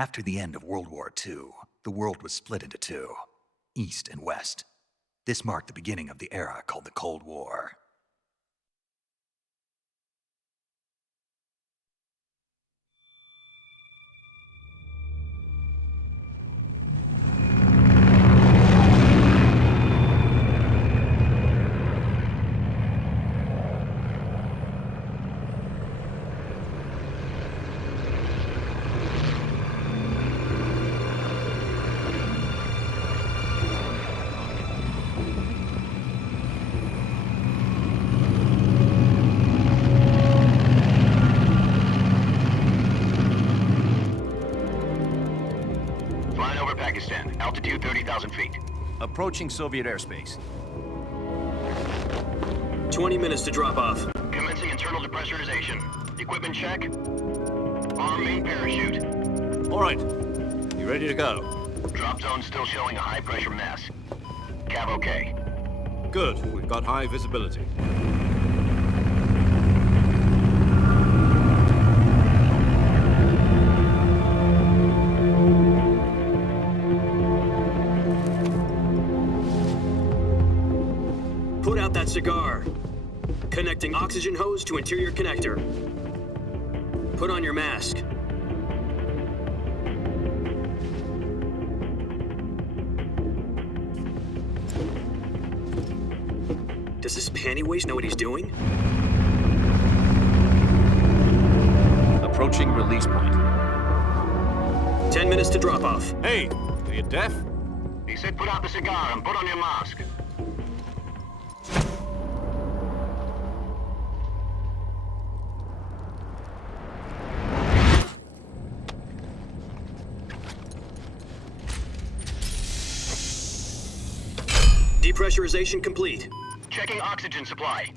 After the end of World War II, the world was split into two, East and West. This marked the beginning of the era called the Cold War. Altitude 30,000 feet. Approaching Soviet airspace. 20 minutes to drop off. Commencing internal depressurization. Equipment check. Arm main parachute. All right. You ready to go? Drop zone still showing a high pressure mess. Cav okay. Good. We've got high visibility. Put out that cigar. Connecting oxygen hose to interior connector. Put on your mask. Does this pantywaist know what he's doing? Approaching release point. 10 minutes to drop off. Hey, are you deaf? He said put out the cigar and put on your mask. Depressurization complete. Checking oxygen supply.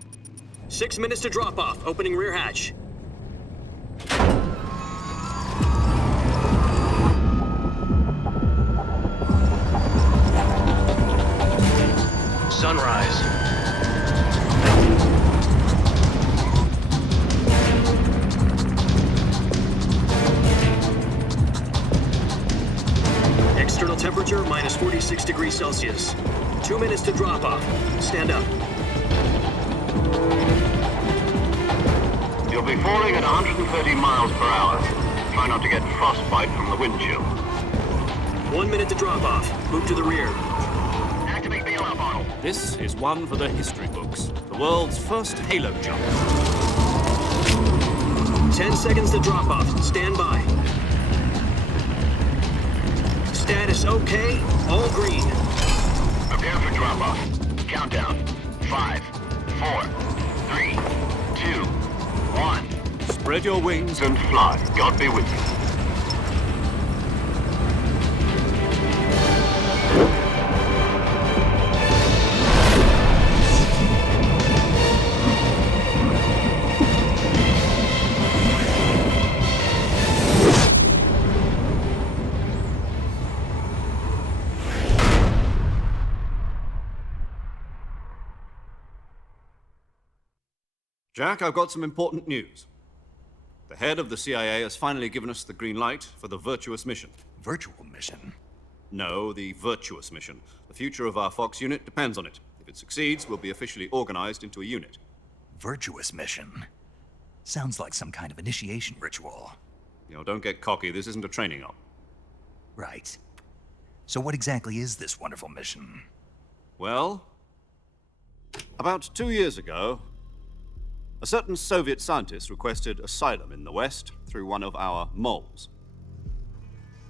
6 minutes to drop off. Opening rear hatch. Sunrise. External temperature minus 46 degrees Celsius. 2 minutes to drop off. Stand up. You'll be falling at 130 miles per hour. Try not to get frostbite from the wind chill. 1 minute to drop off. Move to the rear. Activate bailout model. This is one for the history books. The world's first halo jump. 10 seconds to drop off. Stand by. Status okay. All green. Prepare for drop-off. Countdown. 5, 4, 3, 2, 1. Spread your wings And fly. God be with you. Jack, I've got some important news. The head of the CIA has finally given us the green light for the virtuous mission. Virtual mission? No, the virtuous mission. The future of our Fox unit depends on it. If it succeeds, we'll be officially organized into a unit. Virtuous mission? Sounds like some kind of initiation ritual. You know, don't get cocky. This isn't a training op. Right. So what exactly is this wonderful mission? Well, about 2 years ago, a certain Soviet scientist requested asylum in the West through one of our moles.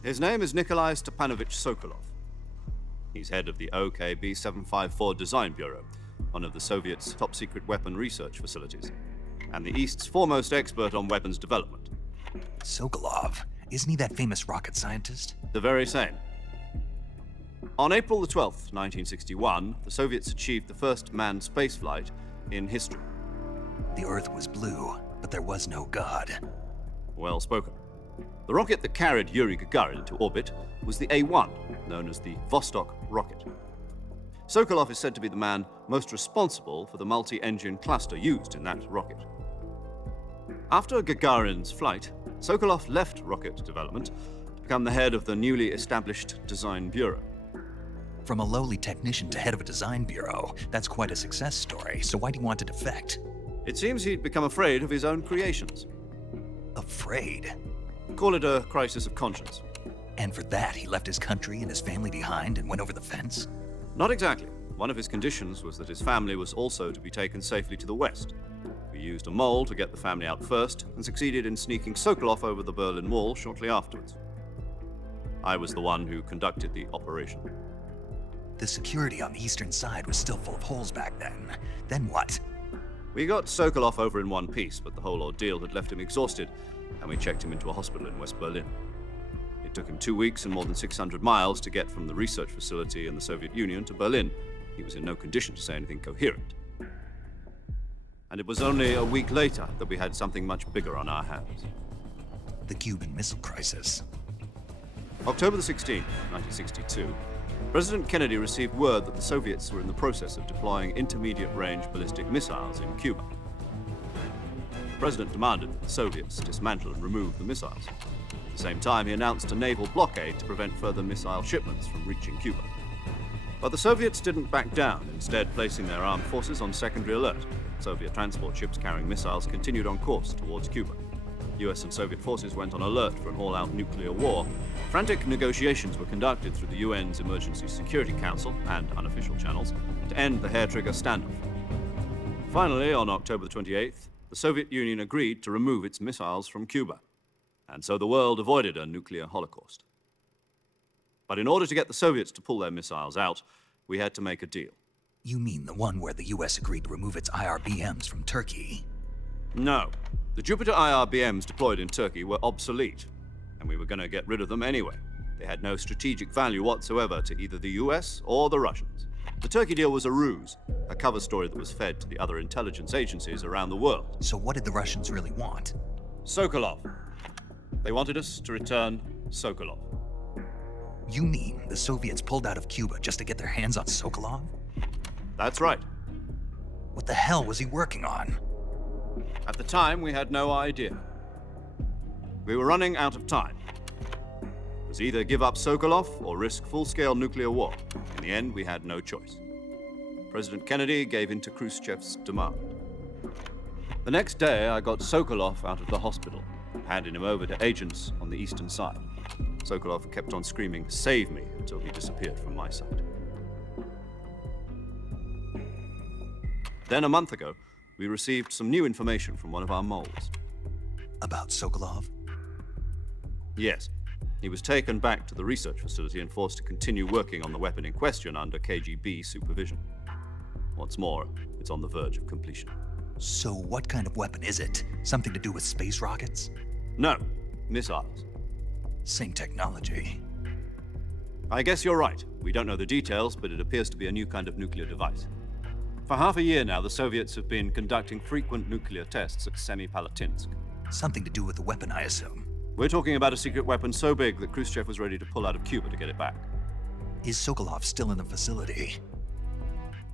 His name is Nikolai Stepanovich Sokolov. He's head of the OKB 754 Design Bureau, one of the Soviets' top-secret weapon research facilities, and the East's foremost expert on weapons development. Sokolov? Isn't he that famous rocket scientist? The very same. On April the 12th, 1961, the Soviets achieved the first manned spaceflight in history. The Earth was blue, but there was no God. Well spoken. The rocket that carried Yuri Gagarin into orbit was the A-1, known as the Vostok rocket. Sokolov is said to be the man most responsible for the multi-engine cluster used in that rocket. After Gagarin's flight, Sokolov left rocket development become the head of the newly established Design Bureau. From a lowly technician to head of a design bureau, that's quite a success story, so why do you want to defect? It seems he'd become afraid of his own creations. Afraid? Call it a crisis of conscience. And for that, he left his country and his family behind and went over the fence? Not exactly. One of his conditions was that his family was also to be taken safely to the west. We used a mole to get the family out first, and succeeded in sneaking Sokolov over the Berlin Wall shortly afterwards. I was the one who conducted the operation. The security on the eastern side was still full of holes back then. Then what? We got Sokolov over in one piece, but the whole ordeal had left him exhausted, and we checked him into a hospital in West Berlin. It took him 2 weeks and more than 600 miles to get from the research facility in the Soviet Union to Berlin. He was in no condition to say anything coherent. And it was only a week later that we had something much bigger on our hands. The Cuban Missile Crisis. October the 16th, 1962, President Kennedy received word that the Soviets were in the process of deploying intermediate-range ballistic missiles in Cuba. The President demanded that the Soviets dismantle and remove the missiles. At the same time, he announced a naval blockade to prevent further missile shipments from reaching Cuba. But the Soviets didn't back down, instead placing their armed forces on secondary alert. Soviet transport ships carrying missiles continued on course towards Cuba. US and Soviet forces went on alert for an all-out nuclear war. Frantic negotiations were conducted through the UN's Emergency Security Council and unofficial channels to end the hair-trigger standoff. Finally, on October 28th, the Soviet Union agreed to remove its missiles from Cuba, and so the world avoided a nuclear holocaust. But in order to get the Soviets to pull their missiles out, we had to make a deal. You mean the one where the US agreed to remove its IRBMs from Turkey? No. The Jupiter IRBMs deployed in Turkey were obsolete, and we were going to get rid of them anyway. They had no strategic value whatsoever to either the US or the Russians. The Turkey deal was a ruse, a cover story that was fed to the other intelligence agencies around the world. So what did the Russians really want? Sokolov. They wanted us to return Sokolov. You mean the Soviets pulled out of Cuba just to get their hands on Sokolov? That's right. What the hell was he working on? At the time, we had no idea. We were running out of time. It was either give up Sokolov or risk full-scale nuclear war. In the end, we had no choice. President Kennedy gave in to Khrushchev's demand. The next day, I got Sokolov out of the hospital, handing him over to agents on the eastern side. Sokolov kept on screaming, "Save me," until he disappeared from my sight. Then, a month ago, we received some new information from one of our moles. About Sokolov? Yes. He was taken back to the research facility and forced to continue working on the weapon in question under KGB supervision. What's more, it's on the verge of completion. So what kind of weapon is it? Something to do with space rockets? No, missiles. Same technology. I guess you're right. We don't know the details, but it appears to be a new kind of nuclear device. For half a year now, the Soviets have been conducting frequent nuclear tests at Semipalatinsk. Something to do with the weapon, I assume. We're talking about a secret weapon so big that Khrushchev was ready to pull out of Cuba to get it back. Is Sokolov still in the facility?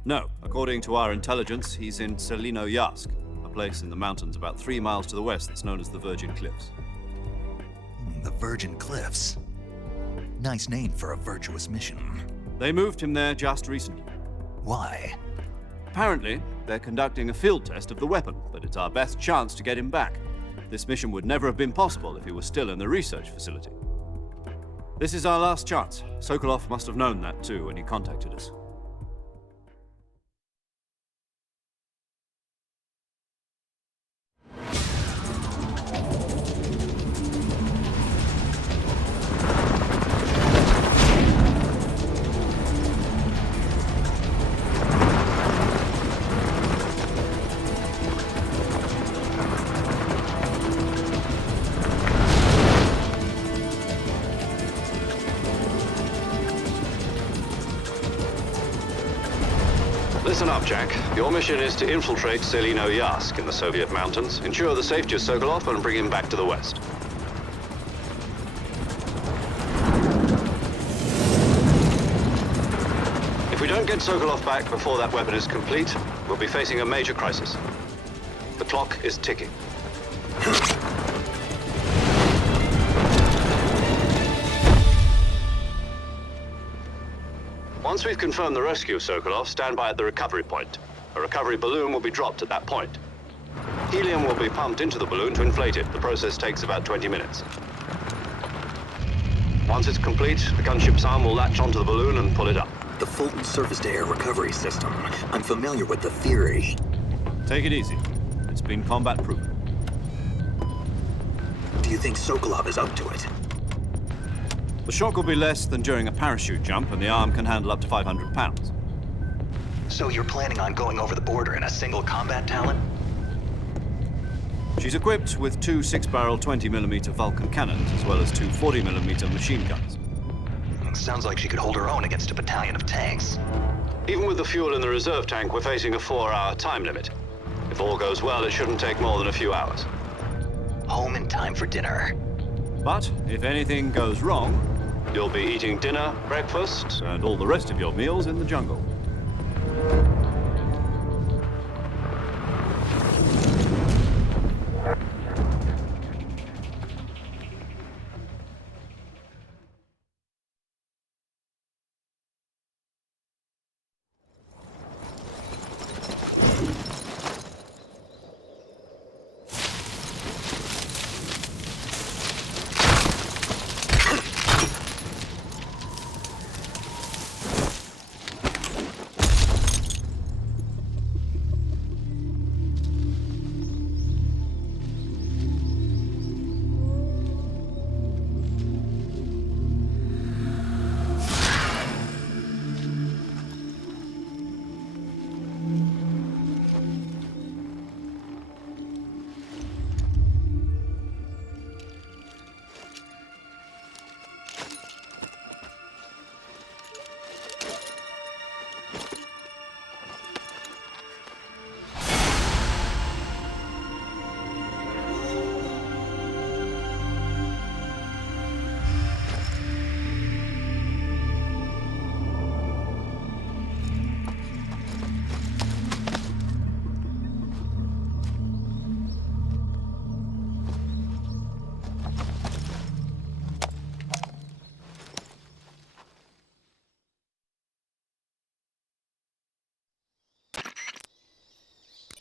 No. According to our intelligence, he's in Selinoyarsk, a place in the mountains about 3 miles to the west that's known as the Virgin Cliffs. The Virgin Cliffs. Nice name for a virtuous mission. They moved him there just recently. Why? Apparently, they're conducting a field test of the weapon, but it's our best chance to get him back. This mission would never have been possible if he was still in the research facility. This is our last chance. Sokolov must have known that too when he contacted us. Listen up, Jack. Your mission is to infiltrate Selinoyarsk in the Soviet mountains, ensure the safety of Sokolov, and bring him back to the West. If we don't get Sokolov back before that weapon is complete, we'll be facing a major crisis. The clock is ticking. Once we've confirmed the rescue of Sokolov, stand by at the recovery point. A recovery balloon will be dropped at that point. Helium will be pumped into the balloon to inflate it. The process takes about 20 minutes. Once it's complete, the gunship's arm will latch onto the balloon and pull it up. The Fulton surface-to-air recovery system. I'm familiar with the theory. Take it easy. It's been combat-proven. Do you think Sokolov is up to it? The shock will be less than during a parachute jump, and the arm can handle up to 500 pounds. So you're planning on going over the border in a single combat talent? She's equipped with two 6-barrel 20mm Vulcan cannons, as well as two 40mm machine guns. Sounds like she could hold her own against a battalion of tanks. Even with the fuel in the reserve tank, we're facing a 4-hour time limit. If all goes well, it shouldn't take more than a few hours. Home in time for dinner. But if anything goes wrong, You'll be eating dinner, breakfast, and all the rest of your meals in the jungle.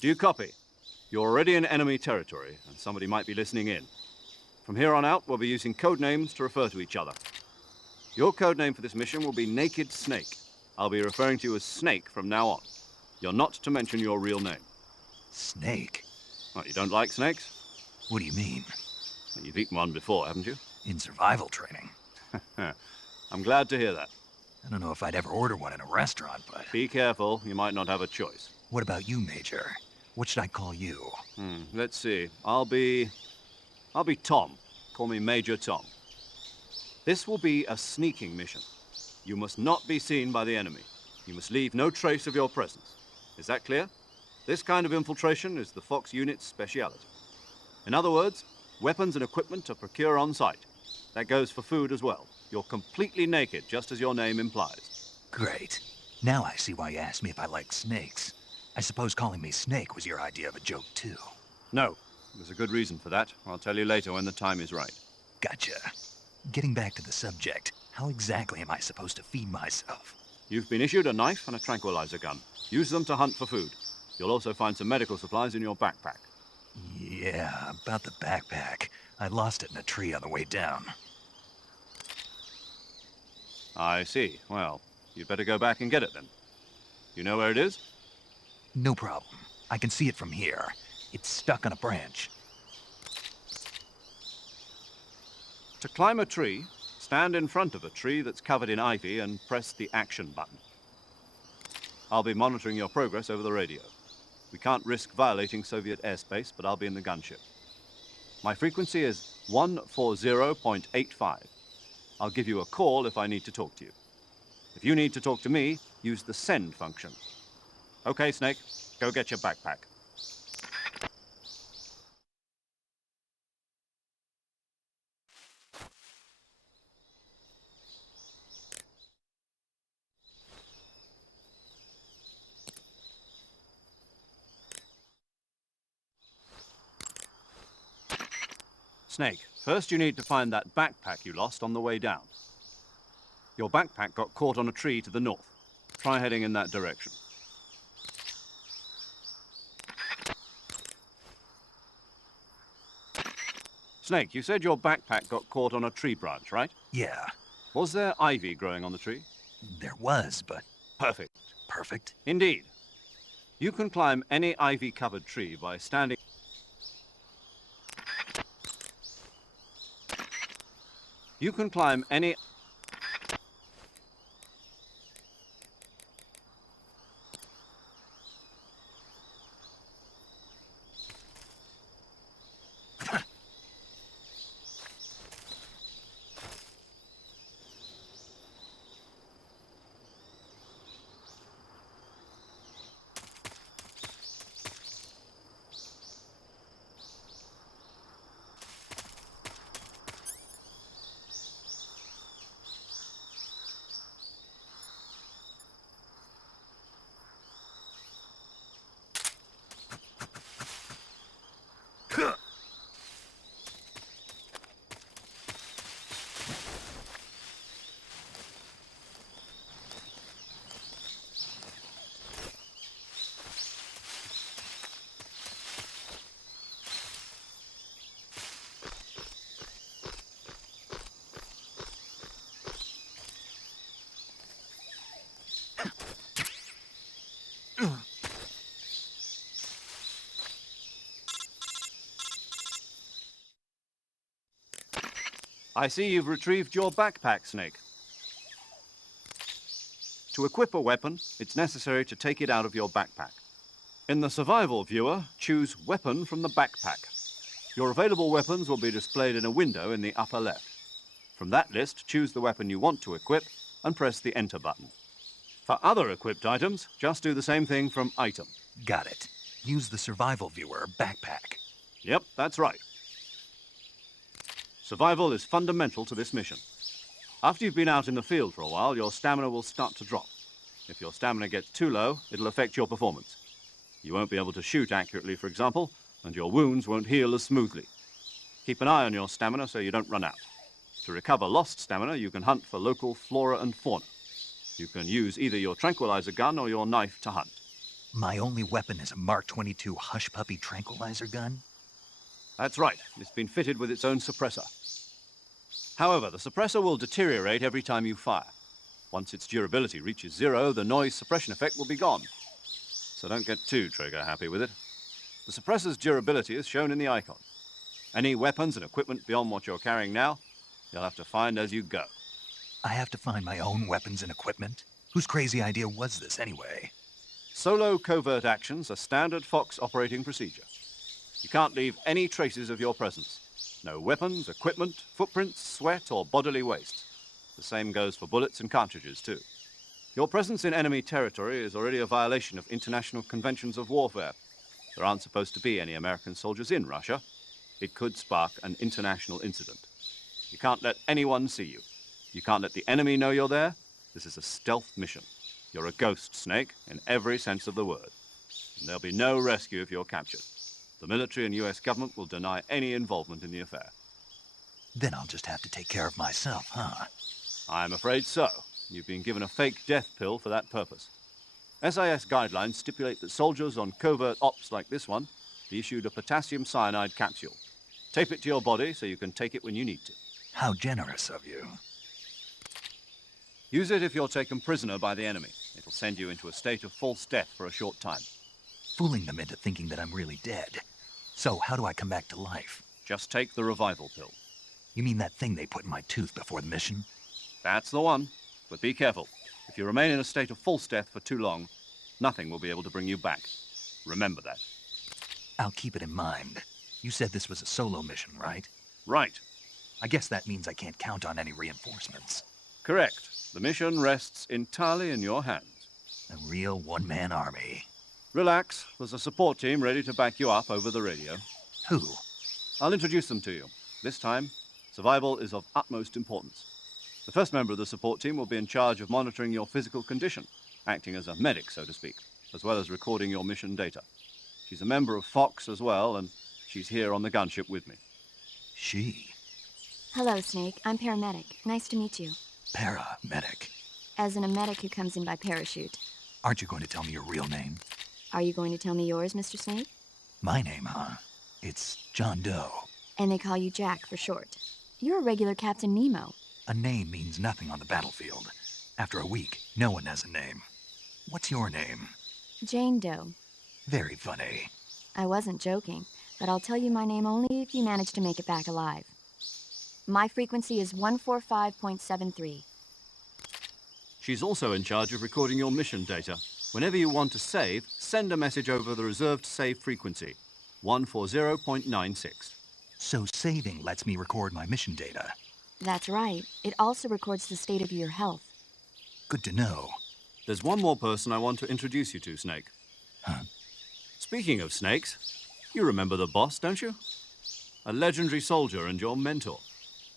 Do you copy? You're already in enemy territory, and somebody might be listening in. From here on out, we'll be using code names to refer to each other. Your code name for this mission will be Naked Snake. I'll be referring to you as Snake from now on. You're not to mention your real name. Snake? What, you don't like snakes? What do you mean? Well, you've eaten one before, haven't you? In survival training. I'm glad to hear that. I don't know if I'd ever order one in a restaurant, but... Be careful, you might not have a choice. What about you, Major? What should I call you? Let's see. I'll be Tom. Call me Major Tom. This will be a sneaking mission. You must not be seen by the enemy. You must leave no trace of your presence. Is that clear? This kind of infiltration is the Fox unit's speciality. In other words, weapons and equipment are procured on site. That goes for food as well. You're completely naked, just as your name implies. Great. Now I see why you asked me if I like snakes. I suppose calling me Snake was your idea of a joke, too. No. There's a good reason for that. I'll tell you later when the time is right. Gotcha. Getting back to the subject, how exactly am I supposed to feed myself? You've been issued a knife and a tranquilizer gun. Use them to hunt for food. You'll also find some medical supplies in your backpack. Yeah, about the backpack. I lost it in a tree on the way down. I see. Well, you'd better go back and get it then. You know where it is? No problem. I can see it from here. It's stuck on a branch. To climb a tree, stand in front of a tree that's covered in ivy and press the action button. I'll be monitoring your progress over the radio. We can't risk violating Soviet airspace, but I'll be in the gunship. My frequency is 140.85. I'll give you a call if I need to talk to you. If you need to talk to me, use the send function. Okay, Snake, go get your backpack. Snake, first you need to find that backpack you lost on the way down. Your backpack got caught on a tree to the north. Try heading in that direction. Snake, you said your backpack got caught on a tree branch, right? Yeah, Was there ivy growing on the tree? there was, but Perfect. perfect. Indeed. You can climb any ivy-covered tree by standing... You can climb any... I see you've retrieved your backpack, Snake. To equip a weapon, it's necessary to take it out of your backpack. In the survival viewer, choose Weapon from the backpack. Your available weapons will be displayed in a window in the upper left. From that list, choose the weapon you want to equip and press the Enter button. For other equipped items, just do the same thing from Item. Got it. Use the survival viewer backpack. Yep, that's right. Survival is fundamental to this mission. After you've been out in the field for a while, your stamina will start to drop. If your stamina gets too low, it'll affect your performance. You won't be able to shoot accurately, for example, and your wounds won't heal as smoothly. Keep an eye on your stamina so you don't run out. To recover lost stamina, you can hunt for local flora and fauna. You can use either your tranquilizer gun or your knife to hunt. My only weapon is a Mark 22 Hush Puppy tranquilizer gun? That's right, it's been fitted with its own suppressor. However, the suppressor will deteriorate every time you fire. Once its durability reaches 0, the noise suppression effect will be gone. So don't get too trigger happy with it. The suppressor's durability is shown in the icon. Any weapons and equipment beyond what you're carrying now, you'll have to find as you go. I have to find my own weapons and equipment? Whose crazy idea was this anyway? Solo covert actions are standard Fox operating procedure. You can't leave any traces of your presence. No weapons, equipment, footprints, sweat, or bodily waste. The same goes for bullets and cartridges, too. Your presence in enemy territory is already a violation of international conventions of warfare. There aren't supposed to be any American soldiers in Russia. It could spark an international incident. You can't let anyone see you. You can't let the enemy know you're there. This is a stealth mission. You're a ghost, Snake, in every sense of the word. And there'll be no rescue if you're captured. The military and US government will deny any involvement in the affair. Then I'll just have to take care of myself, huh? I'm afraid so. You've been given a fake death pill for that purpose. SIS guidelines stipulate that soldiers on covert ops like this one be issued a potassium cyanide capsule. Tape it to your body so you can take it when you need to. How generous of you. Use it if you're taken prisoner by the enemy. It'll send you into a state of false death for a short time. Fooling them into thinking that I'm really dead. So how do I come back to life? Just take the revival pill. You mean that thing they put in my tooth before the mission? That's the one. But be careful. If you remain in a state of false death for too long, nothing will be able to bring you back. Remember that. I'll keep it in mind. You said this was a solo mission, right? Right. I guess that means I can't count on any reinforcements. Correct. The mission rests entirely in your hands. A real one-man army. Relax. There's a support team ready to back you up over the radio. Who? I'll introduce them to you. This time, survival is of utmost importance. The first member of the support team will be in charge of monitoring your physical condition, acting as a medic, so to speak, as well as recording your mission data. She's a member of Fox as well, and she's here on the gunship with me. She? Hello, Snake. I'm paramedic. Nice to meet you. Paramedic. As in a medic who comes in by parachute. Aren't you going to tell me your real name? Are you going to tell me yours, Mr. Snake? My name, huh? It's John Doe. And they call you Jack for short. You're a regular Captain Nemo. A name means nothing on the battlefield. After a week, no one has a name. What's your name? Jane Doe. Very funny. I wasn't joking, but I'll tell you my name only if you manage to make it back alive. My frequency is 145.73. She's also in charge of recording your mission data. Whenever you want to save, send a message over the reserved save frequency, 140.96. So saving lets me record my mission data. That's right. It also records the state of your health. Good to know. There's one more person I want to introduce you to, Snake. Huh? Speaking of snakes, you remember the boss, don't you? A legendary soldier and your mentor.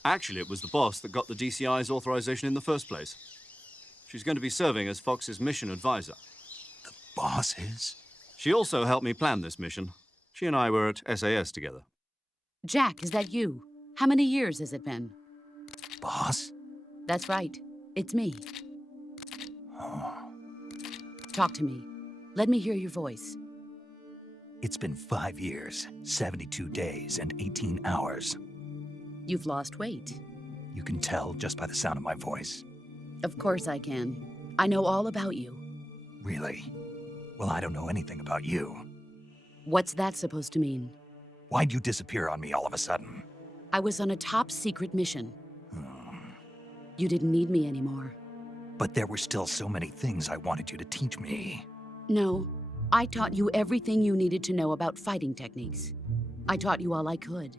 Actually, it was the boss that got the DCI's authorization in the first place. She's going to be serving as Fox's mission advisor. The boss is? She also helped me plan this mission. She and I were at SAS together. Jack, is that you? How many years has it been? Boss? That's right. It's me. Oh. Talk to me. Let me hear your voice. It's been 5 years, 72 days, and 18 hours. You've lost weight. You can tell just by the sound of my voice. Of course I can. I know all about you. Really? Well, I don't know anything about you. What's that supposed to mean? Why'd you disappear on me all of a sudden? I was on a top secret mission. Hmm. You didn't need me anymore. But there were still so many things I wanted you to teach me. No, I taught you everything you needed to know about fighting techniques. I taught you all I could.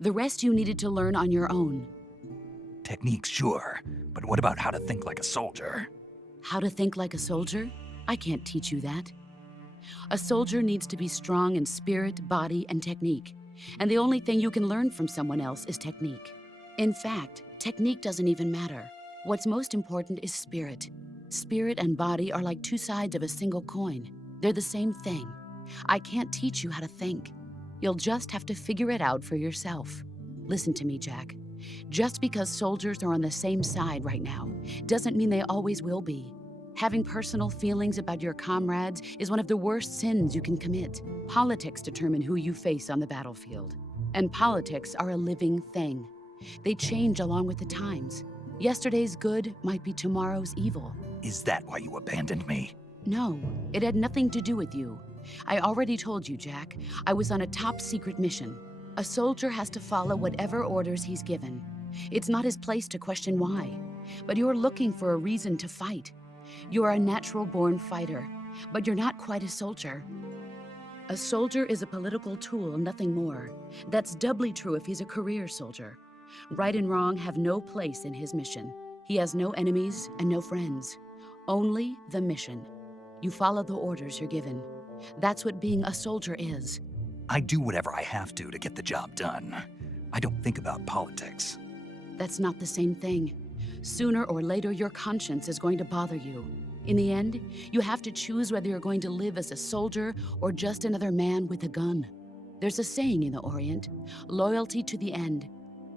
The rest you needed to learn on your own. Techniques, sure, but what about how to think like a soldier? How to think like a soldier? I can't teach you that. A soldier needs to be strong in spirit, body, and technique. And the only thing you can learn from someone else is technique. In fact, technique doesn't even matter. What's most important is spirit. Spirit and body are like two sides of a single coin. They're the same thing. I can't teach you how to think. You'll just have to figure it out for yourself. Listen to me, Jack. Just because soldiers are on the same side right now doesn't mean they always will be. Having personal feelings about your comrades is one of the worst sins you can commit. Politics determine who you face on the battlefield. And politics are a living thing. They change along with the times. Yesterday's good might be tomorrow's evil. Is that why you abandoned me? No, it had nothing to do with you. I already told you, Jack. I was on a top secret mission. A soldier has to follow whatever orders he's given. It's not his place to question why. But you're looking for a reason to fight. You're a natural-born fighter, but you're not quite a soldier. A soldier is a political tool, nothing more. That's doubly true if he's a career soldier. Right and wrong have no place in his mission. He has no enemies and no friends. Only the mission. You follow the orders you're given. That's what being a soldier is. I do whatever I have to get the job done. I don't think about politics. That's not the same thing. Sooner or later, your conscience is going to bother you. In the end, you have to choose whether you're going to live as a soldier or just another man with a gun. There's a saying in the Orient, loyalty to the end.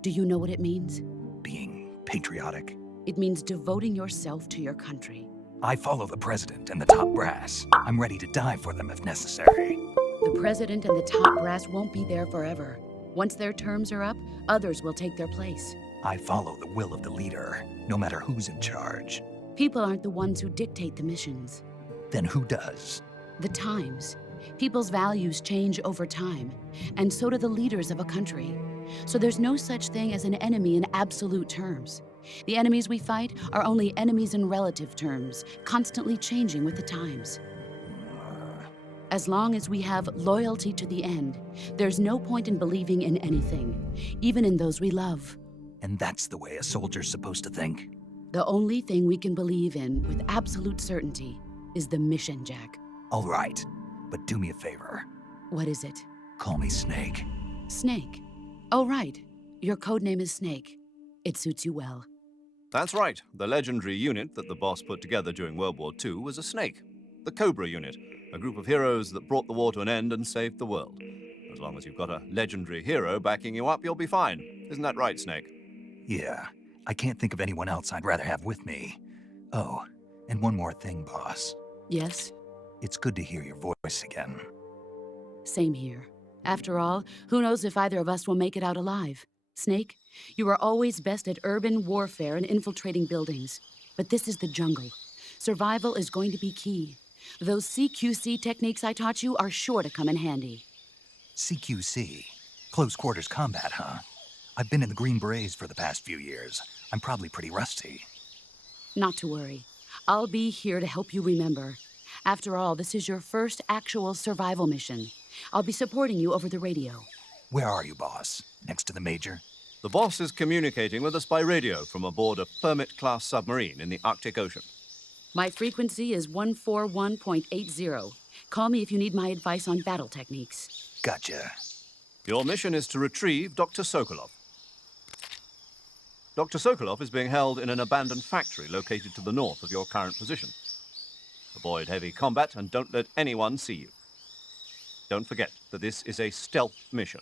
Do you know what it means? Being patriotic. It means devoting yourself to your country. I follow the president and the top brass. I'm ready to die for them if necessary. The president and the top brass won't be there forever. Once their terms are up, others will take their place. I follow the will of the leader, no matter who's in charge. People aren't the ones who dictate the missions. Then who does? The times. People's values change over time, and so do the leaders of a country. So there's no such thing as an enemy in absolute terms. The enemies we fight are only enemies in relative terms, constantly changing with the times. As long as we have loyalty to the end, there's no point in believing in anything, even in those we love. And that's the way a soldier's supposed to think? The only thing we can believe in with absolute certainty is the mission, Jack. All right, but do me a favor. What is it? Call me Snake. Snake. Oh, right. Your code name is Snake. It suits you well. That's right. The legendary unit that the boss put together during World War II was a snake. The Cobra unit, a group of heroes that brought the war to an end and saved the world. As long as you've got a legendary hero backing you up, you'll be fine. Isn't that right, Snake? Yeah, I can't think of anyone else I'd rather have with me. Oh, and one more thing, boss. Yes? It's good to hear your voice again. Same here. After all, who knows if either of us will make it out alive? Snake, you are always best at urban warfare and infiltrating buildings. But this is the jungle. Survival is going to be key. Those CQC techniques I taught you are sure to come in handy. CQC? Close quarters combat, huh? I've been in the Green Berets for the past few years. I'm probably pretty rusty. Not to worry. I'll be here to help you remember. After all, this is your first actual survival mission. I'll be supporting you over the radio. Where are you, boss? Next to the Major? The boss is communicating with us by radio from aboard a Permit-class submarine in the Arctic Ocean. My frequency is 141.80. Call me if you need my advice on battle techniques. Gotcha. Your mission is to retrieve Dr. Sokolov. Dr. Sokolov is being held in an abandoned factory located to the north of your current position. Avoid heavy combat and don't let anyone see you. Don't forget that this is a stealth mission.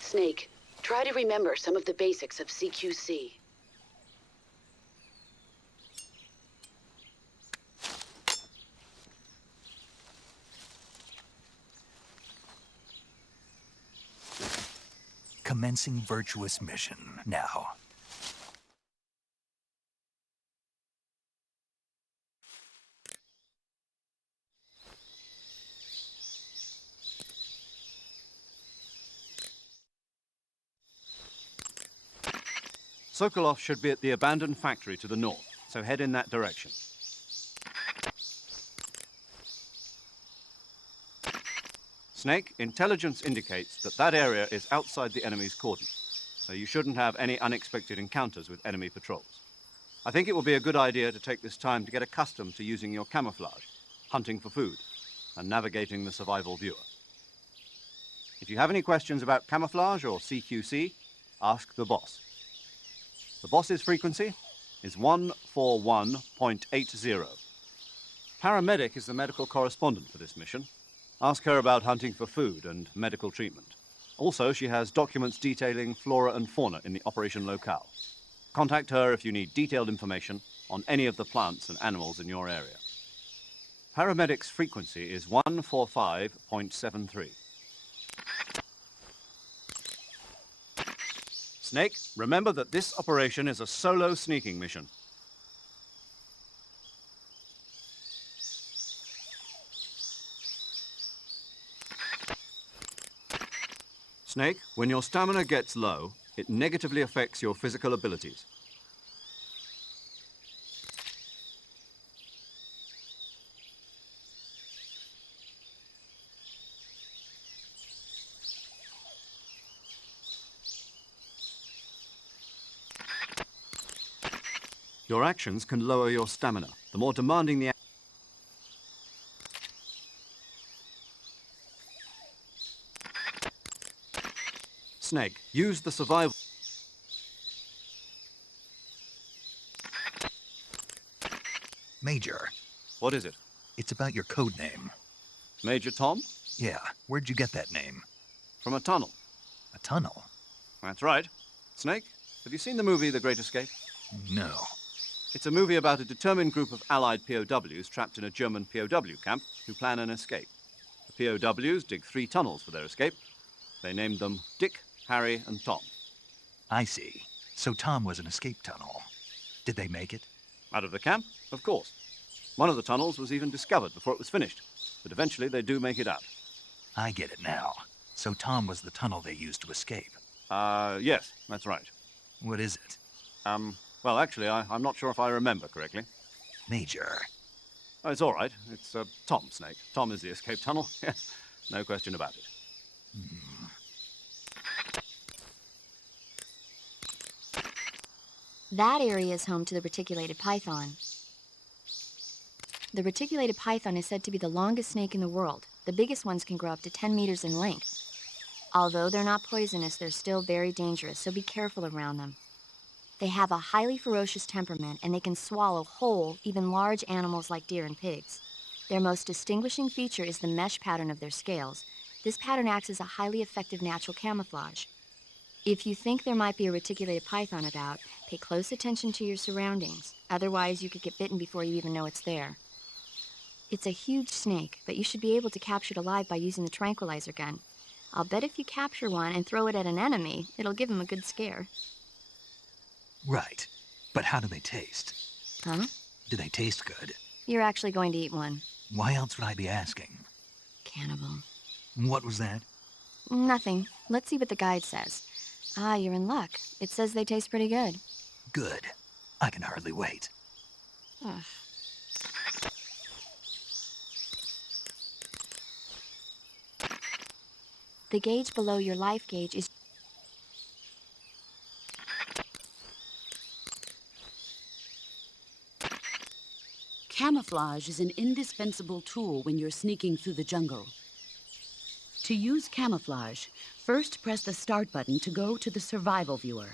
Snake, try to remember some of the basics of CQC. Commencing virtuous mission now. Sokolov should be at the abandoned factory to the north, so head in that direction. Snake, intelligence indicates that that area is outside the enemy's cordon, so you shouldn't have any unexpected encounters with enemy patrols. I think it will be a good idea to take this time to get accustomed to using your camouflage, hunting for food, and navigating the survival viewer. If you have any questions about camouflage or CQC, ask the boss. The boss's frequency is 141.80. Paramedic is the medical correspondent for this mission. Ask her about hunting for food and medical treatment. Also, she has documents detailing flora and fauna in the operation locale. Contact her if you need detailed information on any of the plants and animals in your area. Paramedic's frequency is 145.73. Snake, remember that this operation is a solo sneaking mission. Snake, when your stamina gets low, it negatively affects your physical abilities. Your actions can lower your stamina. The more demanding the Snake, use the survival. Major, What is it? it's about your code name. Major Tom? Yeah, where'd you get that name? From a tunnel. A tunnel? That's right. Snake, have you seen the movie The Great Escape? No. It's a movie about a determined group of Allied POWs trapped in a German POW camp who plan an escape. The POWs dig 3 tunnels for their escape. They named them Dick, Harry, and Tom. I see. So Tom was an escape tunnel. Did they make it? Out of the camp? Of course. One of the tunnels was even discovered before it was finished, but eventually they do make it out. I get it now. So Tom was the tunnel they used to escape. Yes, that's right. What is it? Well, actually, I'm not sure if I remember correctly. Major. Oh, it's all right. It's Tom, Snake. Tom is the escape tunnel. Yes, no question about it. That area is home to the reticulated python. The reticulated python is said to be the longest snake in the world. The biggest ones can grow up to 10 meters in length. Although they're not poisonous, they're still very dangerous, so be careful around them. They have a highly ferocious temperament, and they can swallow whole, even large animals like deer and pigs. Their most distinguishing feature is the mesh pattern of their scales. This pattern acts as a highly effective natural camouflage. If you think there might be a reticulated python about, pay close attention to your surroundings. Otherwise, you could get bitten before you even know it's there. It's a huge snake, but you should be able to capture it alive by using the tranquilizer gun. I'll bet if you capture one and throw it at an enemy, it'll give him a good scare. Right. But how do they taste? Huh? Do they taste good? You're actually going to eat one. Why else would I be asking? Cannibal. What was that? Nothing. Let's see what the guide says. Ah, you're in luck. It says they taste pretty good. Good. I can hardly wait. Ugh. The gauge below your life gauge is... Camouflage is an indispensable tool when you're sneaking through the jungle. To use camouflage, first press the start button to go to the survival viewer.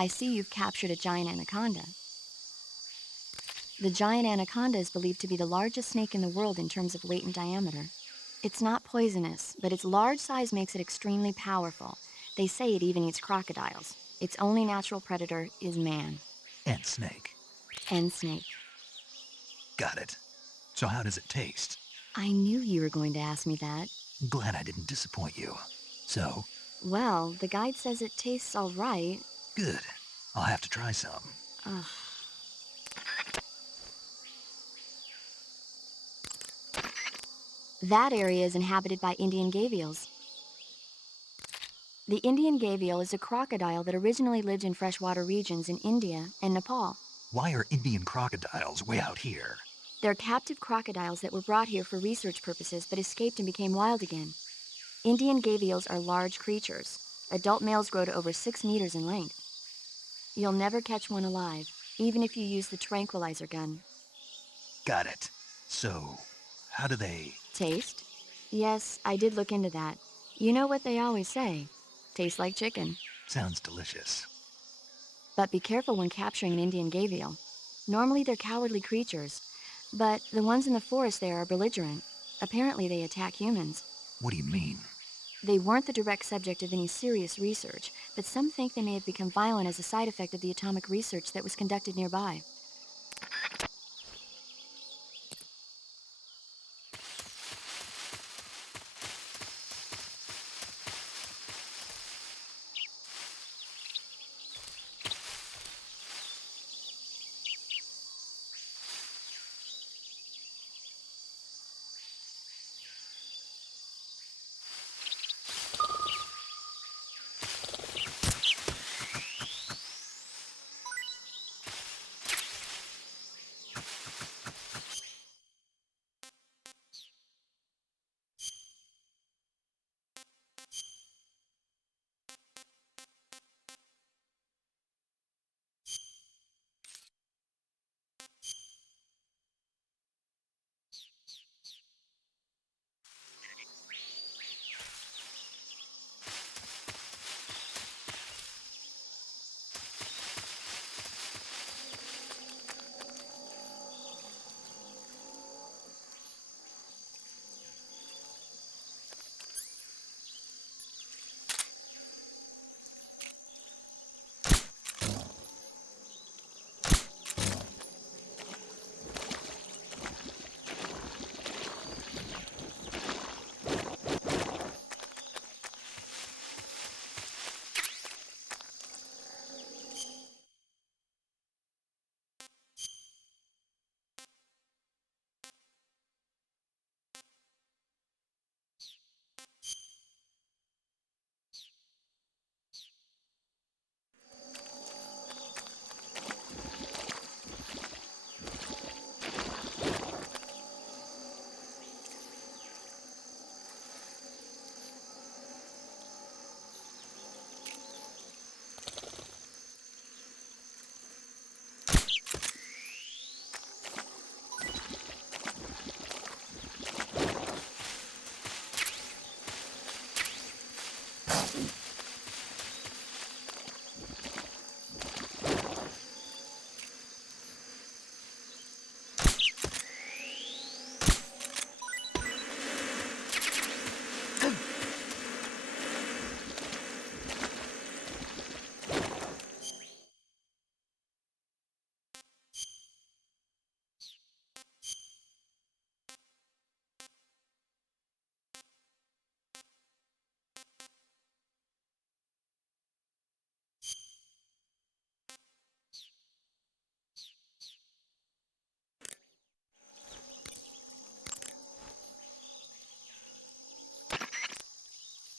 I see you've captured a giant anaconda. The giant anaconda is believed to be the largest snake in the world in terms of weight and diameter. It's not poisonous, but its large size makes it extremely powerful. They say it even eats crocodiles. Its only natural predator is man. And snake. And snake. Got it. So how does it taste? I knew you were going to ask me that. Glad I didn't disappoint you. So? Well, the guide says it tastes all right. Good. I'll have to try some. Ugh. That area is inhabited by Indian gavials. The Indian gavial is a crocodile that originally lived in freshwater regions in India and Nepal. Why are Indian crocodiles way out here? They're captive crocodiles that were brought here for research purposes but escaped and became wild again. Indian gavials are large creatures. Adult males grow to over 6 meters in length. You'll never catch one alive, even if you use the tranquilizer gun. Got it. So, how do they... Taste? Yes, I did look into that. You know what they always say. Tastes like chicken. Sounds delicious. But be careful when capturing an Indian gavial. Normally they're cowardly creatures, but the ones in the forest there are belligerent. Apparently they attack humans. What do you mean? They weren't the direct subject of any serious research, but some think they may have become violent as a side effect of the atomic research that was conducted nearby.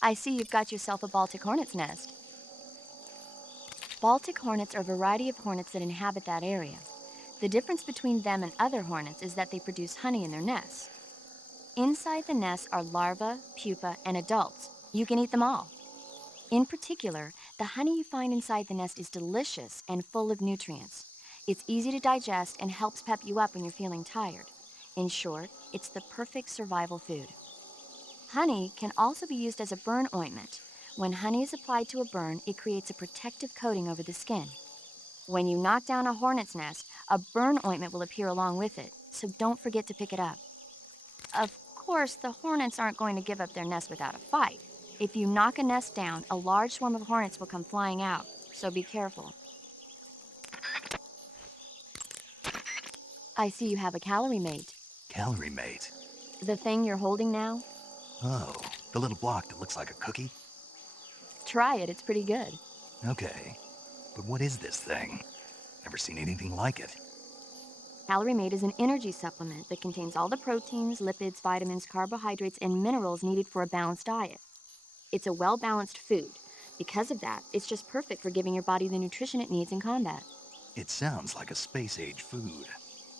I see you've got yourself a Baltic hornet's nest. Baltic hornets are a variety of hornets that inhabit that area. The difference between them and other hornets is that they produce honey in their nests. Inside the nest are larvae, pupa, and adults. You can eat them all. In particular, the honey you find inside the nest is delicious and full of nutrients. It's easy to digest and helps pep you up when you're feeling tired. In short, it's the perfect survival food. Honey can also be used as a burn ointment. When honey is applied to a burn, it creates a protective coating over the skin. When you knock down a hornet's nest, a burn ointment will appear along with it, so don't forget to pick it up. Of course, the hornets aren't going to give up their nest without a fight. If you knock a nest down, a large swarm of hornets will come flying out, so be careful. I see you have a calorie mate. Calorie mate. The thing you're holding now? Oh, the little block that looks like a cookie? Try it, it's pretty good. Okay, but what is this thing? Never seen anything like it. Calorie mate is an energy supplement that contains all the proteins, lipids, vitamins, carbohydrates, and minerals needed for a balanced diet. It's a well-balanced food. Because of that, it's just perfect for giving your body the nutrition it needs in combat. It sounds like a space-age food.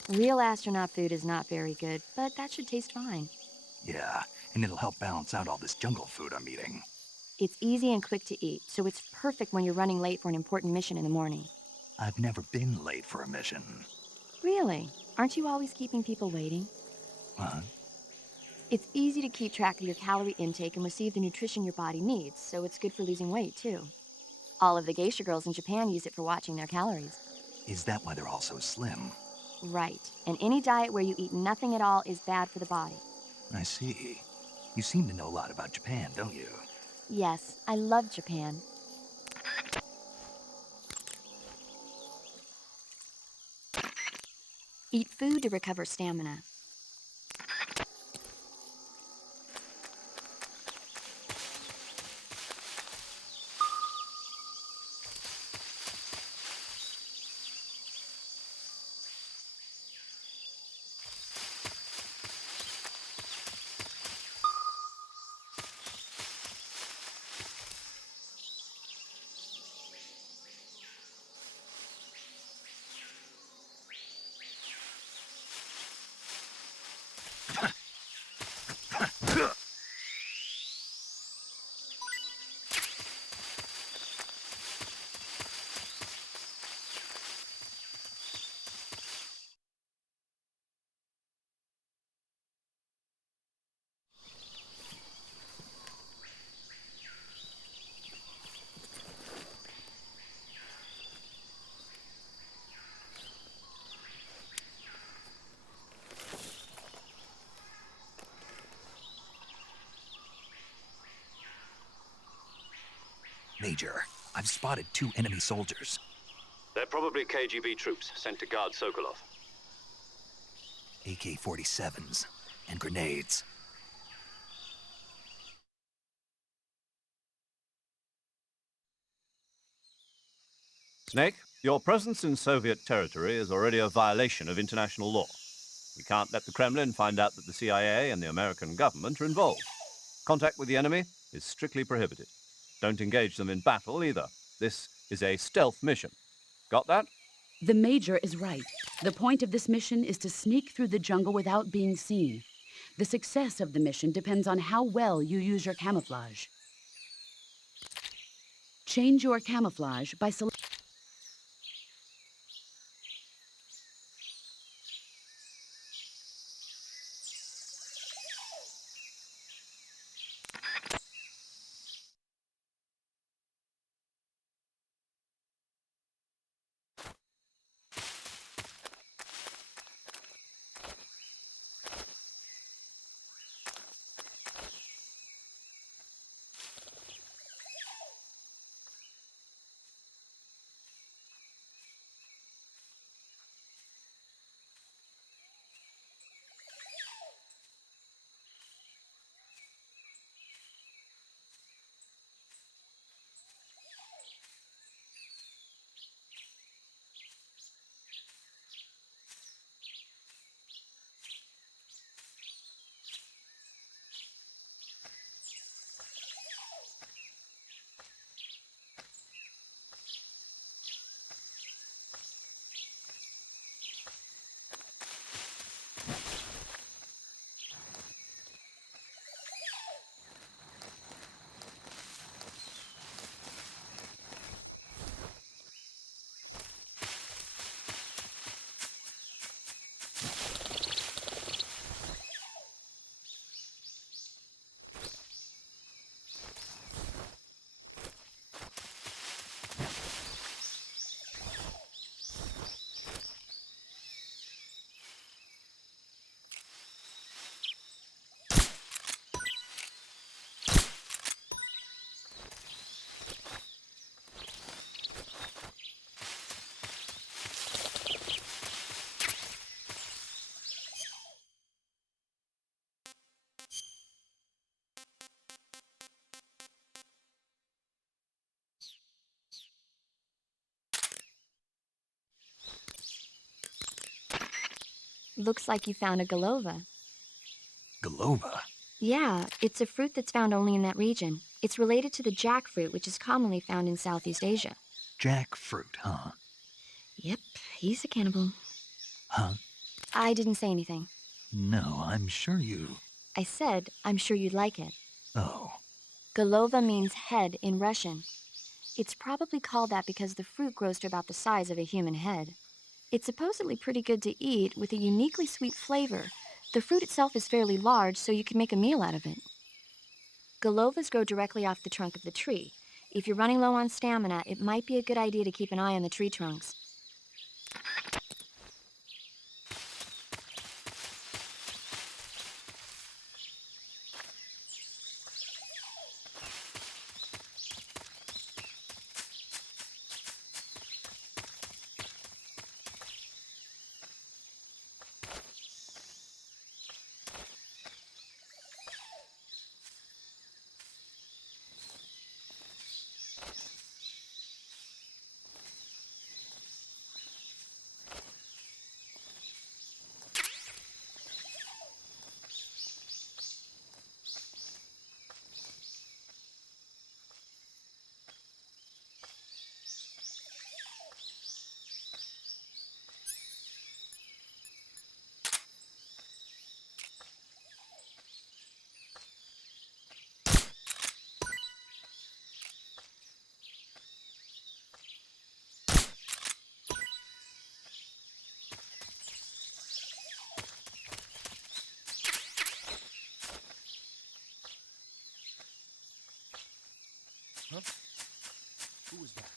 Real astronaut food is not very good, but that should taste fine. Yeah, and it'll help balance out all this jungle food I'm eating. It's easy and quick to eat, so it's perfect when you're running late for an important mission in the morning. I've never been late for a mission. Really? Aren't you always keeping people waiting? Huh? It's easy to keep track of your calorie intake and receive the nutrition your body needs, so it's good for losing weight, too. All of the geisha girls in Japan use it for watching their calories. Is that why they're all so slim? Right. And any diet where you eat nothing at all is bad for the body. I see. You seem to know a lot about Japan, don't you? Yes, I love Japan. Eat food to recover stamina. Major, I've spotted 2 enemy soldiers. They're probably KGB troops sent to guard Sokolov. AK-47s and grenades. Snake, your presence in Soviet territory is already a violation of international law. We can't let the Kremlin find out that the CIA and the American government are involved. Contact with the enemy is strictly prohibited. Don't engage them in battle either. This is a stealth mission. Got that? The Major is right. The point of this mission is to sneak through the jungle without being seen. The success of the mission depends on how well you use your camouflage. Change your camouflage by selecting. Looks like you found a galova. Galova? Yeah, it's a fruit that's found only in that region. It's related to the jackfruit, which is commonly found in Southeast Asia. Jackfruit, huh? Yep, he's a cannibal. Huh? I didn't say anything. No, I'm sure you... I said, I'm sure you'd like it. Oh. Galova means head in Russian. It's probably called that because the fruit grows to about the size of a human head. It's supposedly pretty good to eat with a uniquely sweet flavor. The fruit itself is fairly large, so you can make a meal out of it. Galovas grow directly off the trunk of the tree. If you're running low on stamina, it might be a good idea to keep an eye on the tree trunks. Who's that?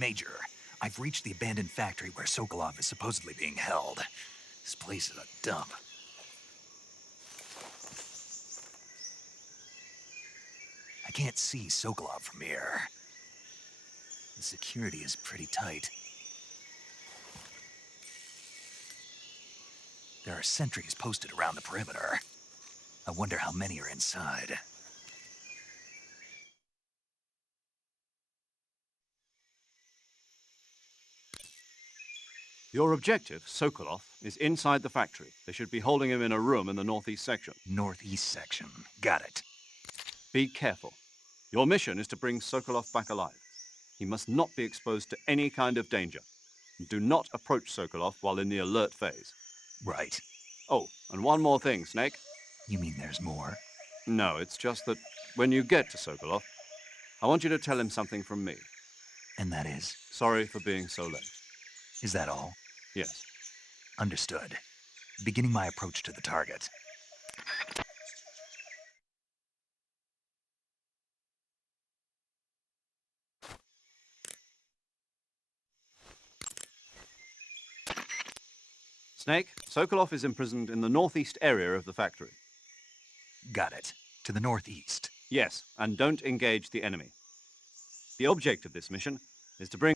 Major, I've reached the abandoned factory where Sokolov is supposedly being held. This place is a dump. I can't see Sokolov from here. The security is pretty tight. There are sentries posted around the perimeter. I wonder how many are inside. Your objective, Sokolov, is inside the factory. They should be holding him in a room in the northeast section. Northeast section. Got it. Be careful. Your mission is to bring Sokolov back alive. He must not be exposed to any kind of danger. Do not approach Sokolov while in the alert phase. Right. Oh, and one more thing, Snake. You mean there's more? No, it's just that when you get to Sokolov, I want you to tell him something from me. And that is? Sorry for being so late. Is that all? Yes. Understood. Beginning my approach to the target. Snake, Sokolov is imprisoned in the northeast area of the factory. Got it. To the northeast. Yes, and don't engage the enemy. The object of this mission is to bring...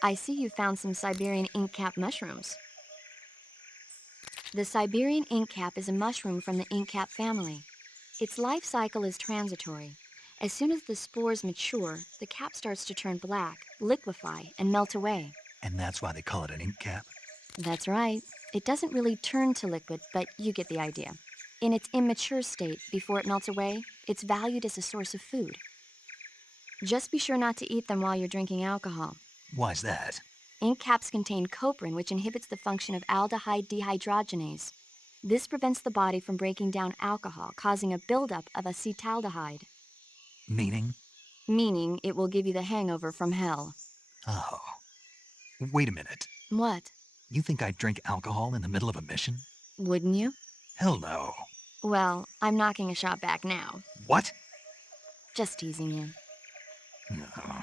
I see you found some Siberian inkcap mushrooms. The Siberian inkcap is a mushroom from the inkcap family. Its life cycle is transitory. As soon as the spores mature, the cap starts to turn black, liquefy, and melt away. And that's why they call it an ink cap? That's right. It doesn't really turn to liquid, but you get the idea. In its immature state, before it melts away, it's valued as a source of food. Just be sure not to eat them while you're drinking alcohol. Why's that? Ink caps contain coprin, which inhibits the function of aldehyde dehydrogenase. This prevents the body from breaking down alcohol, causing a buildup of acetaldehyde. Meaning? Meaning it will give you the hangover from hell. Oh. Wait a minute. What? You think I'd drink alcohol in the middle of a mission? Wouldn't you? Hell no. Well, I'm knocking a shot back now. What? Just teasing you. No.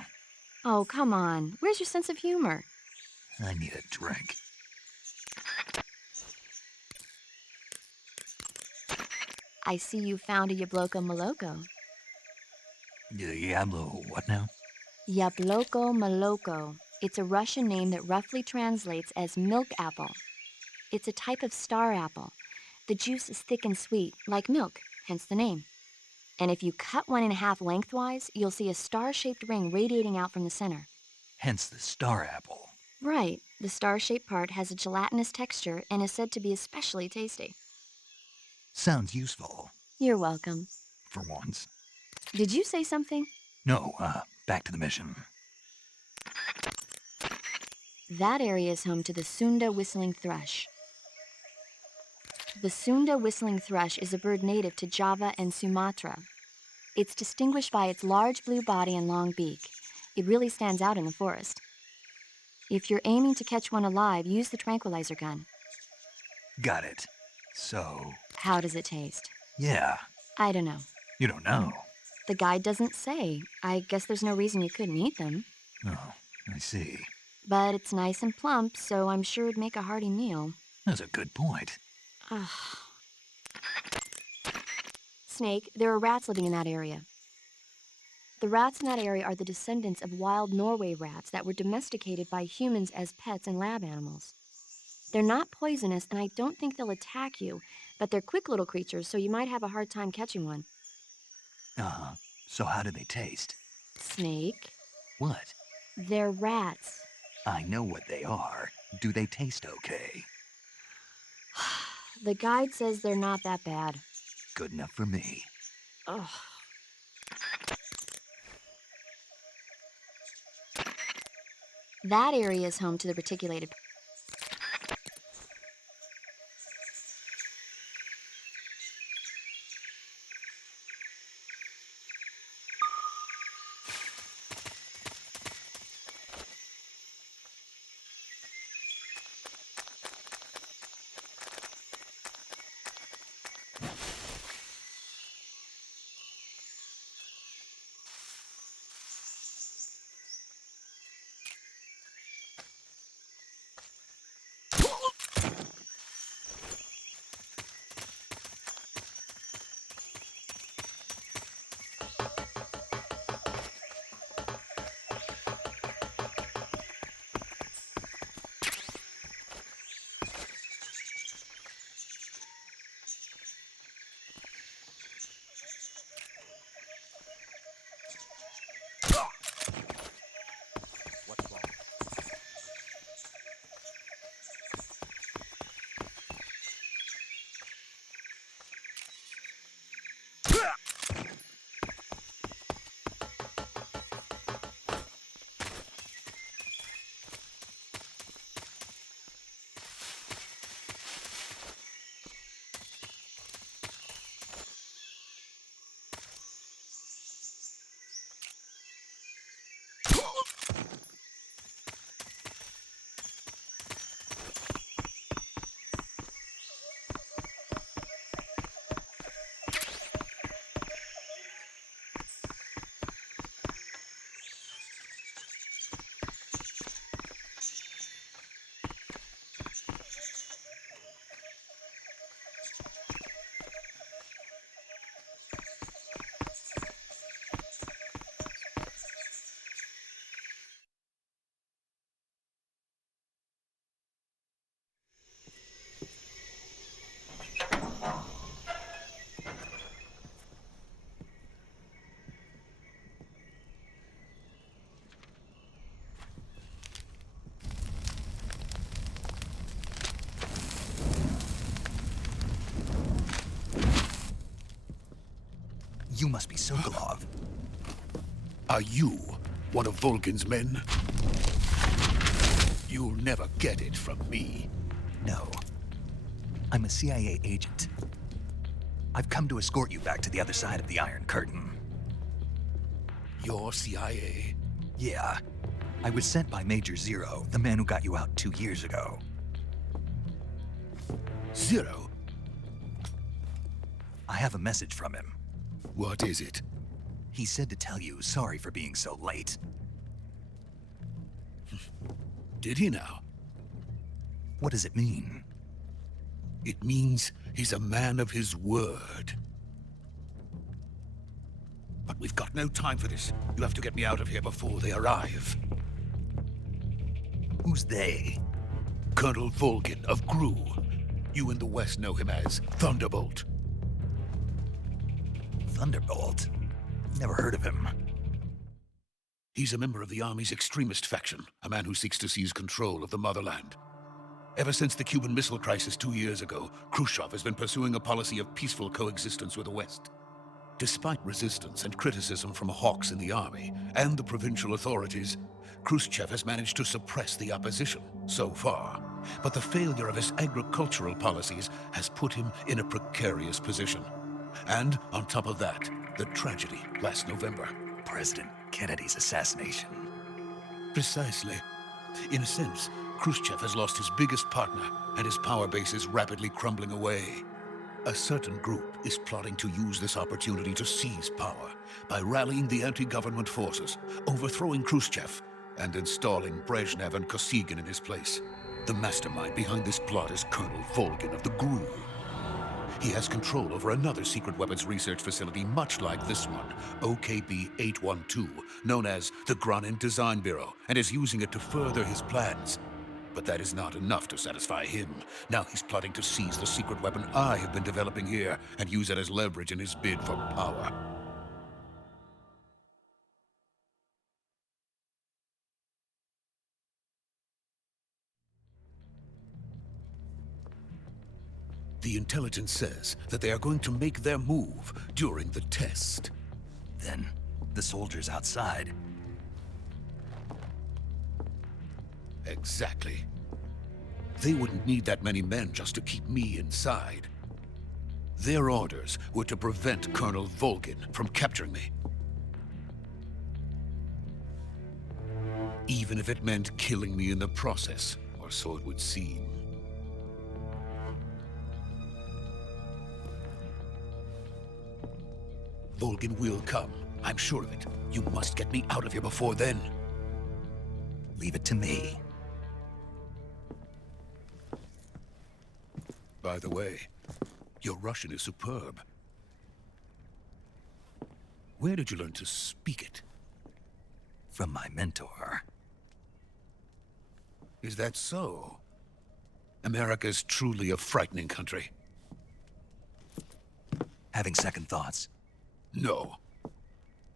Oh, come on. Where's your sense of humor? I need a drink. I see you found a Yabloko Moloko. Diablo, what now? Yabloko Moloko. It's a Russian name that roughly translates as milk apple. It's a type of star apple. The juice is thick and sweet, like milk, hence the name. And if you cut one in half lengthwise, you'll see a star-shaped ring radiating out from the center. Hence the star apple. Right. The star-shaped part has a gelatinous texture and is said to be especially tasty. Sounds useful. You're welcome. For once. Did you say something? No, back to the mission. That area is home to the Sunda whistling thrush. The Sunda whistling thrush is a bird native to Java and Sumatra. It's distinguished by its large blue body and long beak. It really stands out in the forest. If you're aiming to catch one alive, use the tranquilizer gun. Got it. So... How does it taste? Yeah. I don't know. You don't know. The guide doesn't say. I guess there's no reason you couldn't eat them. Oh, I see. But it's nice and plump, so I'm sure it'd make a hearty meal. That's a good point. Snake, there are rats living in that area. The rats in that area are the descendants of wild Norway rats that were domesticated by humans as pets and lab animals. They're not poisonous, and I don't think they'll attack you, but they're quick little creatures, so you might have a hard time catching one. Uh-huh. So how do they taste? Snake? What? They're rats. I know what they are. Do they taste okay? The guide says they're not that bad. Good enough for me. Ugh. That area is home to the reticulated... You must be Sokolov. Are you one of Volgin's men? You'll never get it from me. No. I'm a CIA agent. I've come to escort you back to the other side of the Iron Curtain. You're CIA? Yeah. I was sent by Major Zero, the man who got you out 2 years ago. Zero? I have a message from him. What is it? He said to tell you sorry for being so late. Did he now? What does it mean? It means he's a man of his word. But we've got no time for this. You have to get me out of here before they arrive. Who's they? Colonel Volgin of GRU. You in the West know him as Thunderbolt. Thunderbolt? Never heard of him. He's a member of the Army's extremist faction, a man who seeks to seize control of the motherland. Ever since the Cuban Missile Crisis 2 years ago, Khrushchev has been pursuing a policy of peaceful coexistence with the West. Despite resistance and criticism from hawks in the army and the provincial authorities, Khrushchev has managed to suppress the opposition so far. But the failure of his agricultural policies has put him in a precarious position. And on top of that, the tragedy last November. President Kennedy's assassination. Precisely. In a sense, Khrushchev has lost his biggest partner, and his power base is rapidly crumbling away. A certain group is plotting to use this opportunity to seize power by rallying the anti-government forces, overthrowing Khrushchev, and installing Brezhnev and Kosygin in his place. The mastermind behind this plot is Colonel Volgin of the GRU. He has control over another secret weapons research facility much like this one, OKB-812, known as the Granin Design Bureau, and is using it to further his plans. But that is not enough to satisfy him. Now he's plotting to seize the secret weapon I have been developing here and use it as leverage in his bid for power. The intelligence says that they are going to make their move during the test. Then, the soldiers outside. Exactly. They wouldn't need that many men just to keep me inside. Their orders were to prevent Colonel Volgin from capturing me. Even if it meant killing me in the process, or so it would seem. Volgin will come. I'm sure of it. You must get me out of here before then. Leave it to me. By the way, your Russian is superb. Where did you learn to speak it? From my mentor. Is that so? America's truly a frightening country. Having second thoughts. No.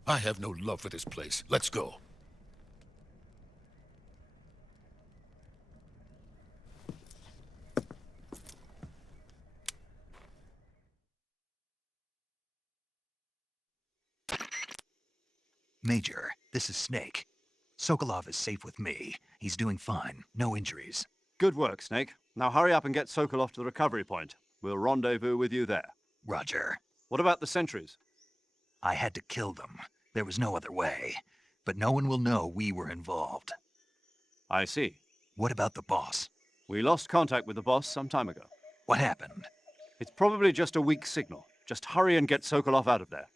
I have no love for this place. Let's go. Major, this is Snake. Sokolov is safe with me. He's doing fine. No injuries. Good work, Snake. Now hurry up and get Sokolov to the recovery point. We'll rendezvous with you there. Roger. What about the sentries? I had to kill them. There was no other way. But no one will know we were involved. I see. What about the boss? We lost contact with the boss some time ago. What happened? It's probably just a weak signal. Just hurry and get Sokolov out of there.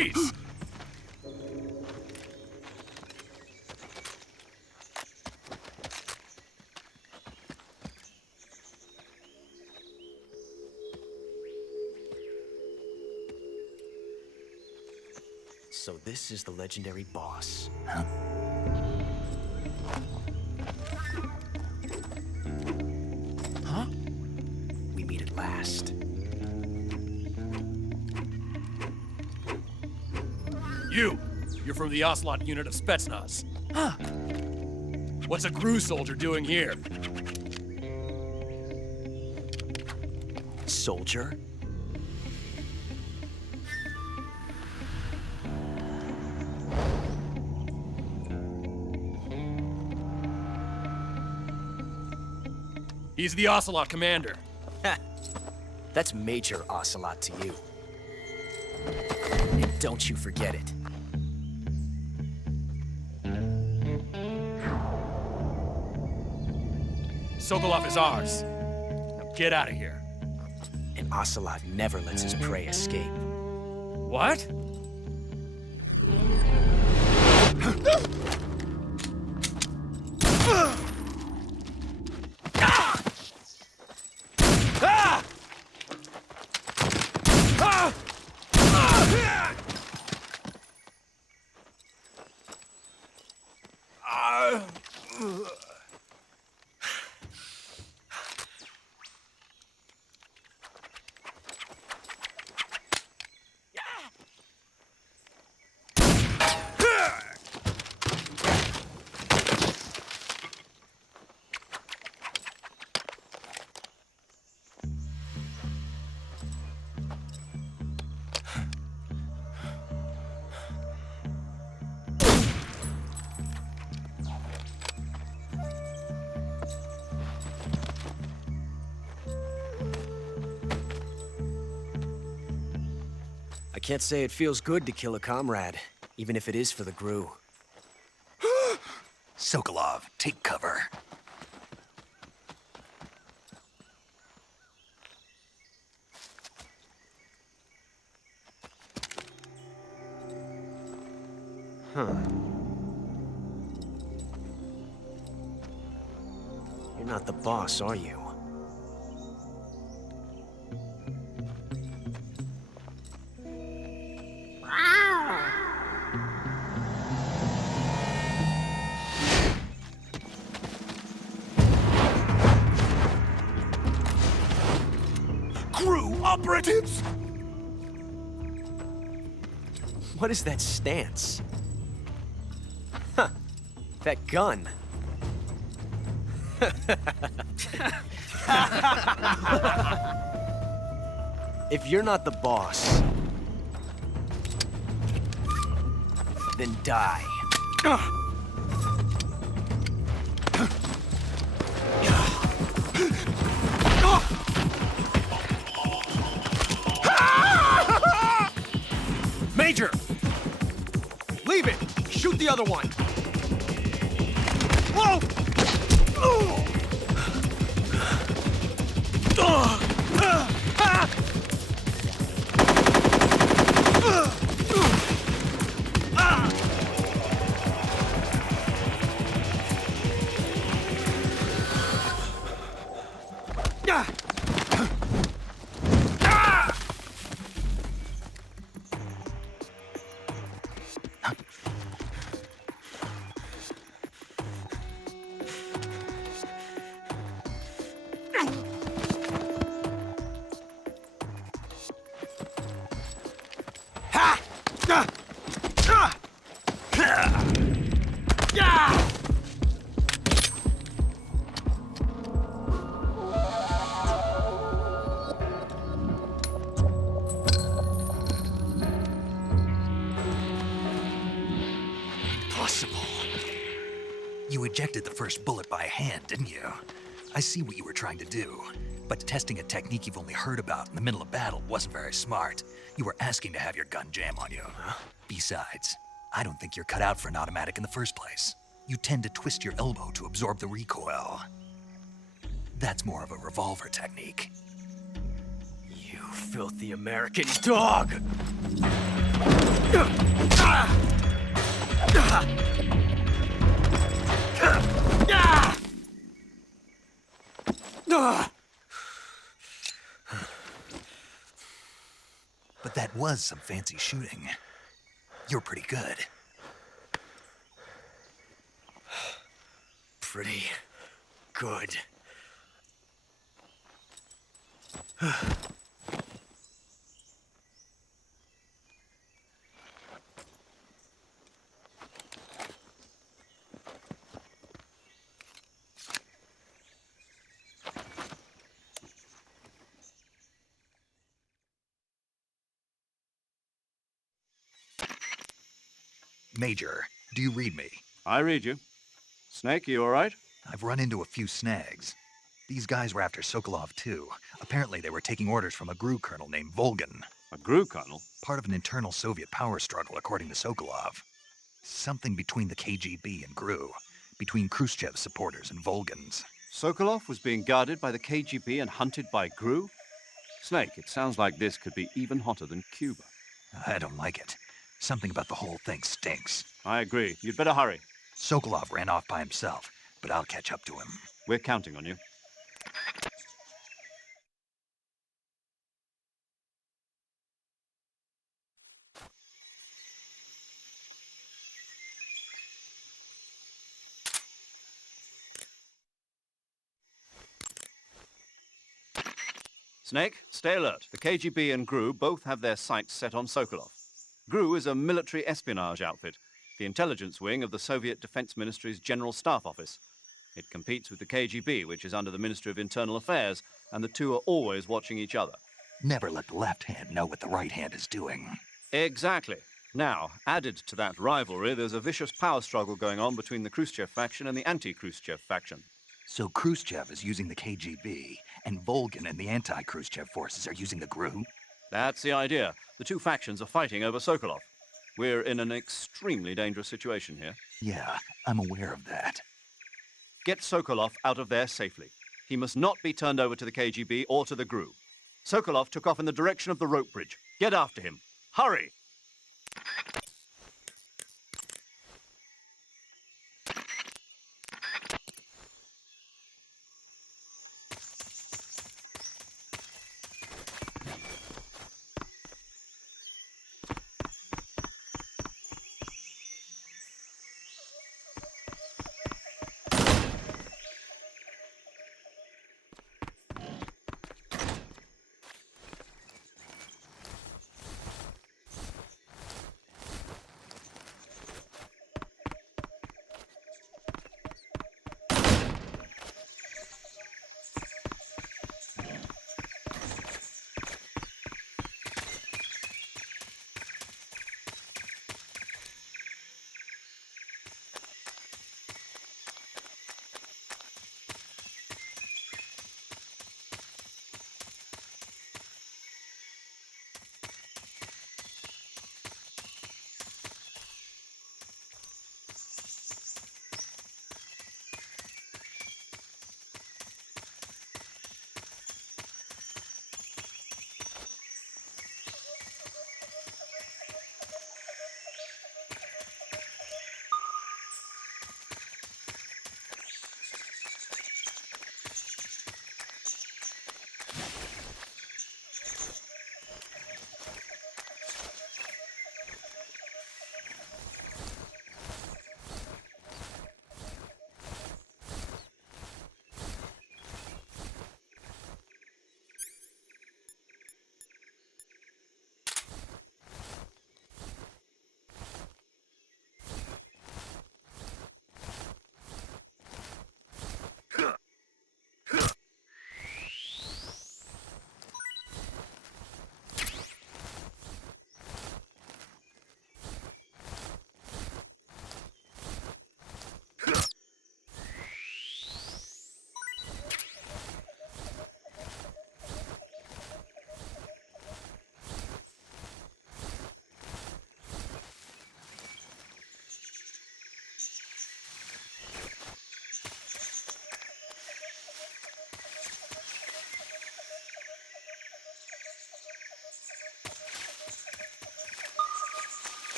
Freeze! So this is the legendary boss. Huh? Huh? We meet at last. You're from the Ocelot unit of Spetsnaz. Huh. What's a GRU soldier doing here? Soldier? He's the Ocelot commander. Ha! That's Major Ocelot to you. And don't you forget it. Sokolov is ours. Now get out of here. And Ocelot never lets his prey escape. What? I can't say it feels good to kill a comrade, even if it is for the GRU. Sokolov, take cover. Huh. You're not the boss, are you? GRU operatives! What is that stance? Huh. That gun. If you're not the boss, then die. Major! Leave it! Shoot the other one! Whoa! You ejected the first bullet by hand, didn't you? I see what you were trying to do, but testing a technique you've only heard about in the middle of battle wasn't very smart. You were asking to have your gun jam on you. Besides, I don't think you're cut out for an automatic in the first place. You tend to twist your elbow to absorb the recoil. That's more of a revolver technique. You filthy American dog! But that was some fancy shooting. You're pretty good. Pretty good. Major, do you read me? I read you. Snake, you all right? I've run into a few snags. These guys were after Sokolov too. Apparently they were taking orders from a GRU colonel named Volgin. A GRU colonel? Part of an internal Soviet power struggle, according to Sokolov. Something between the KGB and GRU. Between Khrushchev's supporters and Volgin's. Sokolov was being guarded by the KGB and hunted by GRU? Snake, it sounds like this could be even hotter than Cuba. I don't like it. Something about the whole thing stinks. I agree. You'd better hurry. Sokolov ran off by himself, but I'll catch up to him. We're counting on you. Snake, stay alert. The KGB and GRU both have their sights set on Sokolov. GRU is a military espionage outfit, the intelligence wing of the Soviet Defense Ministry's General Staff Office. It competes with the KGB, which is under the Ministry of Internal Affairs, and the two are always watching each other. Never let the left hand know what the right hand is doing. Exactly. Now, added to that rivalry, there's a vicious power struggle going on between the Khrushchev faction and the anti-Khrushchev faction. So Khrushchev is using the KGB, and Volgin and the anti-Khrushchev forces are using the GRU? That's the idea. The two factions are fighting over Sokolov. We're in an extremely dangerous situation here. Yeah, I'm aware of that. Get Sokolov out of there safely. He must not be turned over to the KGB or to the GRU. Sokolov took off in the direction of the rope bridge. Get after him. Hurry!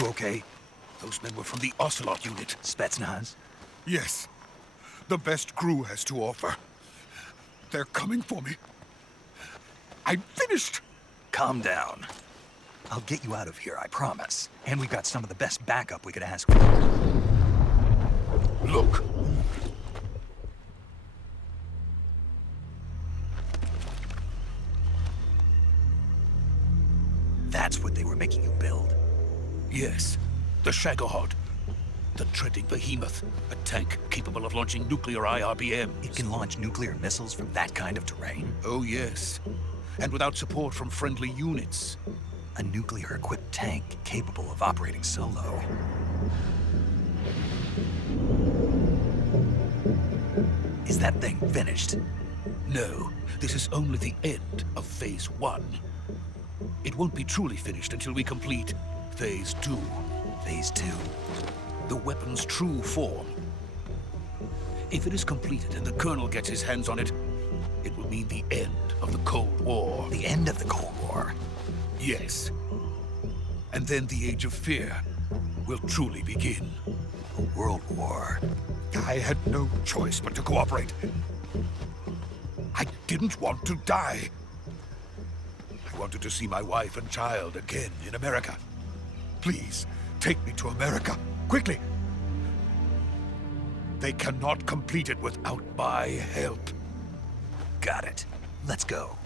You okay? Those men were from the Ocelot unit. Spetsnaz? Yes. The best crew has to offer. They're coming for me. I'm finished! Calm down. I'll get you out of here, I promise. And we've got some of the best backup we could ask for. Look. That's what they were making you build? Yes. The shagohod. The treading behemoth. A tank capable of launching nuclear IRBMs. It can launch nuclear missiles from that kind of terrain? Oh, yes. And without support from friendly units. A nuclear-equipped tank capable of operating solo. Is that thing finished? No, this is only the end of Phase 1. It won't be truly finished until we complete Phase 2. Phase 2? The weapon's true form. If it is completed and the Colonel gets his hands on it, it will mean the end of the Cold War. The end of the Cold War? Yes. And then the Age of Fear will truly begin. A world war. I had no choice but to cooperate. I didn't want to die. I wanted to see my wife and child again in America. Please, take me to America, quickly. They cannot complete it without my help. Got it. Let's go.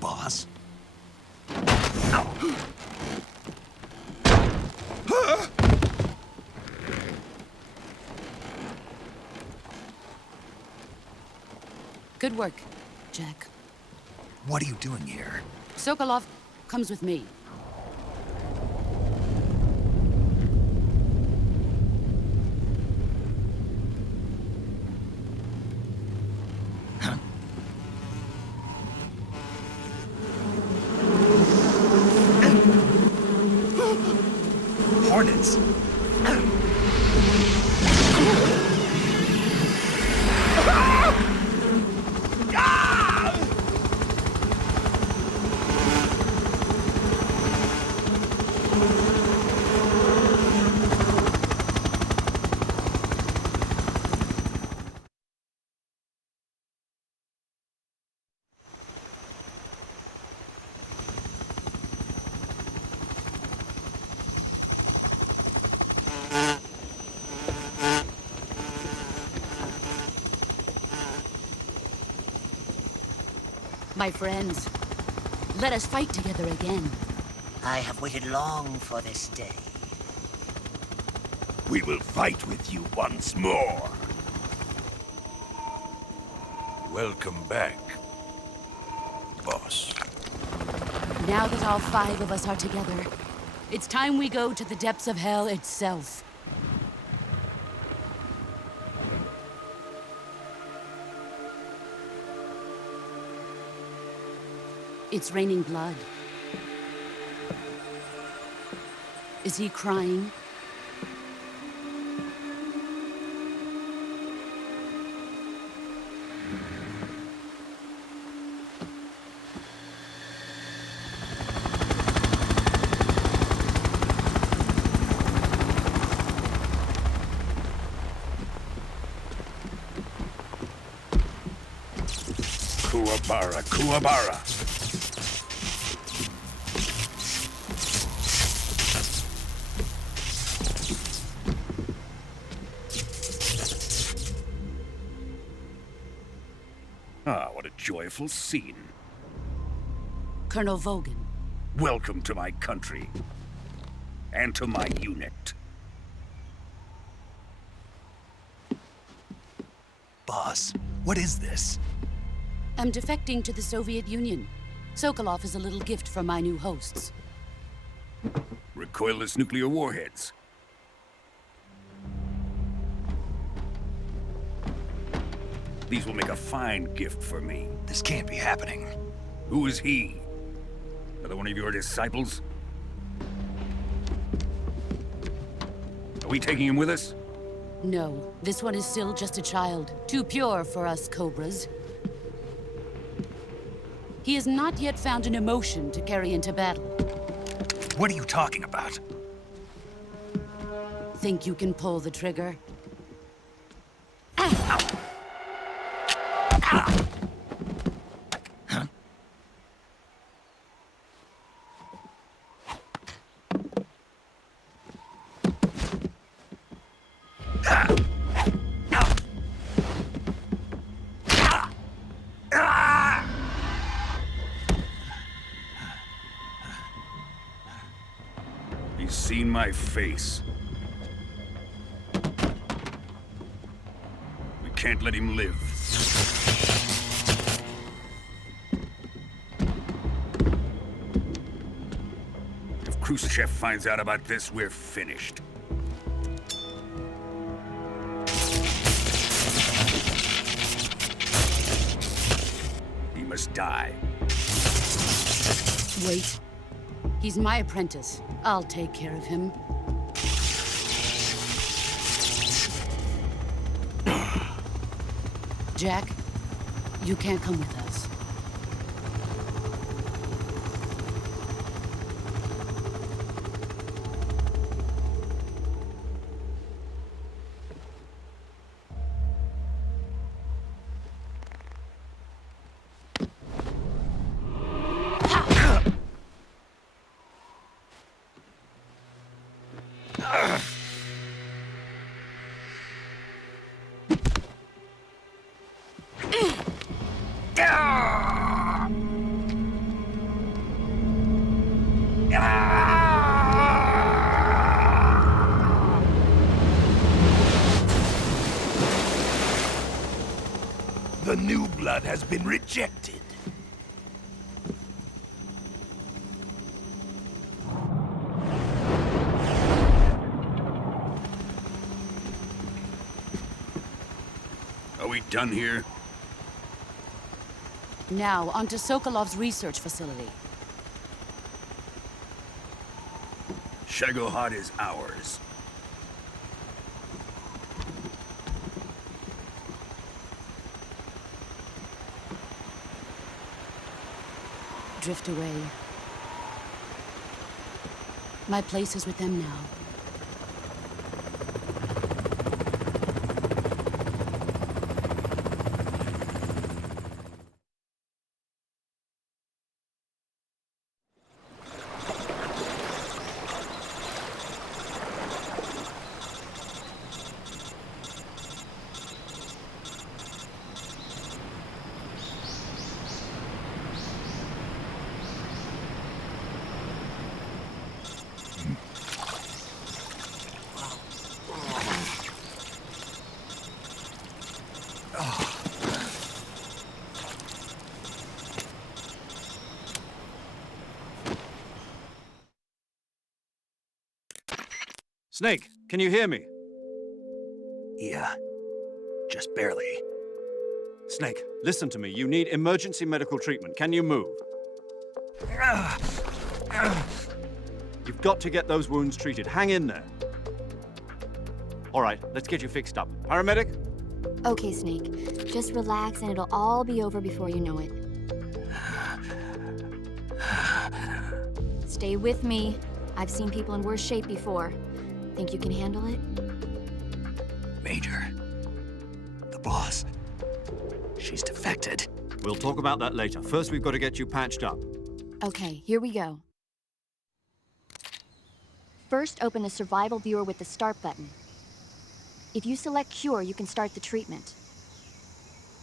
Boss? Good work, Jack. What are you doing here? Sokolov comes with me. Hornets! My friends, let us fight together again. I have waited long for this day. We will fight with you once more. Welcome back, boss. Now that all 5 of us are together, it's time we go to the depths of hell itself. It's raining blood. Is he crying? Kuwabara, Kuwabara. Ah, what a joyful scene. Colonel Volgin. Welcome to my country. And to my unit. Boss, what is this? I'm defecting to the Soviet Union. Sokolov is a little gift from my new hosts. Recoilless nuclear warheads. These will make a fine gift for me. This can't be happening. Who is he? Another one of your disciples? Are we taking him with us? No, this one is still just a child. Too pure for us Cobras. He has not yet found an emotion to carry into battle. What are you talking about? Think you can pull the trigger? He's seen my face. We can't let him live. If Khrushchev finds out about this, we're finished. He must die. Wait. He's my apprentice. I'll take care of him. Jack, you can't come with us. The new blood has been rejected. Are we done here? Now, onto Sokolov's research facility. Shagohod is ours. Drift away. My place is with them now. Snake, can you hear me? Yeah, just barely. Snake, listen to me. You need emergency medical treatment. Can you move? You've got to get those wounds treated. Hang in there. All right, let's get you fixed up. Paramedic? Okay, Snake. Just relax and it'll all be over before you know it. Stay with me. I've seen people in worse shape before. Think you can handle it? Major, the boss, she's defected. We'll talk about that later. First, we've got to get you patched up. Okay, here we go. First, open the survival viewer with the start button. If you select cure, you can start the treatment.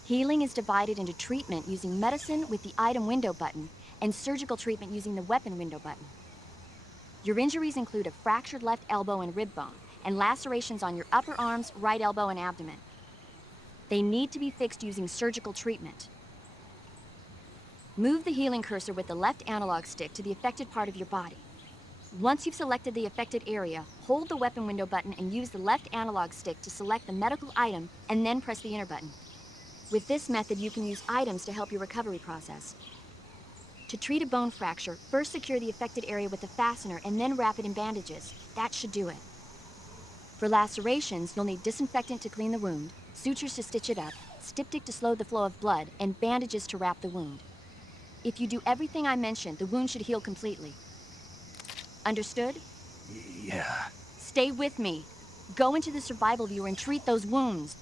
Healing is divided into treatment using medicine with the item window button and surgical treatment using the weapon window button. Your injuries include a fractured left elbow and rib bone, and lacerations on your upper arms, right elbow, and abdomen. They need to be fixed using surgical treatment. Move the healing cursor with the left analog stick to the affected part of your body. Once you've selected the affected area, hold the weapon window button and use the left analog stick to select the medical item, and then press the enter button. With this method, you can use items to help your recovery process. To treat a bone fracture, first secure the affected area with a fastener and then wrap it in bandages. That should do it. For lacerations, you'll need disinfectant to clean the wound, sutures to stitch it up, styptic to slow the flow of blood, and bandages to wrap the wound. If you do everything I mentioned, the wound should heal completely. Understood? Yeah. Stay with me. Go into the survival viewer and treat those wounds.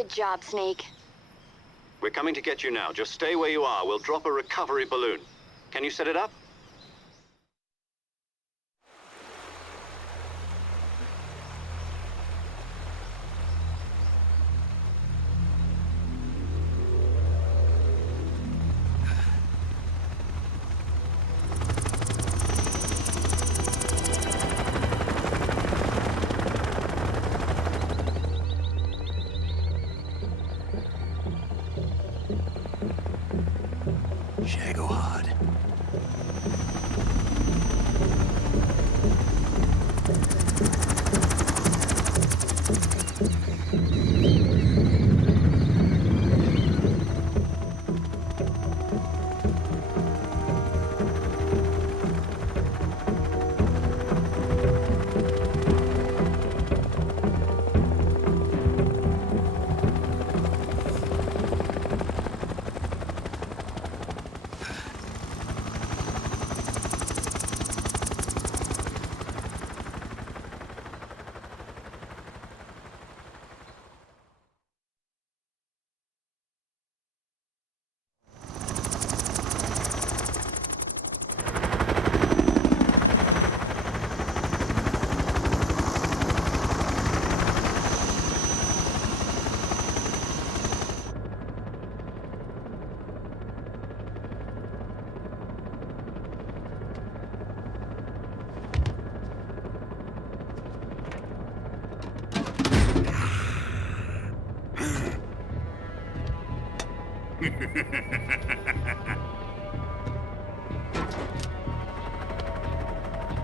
Good job, Snake. We're coming to get you now. Just stay where you are. We'll drop a recovery balloon. Can you set it up? Shagohod.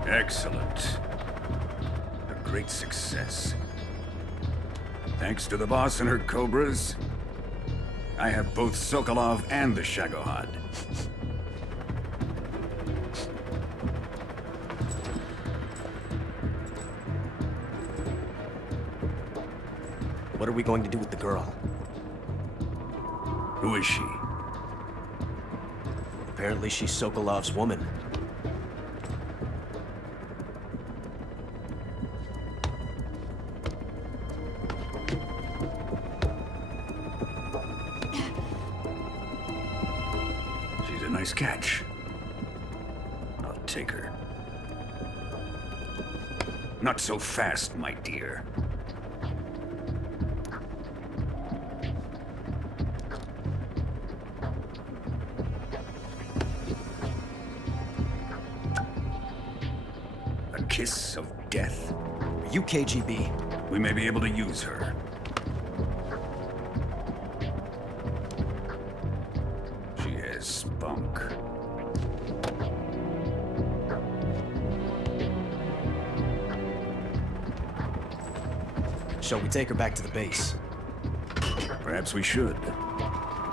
Excellent. A great success. Thanks to the boss and her cobras, I have both Sokolov and the shagohod. What are we going to do with the girl? Who is she? Apparently she's Sokolov's woman. She's a nice catch. I'll take her. Not so fast, my dear. Kiss of death? Are you KGB? We may be able to use her. She has spunk. Shall we take her back to the base? Perhaps we should.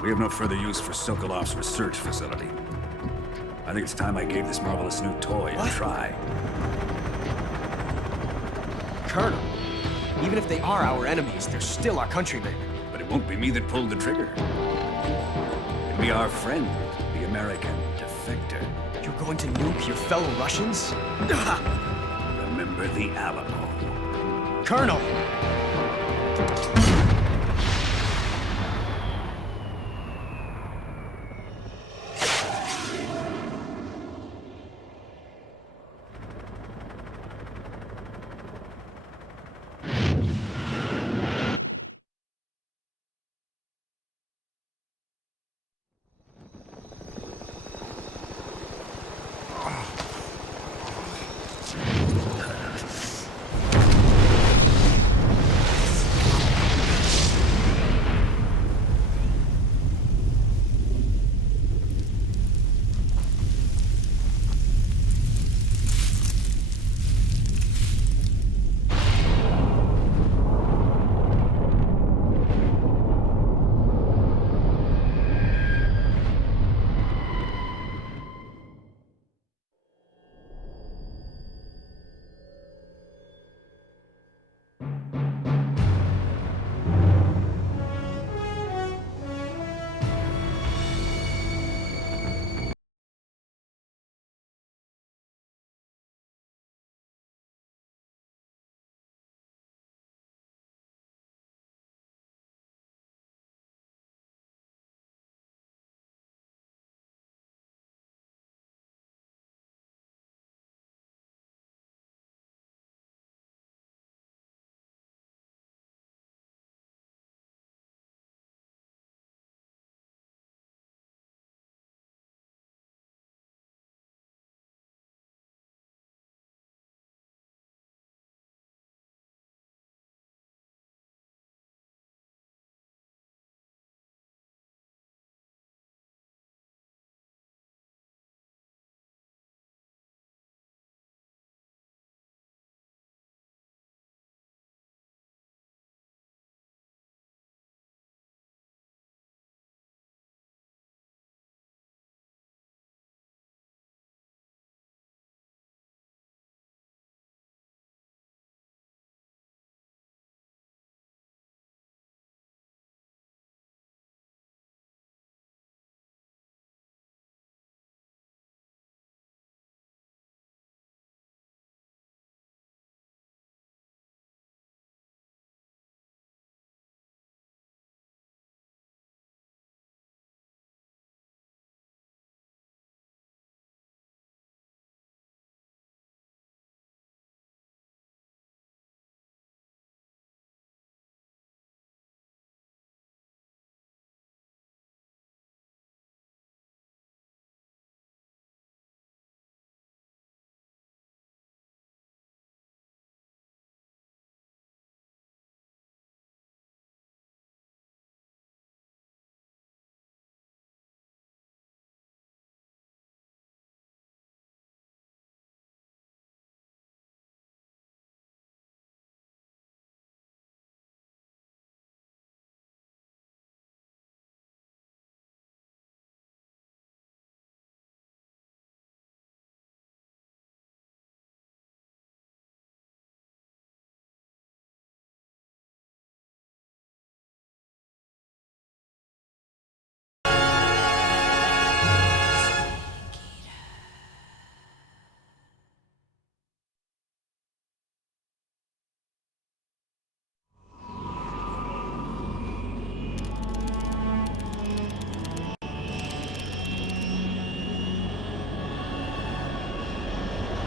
We have no further use for Sokolov's research facility. I think it's time I gave this marvelous new toy a try. Colonel, even if they are our enemies, they're still our countrymen. But it won't be me that pulled the trigger. It'll be our friend, the American defector. You're going to nuke your fellow Russians? Remember the Alamo. Colonel!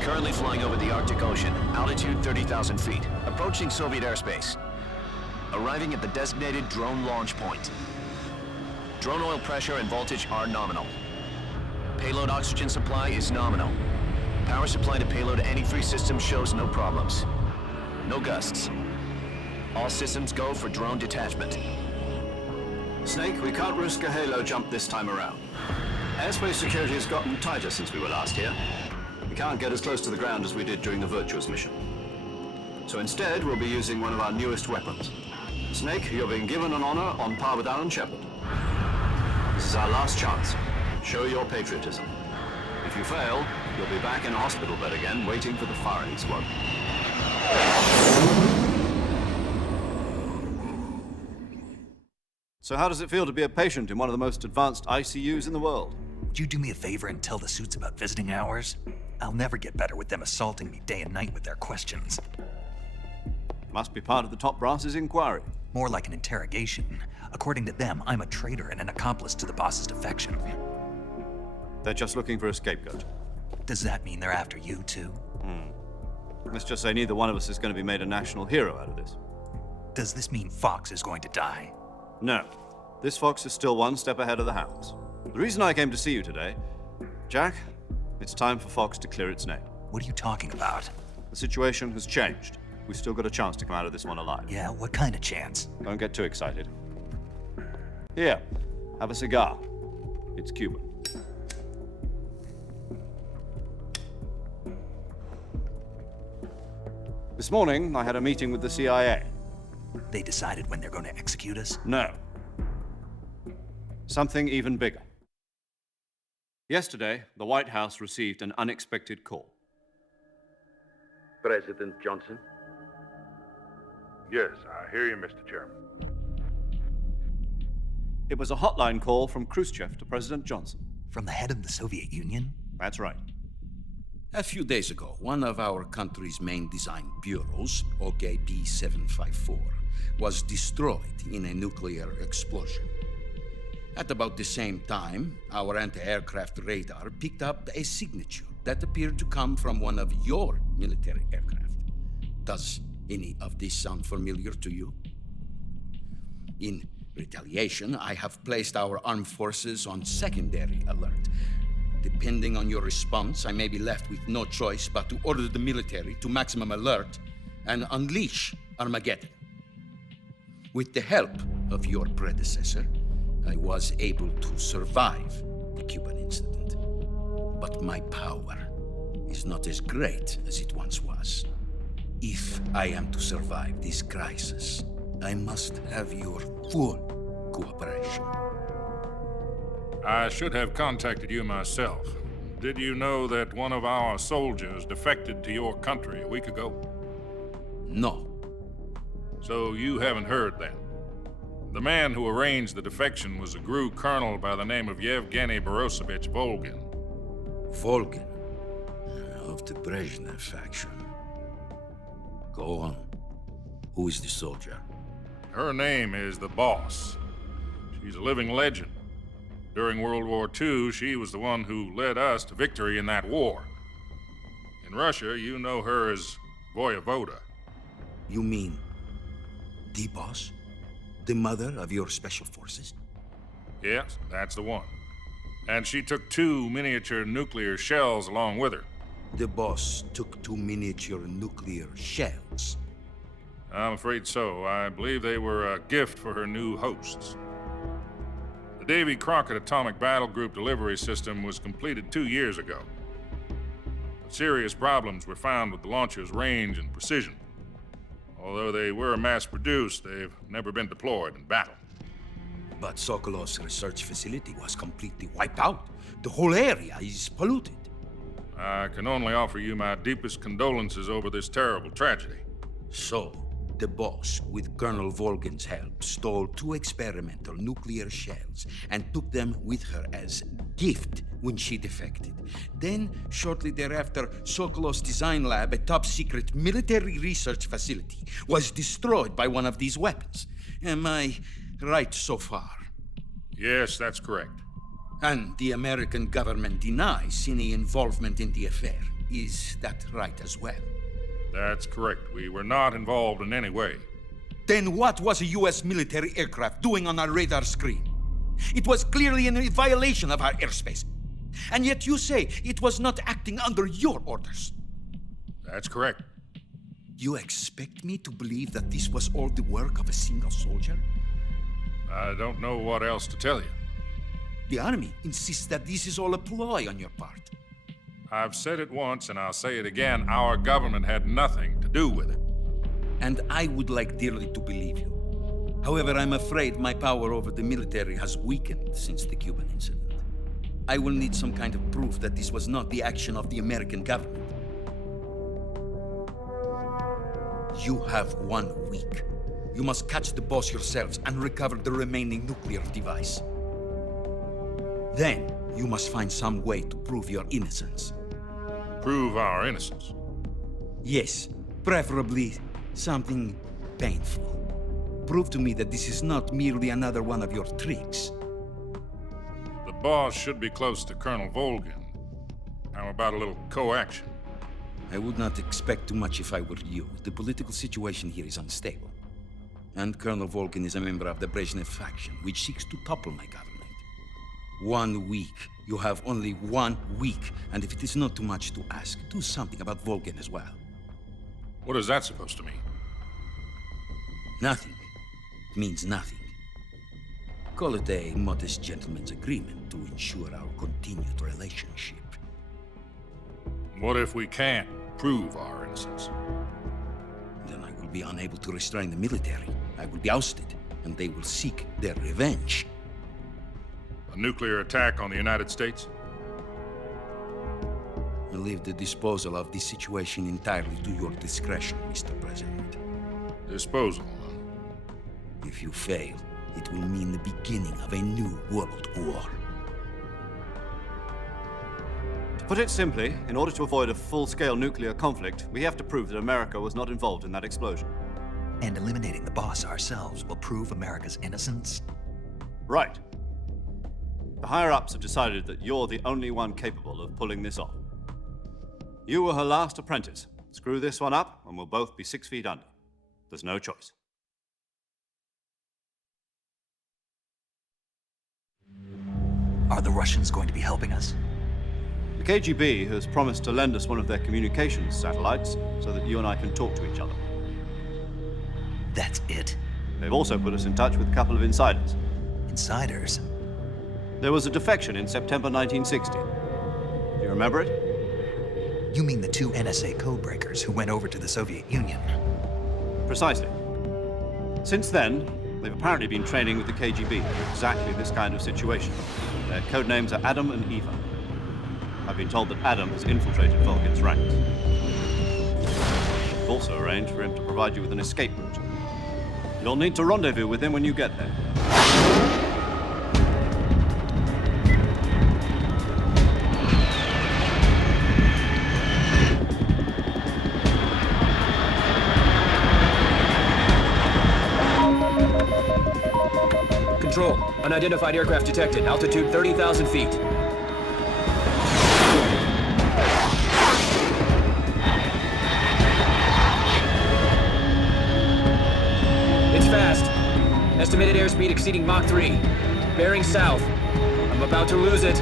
Currently flying over the Arctic Ocean, altitude 30,000 feet, approaching Soviet airspace. Arriving at the designated drone launch point. Drone oil pressure and voltage are nominal. Payload oxygen supply is nominal. Power supply to payload anti-free system shows no problems. No gusts. All systems go for drone detachment. Snake, we can't risk a halo jump this time around. Airspace security has gotten tighter since we were last here. We can't get as close to the ground as we did during the Virtuous mission. So instead, we'll be using one of our newest weapons. Snake, you're being given an honor on par with Alan Shepard. This is our last chance. Show your patriotism. If you fail, you'll be back in a hospital bed again, waiting for the firing squad. So how does it feel to be a patient in one of the most advanced ICUs in the world? Would you do me a favor and tell the suits about visiting hours? I'll never get better with them assaulting me day and night with their questions. Must be part of the top brass's inquiry. More like an interrogation. According to them, I'm a traitor and an accomplice to the boss's defection. They're just looking for a scapegoat. Does that mean they're after you, too? Let's just say neither one of us is going to be made a national hero out of this. Does this mean Fox is going to die? No. This Fox is still one step ahead of the hounds. The reason I came to see you today, Jack, it's time for Fox to clear its name. What are you talking about? The situation has changed. We've still got a chance to come out of this one alive. Yeah, what kind of chance? Don't get too excited. Here, have a cigar. It's Cuban. This morning, I had a meeting with the CIA. They decided when they're going to execute us? No. Something even bigger. Yesterday, the White House received an unexpected call. President Johnson? Yes, I hear you, Mr. Chairman. It was a hotline call from Khrushchev to President Johnson. From the head of the Soviet Union? That's right. A few days ago, one of our country's main design bureaus, OKB 754, was destroyed in a nuclear explosion. At about the same time, our anti-aircraft radar picked up a signature that appeared to come from one of your military aircraft. Does any of this sound familiar to you? In retaliation, I have placed our armed forces on secondary alert. Depending on your response, I may be left with no choice but to order the military to maximum alert and unleash Armageddon. With the help of your predecessor, I was able to survive the Cuban incident. But my power is not as great as it once was. If I am to survive this crisis, I must have your full cooperation. I should have contacted you myself. Did you know that one of our soldiers defected to your country a week ago? No. So you haven't heard then? The man who arranged the defection was a GRU colonel by the name of Yevgeny Borisovich Volgin. Volgin? Of the Brezhnev faction. Go on. Who is the soldier? Her name is the Boss. She's a living legend. During World War II, she was the one who led us to victory in that war. In Russia, you know her as Voyevoda. You mean the Boss? The mother of your special forces? Yes, that's the one. And she took 2 miniature nuclear shells along with her. The Boss took 2 miniature nuclear shells? I'm afraid so. I believe they were a gift for her new hosts. The Davy Crockett Atomic Battle Group delivery system was completed 2 years ago. But serious problems were found with the launcher's range and precision. Although they were mass-produced, they've never been deployed in battle. But Sokolov's research facility was completely wiped out. The whole area is polluted. I can only offer you my deepest condolences over this terrible tragedy. So, the Boss, with Colonel Volgin's help, stole 2 experimental nuclear shells and took them with her as gift when she defected. Then, shortly thereafter, Sokolov's design lab, a top-secret military research facility, was destroyed by one of these weapons. Am I right so far? Yes, that's correct. And the American government denies any involvement in the affair. Is that right as well? That's correct. We were not involved in any way. Then what was a U.S. military aircraft doing on our radar screen? It was clearly in violation of our airspace. And yet you say it was not acting under your orders. That's correct. You expect me to believe that this was all the work of a single soldier? I don't know what else to tell you. The Army insists that this is all a ploy on your part. I've said it once and I'll say it again. Our government had nothing to do with it. And I would like dearly to believe you. However, I'm afraid my power over the military has weakened since the Cuban incident. I will need some kind of proof that this was not the action of the American government. You have 1 week. You must catch the boss yourselves and recover the remaining nuclear device. Then, you must find some way to prove your innocence. Prove our innocence? Yes, preferably something painful. Prove to me that this is not merely another one of your tricks. The boss should be close to Colonel Volgin. How about a little co-action? I would not expect too much if I were you. The political situation here is unstable. And Colonel Volgin is a member of the Brezhnev faction, which seeks to topple my government. 1 week. You have only 1 week. And if it is not too much to ask, do something about Volgin as well. What is that supposed to mean? Nothing. It means nothing. Call it a modest gentleman's agreement to ensure our continued relationship. What if we can't prove our innocence? Then I will be unable to restrain the military. I will be ousted, and they will seek their revenge. A nuclear attack on the United States? I leave the disposal of this situation entirely to your discretion, Mr. President. Disposal? If you fail, it will mean the beginning of a new world war. To put it simply, in order to avoid a full-scale nuclear conflict, we have to prove that America was not involved in that explosion. And eliminating the boss ourselves will prove America's innocence? Right. The higher-ups have decided that you're the only one capable of pulling this off. You were her last apprentice. Screw this one up, and we'll both be 6 feet under. There's no choice. Are the Russians going to be helping us? The KGB has promised to lend us one of their communications satellites so that you and I can talk to each other. That's it? They've also put us in touch with a couple of insiders. Insiders? There was a defection in September 1960. Do you remember it? You mean the 2 NSA codebreakers who went over to the Soviet Union? Precisely. Since then, they've apparently been training with the KGB for exactly this kind of situation. Their codenames are Adam and Eva. I've been told that Adam has infiltrated Volgin's ranks. We've also arranged for him to provide you with an escape route. You'll need to rendezvous with him when you get there. Control, unidentified aircraft detected. Altitude 30,000 feet. It's fast. Estimated airspeed exceeding Mach 3. Bearing south. I'm about to lose it.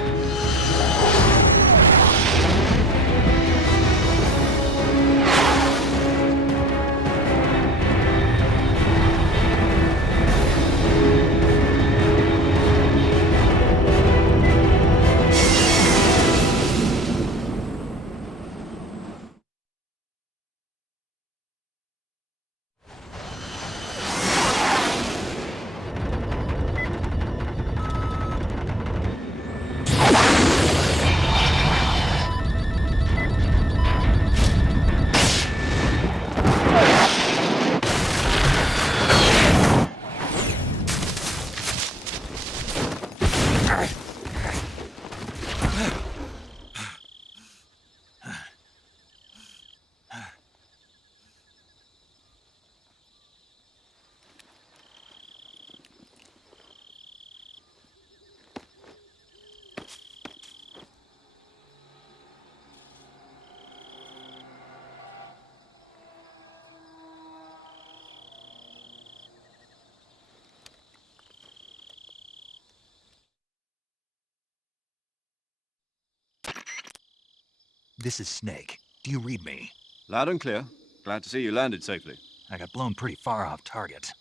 This is Snake. Do you read me? Loud and clear. Glad to see you landed safely. I got blown pretty far off target.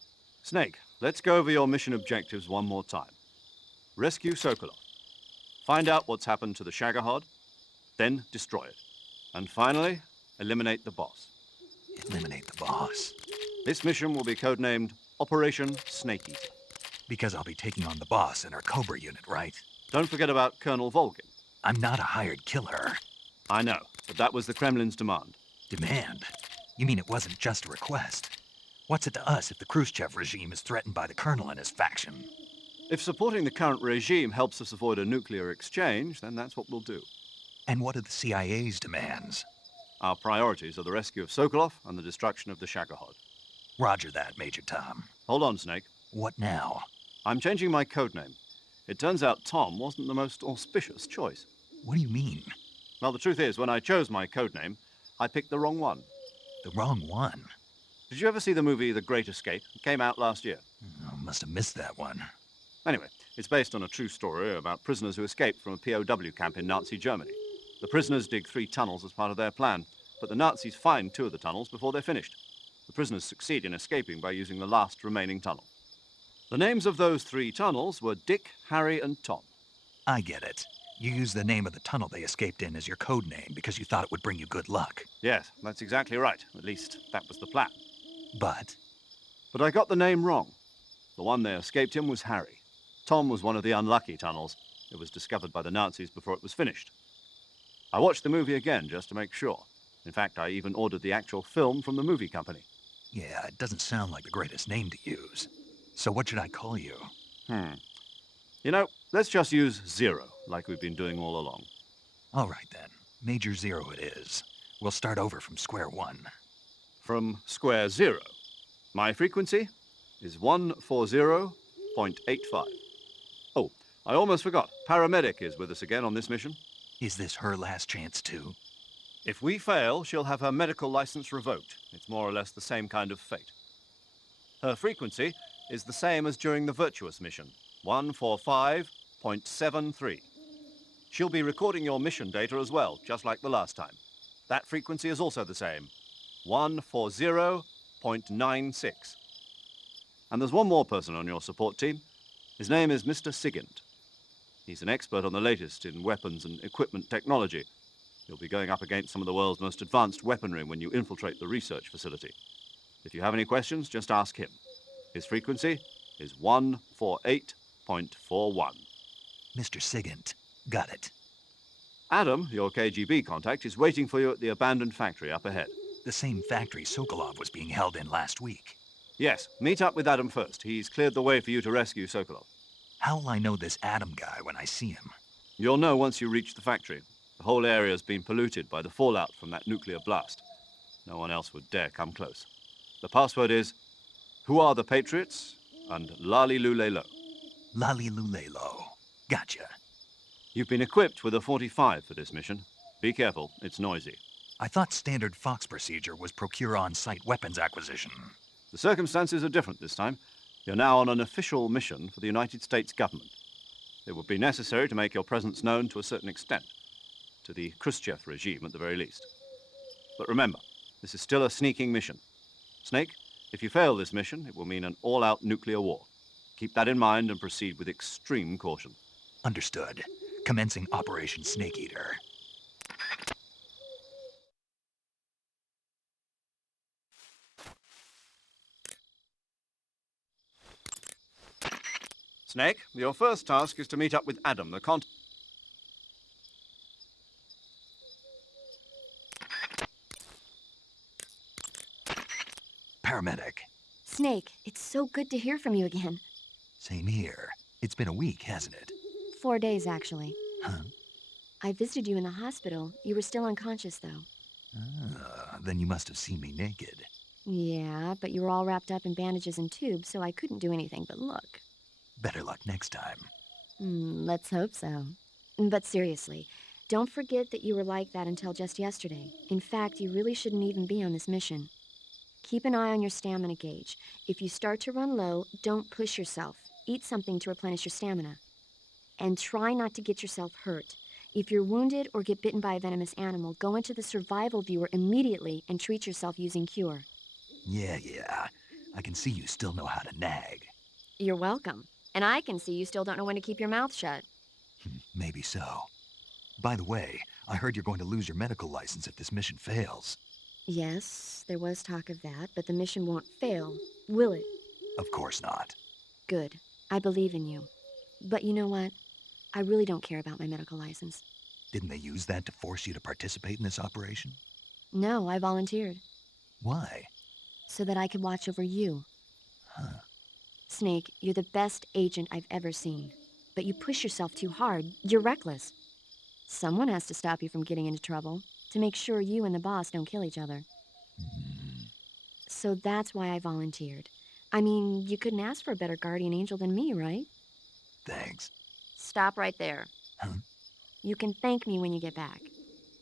Snake, let's go over your mission objectives one more time. Rescue Sokolov. Find out what's happened to the shagohod, then destroy it. And finally, eliminate the boss. Eliminate the boss. This mission will be codenamed Operation Snake Eater. Because I'll be taking on the boss and her Cobra unit, right? Don't forget about Colonel Volgin. I'm not a hired killer. I know, but that was the Kremlin's demand. Demand? You mean it wasn't just a request? What's it to us if the Khrushchev regime is threatened by the Colonel and his faction? If supporting the current regime helps us avoid a nuclear exchange, then that's what we'll do. And what are the CIA's demands? Our priorities are the rescue of Sokolov and the destruction of the shagohod. Roger that, Major Tom. Hold on, Snake. What now? I'm changing my codename. It turns out Tom wasn't the most auspicious choice. What do you mean? Well, the truth is, when I chose my codename, I picked the wrong one. The wrong one? Did you ever see the movie The Great Escape? It came out last year. Oh, must have missed that one. Anyway, it's based on a true story about prisoners who escaped from a POW camp in Nazi Germany. The prisoners dig 3 tunnels as part of their plan, but the Nazis find 2 of the tunnels before they're finished. The prisoners succeed in escaping by using the last remaining tunnel. The names of those 3 tunnels were Dick, Harry, and Tom. I get it. You used the name of the tunnel they escaped in as your code name because you thought it would bring you good luck. Yes, that's exactly right. At least, that was the plan. But I got the name wrong. The one they escaped in was Harry. Tom was one of the unlucky tunnels. It was discovered by the Nazis before it was finished. I watched the movie again just to make sure. In fact, I even ordered the actual film from the movie company. Yeah, it doesn't sound like the greatest name to use. So what should I call you? You know, let's just use Zero, like we've been doing all along. All right, then. Major Zero it is. We'll start over from square one. From square 0. My frequency is 140.85. Oh, I almost forgot. Paramedic is with us again on this mission. Is this her last chance, too? If we fail, she'll have her medical license revoked. It's more or less the same kind of fate. Her frequency is the same as during the virtuous mission, 145.73. She'll be recording your mission data as well, just like the last time. That frequency is also the same, 140.96. And there's one more person on your support team. His name is Mr. Sigint. He's an expert on the latest in weapons and equipment technology. You'll be going up against some of the world's most advanced weaponry when you infiltrate the research facility. If you have any questions, just ask him. His frequency is 148.41. Mr. Sigint. Got it. Adam, your KGB contact, is waiting for you at the abandoned factory up ahead. The same factory Sokolov was being held in last week. Yes, meet up with Adam first. He's cleared the way for you to rescue Sokolov. How'll I know this Adam guy when I see him? You'll know once you reach the factory. The whole area's been polluted by the fallout from that nuclear blast. No one else would dare come close. The password is, "Who are the Patriots?" and Lali Lulelo. Lali Lulelo. Gotcha. You've been equipped with a 45 for this mission. Be careful, it's noisy. I thought standard Fox procedure was procure on-site weapons acquisition. The circumstances are different this time. You're now on an official mission for the United States government. It would be necessary to make your presence known to a certain extent. To the Khrushchev regime, at the very least. But remember, this is still a sneaking mission. Snake, if you fail this mission, it will mean an all-out nuclear war. Keep that in mind and proceed with extreme caution. Understood. Commencing Operation Snake Eater. Snake, your first task is to meet up with Adam, the Paramedic. Snake, it's so good to hear from you again. Same here. It's been a week, hasn't it? 4 days, actually. Huh? I visited you in the hospital. You were still unconscious, though. Then you must have seen me naked. Yeah, but you were all wrapped up in bandages and tubes, so I couldn't do anything but look. Better luck next time. Let's hope so. But seriously, don't forget that you were like that until just yesterday. In fact, you really shouldn't even be on this mission. Keep an eye on your stamina gauge. If you start to run low, don't push yourself. Eat something to replenish your stamina. And try not to get yourself hurt. If you're wounded or get bitten by a venomous animal, go into the survival viewer immediately and treat yourself using cure. Yeah. I can see you still know how to nag. You're welcome. And I can see you still don't know when to keep your mouth shut. Maybe so. By the way, I heard you're going to lose your medical license if this mission fails. Yes, there was talk of that, but the mission won't fail, will it? Of course not. Good. I believe in you. But you know what? I really don't care about my medical license. Didn't they use that to force you to participate in this operation? No, I volunteered. Why? So that I could watch over you. Huh. Snake, you're the best agent I've ever seen. But you push yourself too hard. You're reckless. Someone has to stop you from getting into trouble, to make sure you and the boss don't kill each other. So that's why I volunteered. I mean, you couldn't ask for a better guardian angel than me, right? Thanks. Stop right there. Huh? You can thank me when you get back.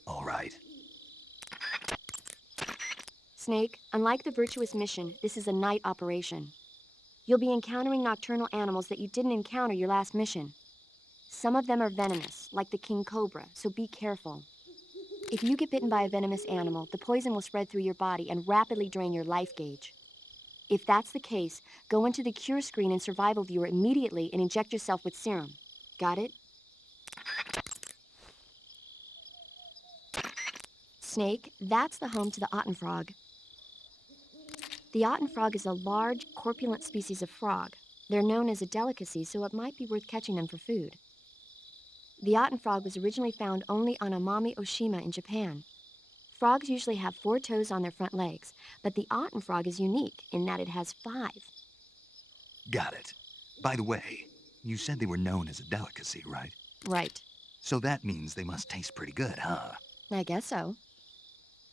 All right. Snake, unlike the virtuous mission, this is a night operation. You'll be encountering nocturnal animals that you didn't encounter your last mission. Some of them are venomous, like the king cobra, so be careful. If you get bitten by a venomous animal, the poison will spread through your body and rapidly drain your life gauge. If that's the case, go into the cure screen in survival viewer immediately and inject yourself with serum. Got it? Snake, that's the home to the otten frog. The otten frog is a large, corpulent species of frog. They're known as a delicacy, so it might be worth catching them for food. The otten frog was originally found only on Amami Oshima in Japan. Frogs usually have 4 toes on their front legs, but the otten frog is unique in that it has 5. Got it. By the way, you said they were known as a delicacy, right? Right. So that means they must taste pretty good, huh? I guess so.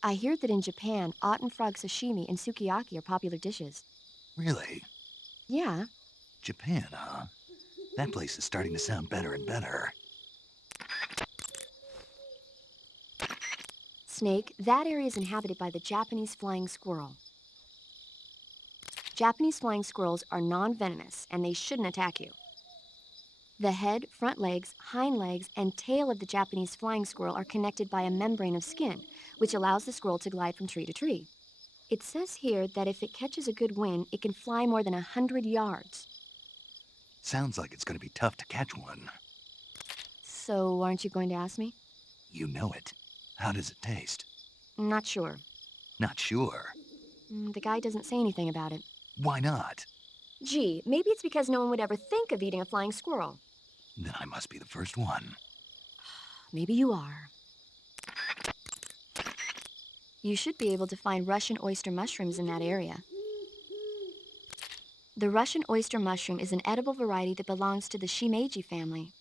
I hear that in Japan, otten frog sashimi and sukiyaki are popular dishes. Really? Yeah. Japan, huh? That place is starting to sound better and better. Snake, that area is inhabited by the Japanese flying squirrel. Japanese flying squirrels are non-venomous, and they shouldn't attack you. The head, front legs, hind legs, and tail of the Japanese flying squirrel are connected by a membrane of skin, which allows the squirrel to glide from tree to tree. It says here that if it catches a good wind, it can fly more than 100 yards. Sounds like it's going to be tough to catch one. So, aren't you going to ask me? You know it. How does it taste? Not sure. Not sure. The guy doesn't say anything about it. Why not? Gee, maybe it's because no one would ever think of eating a flying squirrel. Then I must be the first one. Maybe you are. You should be able to find Russian oyster mushrooms in that area. The Russian oyster mushroom is an edible variety that belongs to the shimeji family.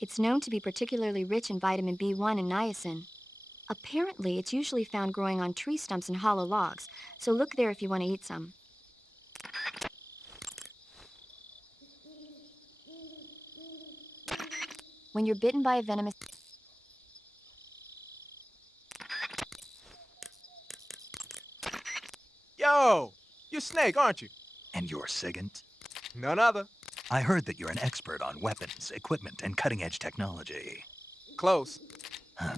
It's known to be particularly rich in vitamin B1 and niacin. Apparently, it's usually found growing on tree stumps and hollow logs, so look there if you want to eat some. When you're bitten by a venomous... Yo! You're Snake, aren't you? And you're Sigint? None other. I heard that you're an expert on weapons, equipment, and cutting-edge technology. Close. Huh?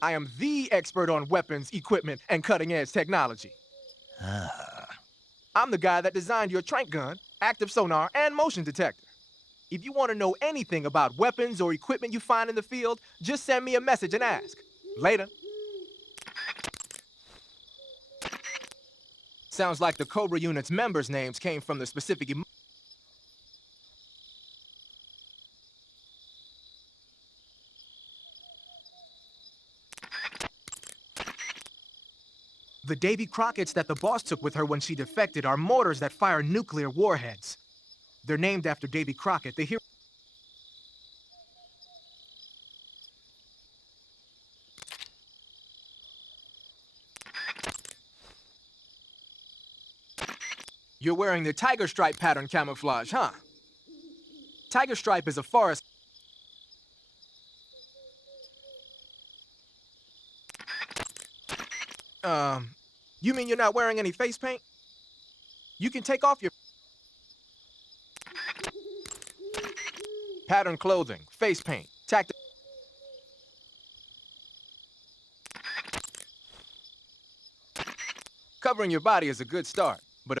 I am the expert on weapons, equipment, and cutting-edge technology. Ah. I'm the guy that designed your trank gun, active sonar, and motion detector. If you want to know anything about weapons or equipment you find in the field, just send me a message and ask. Later. Sounds like the Cobra unit's members' names came from the specific The Davy Crockett's that the boss took with her when she defected are mortars that fire nuclear warheads. They're named after Davy Crockett, the hero. You're wearing the tiger stripe pattern camouflage, huh? Tiger stripe is a forest. You mean you're not wearing any face paint? You can take off your pattern clothing, face paint, tactical. Covering your body is a good start, but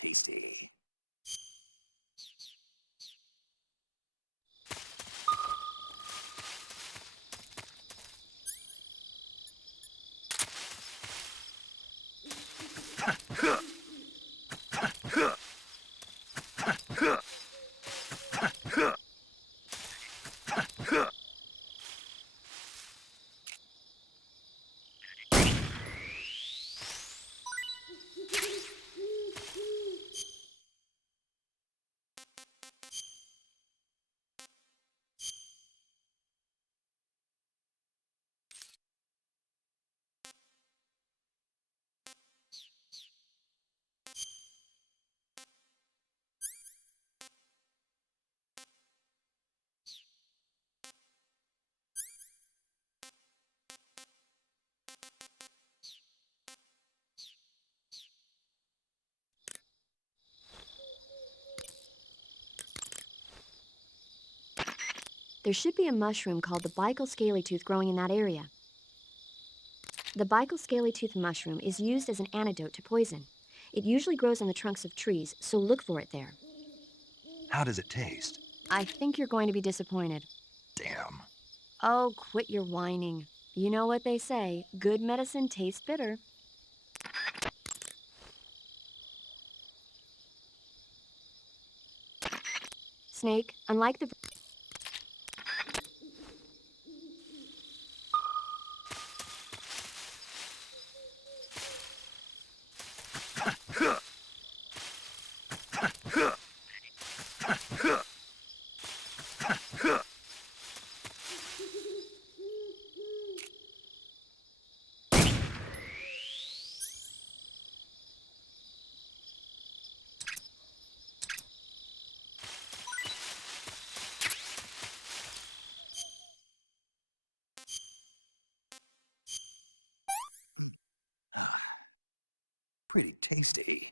Tasty. There should be a mushroom called the Bicol scalytooth growing in that area. The Bicol scalytooth mushroom is used as an antidote to poison. It usually grows on the trunks of trees, so look for it there. How does it taste? I think you're going to be disappointed. Damn. Oh, quit your whining. You know what they say, good medicine tastes bitter. Snake, unlike the... Pretty tasty.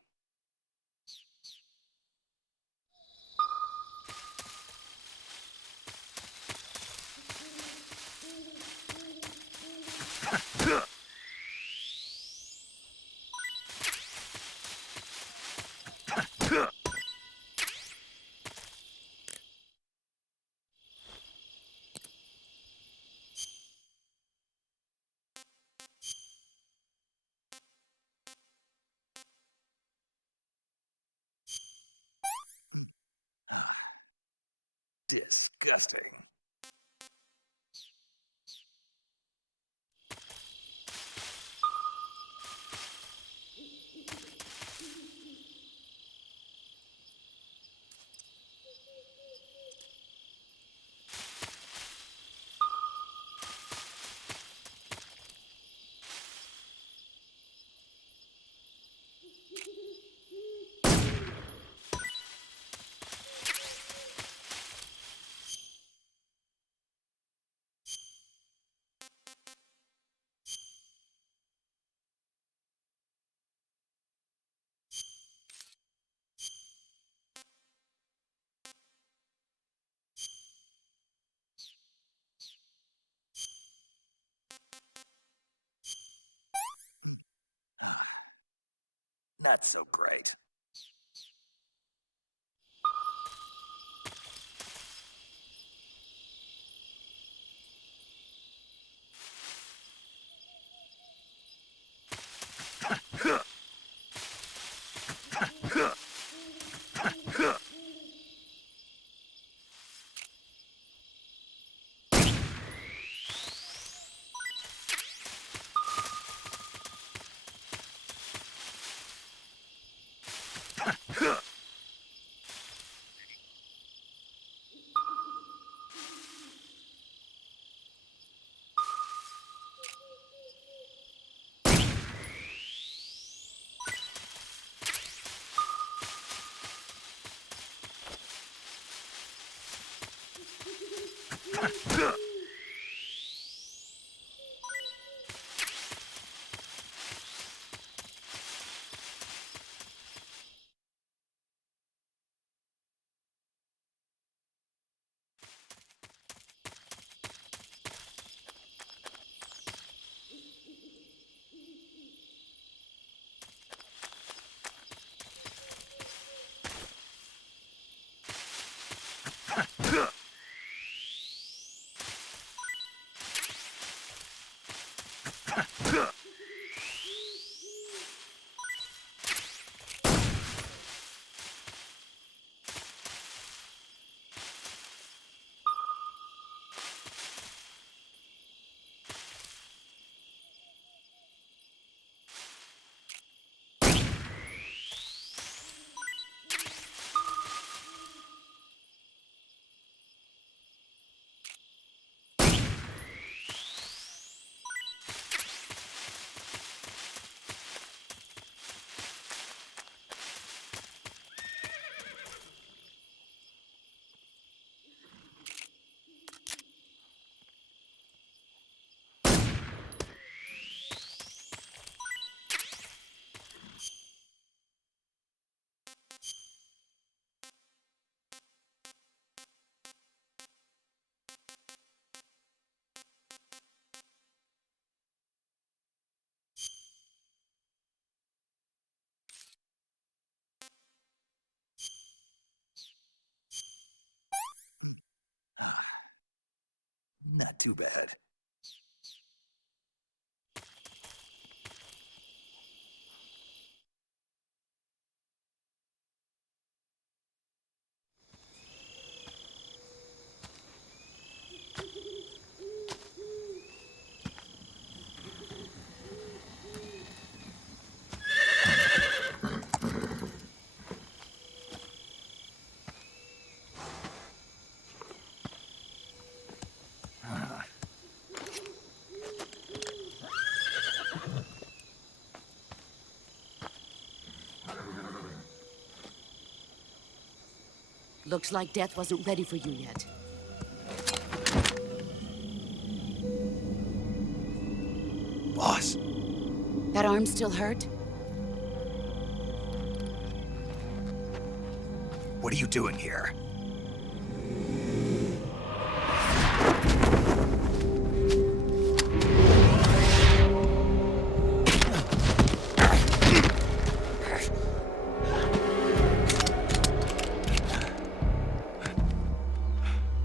Disgusting. That's so great. Not too bad. Looks like death wasn't ready for you yet. Boss. That arm still hurt? What are you doing here?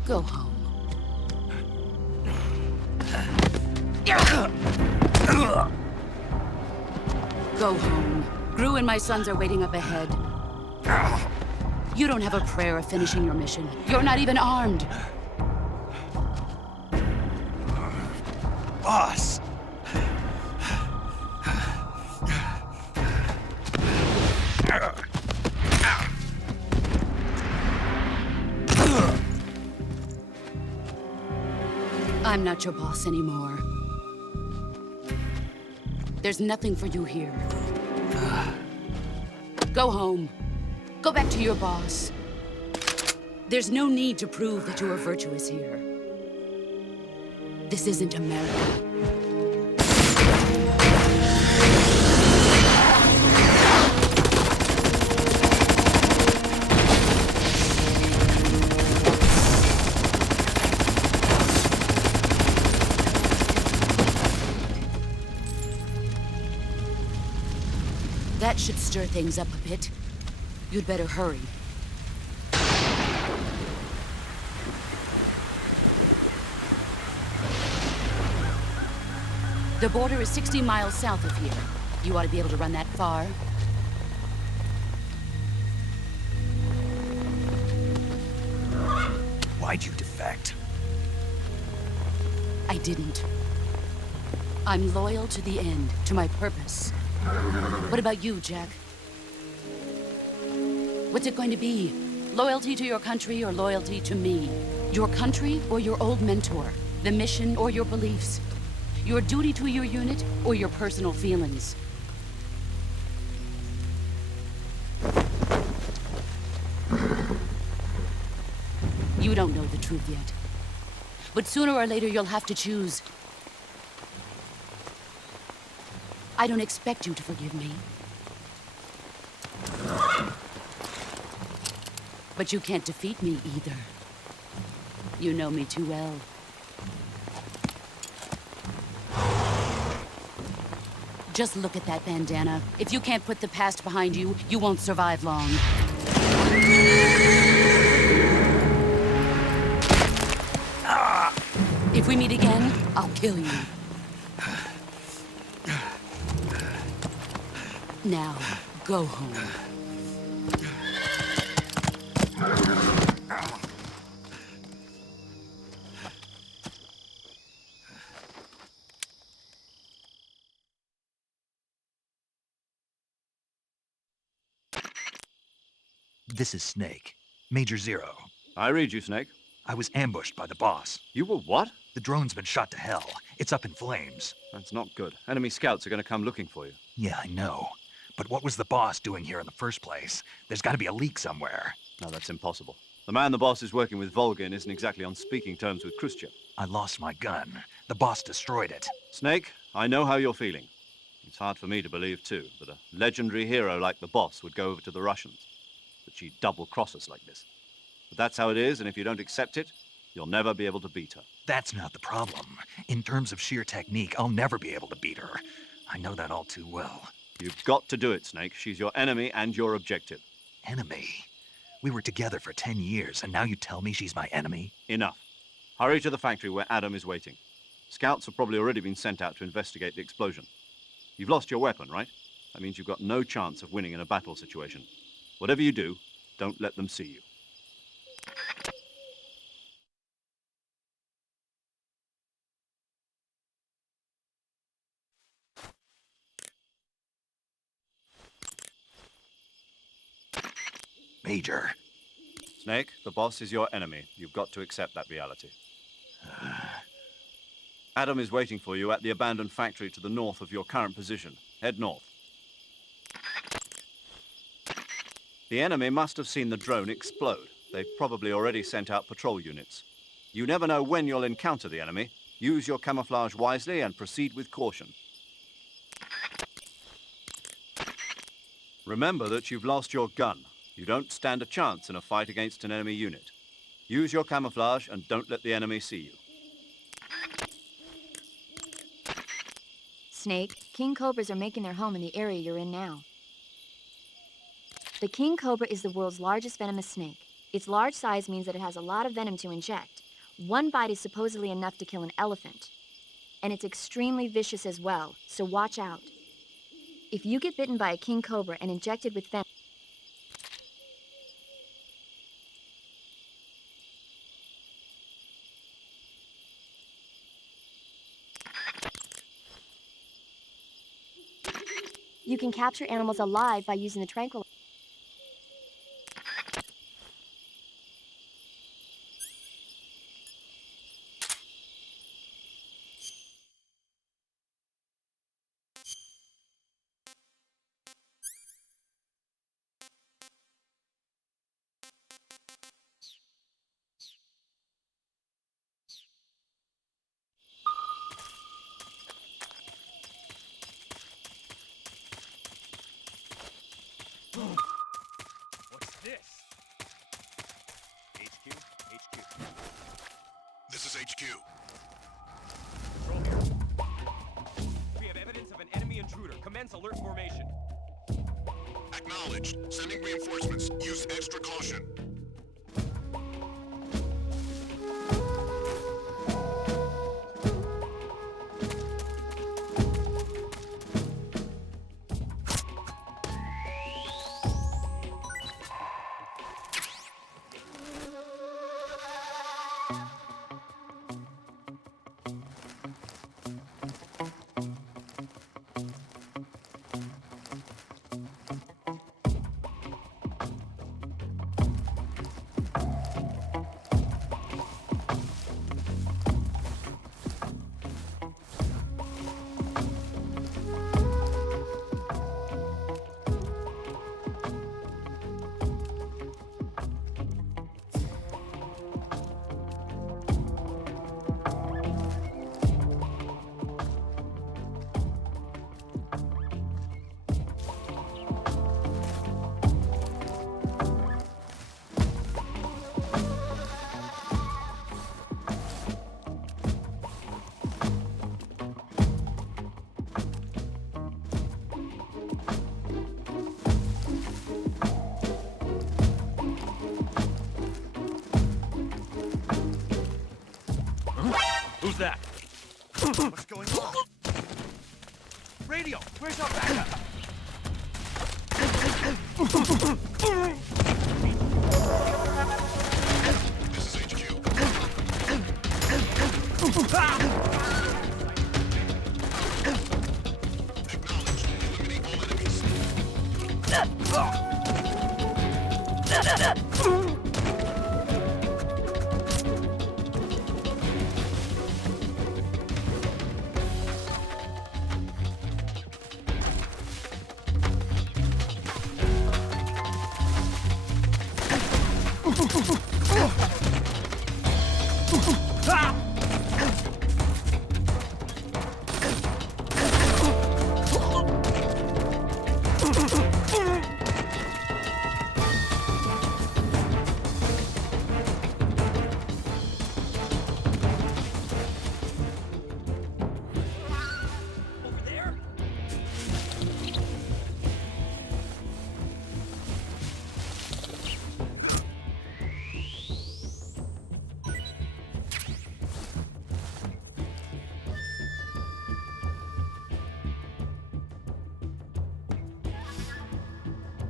Go home. Go home. Gru and my sons are waiting up ahead. You don't have a prayer of finishing your mission. You're not even armed. Boss! I'm not your boss anymore. There's nothing for you here. Go home. Go back to your boss. There's no need to prove that you are virtuous here. This isn't America. That should stir things up a bit. You'd better hurry. The border is 60 miles south of here. You ought to be able to run that far. Why'd you defect? I didn't. I'm loyal to the end, to my purpose. What about you, Jack? What's it going to be? Loyalty to your country or loyalty to me? Your country or your old mentor? The mission or your beliefs? Your duty to your unit or your personal feelings? You don't know the truth yet. But sooner or later you'll have to choose. I don't expect you to forgive me. But you can't defeat me either. You know me too well. Just look at that bandana. If you can't put the past behind you, you won't survive long. If we meet again, I'll kill you. Now, go home. This is Snake. Major Zero. I read you, Snake. I was ambushed by the boss. You were what? The drone's been shot to hell. It's up in flames. That's not good. Enemy scouts are going to come looking for you. Yeah, I know. But what was the boss doing here in the first place? There's got to be a leak somewhere. No, that's impossible. The man the boss is working with, Volgin, isn't exactly on speaking terms with Khrushchev. I lost my gun. The boss destroyed it. Snake, I know how you're feeling. It's hard for me to believe, too, that a legendary hero like the boss would go over to the Russians. That she'd double-cross us like this. But that's how it is, and if you don't accept it, you'll never be able to beat her. That's not the problem. In terms of sheer technique, I'll never be able to beat her. I know that all too well. You've got to do it, Snake. She's your enemy and your objective. Enemy? We were together for 10 years, and now you tell me she's my enemy? Enough. Hurry to the factory where Adam is waiting. Scouts have probably already been sent out to investigate the explosion. You've lost your weapon, right? That means you've got no chance of winning in a battle situation. Whatever you do, don't let them see you. Major. Snake, the boss is your enemy. You've got to accept that reality. Adam is waiting for you at the abandoned factory to the north of your current position. Head north. The enemy must have seen the drone explode. They've probably already sent out patrol units. You never know when you'll encounter the enemy. Use your camouflage wisely and proceed with caution. Remember that you've lost your gun. You don't stand a chance in a fight against an enemy unit. Use your camouflage and don't let the enemy see you. Snake, king cobras are making their home in the area you're in now. The king cobra is the world's largest venomous snake. Its large size means that it has a lot of venom to inject. One bite is supposedly enough to kill an elephant. And it's extremely vicious as well, so watch out. If you get bitten by a king cobra and injected with venom, you can capture animals alive by using the tranquilizer. What's this? HQ? This is HQ. Control here. We have evidence of an enemy intruder. Commence alert formation. Acknowledged. Sending reinforcements. Use extra caution. Who's that? What's going on? Radio, where's our backup? This is HQ. Acknowledged. Eliminate all enemies.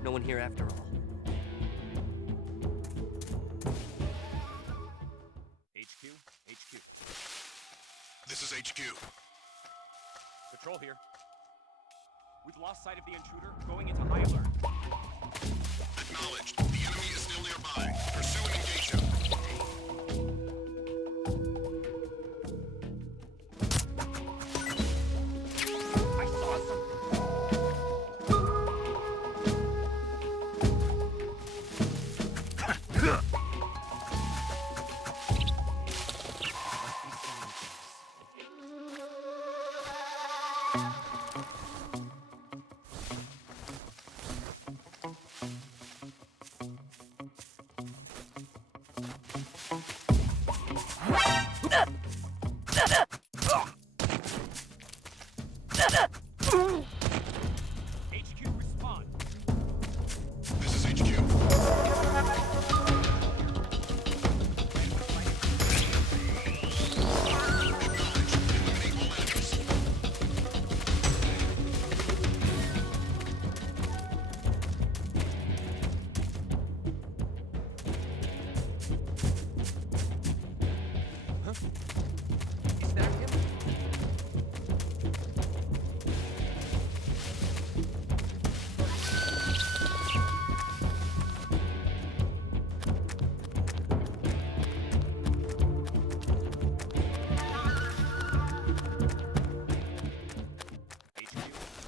No one here after all. HQ, HQ. This is HQ. Patrol here. We've lost sight of the intruder, going into high alert. Acknowledged. The enemy is still nearby. Pursue and engage him. I saw something. HQ, respond. This is HQ. Is that him?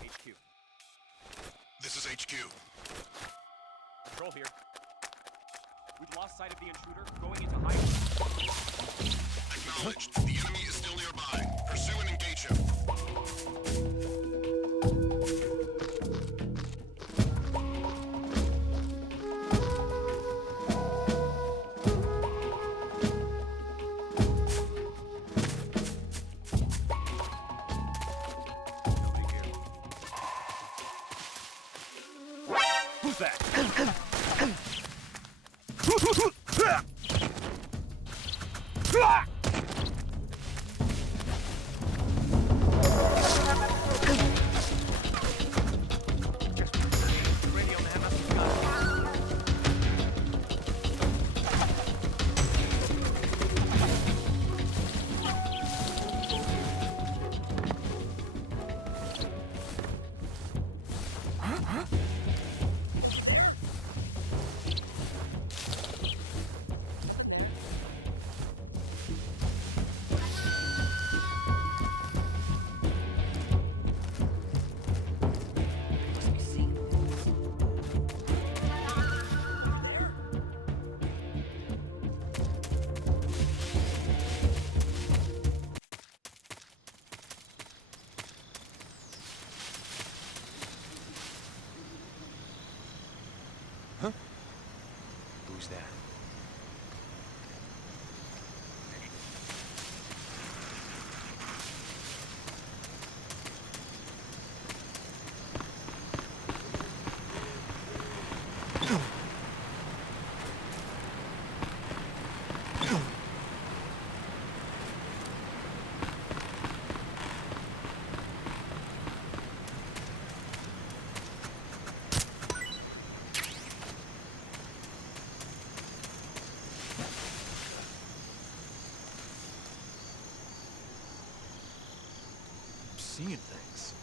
HQ. This is HQ. Patrol here. We've lost sight of the intruder, going into high alert. Acknowledged. The enemy is still nearby. Pursue and engage him. Nobody here. that? Who's that? Seeing things.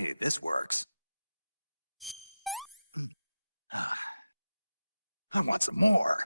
Hey, this works. I want some more.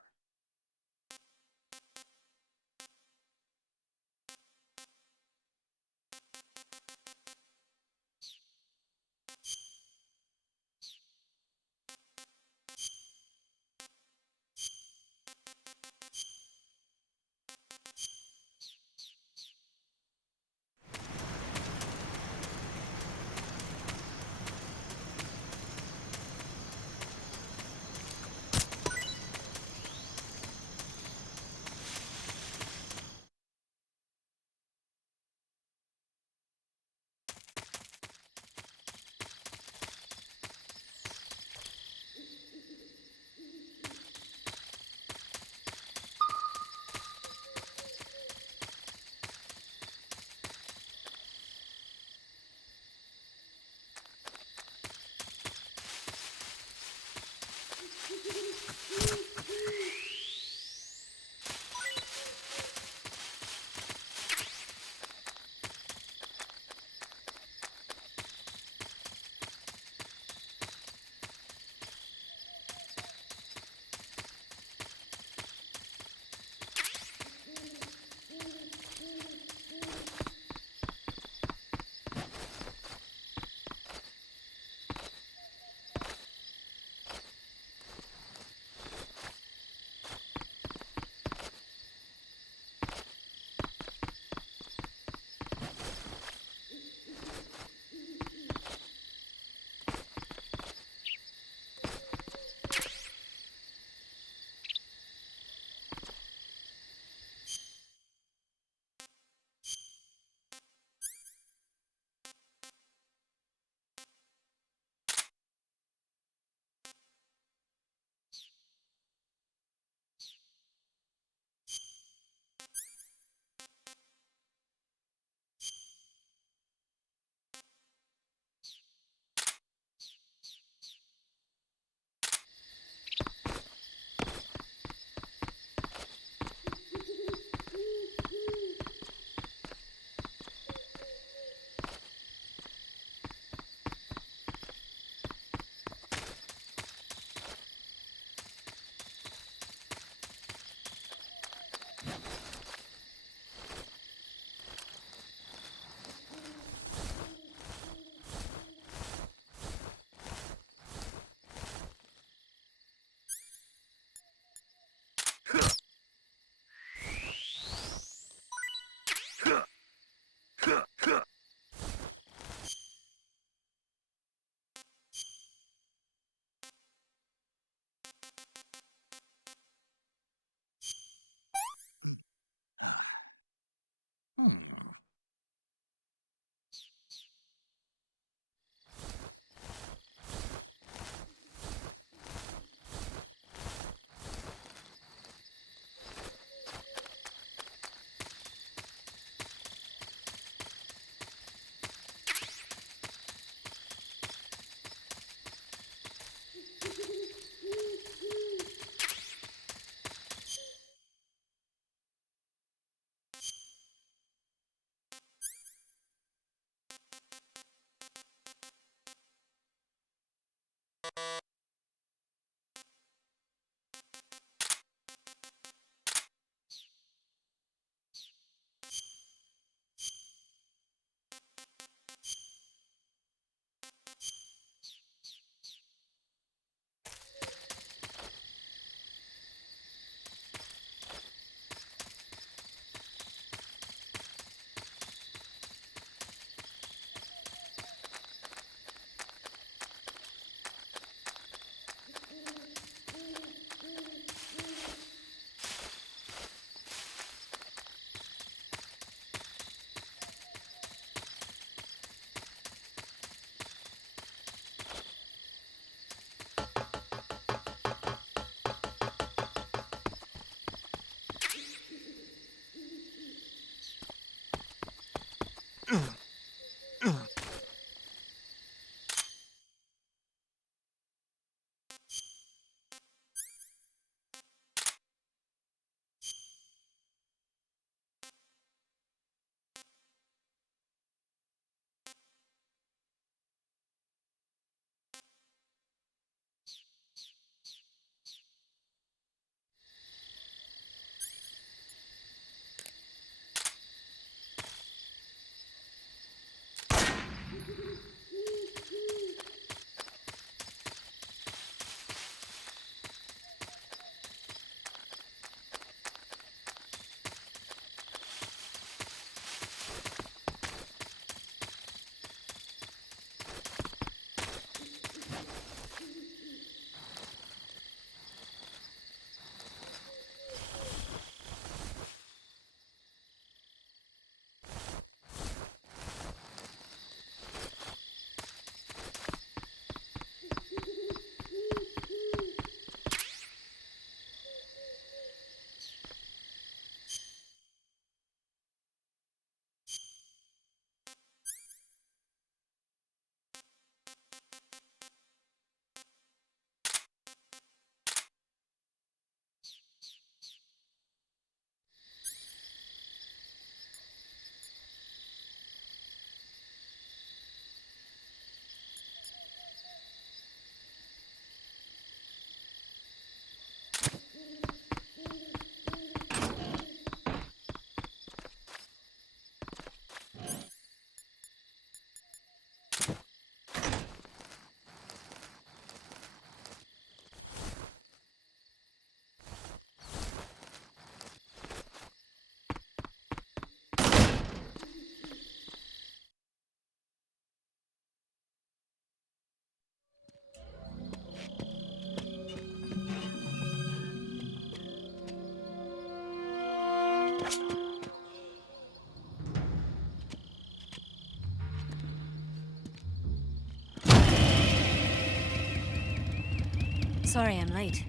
Sorry I'm late.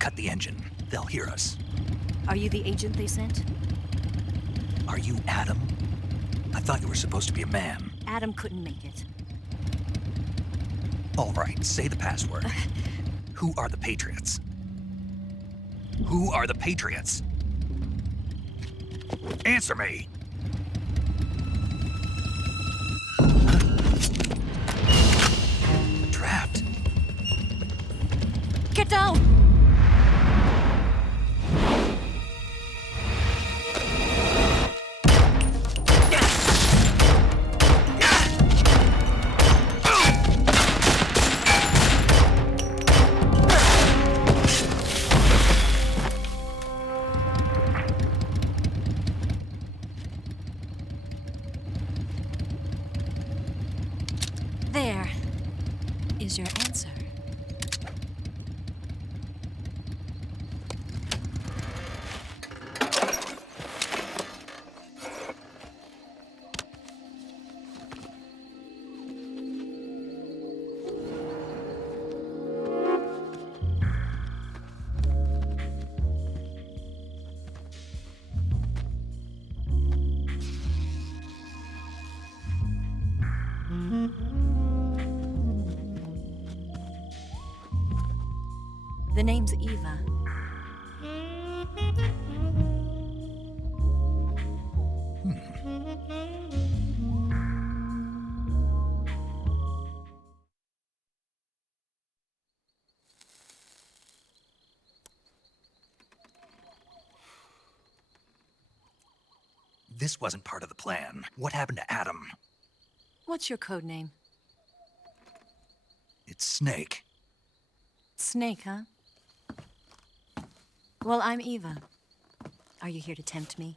Cut the engine. They'll hear us. Are you the agent they sent? Are you Adam? I thought you were supposed to be a man. Adam couldn't make it. All right, say the password. Who are the Patriots? Who are the Patriots? Answer me! Trapped. Get down! There is your answer. The name's Eva. This wasn't part of the plan. What happened to Adam? What's your code name? It's Snake. Snake, huh? Well, I'm Eva. Are you here to tempt me?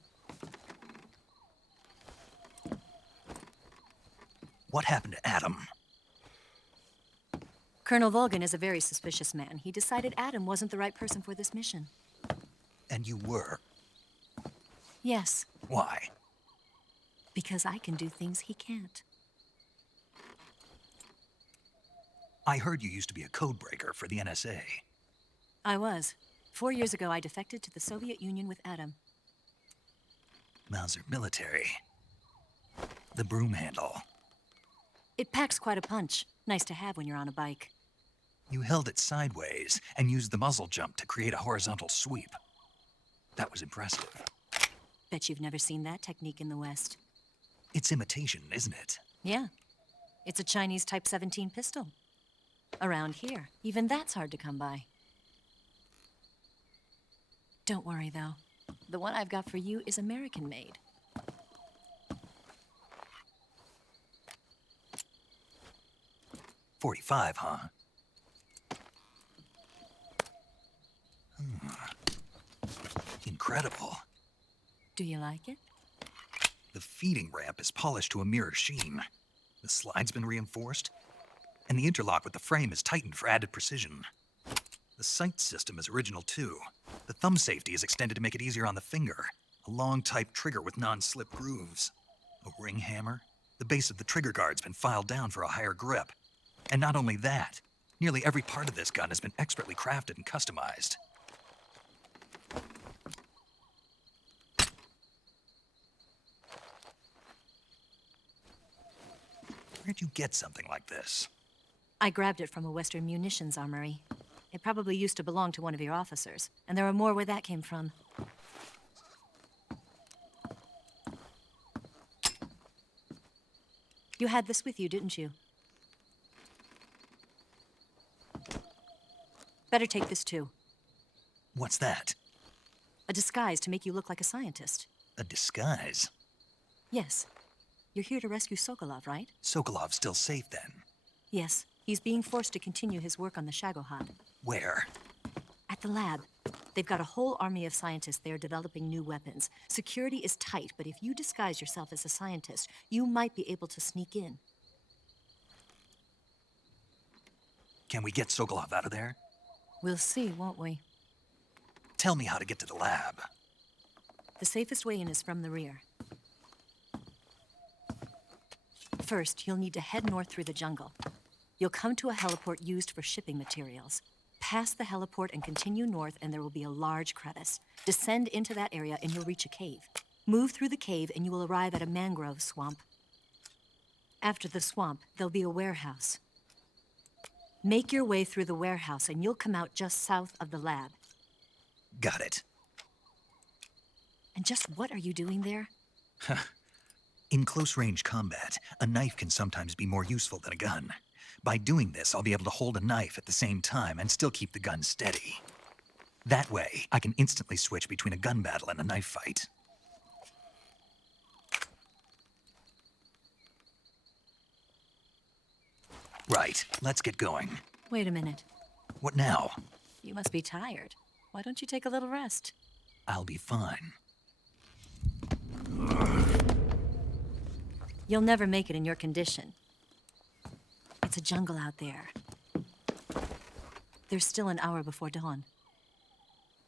What happened to Adam? Colonel Volgin is a very suspicious man. He decided Adam wasn't the right person for this mission. And you were? Yes. Why? Because I can do things he can't. I heard you used to be a codebreaker for the NSA. I was. 4 years ago, I defected to the Soviet Union with Adam. Mauser military. The broom handle. It packs quite a punch. Nice to have when you're on a bike. You held it sideways and used the muzzle jump to create a horizontal sweep. That was impressive. Bet you've never seen that technique in the West. It's imitation, isn't it? Yeah. It's a Chinese Type 17 pistol. Around here, even that's hard to come by. Don't worry, though. The one I've got for you is American-made. .45, huh? Incredible. Do you like it? The feeding ramp is polished to a mirror sheen. The slide's been reinforced, and the interlock with the frame is tightened for added precision. The sight system is original too. The thumb safety is extended to make it easier on the finger. A long type trigger with non-slip grooves. A ring hammer. The base of the trigger guard's been filed down for a higher grip. And not only that, nearly every part of this gun has been expertly crafted and customized. Where'd you get something like this? I grabbed it from a Western munitions armory. It probably used to belong to one of your officers, and there are more where that came from. You had this with you, didn't you? Better take this too. What's that? A disguise to make you look like a scientist. A disguise? Yes. You're here to rescue Sokolov, right? Sokolov's still safe then? Yes. He's being forced to continue his work on the shagohod. Where? At the lab. They've got a whole army of scientists there developing new weapons. Security is tight, but if you disguise yourself as a scientist, you might be able to sneak in. Can we get Sokolov out of there? We'll see, won't we? Tell me how to get to the lab. The safest way in is from the rear. First, you'll need to head north through the jungle. You'll come to a heliport used for shipping materials. Pass the heliport and continue north, and there will be a large crevice. Descend into that area, and you'll reach a cave. Move through the cave, and you will arrive at a mangrove swamp. After the swamp, there'll be a warehouse. Make your way through the warehouse, and you'll come out just south of the lab. Got it. And just what are you doing there? In close-range combat, a knife can sometimes be more useful than a gun. By doing this, I'll be able to hold a knife at the same time and still keep the gun steady. That way, I can instantly switch between a gun battle and a knife fight. Right, let's get going. Wait a minute. What now? You must be tired. Why don't you take a little rest? I'll be fine. You'll never make it in your condition. It's a jungle out there. There's still an hour before dawn.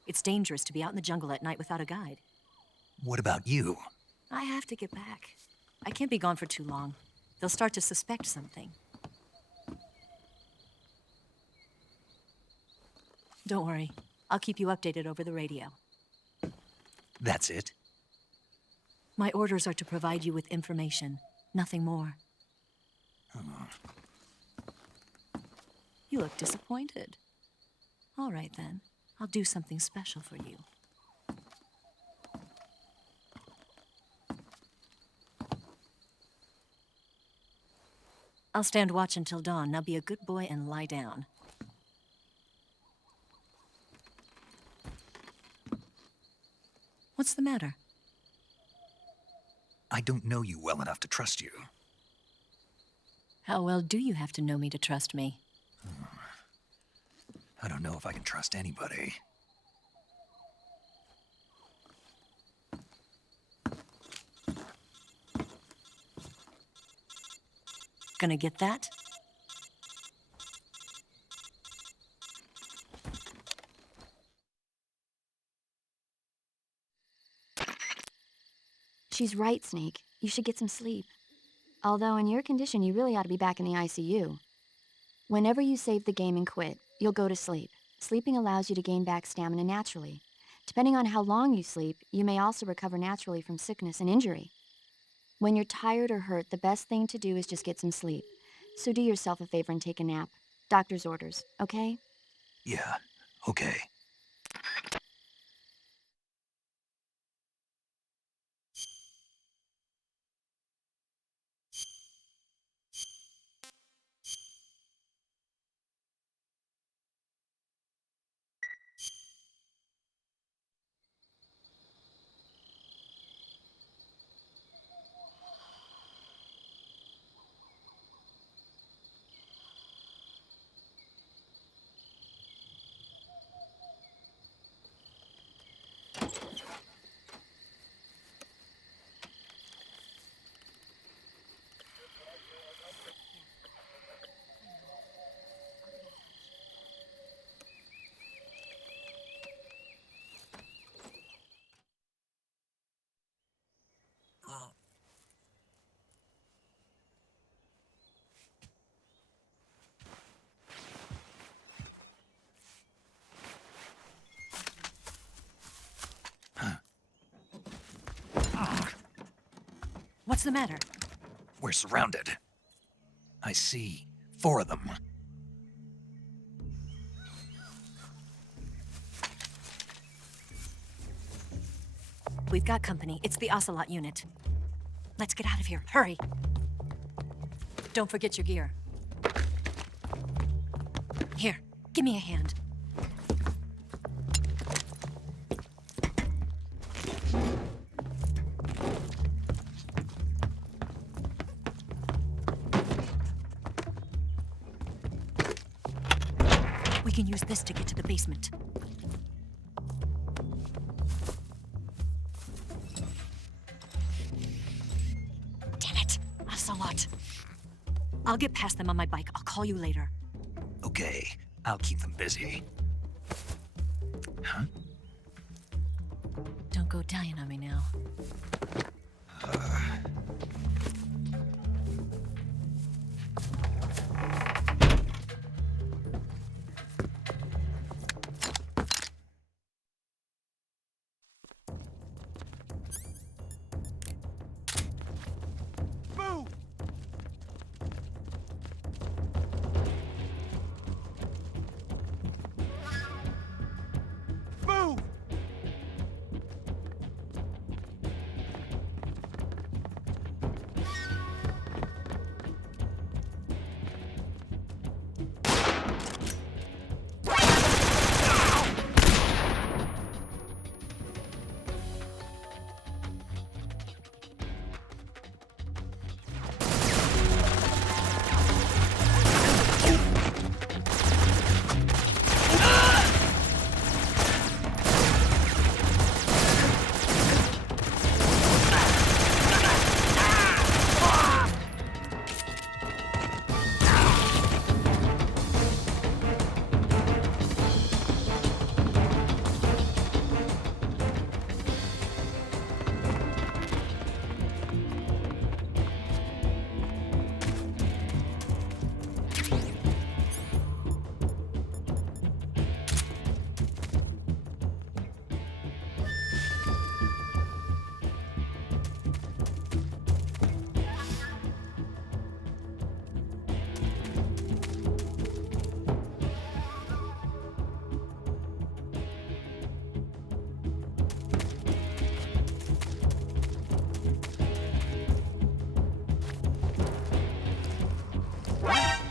It's dangerous to be out in the jungle at night without a guide. What about you? I have to get back. I can't be gone for too long. They'll start to suspect something. Don't worry. I'll keep you updated over the radio. That's it? My orders are to provide you with information, nothing more. You look disappointed. All right, then. I'll do something special for you. I'll stand watch until dawn. Now be a good boy and lie down. What's the matter? I don't know you well enough to trust you. How well do you have to know me to trust me? I don't know if I can trust anybody. Gonna get that? She's right, Snake. You should get some sleep. Although in your condition, you really ought to be back in the ICU. Whenever you save the game and quit, you'll go to sleep. Sleeping allows you to gain back stamina naturally. Depending on how long you sleep, you may also recover naturally from sickness and injury. When you're tired or hurt, the best thing to do is just get some sleep. So do yourself a favor and take a nap. Doctor's orders, okay? Yeah, okay. What's the matter? We're surrounded. I see 4 of them. We've got company. It's the Ocelot unit. Let's get out of here. Hurry. Don't forget your gear. Here, give me a hand. We can use this to get to the basement. Damn it, Ocelot. I'll get past them on my bike. I'll call you later. Okay, I'll keep them busy. Huh? Don't go dying on me now.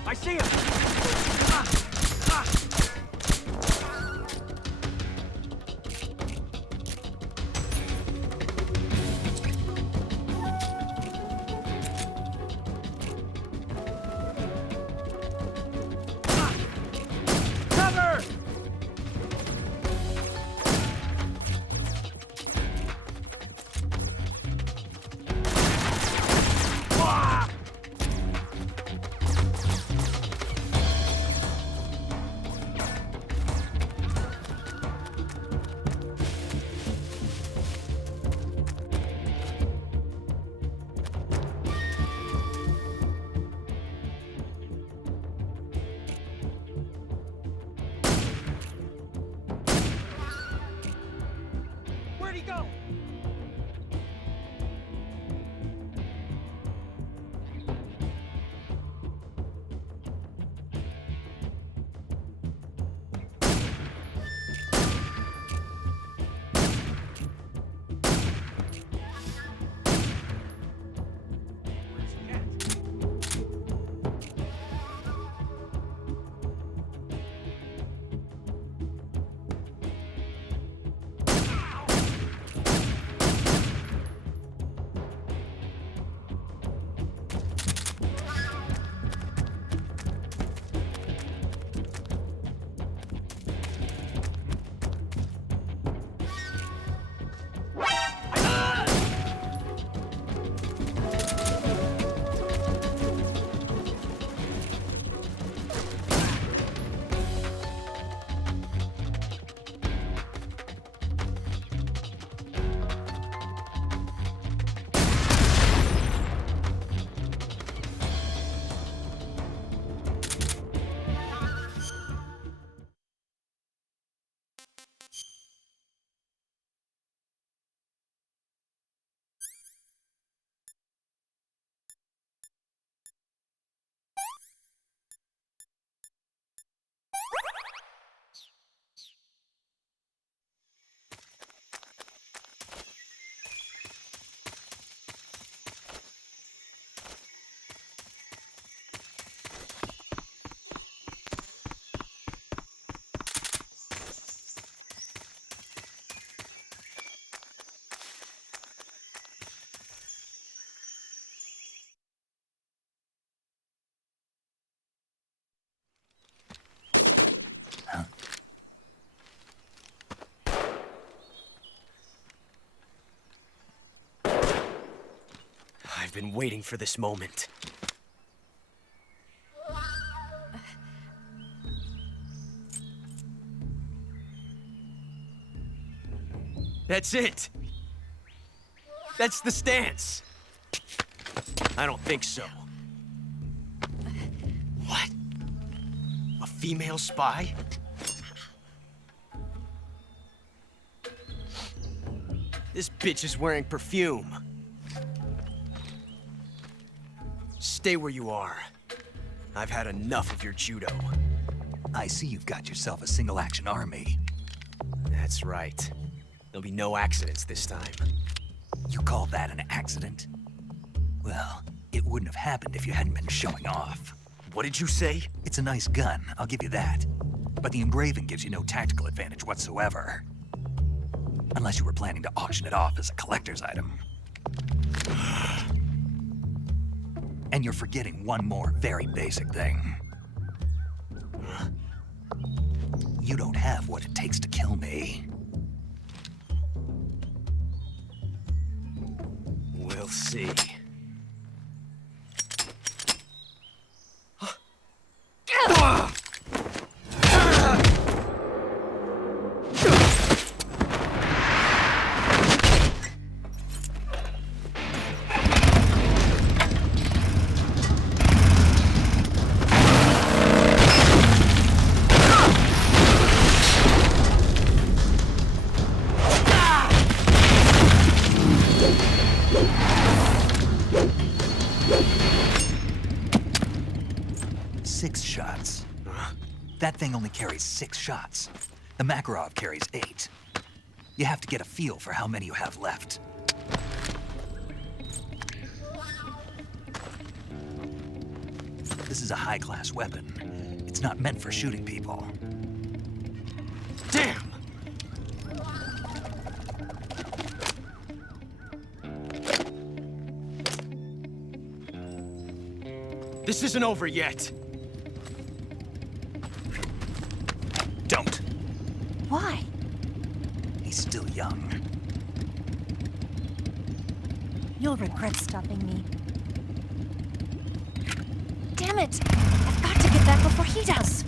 I see him! I've been waiting for this moment. That's it! That's the stance! I don't think so. What? A female spy? This bitch is wearing perfume. Stay where you are. I've had enough of your judo. I see you've got yourself a single-action army. That's right. There'll be no accidents this time. You call that an accident? Well, it wouldn't have happened if you hadn't been showing off. What did you say? It's a nice gun, I'll give you that. But the engraving gives you no tactical advantage whatsoever. Unless you were planning to auction it off as a collector's item. And you're forgetting one more very basic thing. You don't have what it takes to kill me. We'll see. That thing only carries 6 shots. The Makarov carries 8. You have to get a feel for how many you have left. This is a high-class weapon. It's not meant for shooting people. Damn! This isn't over yet. Don't. Why? He's still young. You'll regret stopping me. Damn it! I've got to get back before he does.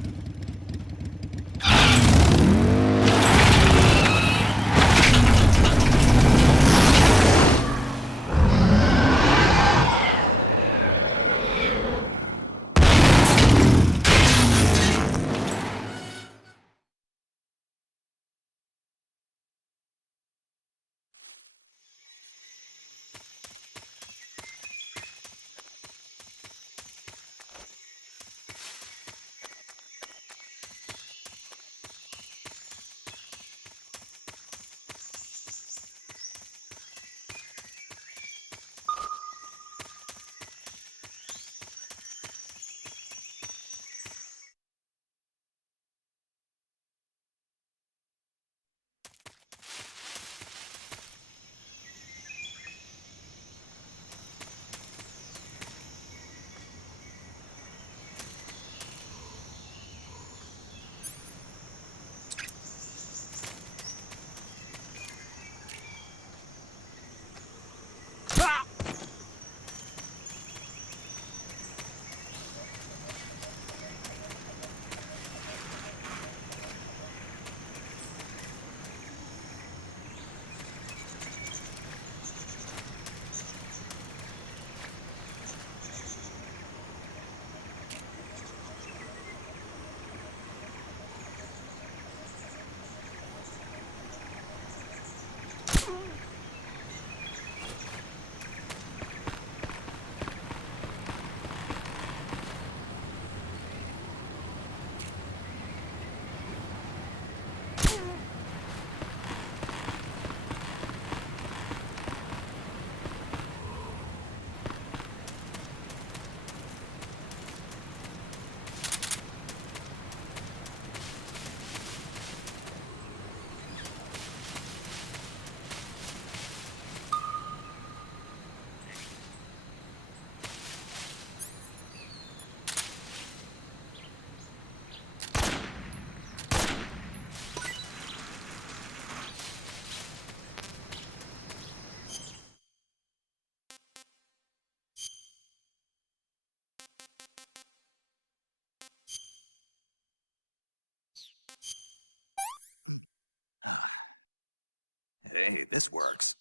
Hey, this works.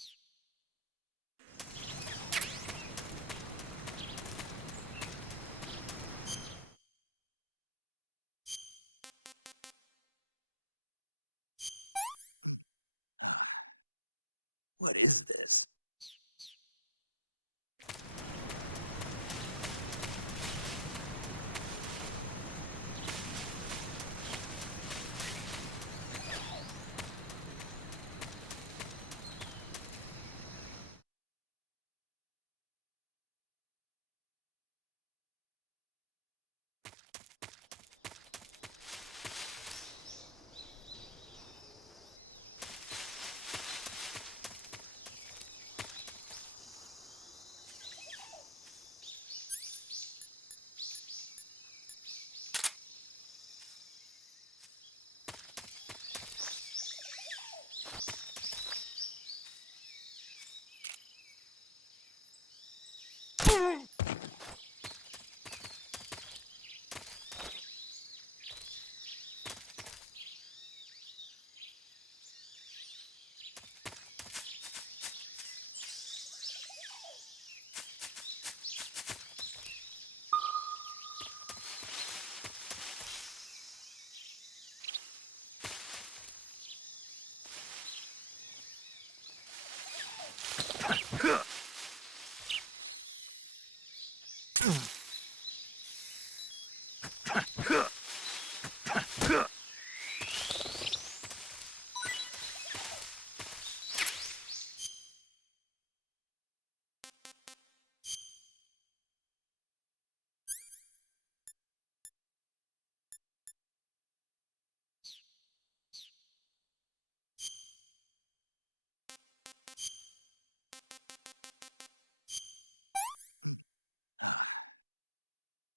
What is this?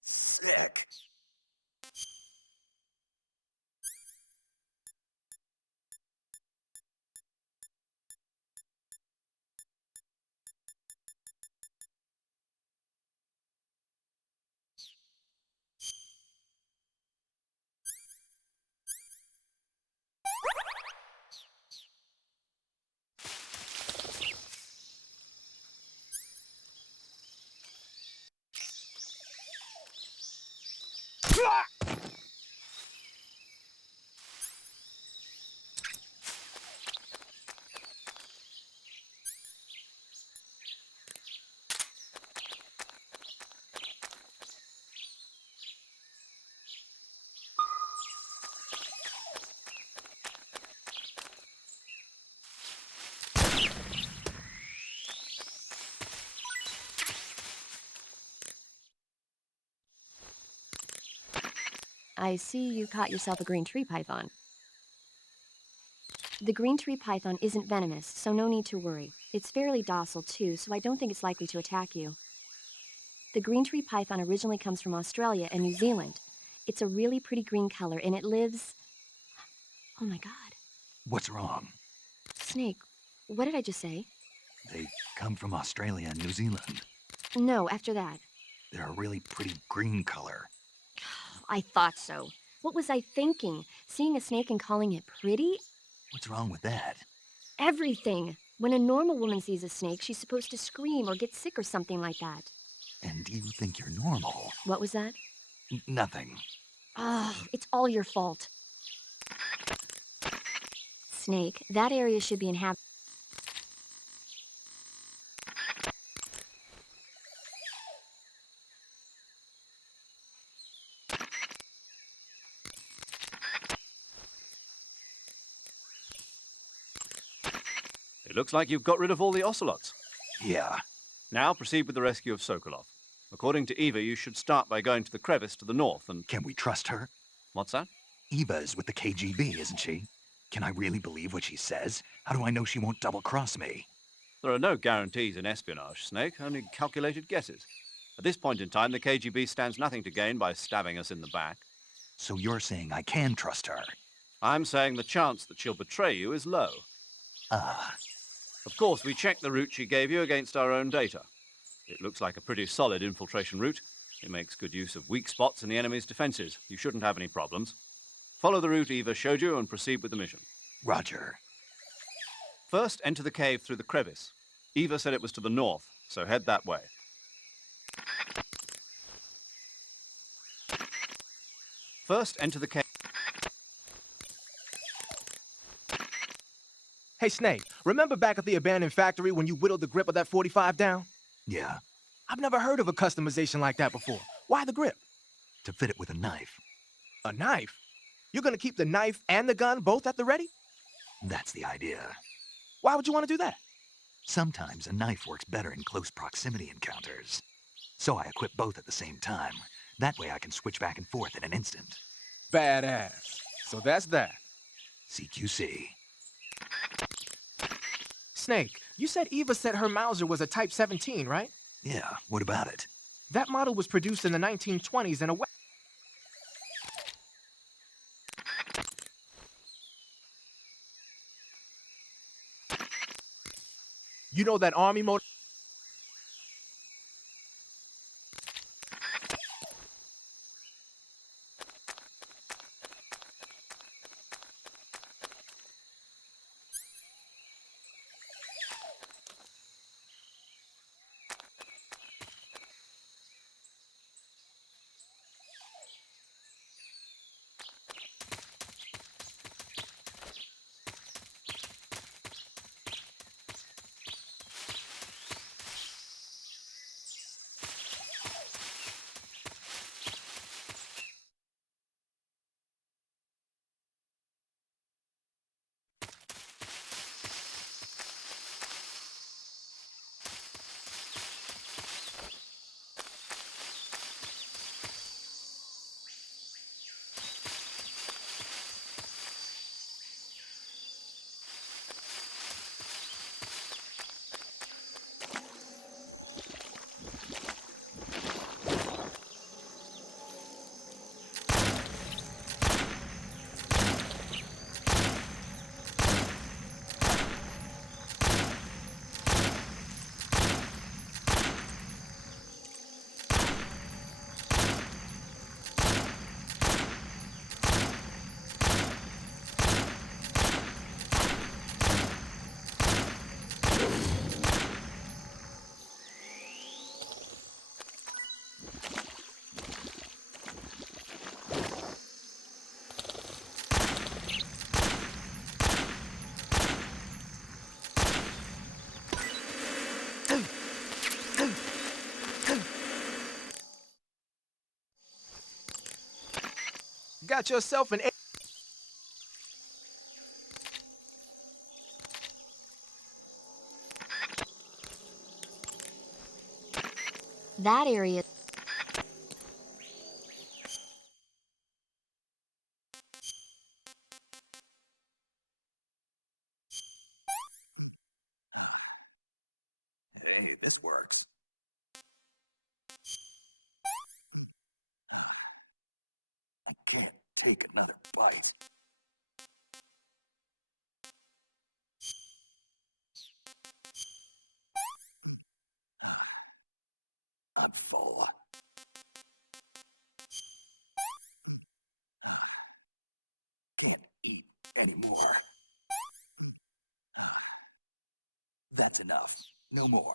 Sick. I see you caught yourself a green tree python. The green tree python isn't venomous, so no need to worry. It's fairly docile too, so I don't think it's likely to attack you. The green tree python originally comes from Australia and New Zealand. It's a really pretty green color and it lives... Oh my god. What's wrong? Snake, what did I just say? They come from Australia and New Zealand. No, after that. They're a really pretty green color. I thought so. What was I thinking? Seeing a snake and calling it pretty? What's wrong with that? Everything. When a normal woman sees a snake, she's supposed to scream or get sick or something like that. And you think you're normal? What was that? Nothing. It's all your fault. Snake, that area should be inhabited. It looks like you've got rid of all the Ocelots. Yeah. Now proceed with the rescue of Sokolov. According to Eva, you should start by going to the crevice to the north and... Can we trust her? What's that? Eva is with the KGB, isn't she? Can I really believe what she says? How do I know she won't double-cross me? There are no guarantees in espionage, Snake, only calculated guesses. At this point in time, the KGB stands nothing to gain by stabbing us in the back. So you're saying I can trust her? I'm saying the chance that she'll betray you is low. Of course, we checked the route she gave you against our own data. It looks like a pretty solid infiltration route. It makes good use of weak spots in the enemy's defenses. You shouldn't have any problems. Follow the route Eva showed you and proceed with the mission. Roger. First, enter the cave through the crevice. Eva said it was to the north, so head that way. First, enter the cave. Hey, Snake, remember back at the abandoned factory when you whittled the grip of that 45 down? Yeah, I've never heard of a customization like that before. Why the grip? to fit it with a knife. A knife? You're gonna keep the knife and the gun both at the ready? That's the idea. Why would you want to do that? Sometimes a knife works better in close proximity encounters. So I equip both at the same time. That way I can switch back and forth in an instant. Badass. So that's that. CQC. Snake, you said Eva said her Mauser was a Type 17, right? Yeah, what about it? That model was produced in the 1920s in a way. You know that Army motor? Got yourself an... That area... Hey, this works. I can't take another bite. I'm full. Can't eat anymore. That's enough. No more.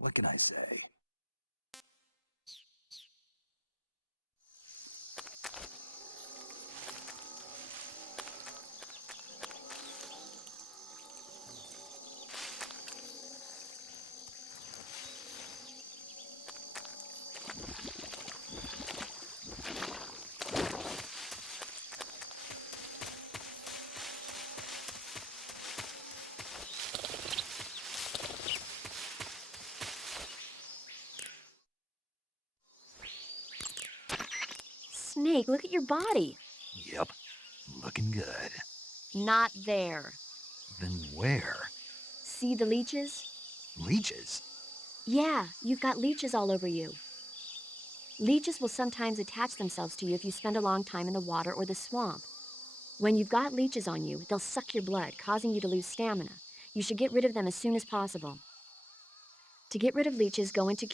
What can I say? Snake, look at your body. Yep, looking good. Not there. Then where? See the leeches? Leeches? Yeah, you've got leeches all over you. Leeches will sometimes attach themselves to you if you spend a long time in the water or the swamp. When you've got leeches on you, they'll suck your blood, causing you to lose stamina. You should get rid of them as soon as possible. To get rid of leeches, go into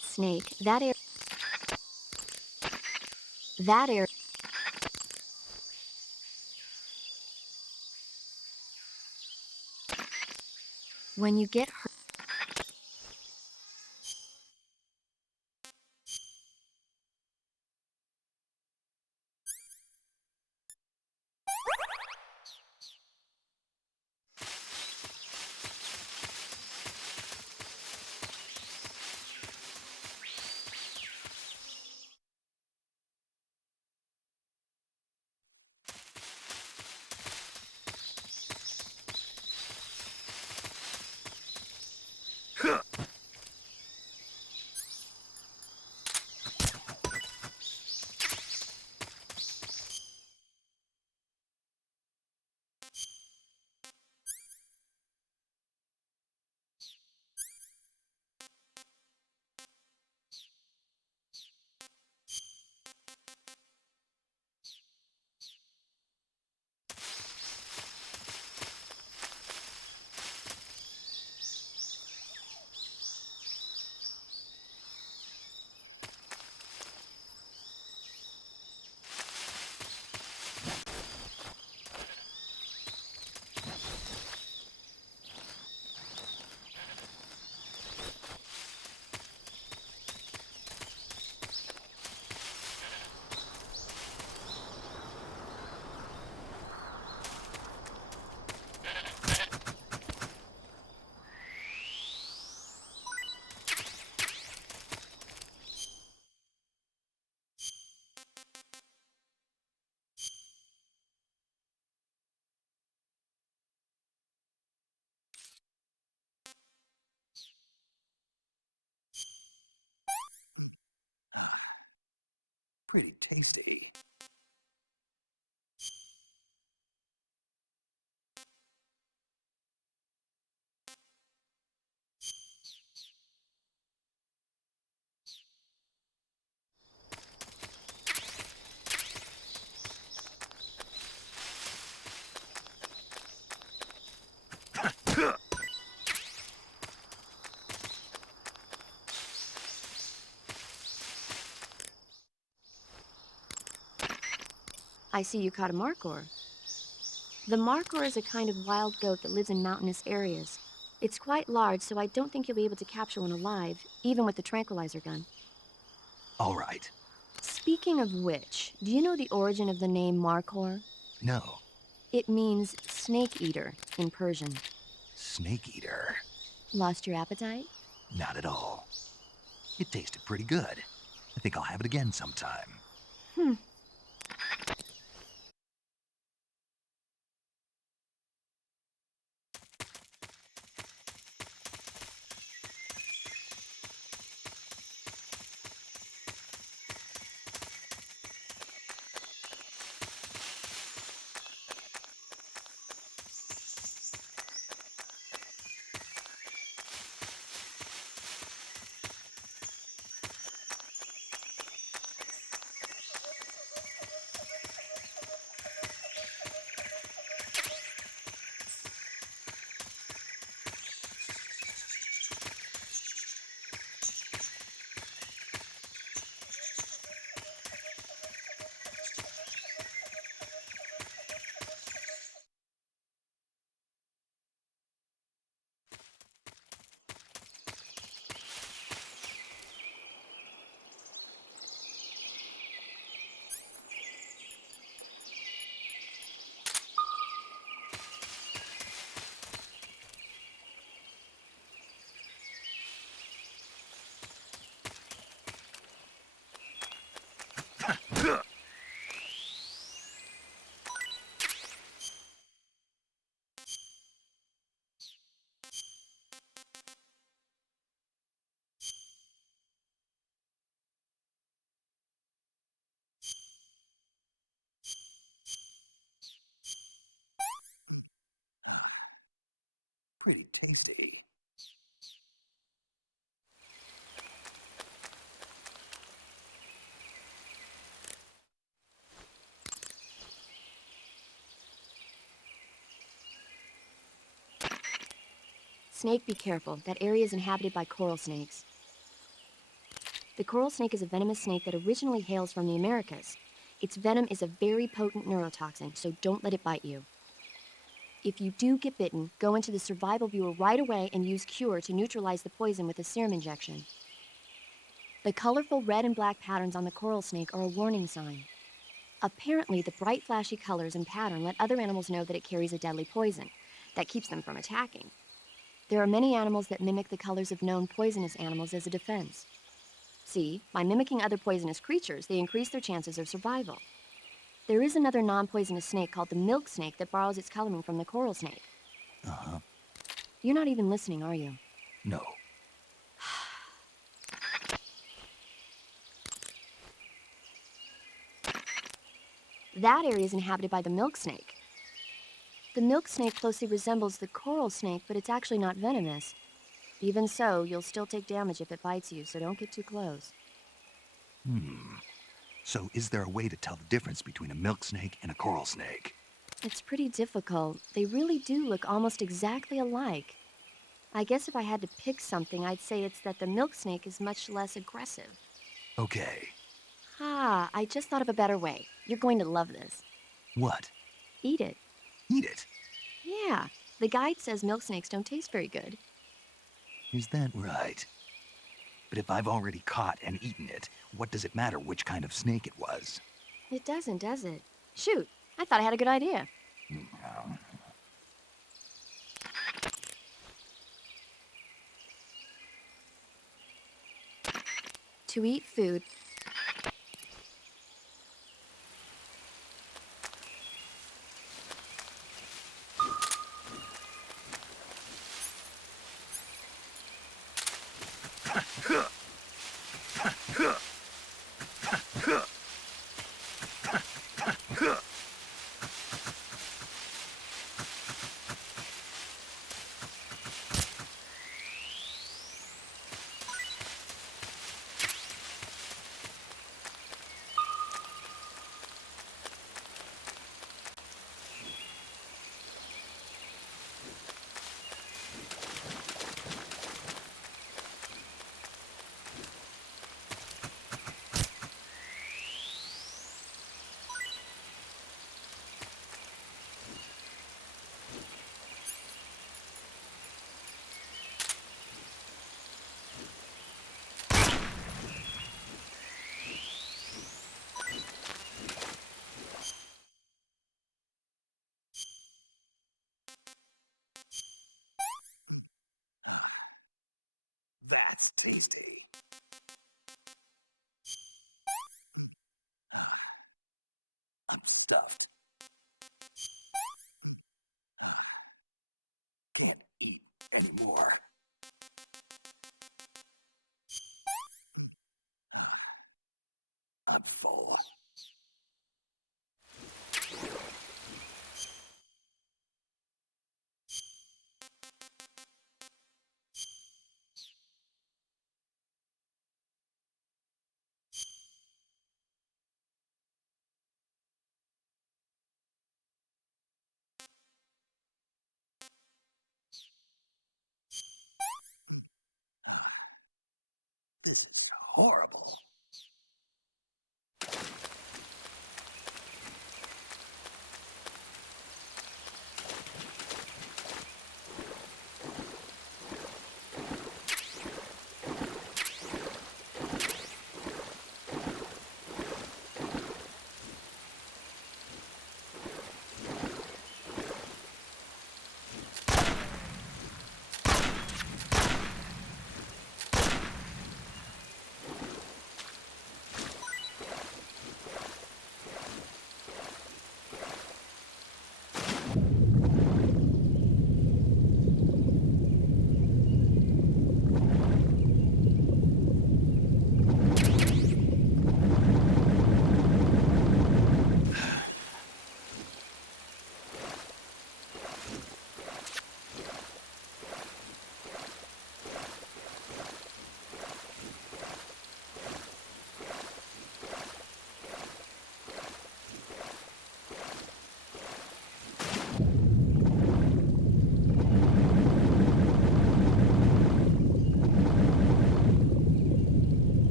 Snake, that area. When you get hurt. Pretty tasty. I see you caught a markhor. The markhor is a kind of wild goat that lives in mountainous areas. It's quite large, so I don't think you'll be able to capture one alive, even with the tranquilizer gun. All right. Speaking of which, do you know the origin of the name markhor? No. It means snake eater in Persian. Snake eater? Lost your appetite? Not at all. It tasted pretty good. I think I'll have it again sometime. tasty. Snake, be careful. That area is inhabited by coral snakes. The coral snake is a venomous snake that originally hails from the Americas. Its venom is a very potent neurotoxin, so don't let it bite you. If you do get bitten, go into the survival viewer right away and use Cure to neutralize the poison with a serum injection. The colorful red and black patterns on the coral snake are a warning sign. Apparently, the bright flashy colors and pattern let other animals know that it carries a deadly poison that keeps them from attacking. There are many animals that mimic the colors of known poisonous animals as a defense. See, by mimicking other poisonous creatures, they increase their chances of survival. There is another non-poisonous snake called the milk snake that borrows its coloring from the coral snake. Uh-huh. You're not even listening, are you? No. That area is inhabited by the milk snake. The milk snake closely resembles the coral snake, but it's actually not venomous. Even so, you'll still take damage if it bites you, so don't get too close. So is there a way to tell the difference between a milk snake and a coral snake? It's pretty difficult. They really do look almost exactly alike. I guess if I had to pick something, I'd say it's that the milk snake is much less aggressive. Okay. Ah, I just thought of a better way. You're going to love this. What? Eat it. Eat it? Yeah, the guide says milk snakes don't taste very good. Is that right? But if I've already caught and eaten it, what does it matter which kind of snake it was? It doesn't, does it? Shoot, I thought I had a good idea. To eat food, That's tasty. I'm stuffed. Can't eat anymore. I'm full. This is horrible.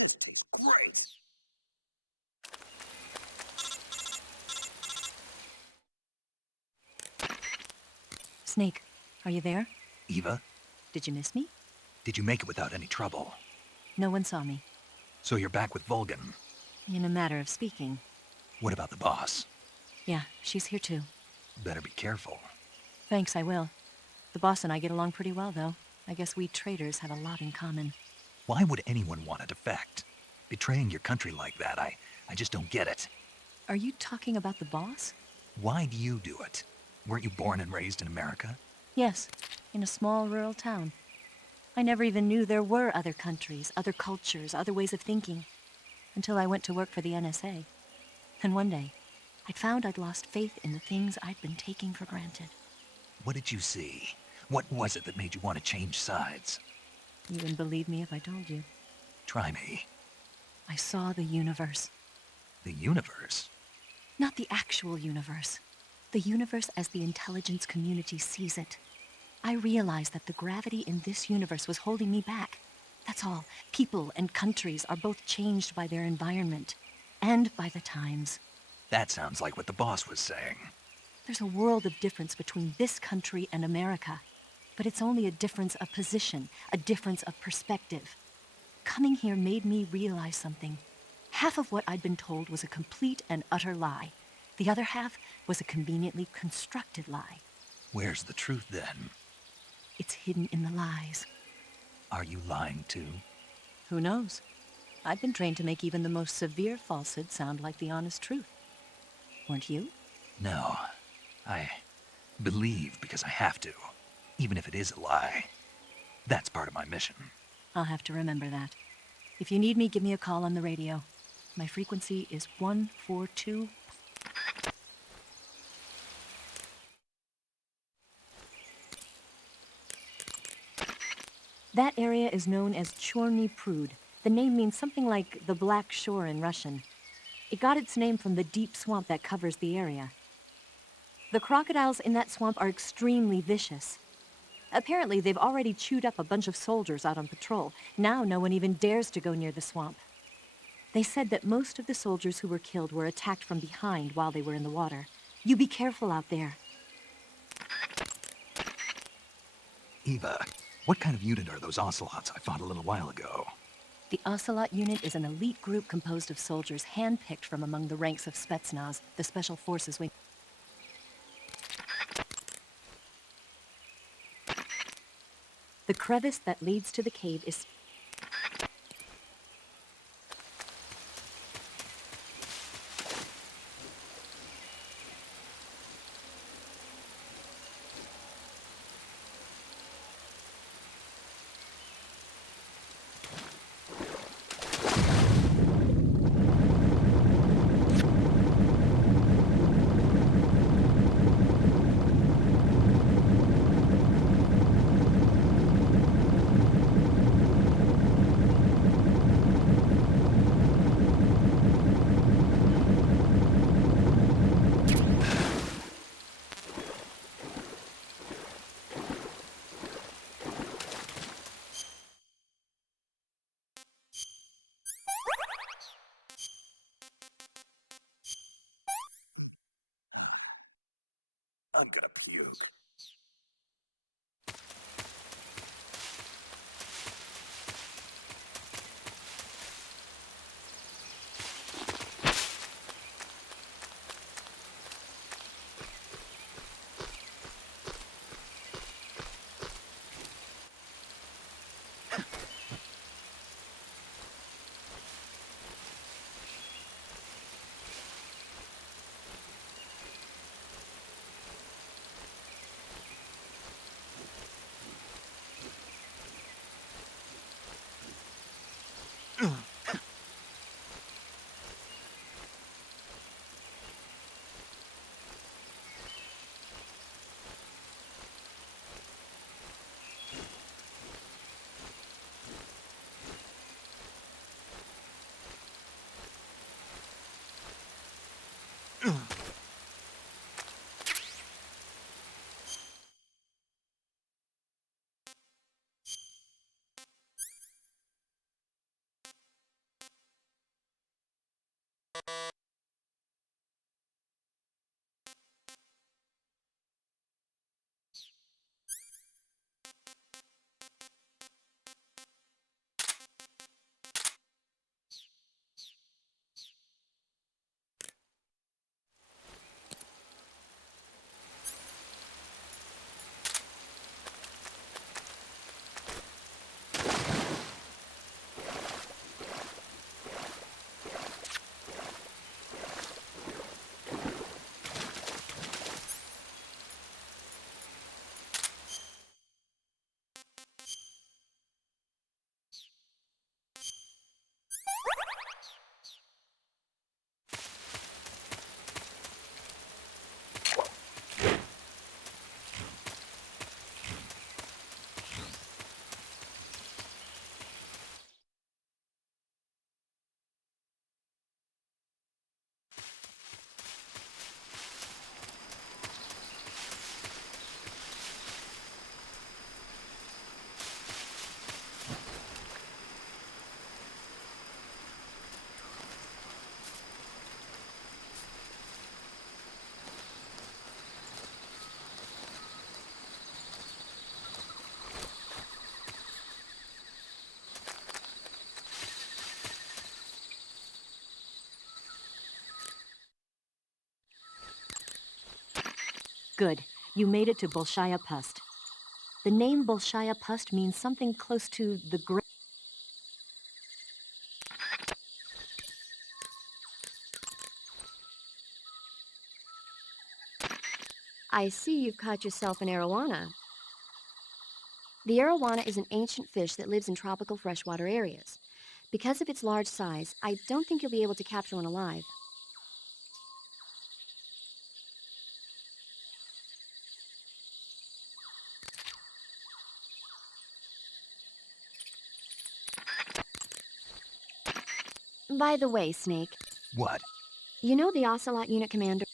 This tastes great. Snake, are you there? Eva, Did you miss me? did you make it without any trouble? No one saw me. So you're back with Volgin. In a matter of speaking. What about the boss? Yeah, she's here too. Better be careful. Thanks, I will. The boss and I get along pretty well, though. I guess we traitors have a lot in common. Why would anyone want to defect? Betraying your country like that, I just don't get it. Are you talking about the boss? Why do you do it? Weren't you born and raised in America? Yes, in a small rural town. I never even knew there were other countries, other cultures, other ways of thinking, until I went to work for the NSA. And one day, I found I'd lost faith in the things I'd been taking for granted. What did you see? What was it that made you want to change sides? You wouldn't believe me if I told you. Try me. I saw the universe. The universe? Not the actual universe. The universe as the intelligence community sees it. I realized that the gravity in this universe was holding me back. That's all. People and countries are both changed by their environment and by the times. That sounds like what the boss was saying. There's a world of difference between this country and America, but it's only a difference of position, a difference of perspective. Coming here made me realize something. Half of what I'd been told was a complete and utter lie. The other half was a conveniently constructed lie. Where's the truth then? It's hidden in the lies. Are you lying too? Who knows? I've been trained to make even the most severe falsehood sound like the honest truth. Weren't you? No. I believe because I have to, even if it is a lie. That's part of my mission. I'll have to remember that. If you need me, give me a call on the radio. My frequency is 142. That area is known as Chorny Prud. The name means something like the Black Shore in Russian. It got its name from the deep swamp that covers the area. The crocodiles in that swamp are extremely vicious. Apparently, they've already chewed up a bunch of soldiers out on patrol. Now no one even dares to go near the swamp. They said that most of the soldiers who were killed were attacked from behind while they were in the water. You be careful out there. Eva, what kind of unit are those Ocelots I fought a little while ago? The Ocelot unit is an elite group composed of soldiers handpicked from among the ranks of Spetsnaz, the Special Forces wing. The crevice that leads to the cave is... I'm gonna puke. Good. You made it to Bolshaya Pust. The name Bolshaya Pust means something close to the great. I see you've caught yourself an arowana. The arowana is an ancient fish that lives in tropical freshwater areas. Because of its large size, I don't think you'll be able to capture one alive. By the way, Snake. What? You know the Ocelot unit commander?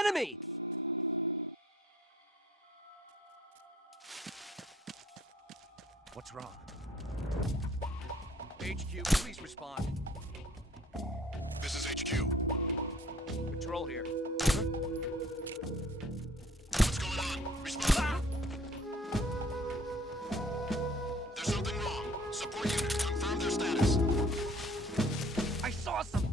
enemy! What's wrong? HQ, please respond. This is HQ. Patrol here. What's going on? Respond. There's something wrong. Support unit, confirm their status. I saw something!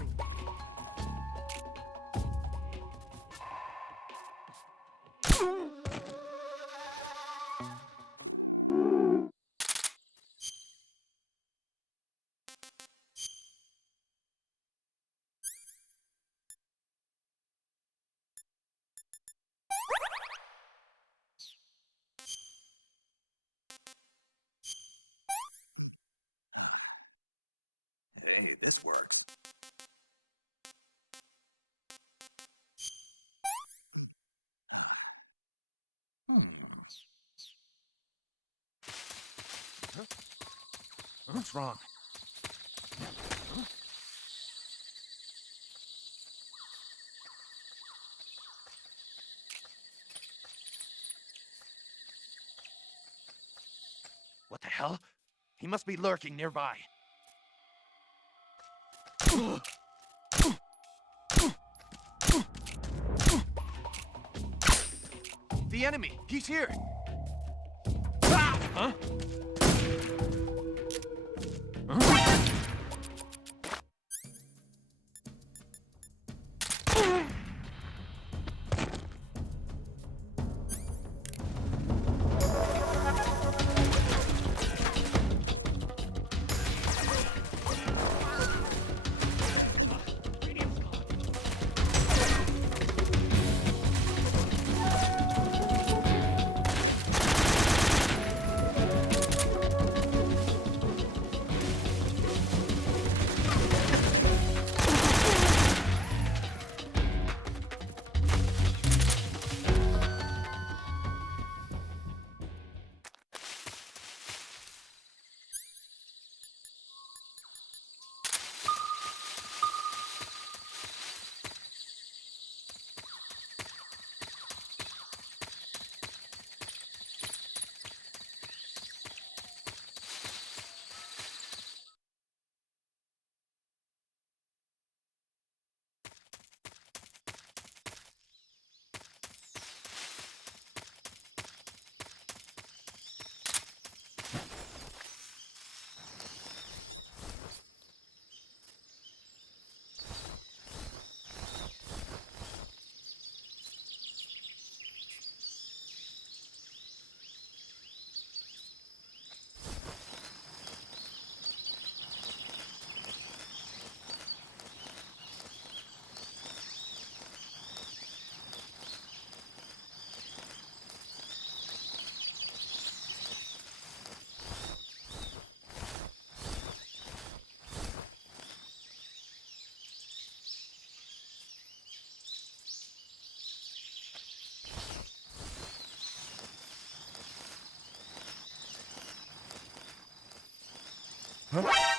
Hey, this works. What's wrong? What the hell? He must be lurking nearby. The enemy! He's here! Huh? Huh?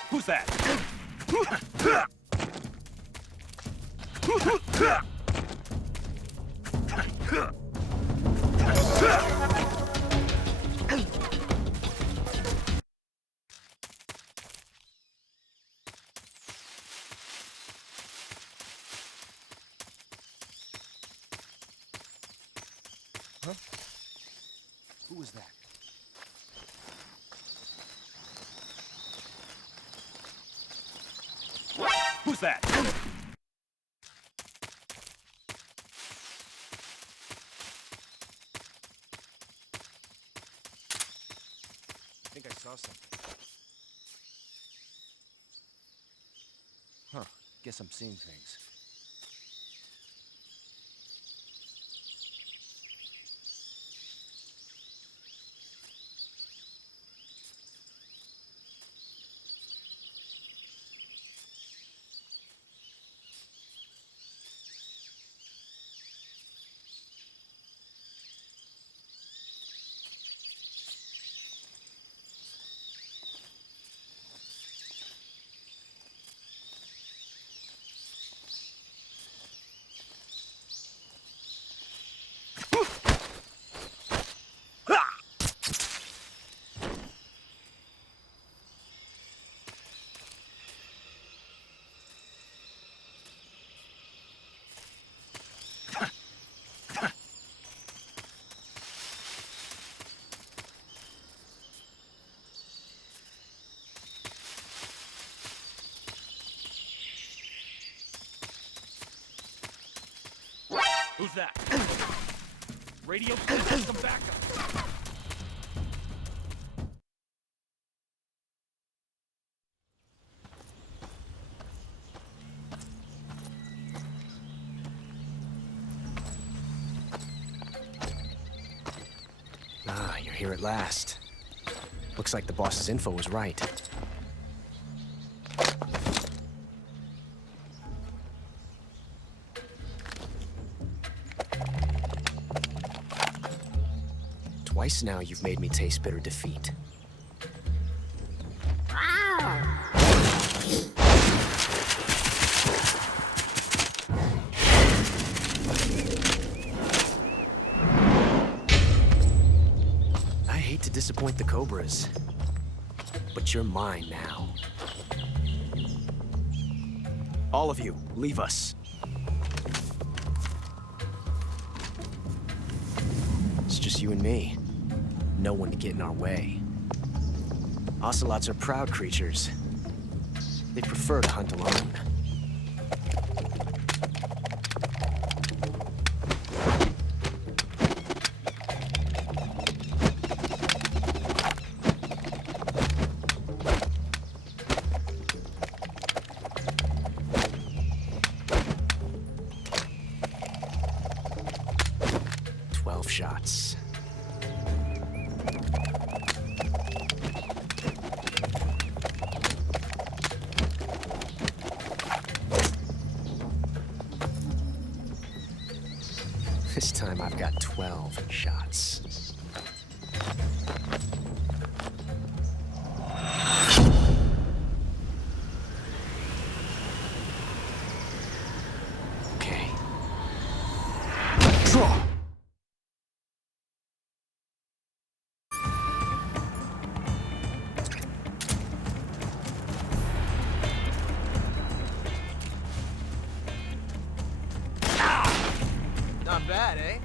Who's that? Huh? Who was that? Who's that? I think I saw something. Huh. Guess I'm seeing things. Who's that? Radio, please have some backup. Ah, you're here at last. Looks like the boss's info was right. Twice now you've made me taste bitter defeat. I hate to disappoint the Cobras, but you're mine now. All of you, leave us. It's just you and me. No one to get in our way. Ocelots are proud creatures. They prefer to hunt alone. Shots. This time I've got 12 shots. Okay. Draw! Not bad, eh?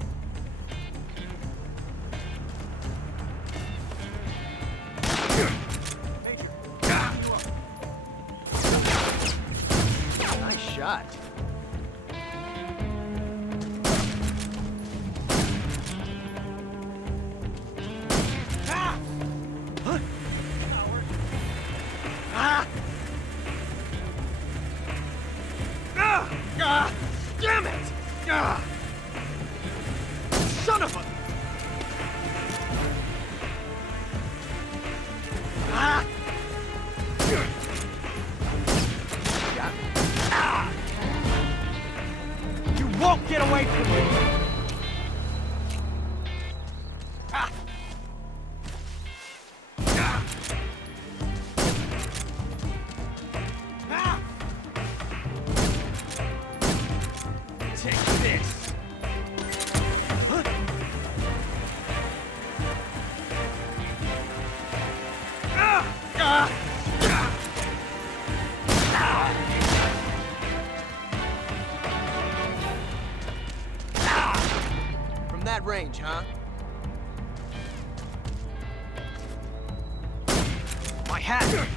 Nice shot. Ah! Huh? Ah! Ah! Ah! Damn it! Ah! Son of a... Ah! Ah! You won't get away from me! Ah! Ah! Ah! Take this! From that range, huh? My hat!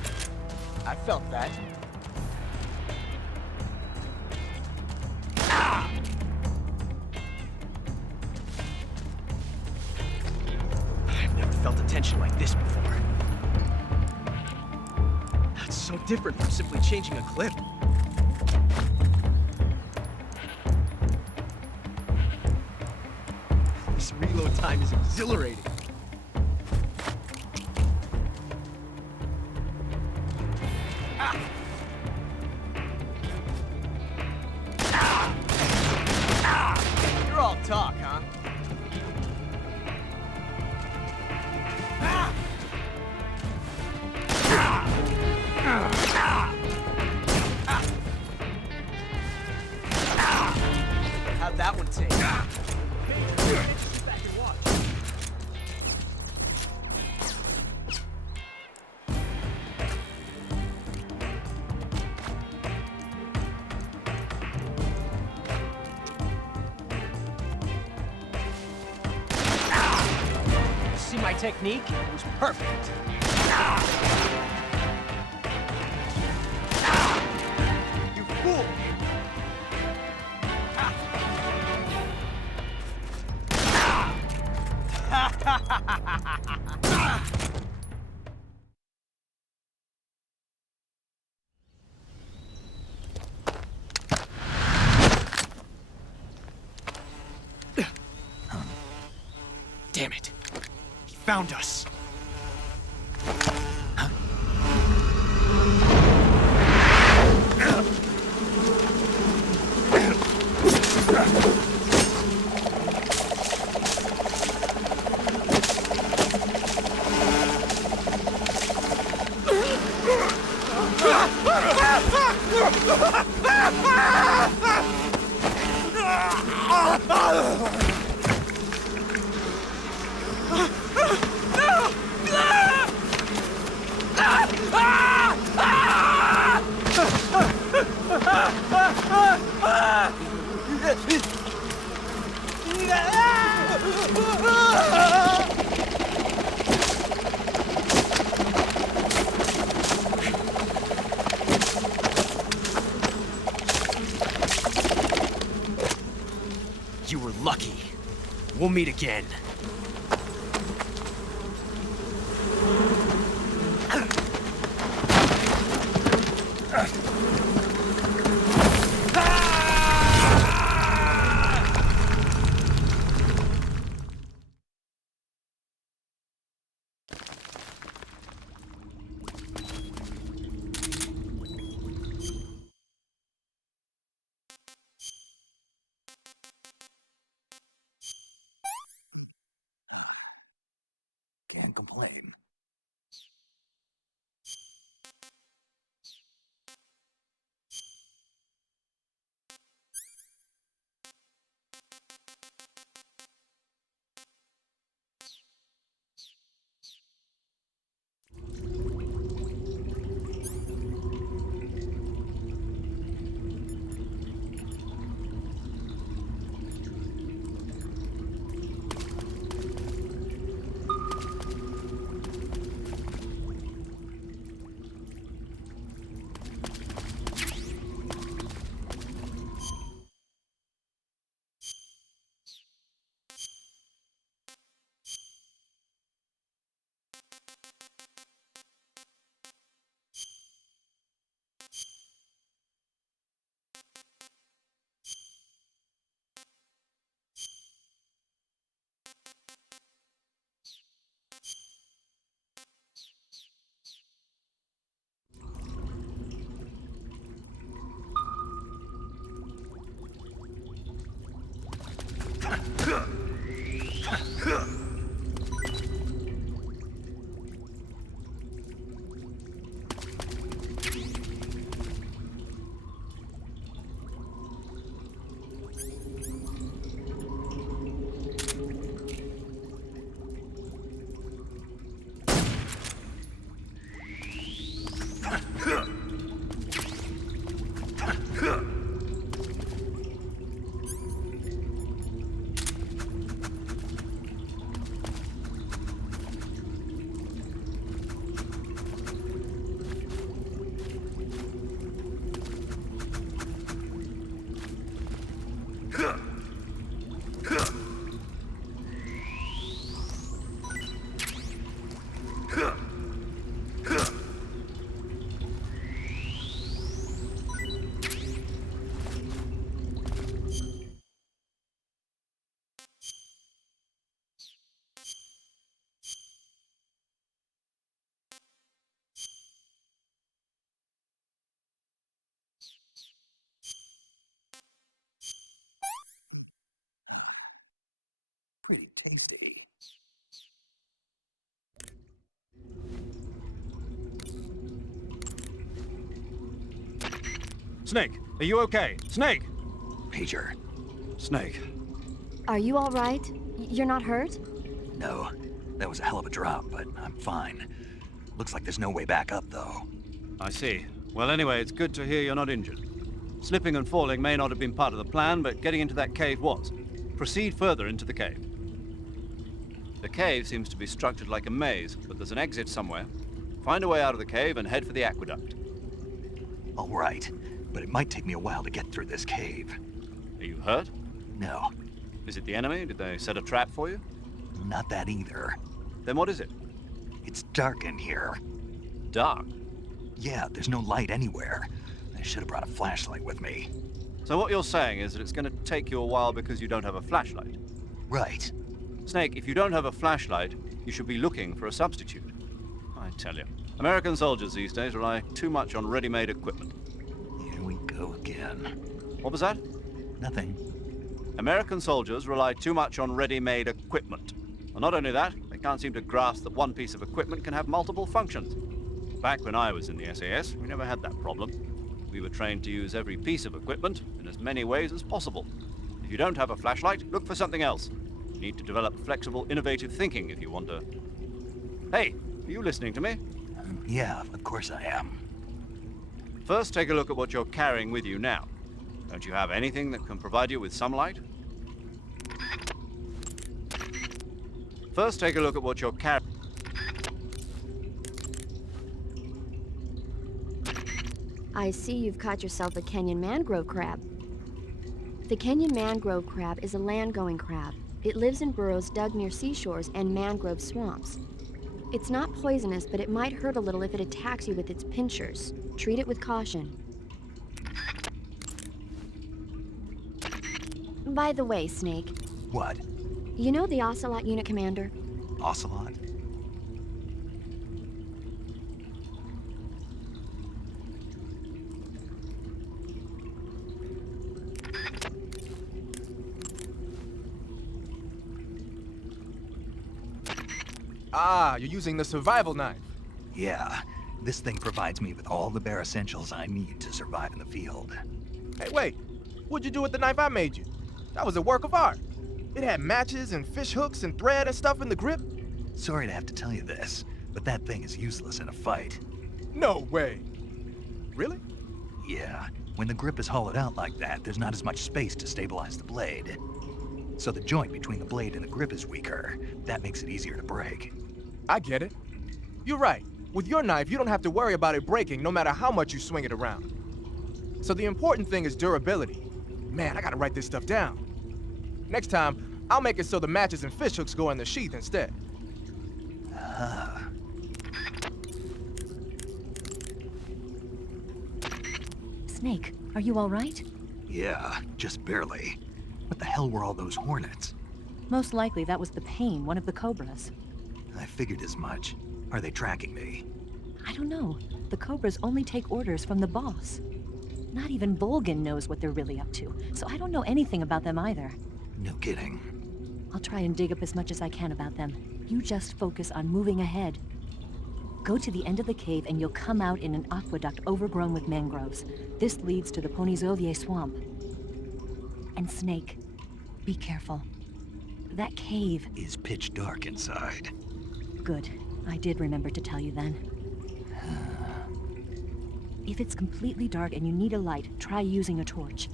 I felt that. I've never felt a tension like this before. That's so different from simply changing a clip. This reload time is exhilarating. Ah! Ah! Ah! You're all talk, huh? Ah! Ah! Ah! Ah! How'd that one take? Sit back and watch. See my technique? It was perfect. You fool! Damn it. He found us. You were lucky. We'll meet again. Can't complain. Pretty tasty. Snake, are you okay? Snake! Pager. Snake. Are you all right? You're not hurt? No, that was a hell of a drop, but I'm fine. Looks like there's no way back up, though. I see. Well, anyway, it's good to hear you're not injured. Slipping and falling may not have been part of the plan, but getting into that cave was. Proceed further into the cave. The cave seems to be structured like a maze, but there's an exit somewhere. Find a way out of the cave and head for the aqueduct. All right, but it might take me a while to get through this cave. Are you hurt? No. Is it the enemy? Did they set a trap for you? Not that either. Then what is it? It's dark in here. Dark? Yeah, there's no light anywhere. I should have brought a flashlight with me. So what you're saying is that it's going to take you a while because you don't have a flashlight? Right. Snake, if you don't have a flashlight, you should be looking for a substitute. I tell you, American soldiers these days rely too much on ready-made equipment. Here we go again. What was that? Nothing. American soldiers rely too much on ready-made equipment. And not only that, they can't seem to grasp that one piece of equipment can have multiple functions. Back when I was in the SAS, we never had that problem. We were trained to use every piece of equipment in as many ways as possible. If you don't have a flashlight, look for something else. You need to develop flexible, innovative thinking if you want to... Hey, are you listening to me? Yeah, of course I am. First, take a look at what you're carrying with you now. Don't you have anything that can provide you with some light? First, take a look at what you're carrying. I see you've caught yourself a Kenyan mangrove crab. The Kenyan mangrove crab is a land-going crab. It lives in burrows dug near seashores and mangrove swamps. It's not poisonous, but it might hurt a little if it attacks you with its pinchers. Treat it with caution. By the way, Snake. What? You know the Ocelot unit commander? Ocelot? Ah, you're using the survival knife. Yeah, this thing provides me with all the bare essentials I need to survive in the field. Hey, wait. What'd you do with the knife I made you? That was a work of art. It had matches and fish hooks and thread and stuff in the grip. Sorry to have to tell you this, but that thing is useless in a fight. No way. Really? Yeah, when the grip is hollowed out like that, there's not as much space to stabilize the blade. So the joint between the blade and the grip is weaker. That makes it easier to break. I get it. You're right. With your knife, you don't have to worry about it breaking no matter how much you swing it around. So the important thing is durability. Man, I gotta write this stuff down. Next time, I'll make it so the matches and fish hooks go in the sheath instead. Snake, are you all right? Yeah, just barely. What the hell were all those hornets? Most likely that was the pain, one of the cobras. I figured as much. Are they tracking me? I don't know. The cobras only take orders from the boss. Not even Volgin knows what they're really up to, so I don't know anything about them either. No kidding. I'll try and dig up as much as I can about them. You just focus on moving ahead. Go to the end of the cave and you'll come out in an aqueduct overgrown with mangroves. This leads to the Ponyzovier swamp. And Snake, be careful. That cave is pitch dark inside. Good. I did remember to tell you then. If it's completely dark and you need a light, try using a torch.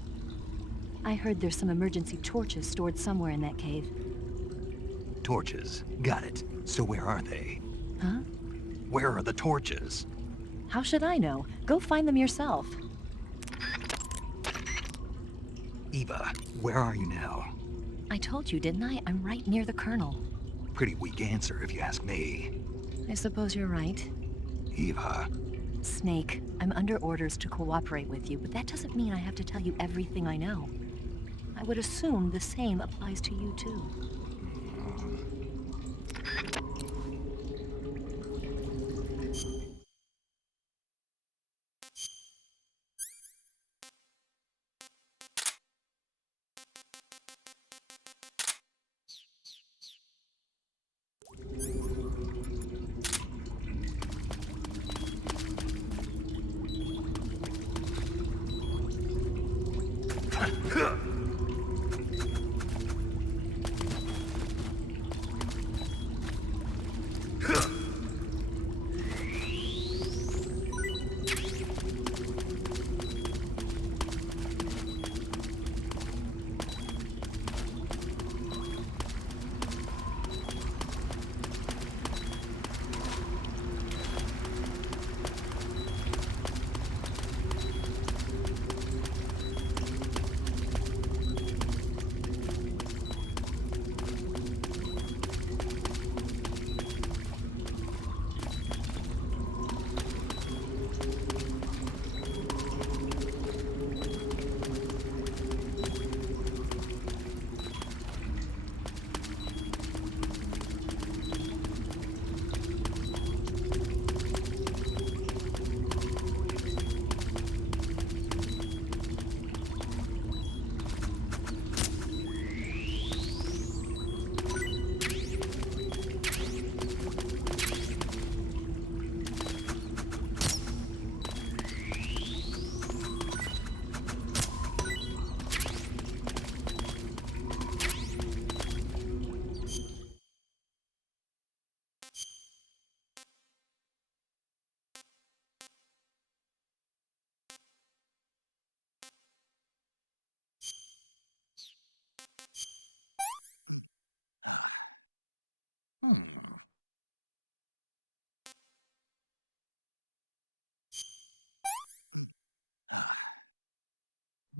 I heard there's some emergency torches stored somewhere in that cave. Torches. Got it. So where are they? Huh? Where are the torches? How should I know? Go find them yourself. Eva, where are you now? I told you, didn't I? I'm right near the Colonel. Pretty weak answer if you ask me. I suppose you're right. Eva. Snake, I'm under orders to cooperate with you, but that doesn't mean I have to tell you everything I know. I would assume the same applies to you, too.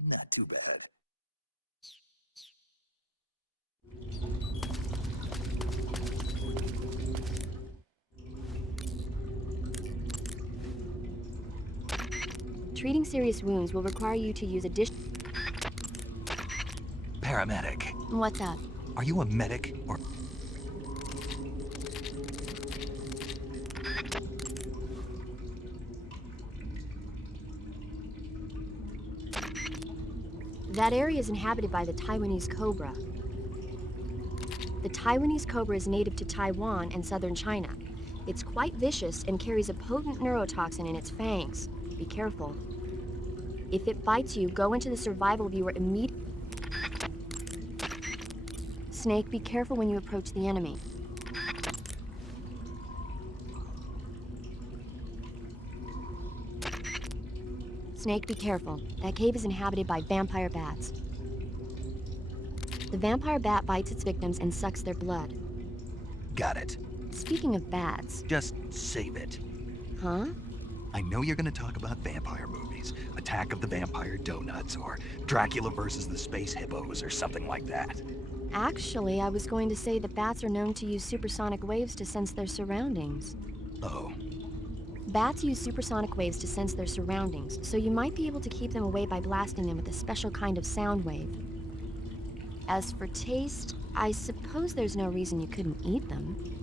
Not too bad. Treating serious wounds will require you to use additional... Paramedic. What's up? Are you a medic or... That area is inhabited by the Taiwanese cobra. The Taiwanese cobra is native to Taiwan and southern China. It's quite vicious and carries a potent neurotoxin in its fangs. Be careful. If it bites you, go into the survival viewer immediately. Snake, be careful when you approach the enemy. Snake, be careful. That cave is inhabited by vampire bats. The vampire bat bites its victims and sucks their blood. Got it. Speaking of bats... Just save it. Huh? I know you're gonna talk about vampire movies. Attack of the Vampire Donuts, or Dracula versus the Space Hippos, or something like that. Actually, I was going to say that bats are known to use supersonic waves to sense their surroundings. Oh. Bats use supersonic waves to sense their surroundings, so you might be able to keep them away by blasting them with a special kind of sound wave. As for taste, I suppose there's no reason you couldn't eat them.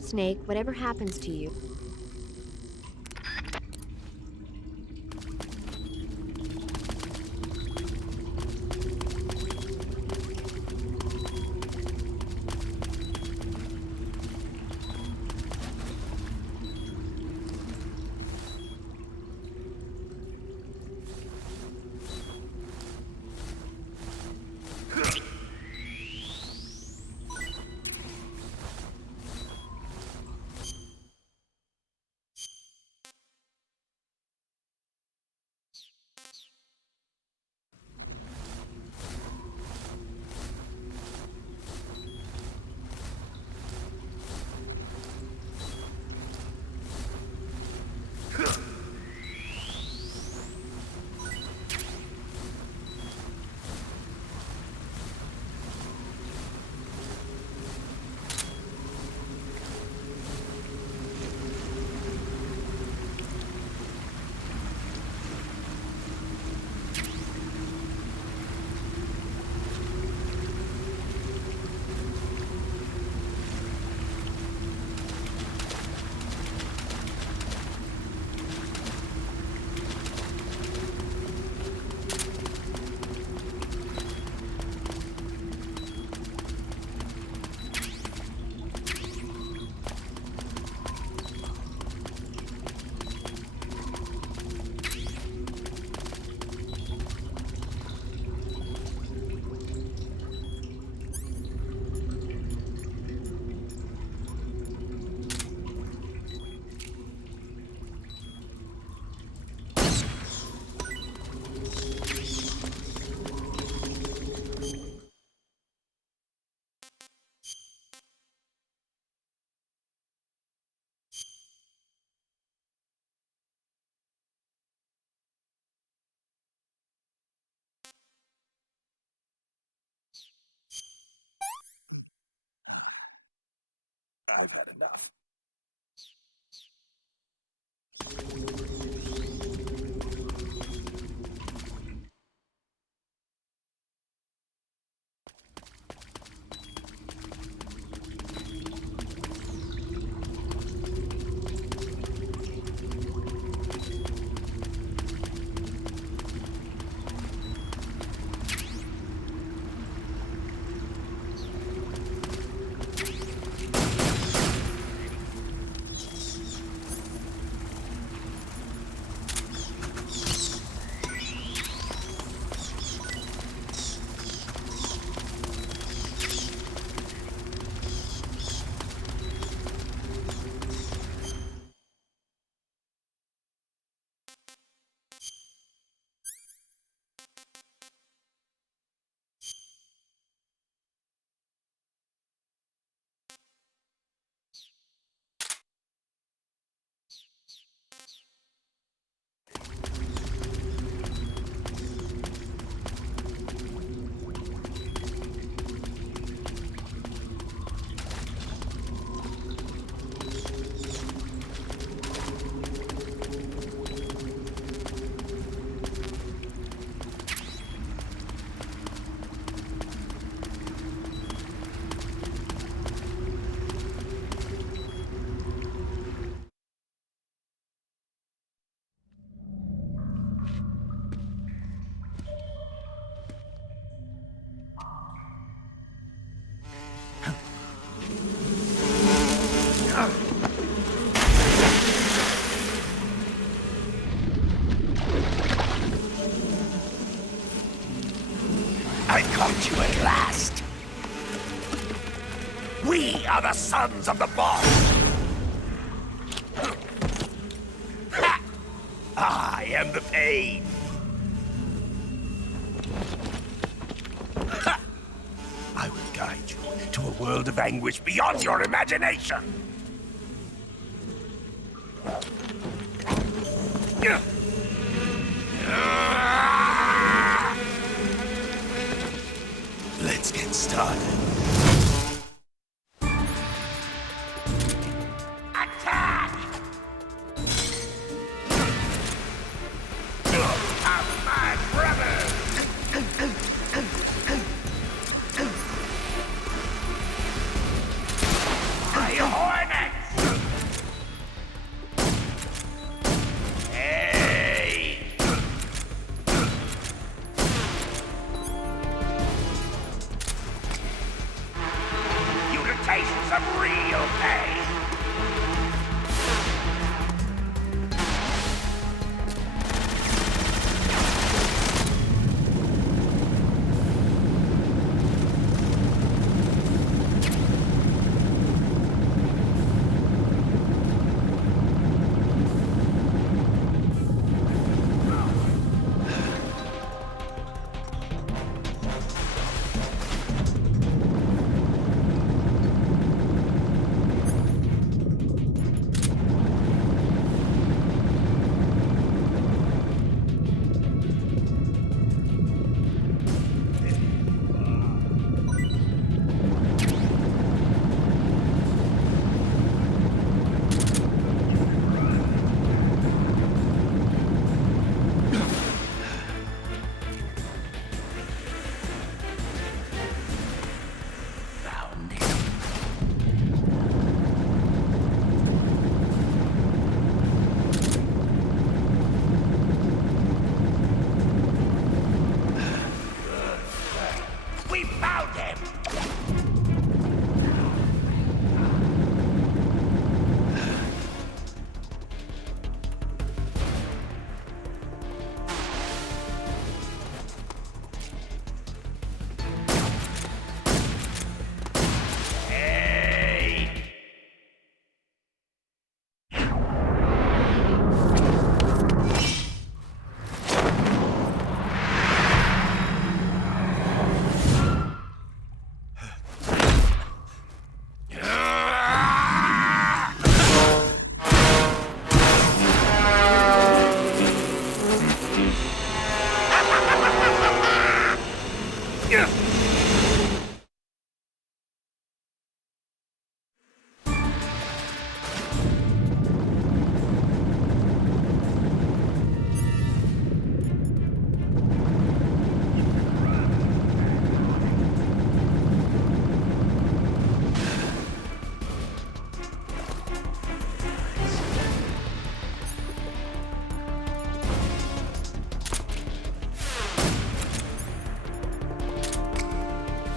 Snake, whatever happens to you, I caught you at last. We are the sons of the boss. Ha! I am the pain. Ha! I will guide you to a world of anguish beyond your imagination. Let's get started. Attack! Of my brothers! My hornets! Hey! You can taste some real pain! We found him! Hey!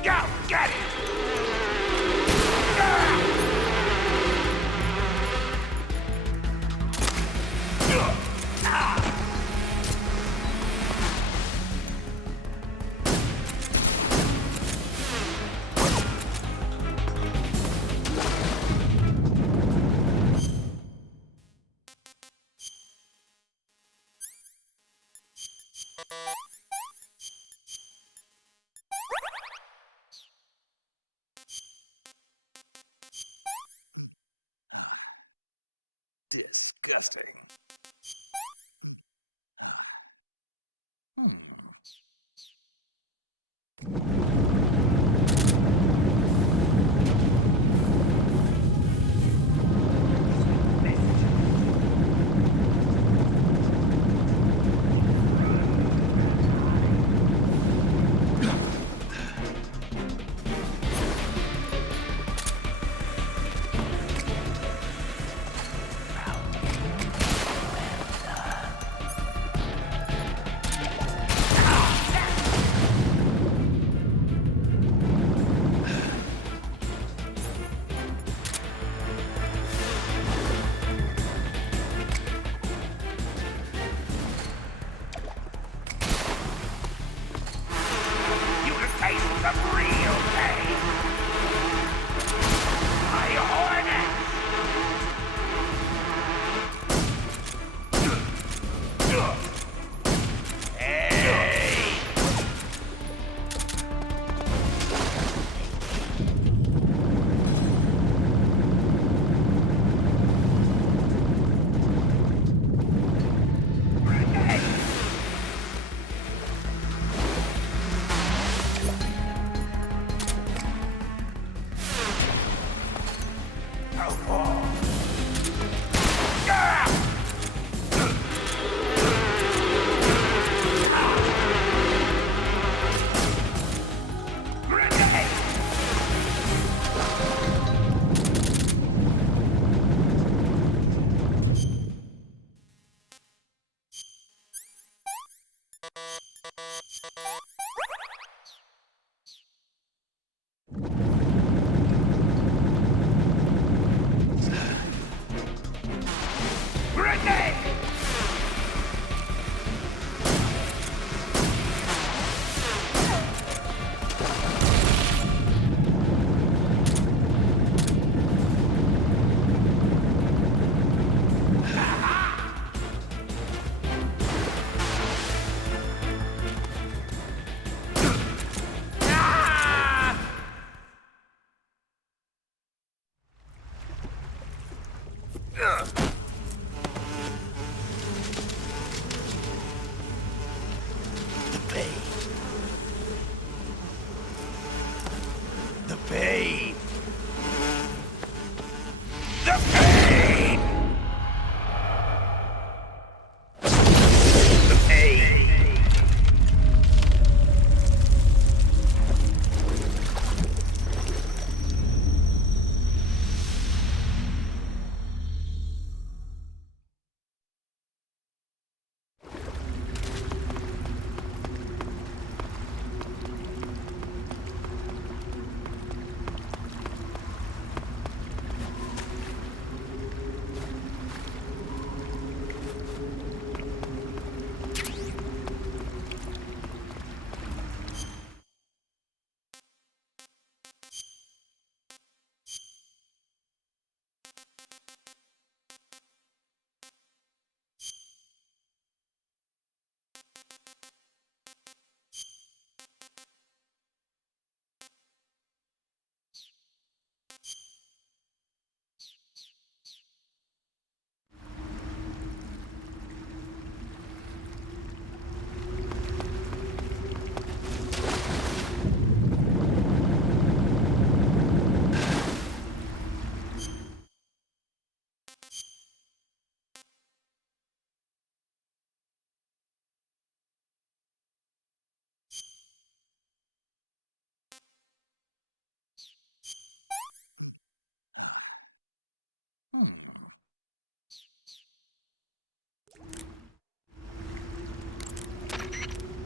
Go! Get it! Disgusting.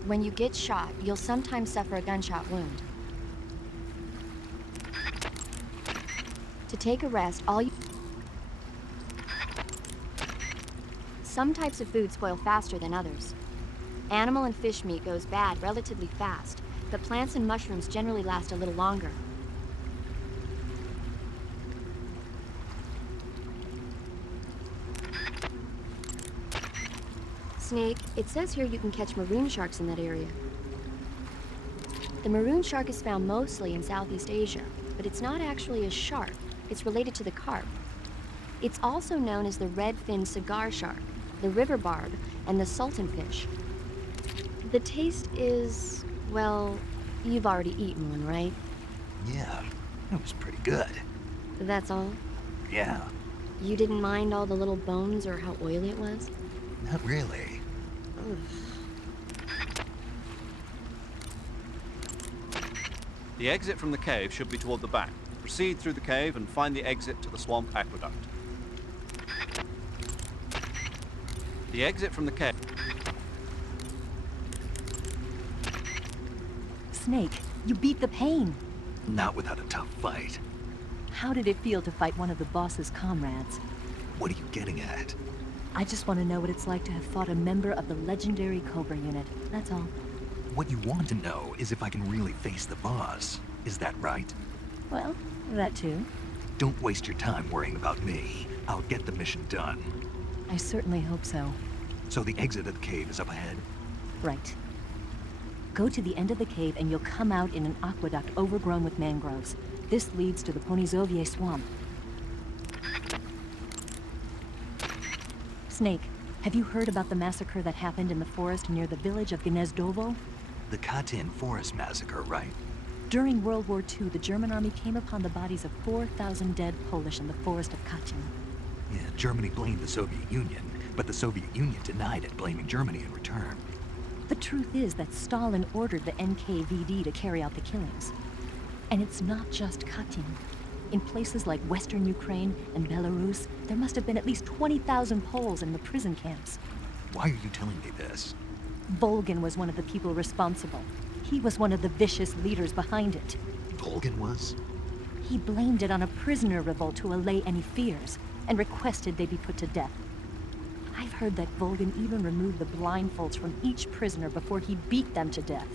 When you get shot, you'll sometimes suffer a gunshot wound. To take a rest, Some types of food spoil faster than others. Animal and fish meat goes bad relatively fast, but plants and mushrooms generally last a little longer. Snake, it says here you can catch maroon sharks in that area. The maroon shark is found mostly in Southeast Asia, but it's not actually a shark. It's related to the carp. It's also known as the red-finned cigar shark, the river barb, and the sultan fish. The taste is, well, you've already eaten one, right? Yeah, it was pretty good. That's all? Yeah. You didn't mind all the little bones or how oily it was? Not really. The exit from the cave should be toward the back. Proceed through the cave and find the exit to the swamp aqueduct. The exit from the cave... Snake, you beat the pain. Not without a tough fight. How did it feel to fight one of the boss's comrades? What are you getting at? I just want to know what it's like to have fought a member of the legendary Cobra unit, that's all. What you want to know is if I can really face the boss. Is that right? Well, that too. Don't waste your time worrying about me. I'll get the mission done. I certainly hope so. So the exit of the cave is up ahead? Right. Go to the end of the cave and you'll come out in an aqueduct overgrown with mangroves. This leads to the Ponizovier swamp. Snake, have you heard about the massacre that happened in the forest near the village of Gnezdovo? The Katyn Forest Massacre, right? During World War II, the German army came upon the bodies of 4,000 dead Polish in the forest of Katyn. Yeah, Germany blamed the Soviet Union, but the Soviet Union denied it, blaming Germany in return. The truth is that Stalin ordered the NKVD to carry out the killings. And it's not just Katyn. In places like Western Ukraine and Belarus, there must have been at least 20,000 Poles in the prison camps. Why are you telling me this? Volgin was one of the people responsible. He was one of the vicious leaders behind it. Volgin was? He blamed it on a prisoner revolt to allay any fears, and requested they be put to death. I've heard that Volgin even removed the blindfolds from each prisoner before he beat them to death.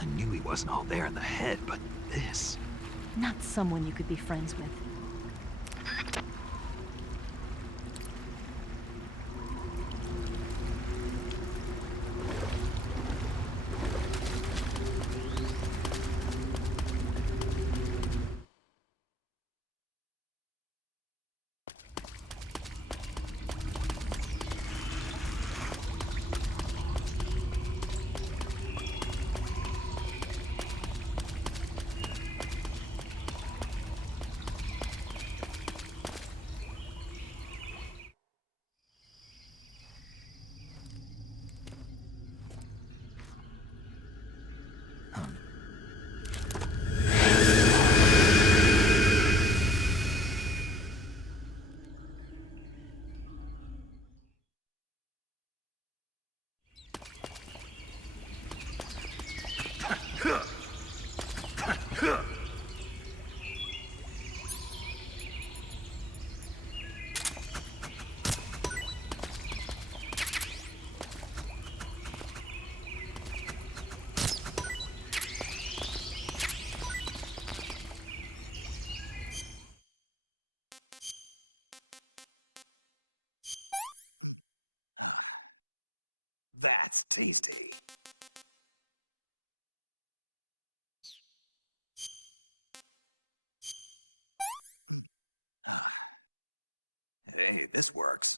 I knew he wasn't all there in the head, but this... Not someone you could be friends with. That's tasty. Hey, this works.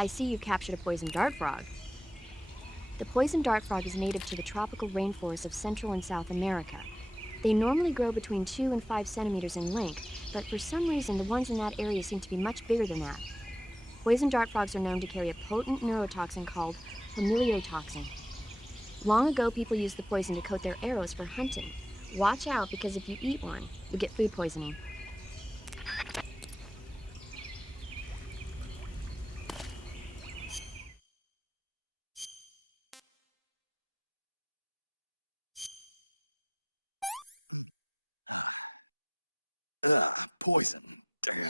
I see you've captured a poison dart frog. The poison dart frog is native to the tropical rainforests of Central and South America. They normally grow between 2 and 5 centimeters in length, but for some reason the ones in that area seem to be much bigger than that. Poison dart frogs are known to carry a potent neurotoxin called familiotoxin. Long ago, people used the poison to coat their arrows for hunting. Watch out, because if you eat one, you'll get food poisoning. Poison. Damn.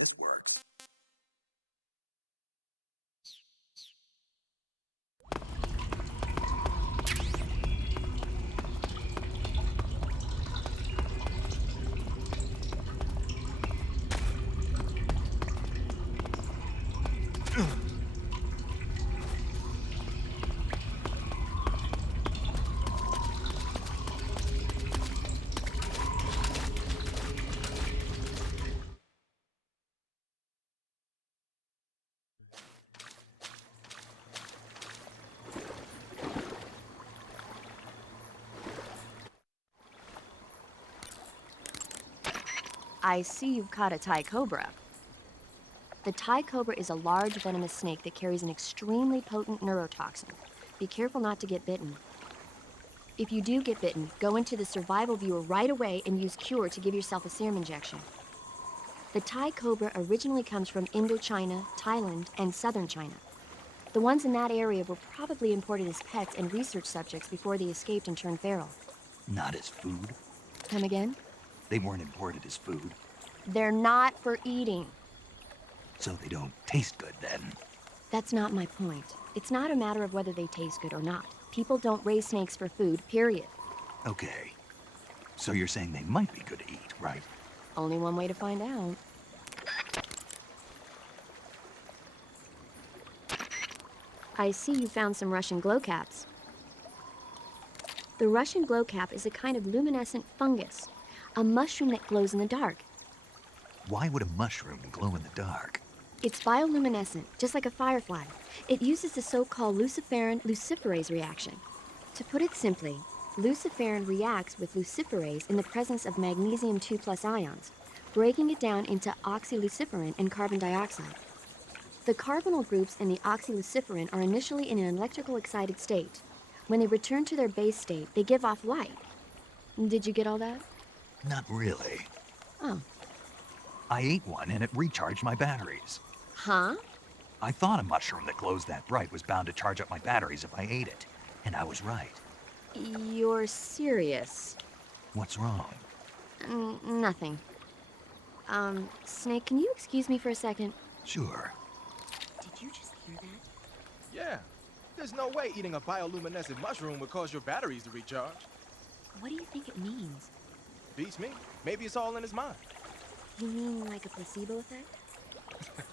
this works. I see you've caught a Thai cobra. The Thai cobra is a large venomous snake that carries an extremely potent neurotoxin. Be careful not to get bitten. If you do get bitten, go into the survival viewer right away and use Cure to give yourself a serum injection. The Thai cobra originally comes from Indochina, Thailand, and southern China. The ones in that area were probably imported as pets and research subjects before they escaped and turned feral. Not as food? Come again? They weren't imported as food, They're not for eating. so they don't taste good then. That's not my point. It's not a matter of whether they taste good or not. People don't raise snakes for food, period. Okay. So you're saying they might be good to eat, right? Only one way to find out. I see you found some Russian glowcaps. The Russian glowcap is a kind of luminescent fungus, a mushroom that glows in the dark. Why would a mushroom glow in the dark? It's bioluminescent, just like a firefly. It uses the so-called luciferin luciferase reaction. To put it simply, luciferin reacts with luciferase in the presence of magnesium 2+ ions, breaking it down into oxyluciferin and carbon dioxide. The carbonyl groups in the oxyluciferin are initially in an electrical excited state. When they return to their base state, they give off light. Did you get all that? Not really. Oh. I ate one and it recharged my batteries. Huh? I thought a mushroom that glows that bright was bound to charge up my batteries if I ate it. And I was right. You're serious? What's wrong? Nothing. Snake, can you excuse me for a second? Sure. Did you just hear that? Yeah. There's no way eating a bioluminescent mushroom would cause your batteries to recharge. What do you think it means? Beats me. Maybe it's all in his mind. You mean like a placebo effect?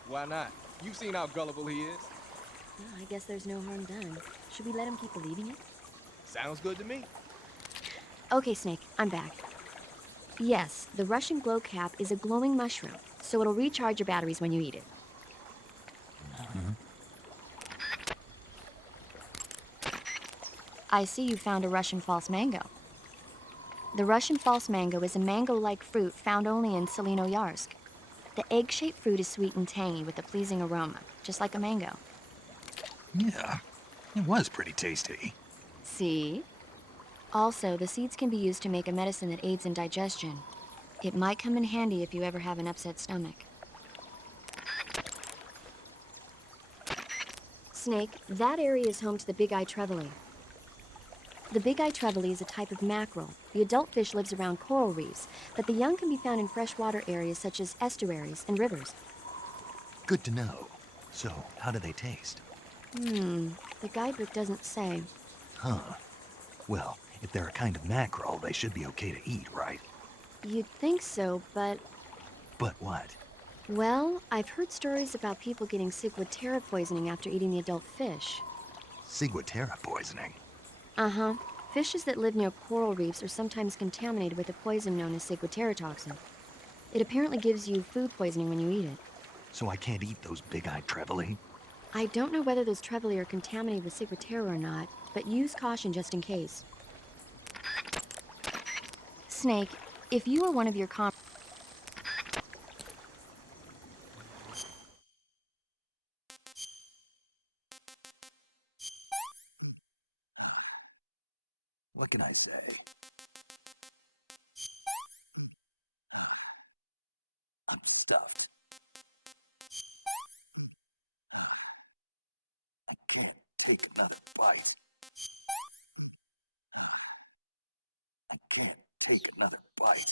Why not? You've seen how gullible he is. Well, I guess there's no harm done. Should we let him keep believing it? Sounds good to me. Okay, Snake, I'm back. Yes, the Russian glowcap is a glowing mushroom, so it'll recharge your batteries when you eat it. I see you found a Russian false mango. The Russian false mango is a mango-like fruit found only in Selinoyarsk. The egg-shaped fruit is sweet and tangy with a pleasing aroma, just like a mango. Yeah, it was pretty tasty. See? Also, the seeds can be used to make a medicine that aids in digestion. It might come in handy if you ever have an upset stomach. Snake, that area is home to the big-eyed trevally. The big-eyed trevally is a type of mackerel. The adult fish lives around coral reefs, but the young can be found in freshwater areas such as estuaries and rivers. Good to know. So, how do they taste? The guidebook doesn't say. Huh. Well, if they're a kind of mackerel, they should be okay to eat, right? You'd think so, but... But what? Well, I've heard stories about people getting ciguatera poisoning after eating the adult fish. Ciguatera poisoning? Uh-huh. Fishes that live near coral reefs are sometimes contaminated with a poison known as ciguatera toxin. It apparently gives you food poisoning when you eat it. So I can't eat those big-eyed trevally? I don't know whether those trevally are contaminated with ciguatera or not, but use caution just in case. Snake, if you were one of your What can I say? I'm stuffed. I can't take another bite. I can't take another bite.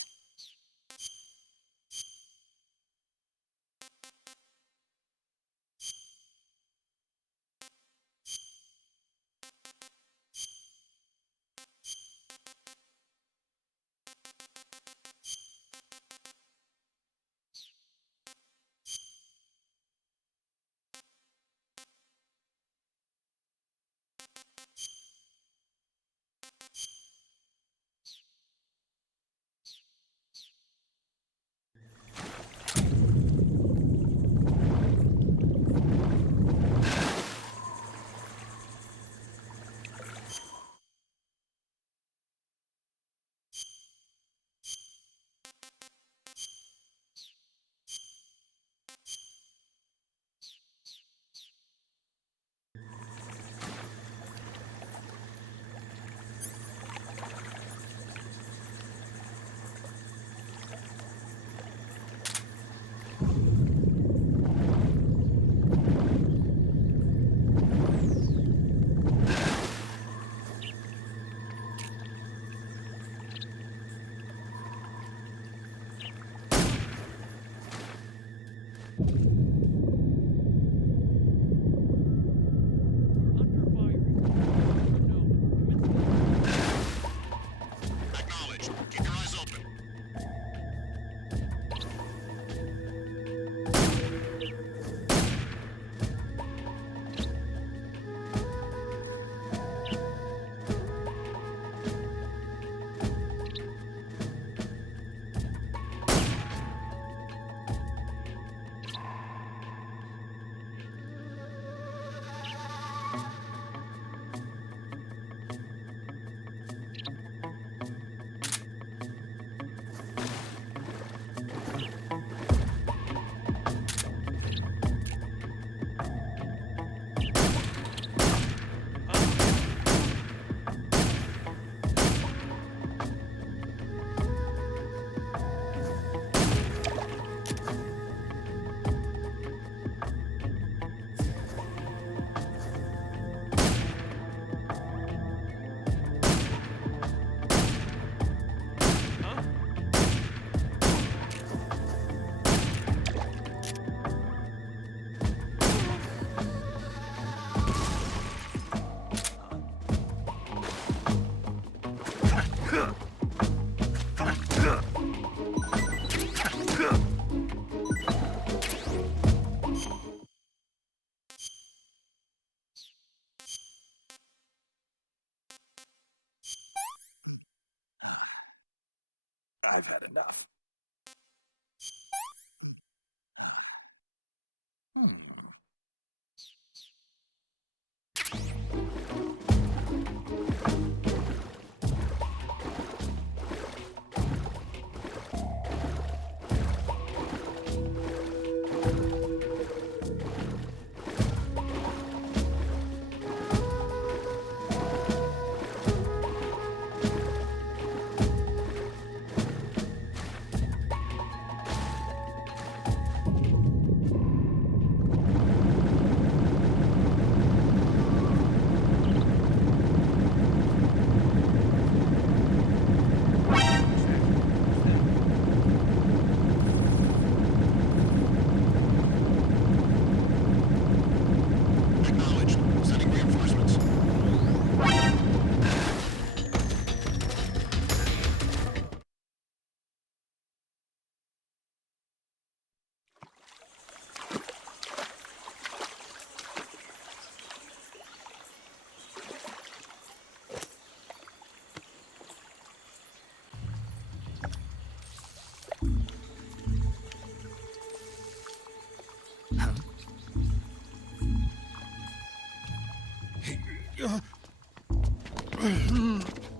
I've had enough.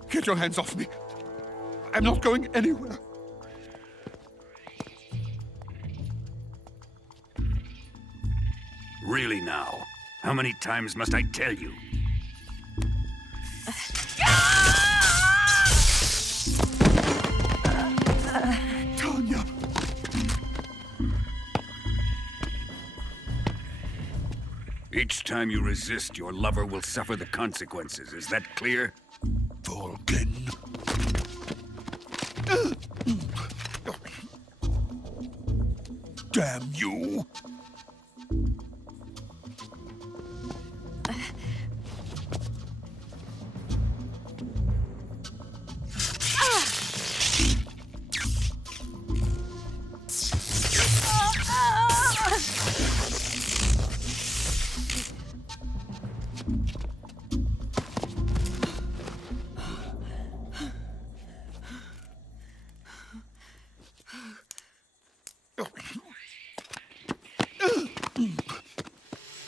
Get your hands off me. I'm not going anywhere. Really now? How many times must I tell you? Tanya! Each time you resist, your lover will suffer the consequences. Is that clear? Volgin. Damn you!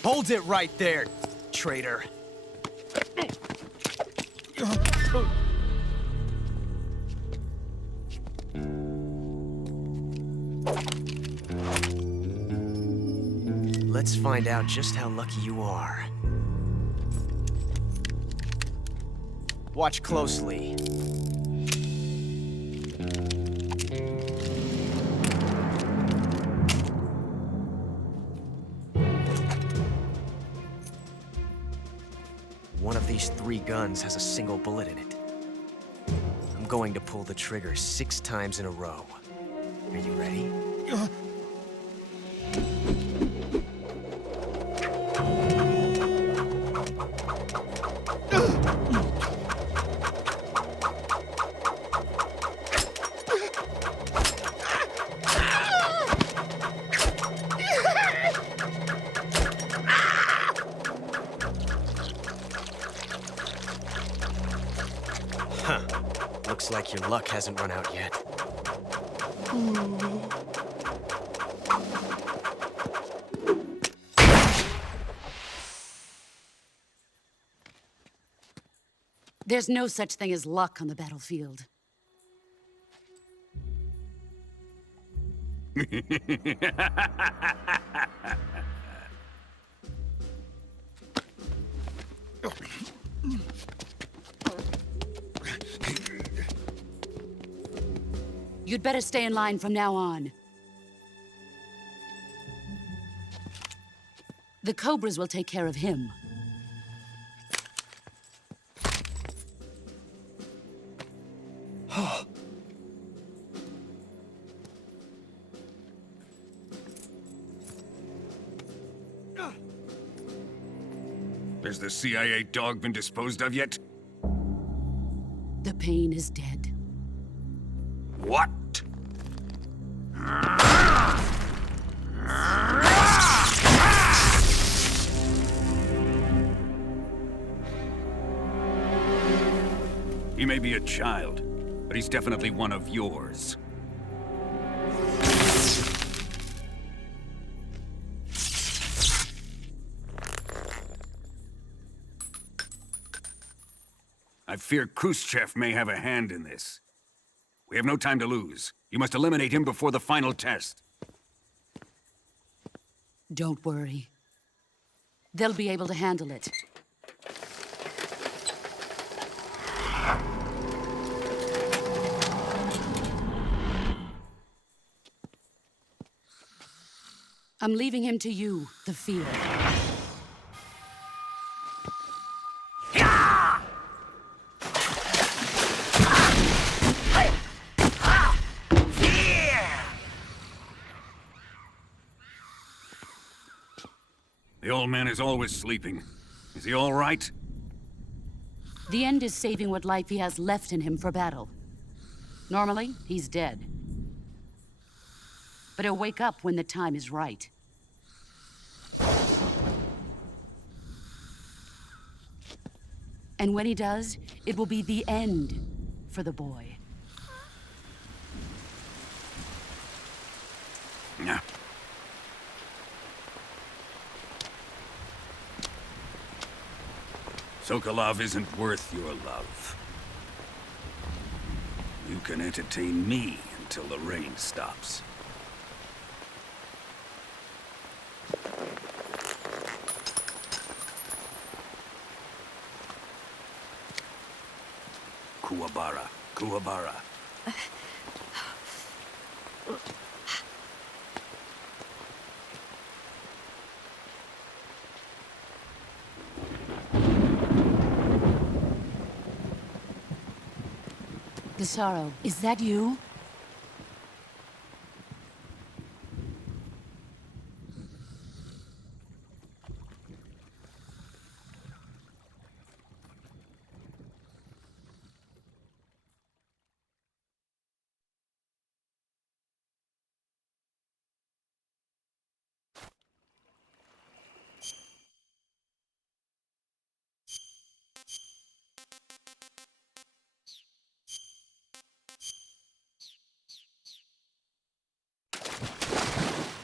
Hold it right there, traitor. Let's find out just how lucky you are. Watch closely. One of these 3 guns has a single bullet in it. I'm going to pull the trigger 6 times in a row. Are you ready? Looks like your luck hasn't run out yet. There's no such thing as luck on the battlefield. You'd better stay in line from now on. The Cobras will take care of him. Has the CIA dog been disposed of yet? The pain is dead. What? He may be a child, but he's definitely one of yours. I fear Khrushchev may have a hand in this. We have no time to lose. You must eliminate him before the final test. Don't worry. They'll be able to handle it. I'm leaving him to you, the field. The old man is always sleeping. Is he all right? The end is saving what life he has left in him for battle. Normally, he's dead. But he'll wake up when the time is right. And when he does, it will be the end for the boy. Yeah. Sokolov isn't worth your love. You can entertain me until the rain stops. Kuwabara, Kuwabara. Gasaro, is that you?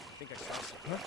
I think I saw something.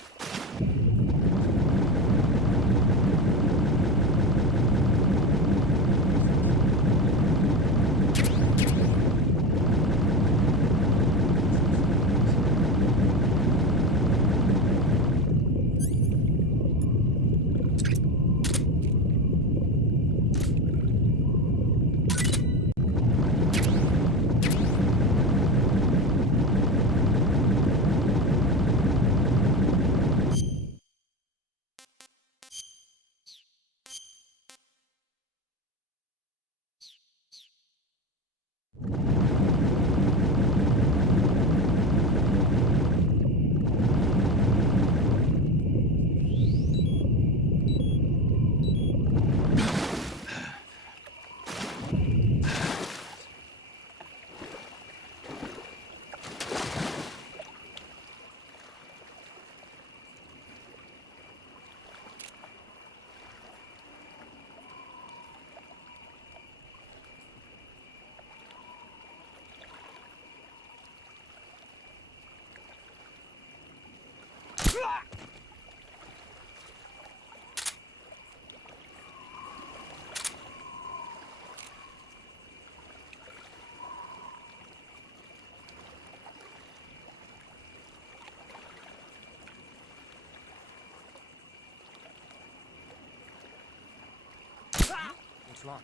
What's wrong?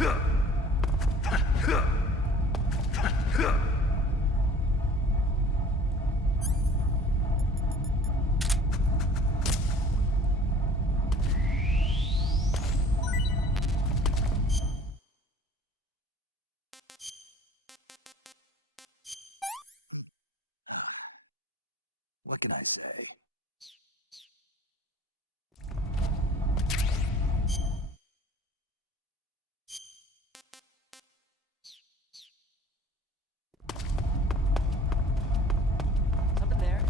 What can I say? Something there.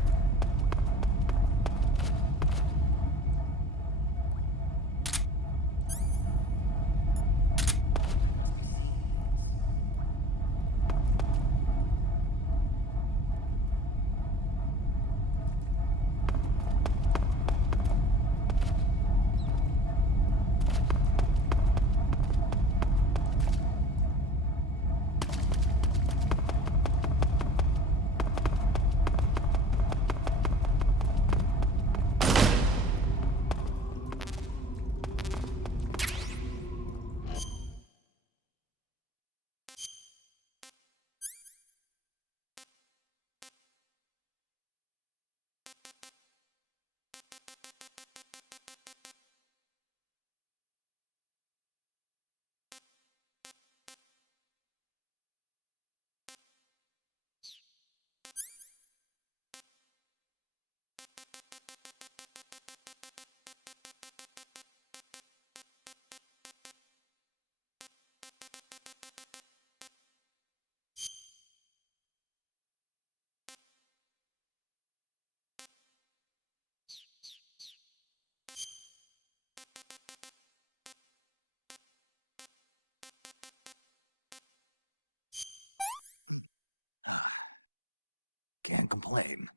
Can't complain.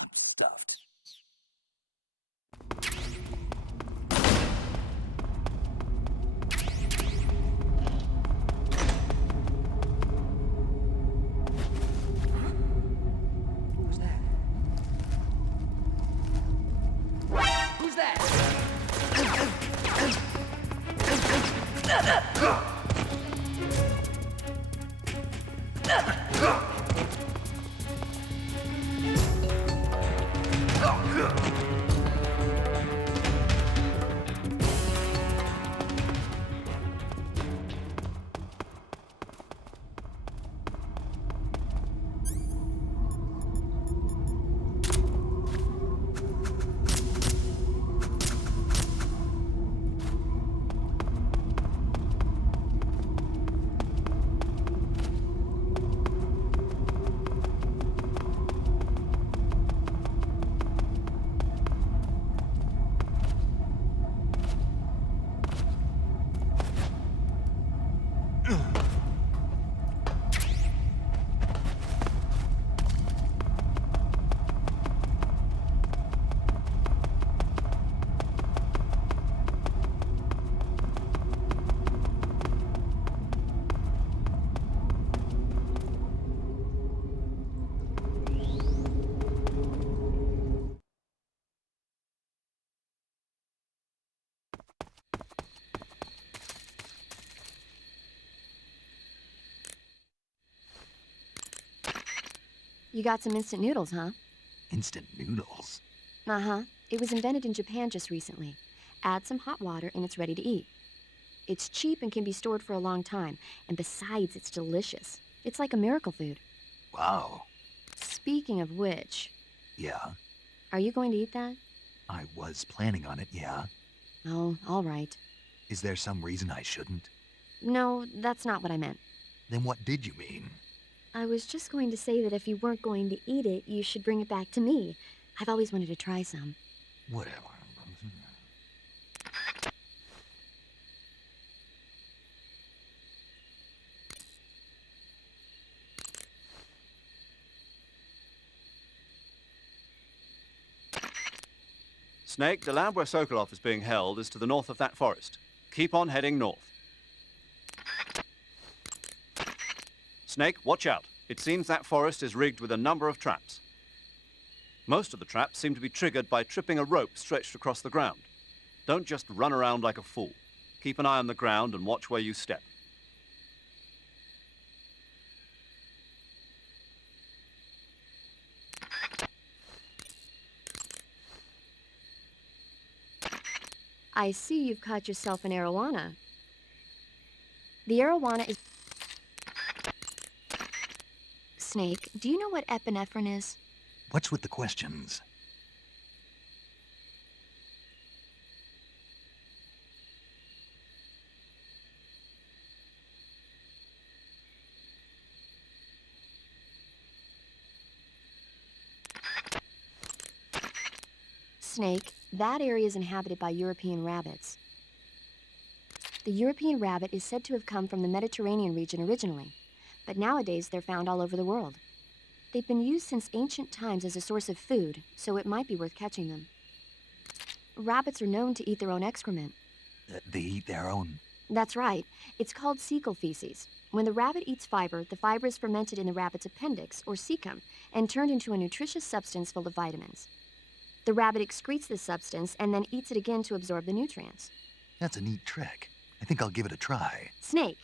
I'm stuffed. Who's that? Who's that? You got some instant noodles, huh? Instant noodles? Uh-huh. It was invented in Japan just recently. Add some hot water and it's ready to eat. It's cheap and can be stored for a long time. And besides, it's delicious. It's like a miracle food. Wow. Speaking of which... Yeah? Are you going to eat that? I was planning on it, yeah. Oh, all right. Is there some reason I shouldn't? No, that's not what I meant. Then what did you mean? I was just going to say that if you weren't going to eat it, you should bring it back to me. I've always wanted to try some. Whatever. Snake, the lab where Sokolov is being held is to the north of that forest. Keep on heading north. Snake, watch out. It seems that forest is rigged with a number of traps. Most of the traps seem to be triggered by tripping a rope stretched across the ground. Don't just run around like a fool. Keep an eye on the ground and watch where you step. I see you've caught yourself an arowana. The arowana is... Snake, do you know what epinephrine is? What's with the questions? Snake, that area is inhabited by European rabbits. The European rabbit is said to have come from the Mediterranean region originally, but nowadays they're found all over the world. They've been used since ancient times as a source of food, so it might be worth catching them. Rabbits are known to eat their own excrement. They eat their own? That's right. It's called cecal feces. When the rabbit eats fiber, the fiber is fermented in the rabbit's appendix, or cecum, and turned into a nutritious substance full of vitamins. The rabbit excretes this substance and then eats it again to absorb the nutrients. That's a neat trick. I think I'll give it a try. Snake,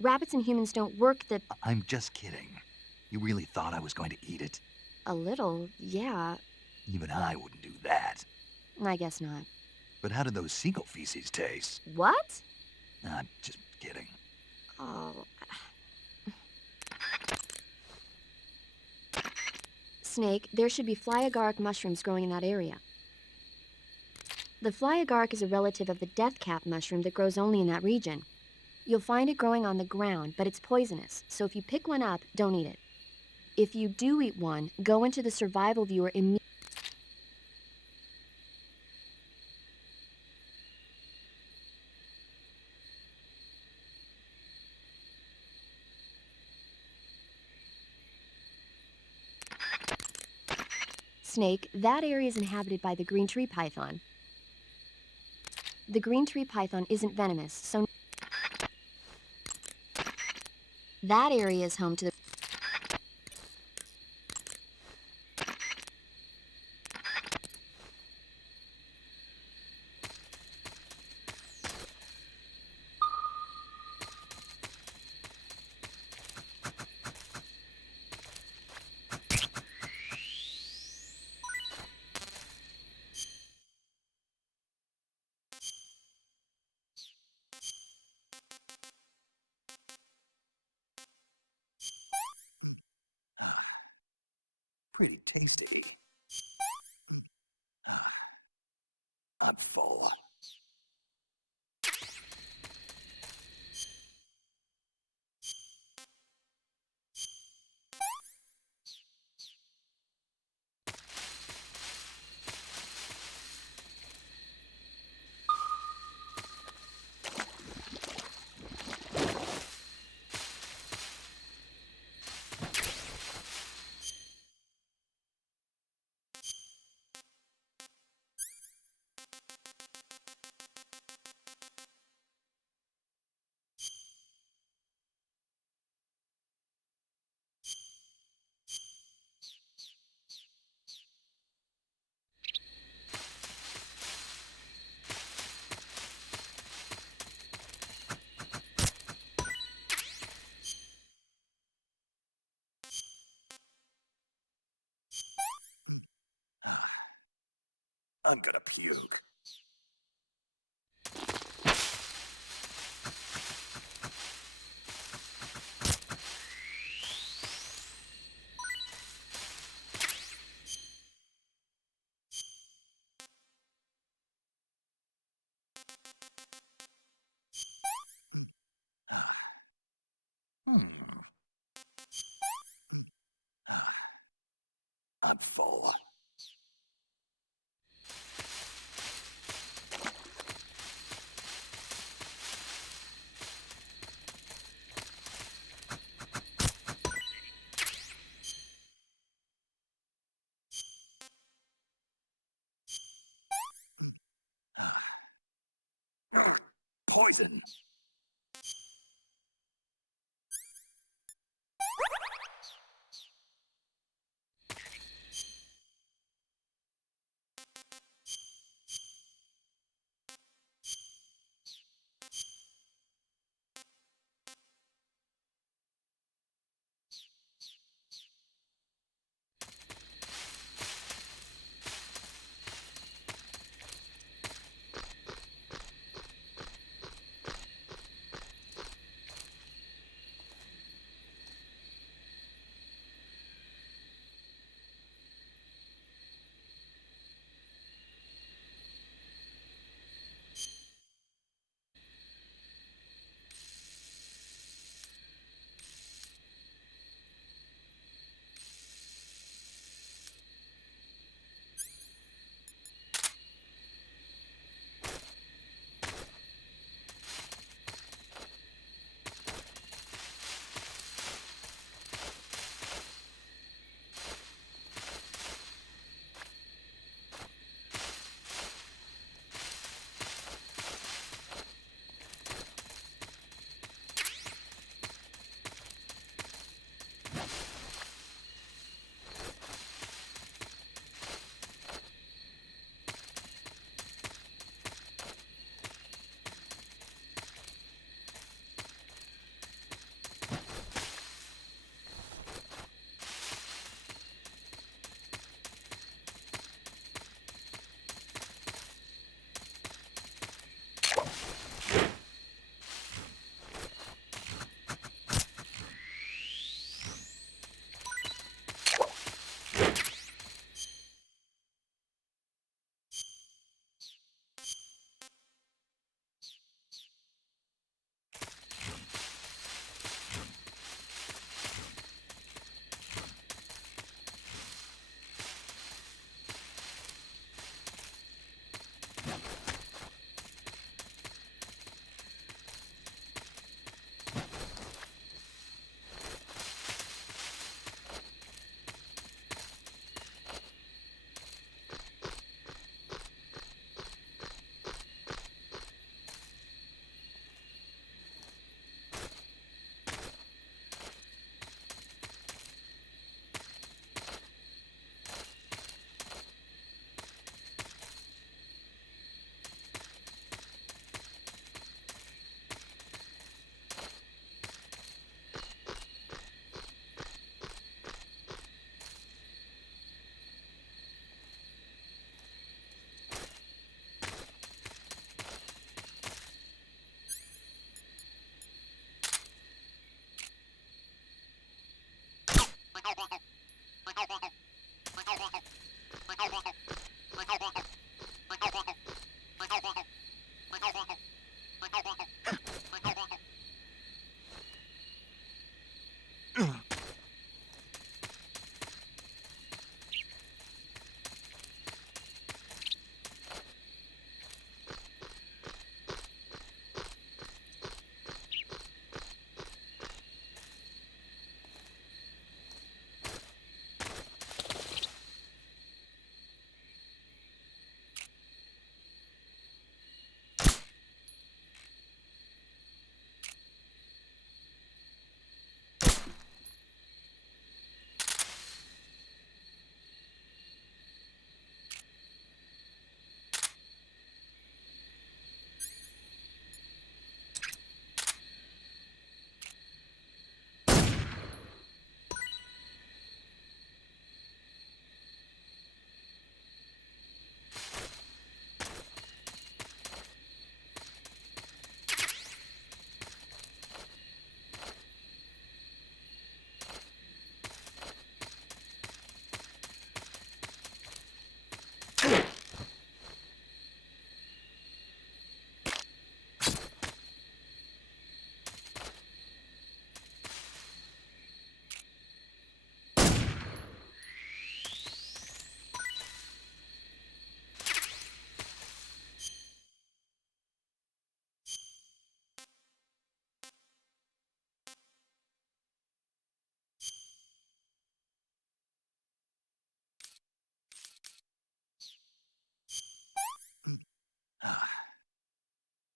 rabbits and humans don't work the... I'm just kidding. You really thought I was going to eat it? A little, yeah. Even I wouldn't do that. I guess not. But how did those seagull feces taste? What? I'm just kidding. Oh. Snake, there should be fly agaric mushrooms growing in that area. The fly agaric is a relative of the death cap mushroom that grows only in that region. You'll find it growing on the ground, but it's poisonous, so if you pick one up, don't eat it. If you do eat one, go into the survival viewer immediately. Snake, that area is inhabited by the green tree python. The green tree python isn't venomous, so... That area is home to the... Pretty tasty. I'm full. I'm gonna puke. I'm full. Poison.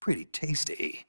Pretty tasty.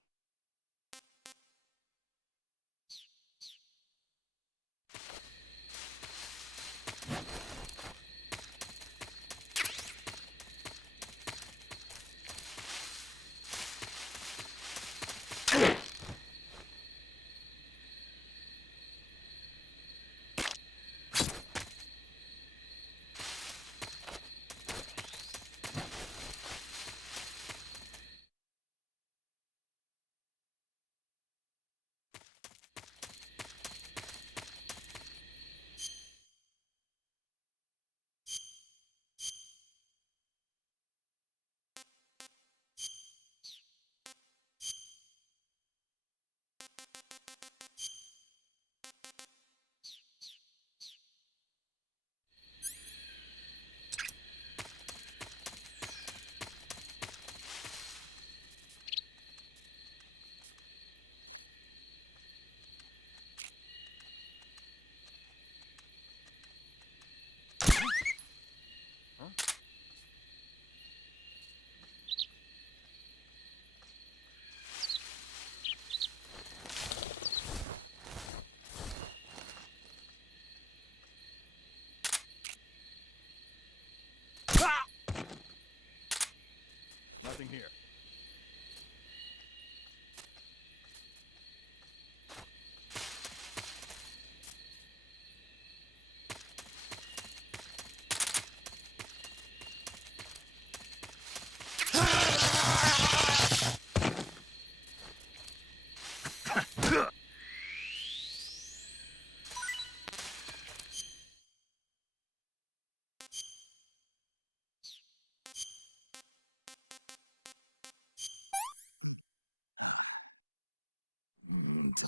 Nothing here.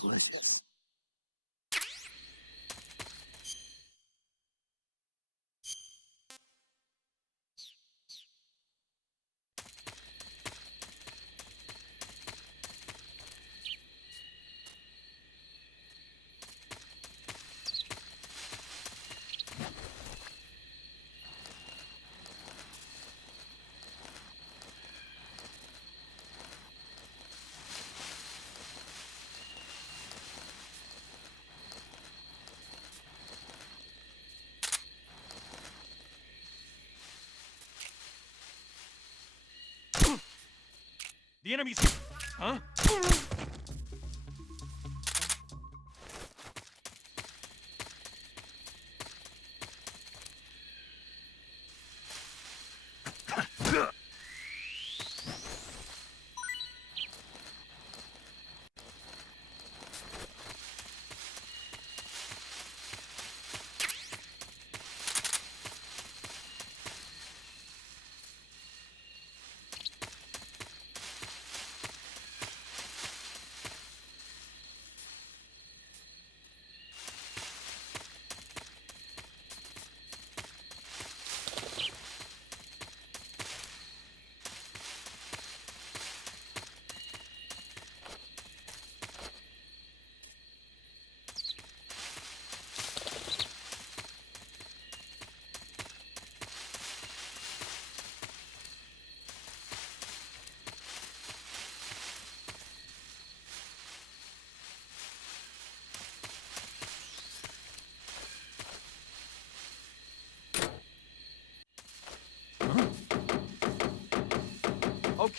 Delicious. The enemy's here. Huh?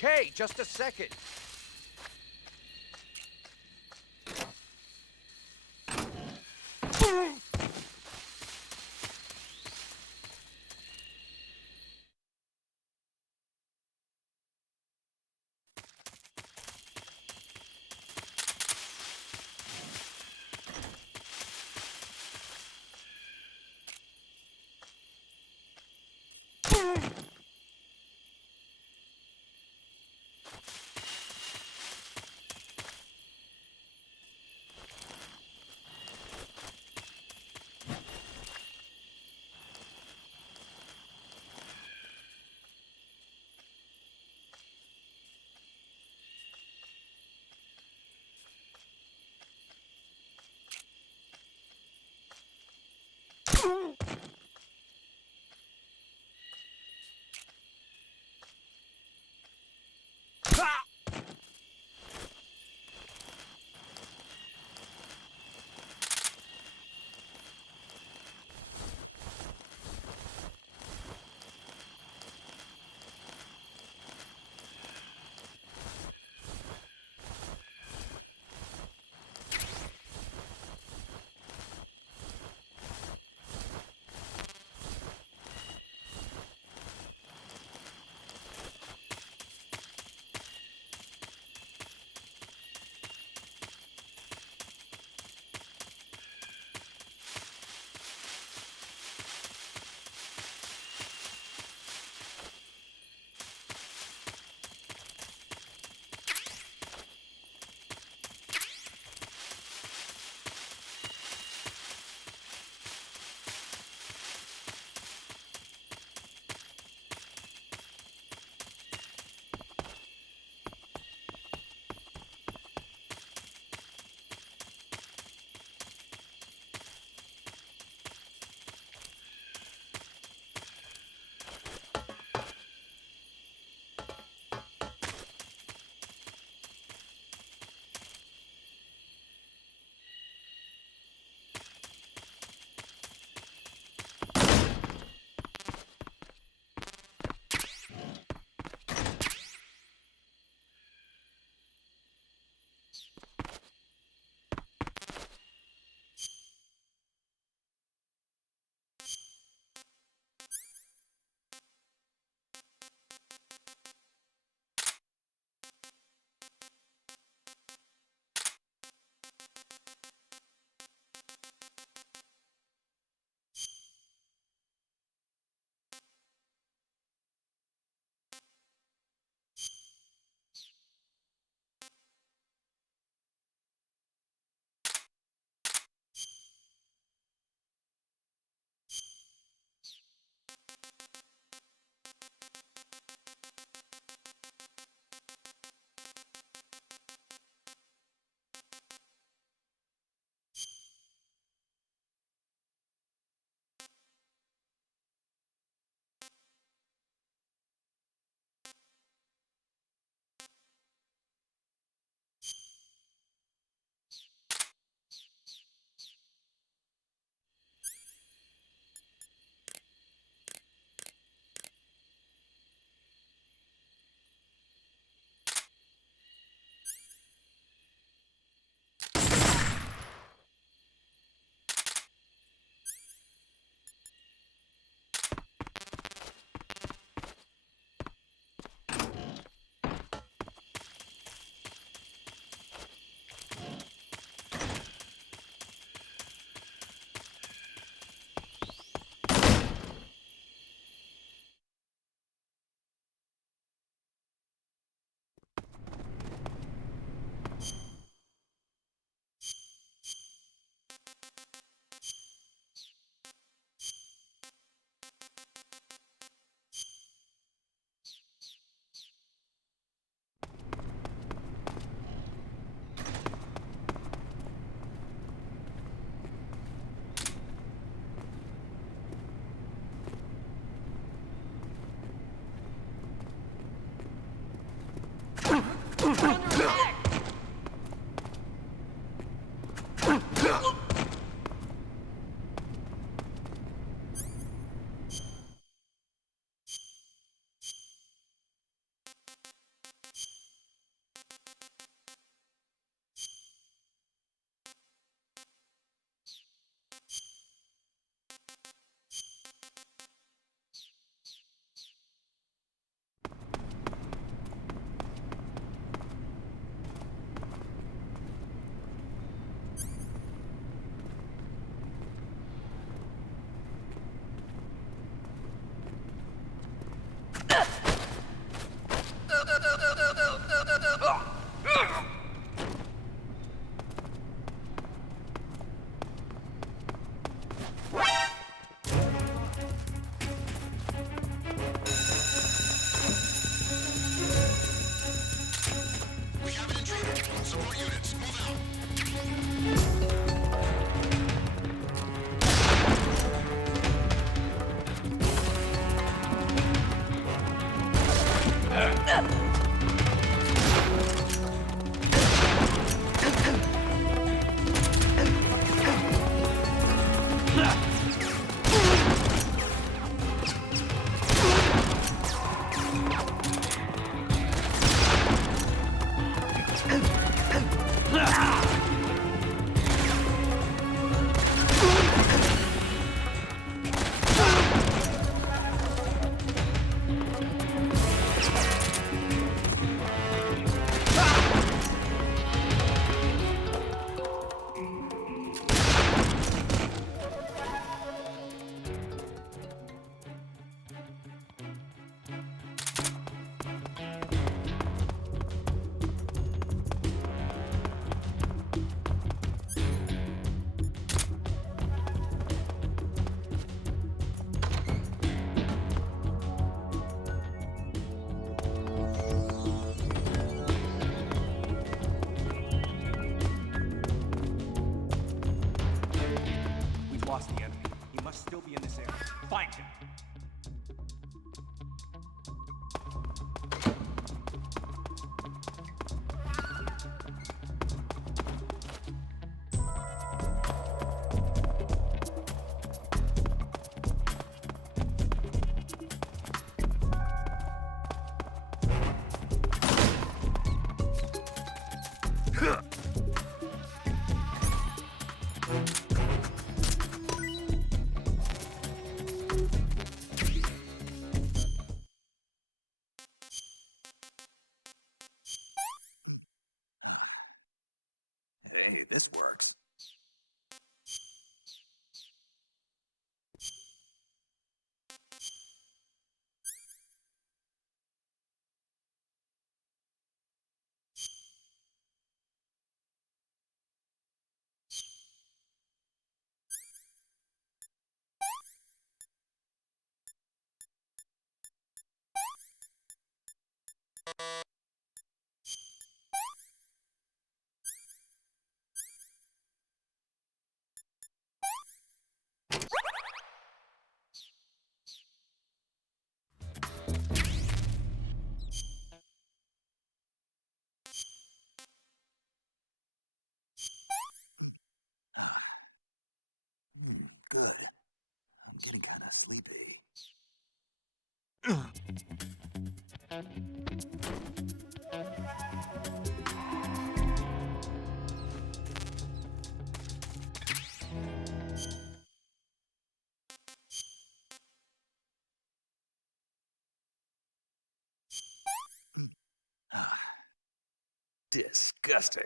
Okay, just a second. Lost the enemy. He must still be in this area. Find him. Hey, this works. Good. I'm getting kind of sleepy. Disgusting.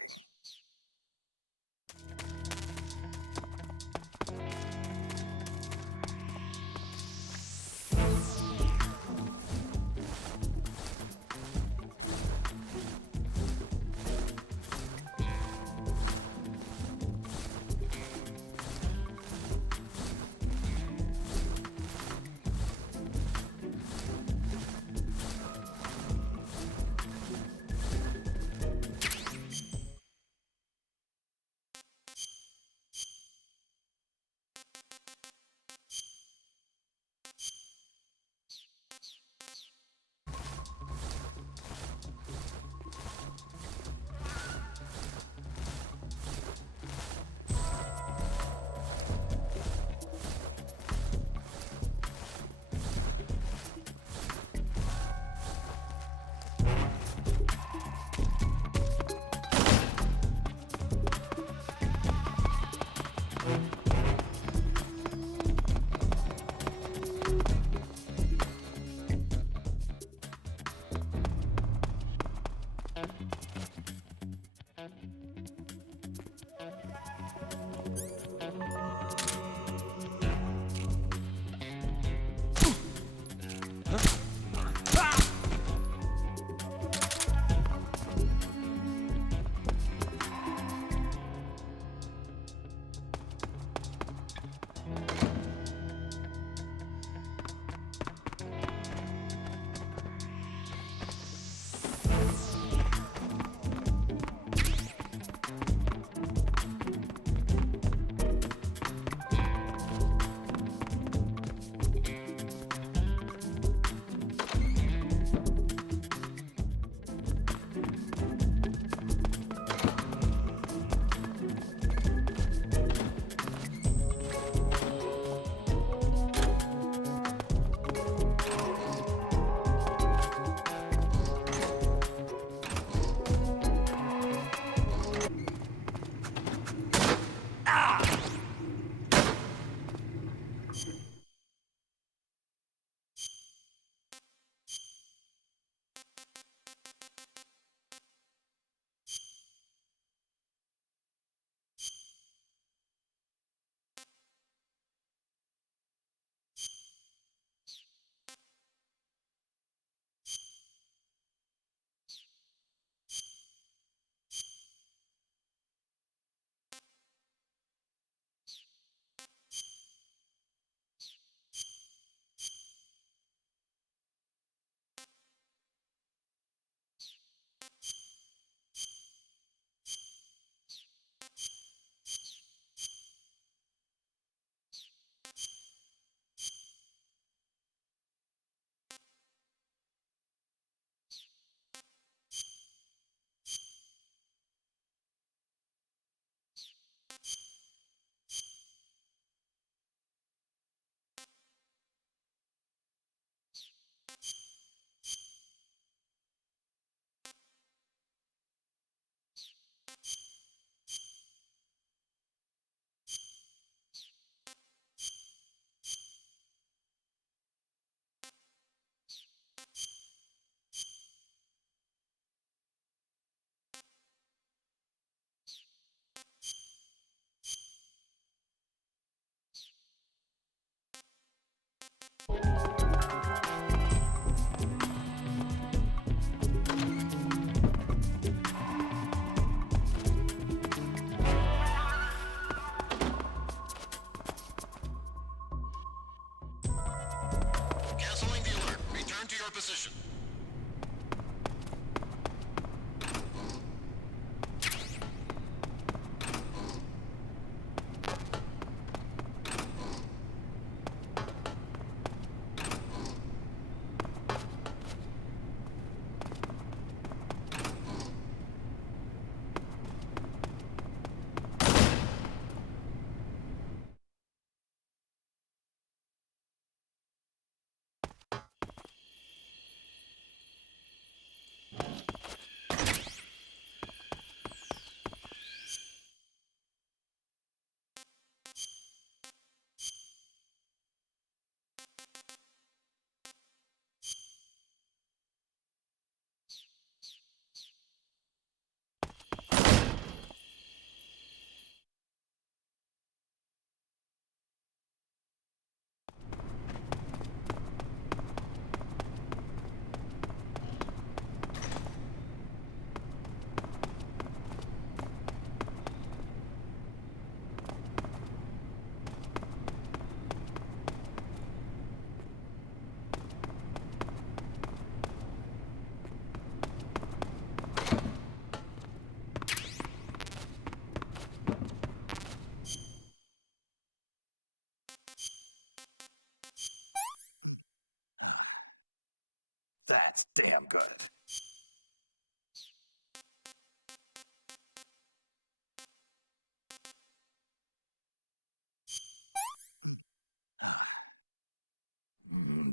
Damn good.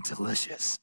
Delicious.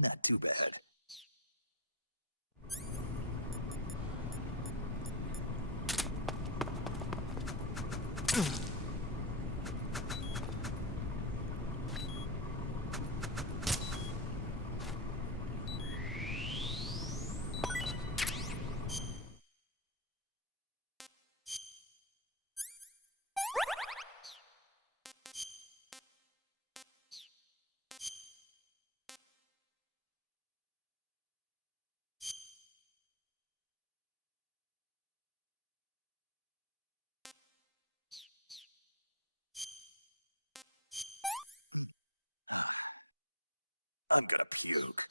Not too bad. I'm gonna puke.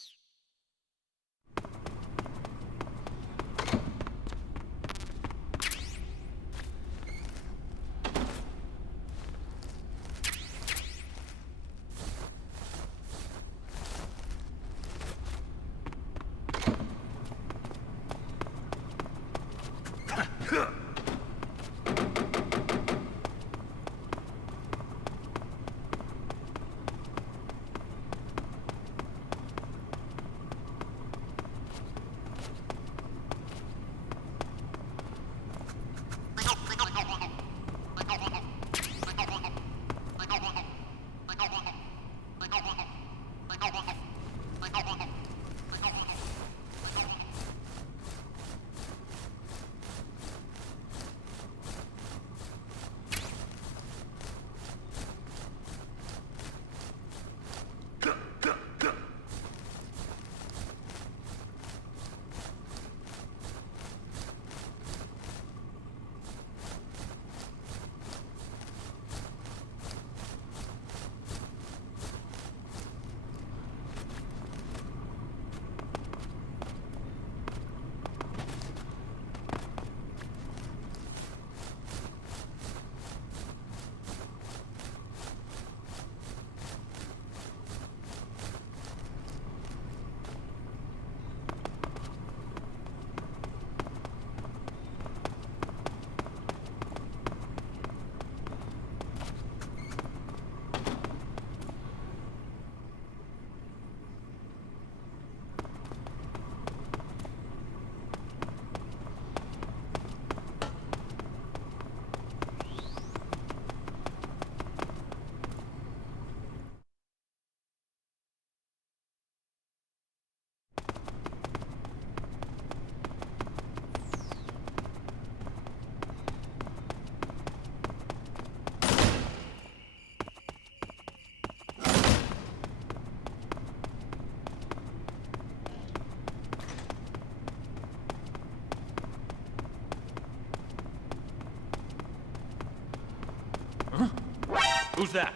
Who's that?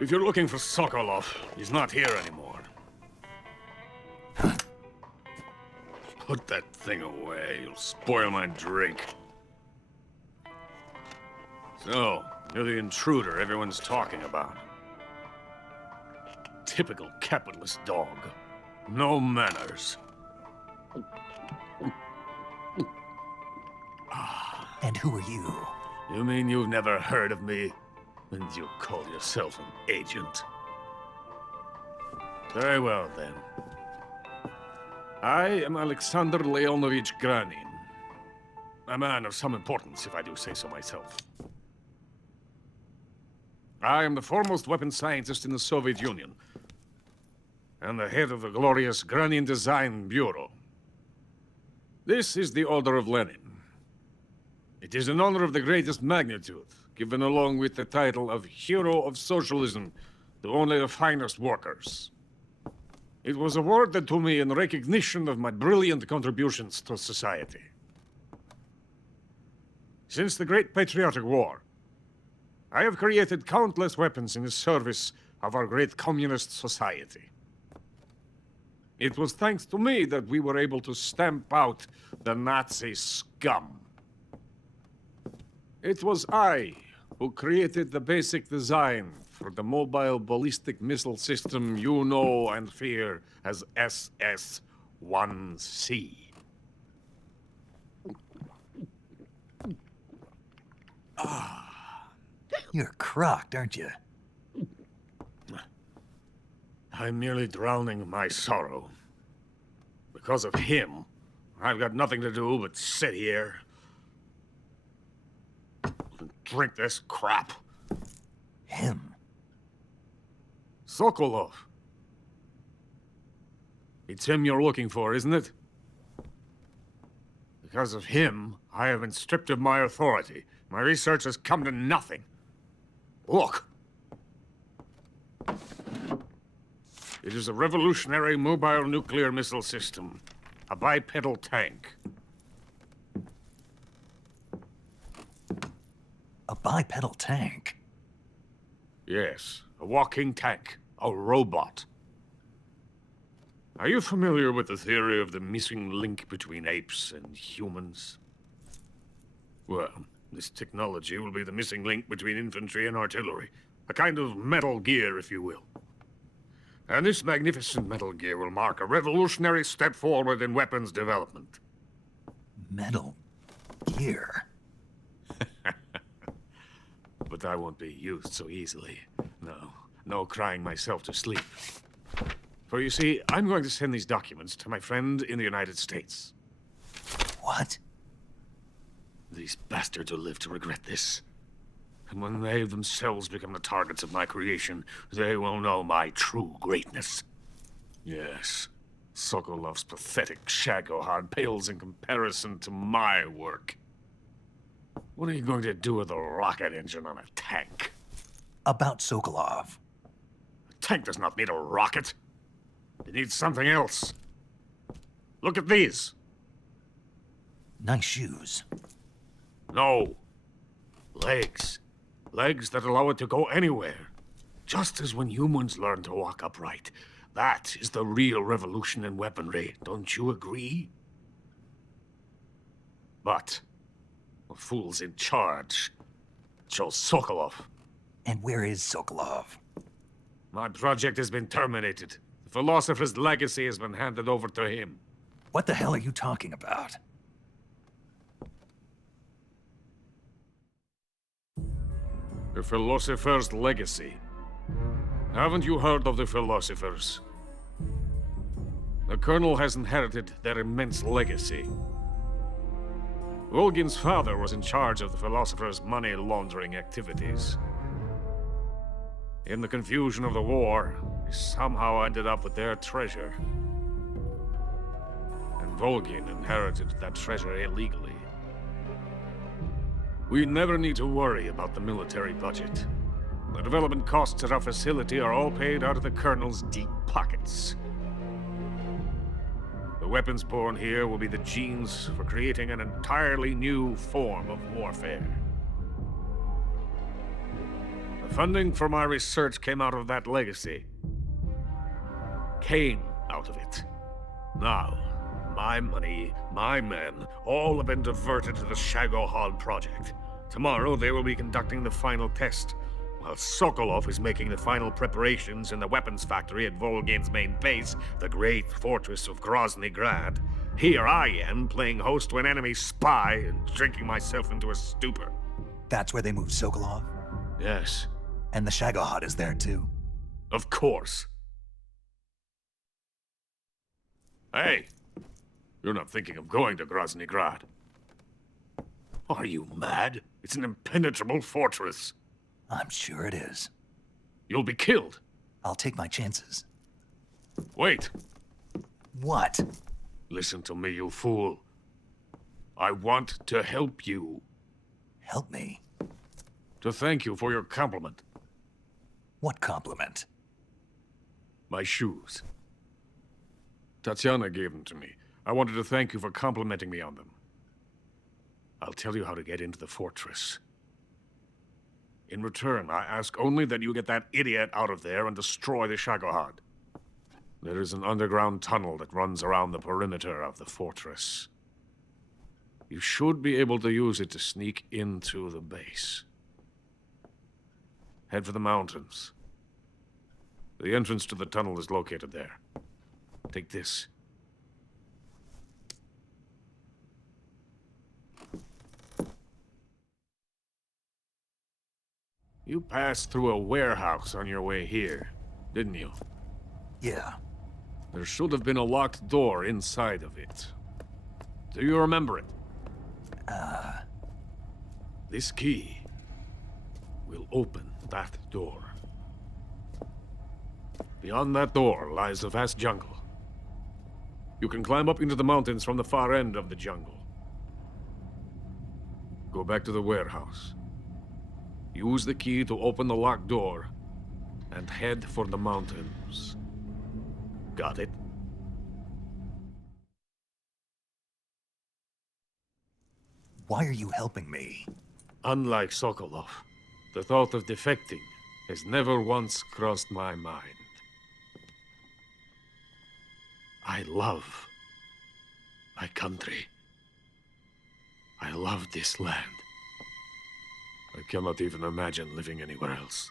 If you're looking for Sokolov, he's not here anymore. Put that thing away. You'll spoil my drink. So, you're the intruder everyone's talking about. Typical capitalist dog. No manners. And who are you? You mean you've never heard of me? And you call yourself an agent? Very well, then. I am Alexander Leonovich Granin. A man of some importance, if I do say so myself. I am the foremost weapons scientist in the Soviet Union, and the head of the glorious Granin Design Bureau. This is the Order of Lenin. It is an honor of the greatest magnitude, given along with the title of Hero of Socialism to only the finest workers. It was awarded to me in recognition of my brilliant contributions to society. Since the Great Patriotic War, I have created countless weapons in the service of our great communist society. It was thanks to me that we were able to stamp out the Nazi scum. It was I who created the basic design for the mobile ballistic missile system you know and fear as SS-1C. You're crocked, aren't you? I'm merely drowning my sorrow. Because of him, I've got nothing to do but sit here and drink this crap. Him? Sokolov. It's him you're looking for, isn't it? Because of him, I have been stripped of my authority. My research has come to nothing. Look. It is a revolutionary mobile nuclear missile system. A bipedal tank. A bipedal tank? Yes, a walking tank. A robot. Are you familiar with the theory of the missing link between apes and humans? Well, this technology will be the missing link between infantry and artillery. A kind of Metal Gear, if you will. And this magnificent Metal Gear will mark a revolutionary step forward in weapons development. Metal Gear? But I won't be used so easily. No crying myself to sleep. For you see, I'm going to send these documents to my friend in the United States. What? These bastards will live to regret this. And when they themselves become the targets of my creation, they will know my true greatness. Yes, Sokolov's pathetic shagohod pales in comparison to my work. What are you going to do with a rocket engine on a tank? About Sokolov. A tank does not need a rocket. It needs something else. Look at these. Nice shoes. No. Legs. Legs that allow it to go anywhere. Just as when humans learn to walk upright, That is the real revolution in weaponry, don't you agree? But the fool's in charge. Chose Sokolov. And where is Sokolov? My project has been terminated. The philosopher's legacy has been handed over to him. What the hell are you talking about? The philosopher's legacy. Haven't you heard of the philosophers? The Colonel has inherited their immense legacy. Volgin's father was in charge of the philosophers' money laundering activities. In the confusion of the war, he somehow ended up with their treasure. And Volgin inherited that treasure illegally. We never need to worry about the military budget. The development costs at our facility are all paid out of the Colonel's deep pockets. The weapons born here will be the genes for creating an entirely new form of warfare. The funding for my research came out of that legacy. Came out of it. Now, my money, my men, all have been diverted to the shagohod project. Tomorrow they will be conducting the final test, while Sokolov is making the final preparations in the weapons factory at Volgin's main base, the great fortress of Grozny Grad. Here I am, playing host to an enemy spy and drinking myself into a stupor. That's where they moved Sokolov? Yes. And the shagohod is there too? Of course. Hey! You're not thinking of going to Grozny Grad. Are you mad? It's an impenetrable fortress. I'm sure it is. You'll be killed. I'll take my chances. Wait. What? Listen to me, you fool. I want to help you. Help me? To thank you for your compliment. What compliment? My shoes. Tatiana gave them to me. I wanted to thank you for complimenting me on them. I'll tell you how to get into the fortress. In return, I ask only that you get that idiot out of there and destroy the shagohod. There is an underground tunnel that runs around the perimeter of the fortress. You should be able to use it to sneak into the base. Head for the mountains. The entrance to the tunnel is located there. Take this. You passed through a warehouse on your way here, didn't you? Yeah. There should have been a locked door inside of it. Do you remember it? This key will open that door. Beyond that door lies a vast jungle. You can climb up into the mountains from the far end of the jungle. Go back to the warehouse. Use the key to open the locked door, and head for the mountains. Got it? Why are you helping me? Unlike Sokolov, the thought of defecting has never once crossed my mind. I love my country. I love this land. I cannot even imagine living anywhere else.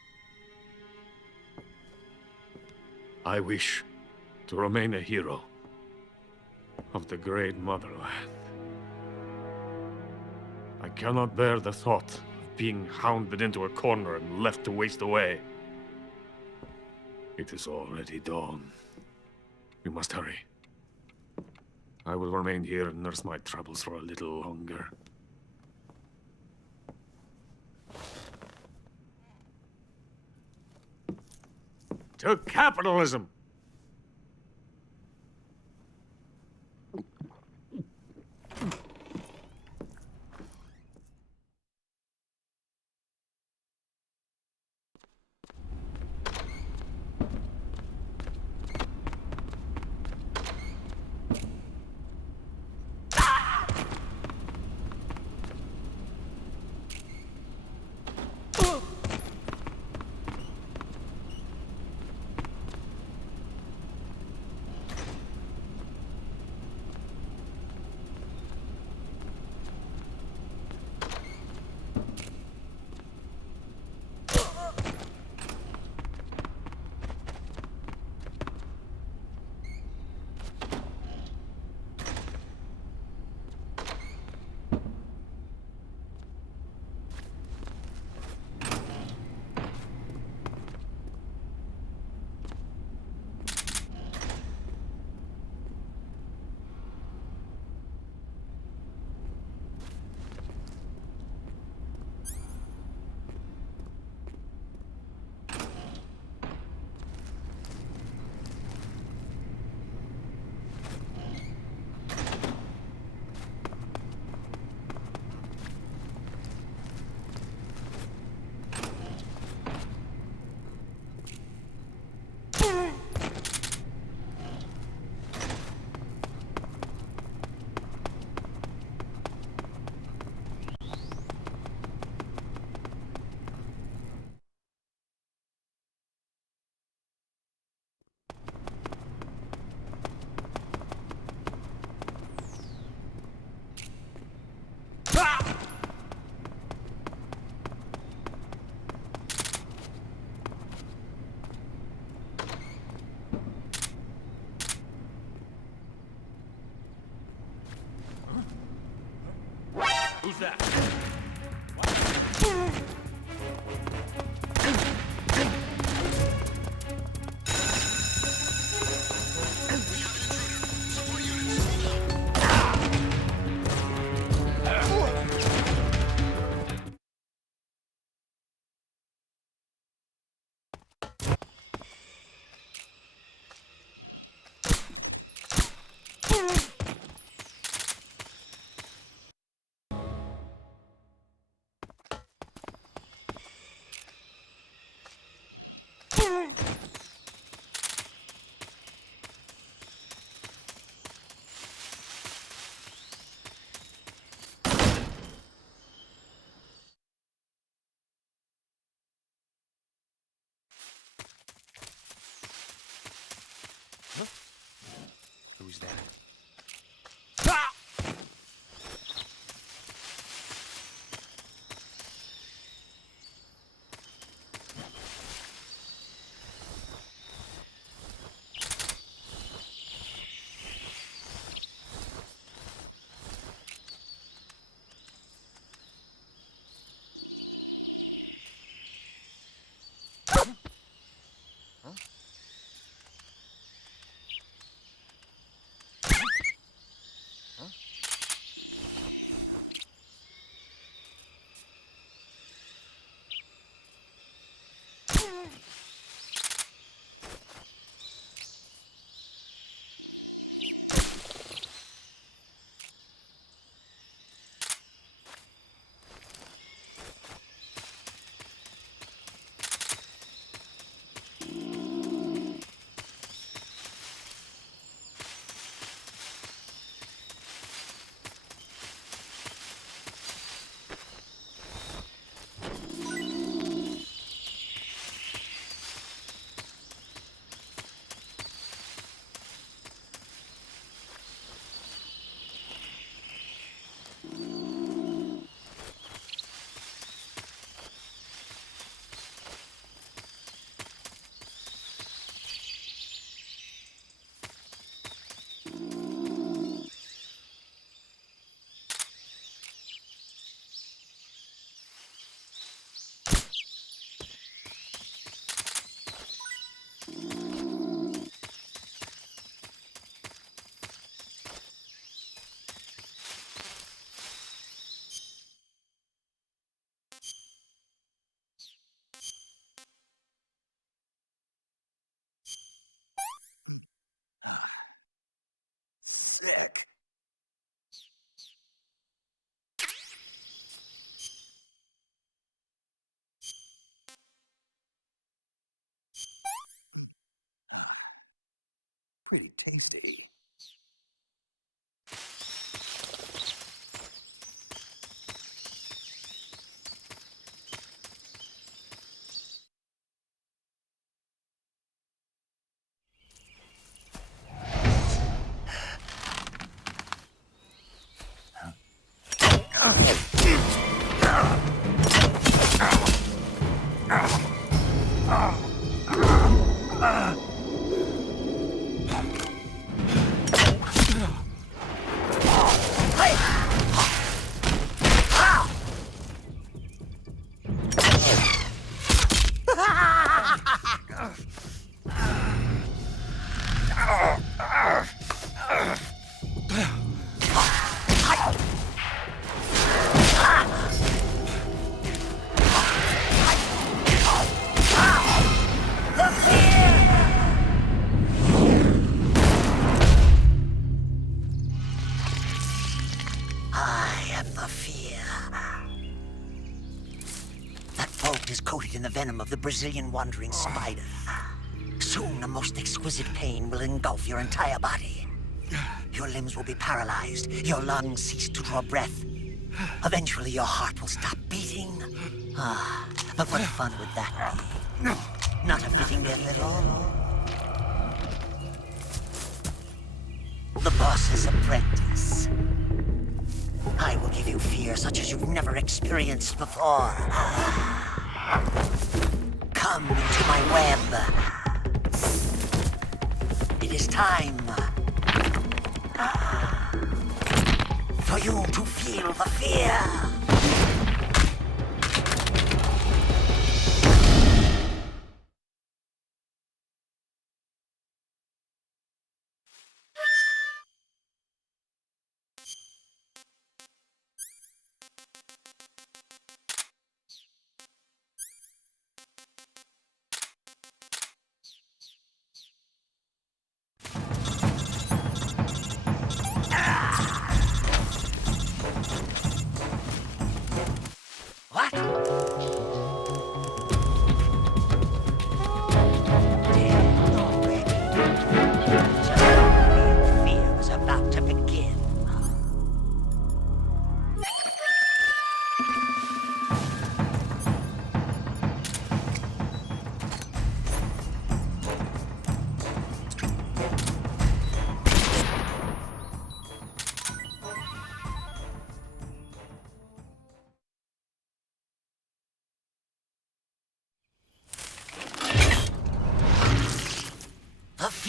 I wish to remain a hero of the great motherland. I cannot bear the thought of being hounded into a corner and left to waste away. It is already dawn. We must hurry. I will remain here and nurse my troubles for a little longer. To capitalism! Who's that? Pretty tasty. In the venom of the Brazilian wandering spider. Soon, a most exquisite pain will engulf your entire body. Your limbs will be paralyzed, your lungs cease to draw breath. Eventually, your heart will stop beating. But what fun would that be? Not a fitting death at all. The boss's apprentice. I will give you fear such as you've never experienced before. Come into my web. It is time for you to feel the fear.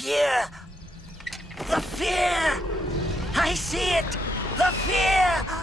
fear! The fear! I see it! The fear!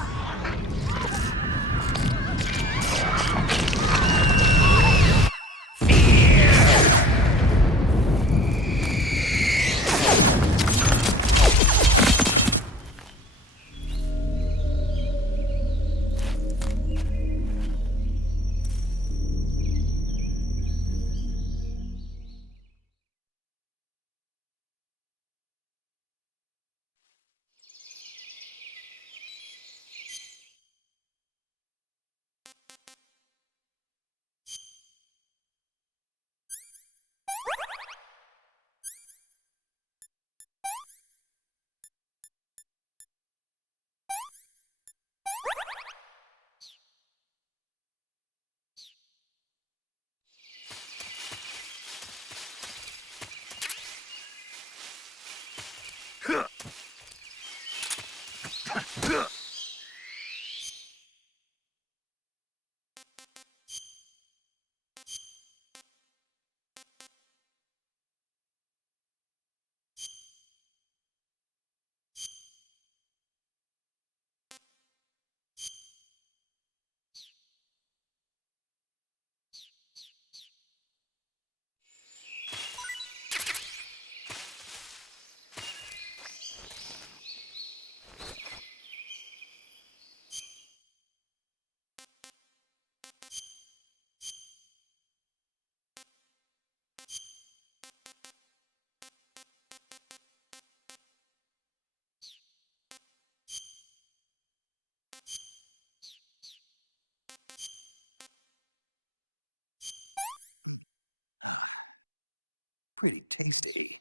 Pretty tasty.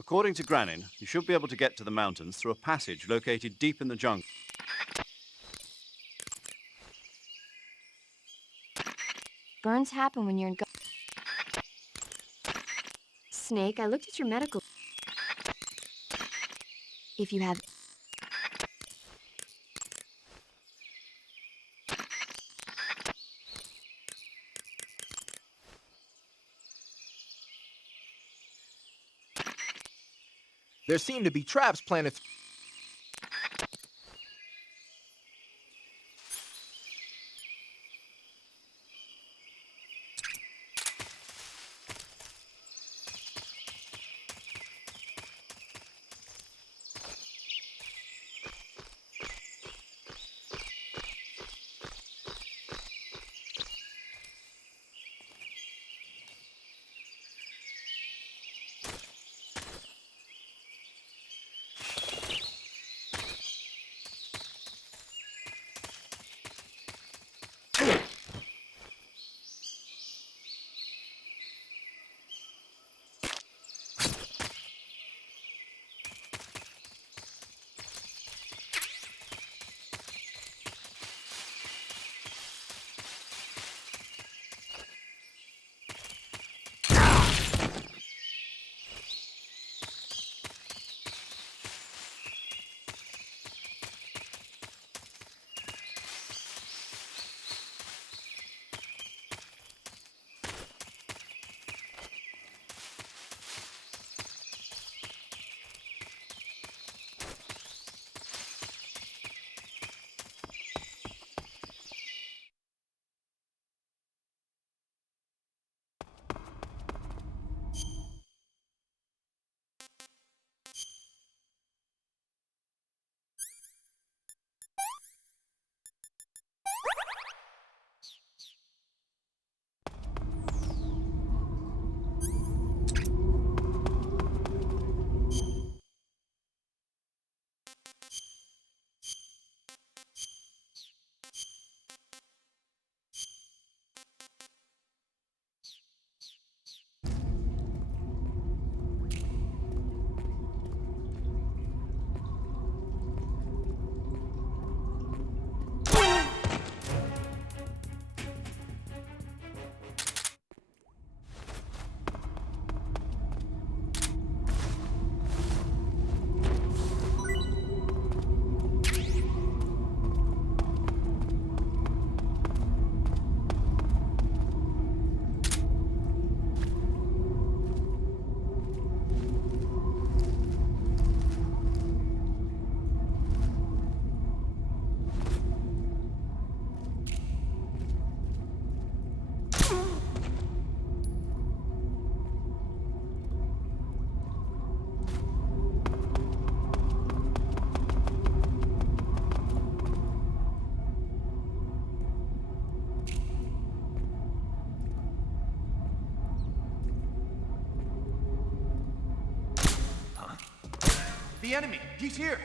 According to Granin, you should be able to get to the mountains through a passage located deep in the jungle. Burns happen when you're in Snake, I looked at your medical. If you have There seem to be traps planted. The enemy! He's here!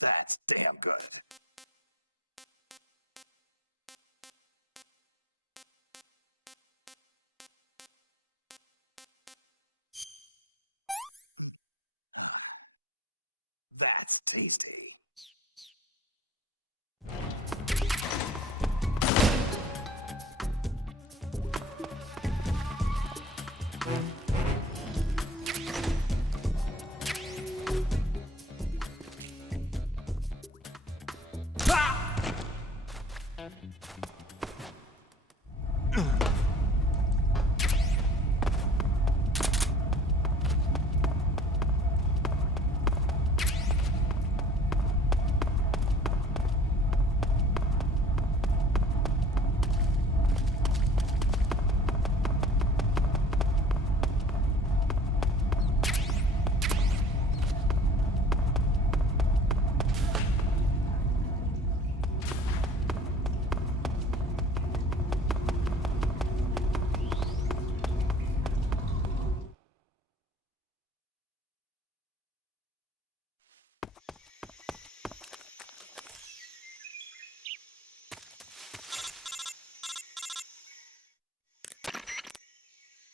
That's damn good. That's tasty.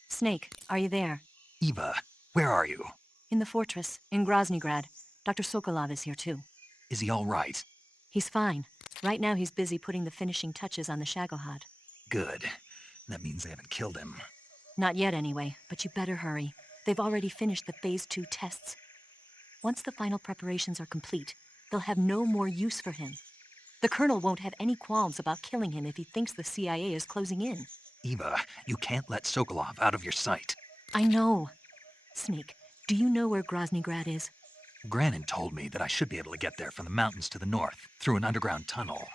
Snake, are you there? Eva, where are you? In the fortress, in Groznygrad. Dr. Sokolov is here too. Is he all right? He's fine. Right now he's busy putting the finishing touches on the shagohod. Good. That means they haven't killed him. Not yet anyway, but you better hurry. They've already finished the Phase 2 tests. Once the final preparations are complete, they'll have no more use for him. The Colonel won't have any qualms about killing him if he thinks the CIA is closing in. Eva, you can't let Sokolov out of your sight. I know. Snake, do you know where Groznygrad is? Granin told me that I should be able to get there from the mountains to the north, through an underground tunnel.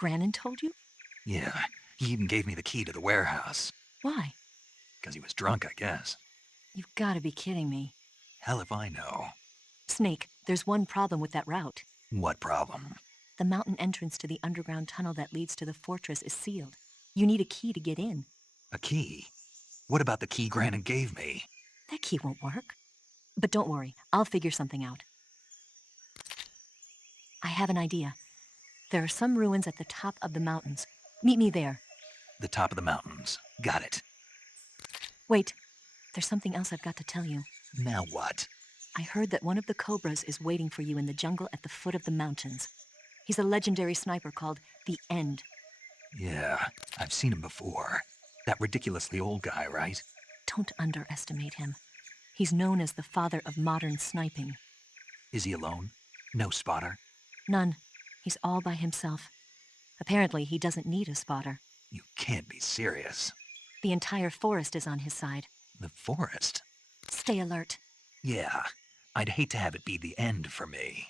Granin told you? Yeah, he even gave me the key to the warehouse. Why? Because he was drunk, I guess. You've got to be kidding me. Hell if I know. Snake, there's one problem with that route. What problem? The mountain entrance to the underground tunnel that leads to the fortress is sealed. You need a key to get in. A key? What about the key Granin gave me? That key won't work. But don't worry, I'll figure something out. I have an idea. There are some ruins at the top of the mountains. Meet me there. The top of the mountains. Got it. Wait, there's something else I've got to tell you. Now what? I heard that one of the Cobras is waiting for you in the jungle at the foot of the mountains. He's a legendary sniper called the End. Yeah, I've seen him before. That ridiculously old guy, right? Don't underestimate him. He's known as the father of modern sniping. Is he alone? No spotter? None. He's all by himself. Apparently, he doesn't need a spotter. You can't be serious. The entire forest is on his side. The forest? Stay alert. Yeah, I'd hate to have it be the end for me.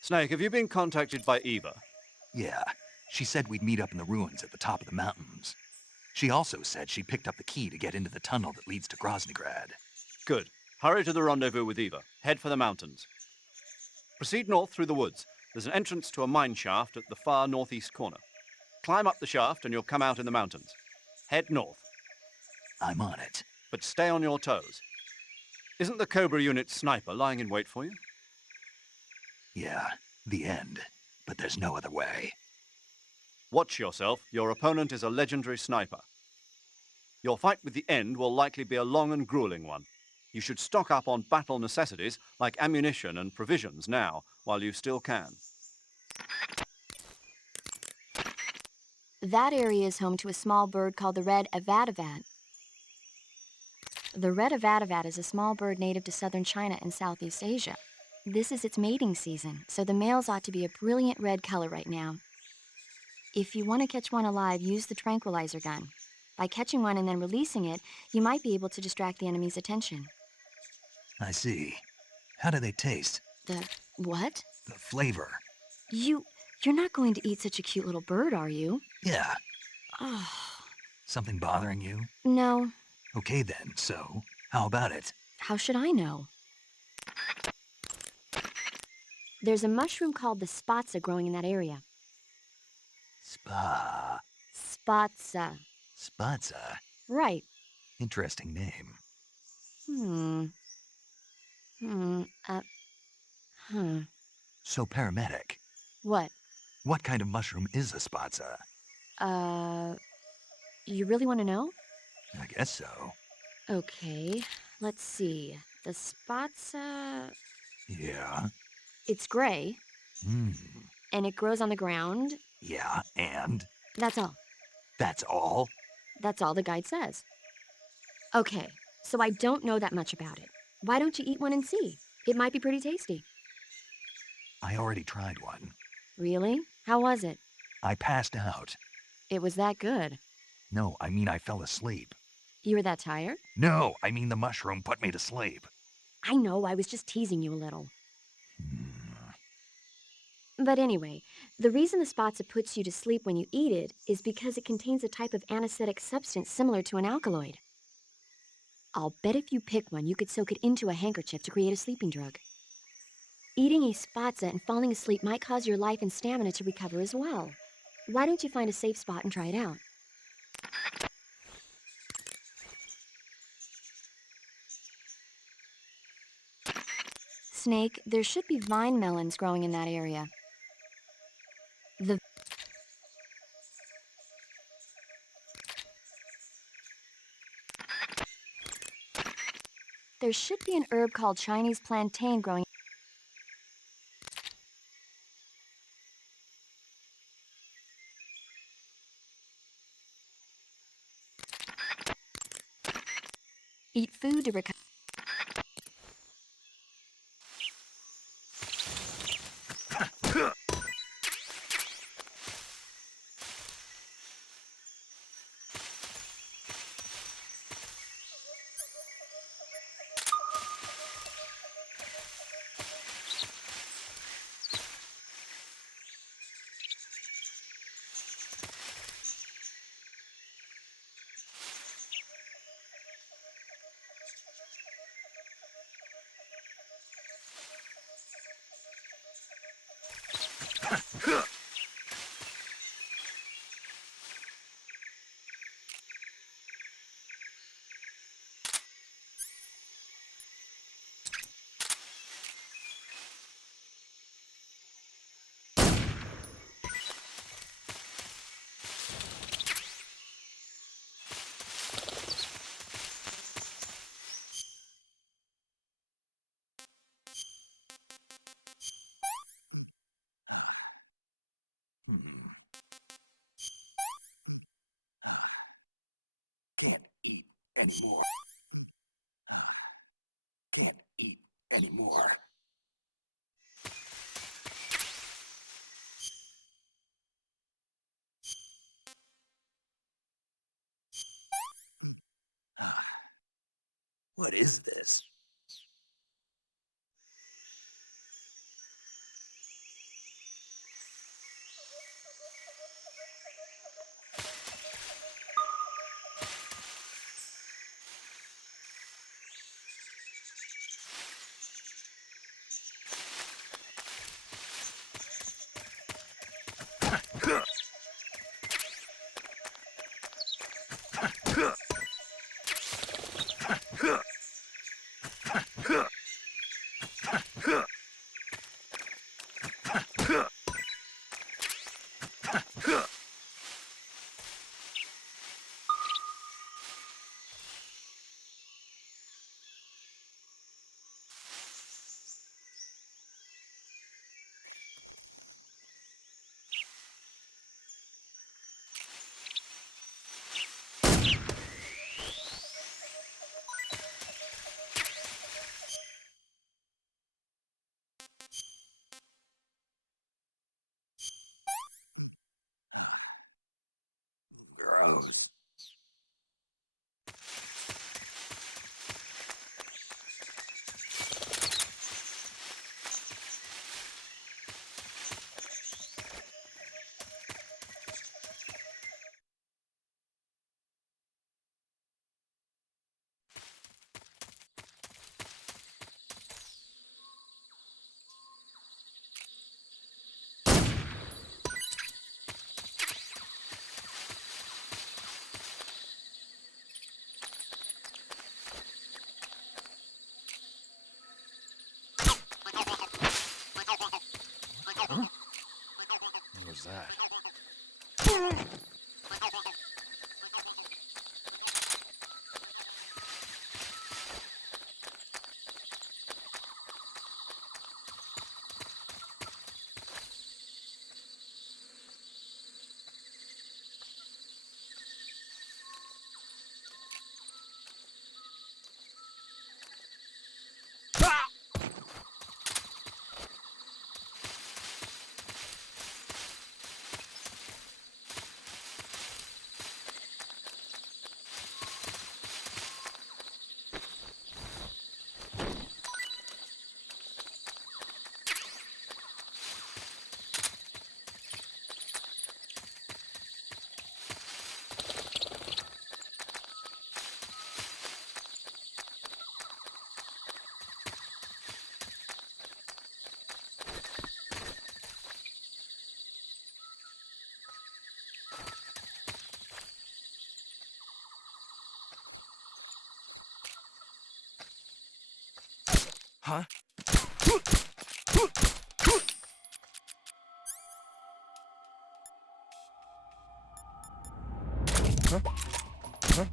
Snake, have you been contacted by Eva? Yeah, she said we'd meet up in the ruins at the top of the mountains. She also said she picked up the key to get into the tunnel that leads to Groznygrad. Good. Hurry to the rendezvous with Eva. Head for the mountains. Proceed north through the woods. There's an entrance to a mine shaft at the far northeast corner. Climb up the shaft and you'll come out in the mountains. Head north. I'm on it. But stay on your toes. Isn't the Cobra unit sniper lying in wait for you? Yeah, the end. But there's no other way. Watch yourself. Your opponent is a legendary sniper. Your fight with the End will likely be a long and grueling one. You should stock up on battle necessities like ammunition and provisions now, while you still can. That area is home to a small bird called the red avadavat. The red avadavat is a small bird native to southern China and Southeast Asia. This is its mating season, so the males ought to be a brilliant red color right now. If you want to catch one alive, use the tranquilizer gun. By catching one and then releasing it, you might be able to distract the enemy's attention. I see. How do they taste? The what? The flavor. You're not going to eat such a cute little bird, are you? Yeah. Oh. Something bothering you? No. Okay then, so how about it? How should I know? There's a mushroom called the spatza growing in that area. Spatza. Spatza? Right. Interesting name. So, paramedic. What? What kind of mushroom is a spatza? You really want to know? I guess so. Okay, let's see. The spatza... Yeah? It's gray. And it grows on the ground. Yeah, and? That's all. That's all? That's all the guide says. Okay, so I don't know that much about it. Why don't you eat one and see? It might be pretty tasty. I already tried one. Really? How was it? I passed out. It was that good. No, I mean I fell asleep. You were that tired? No, I mean the mushroom put me to sleep. I know, I was just teasing you a little. But anyway, the reason the spatza puts you to sleep when you eat it is because it contains a type of anesthetic substance similar to an alkaloid. I'll bet if you pick one, you could soak it into a handkerchief to create a sleeping drug. Eating a spatza and falling asleep might cause your life and stamina to recover as well. Why don't you find a safe spot and try it out? Snake, there should be vine melons growing in that area. There should be an herb called Chinese plantain growing. Eat food to recover. Can't eat anymore. Can't eat anymore. What is this? Huh? Huh? Huh?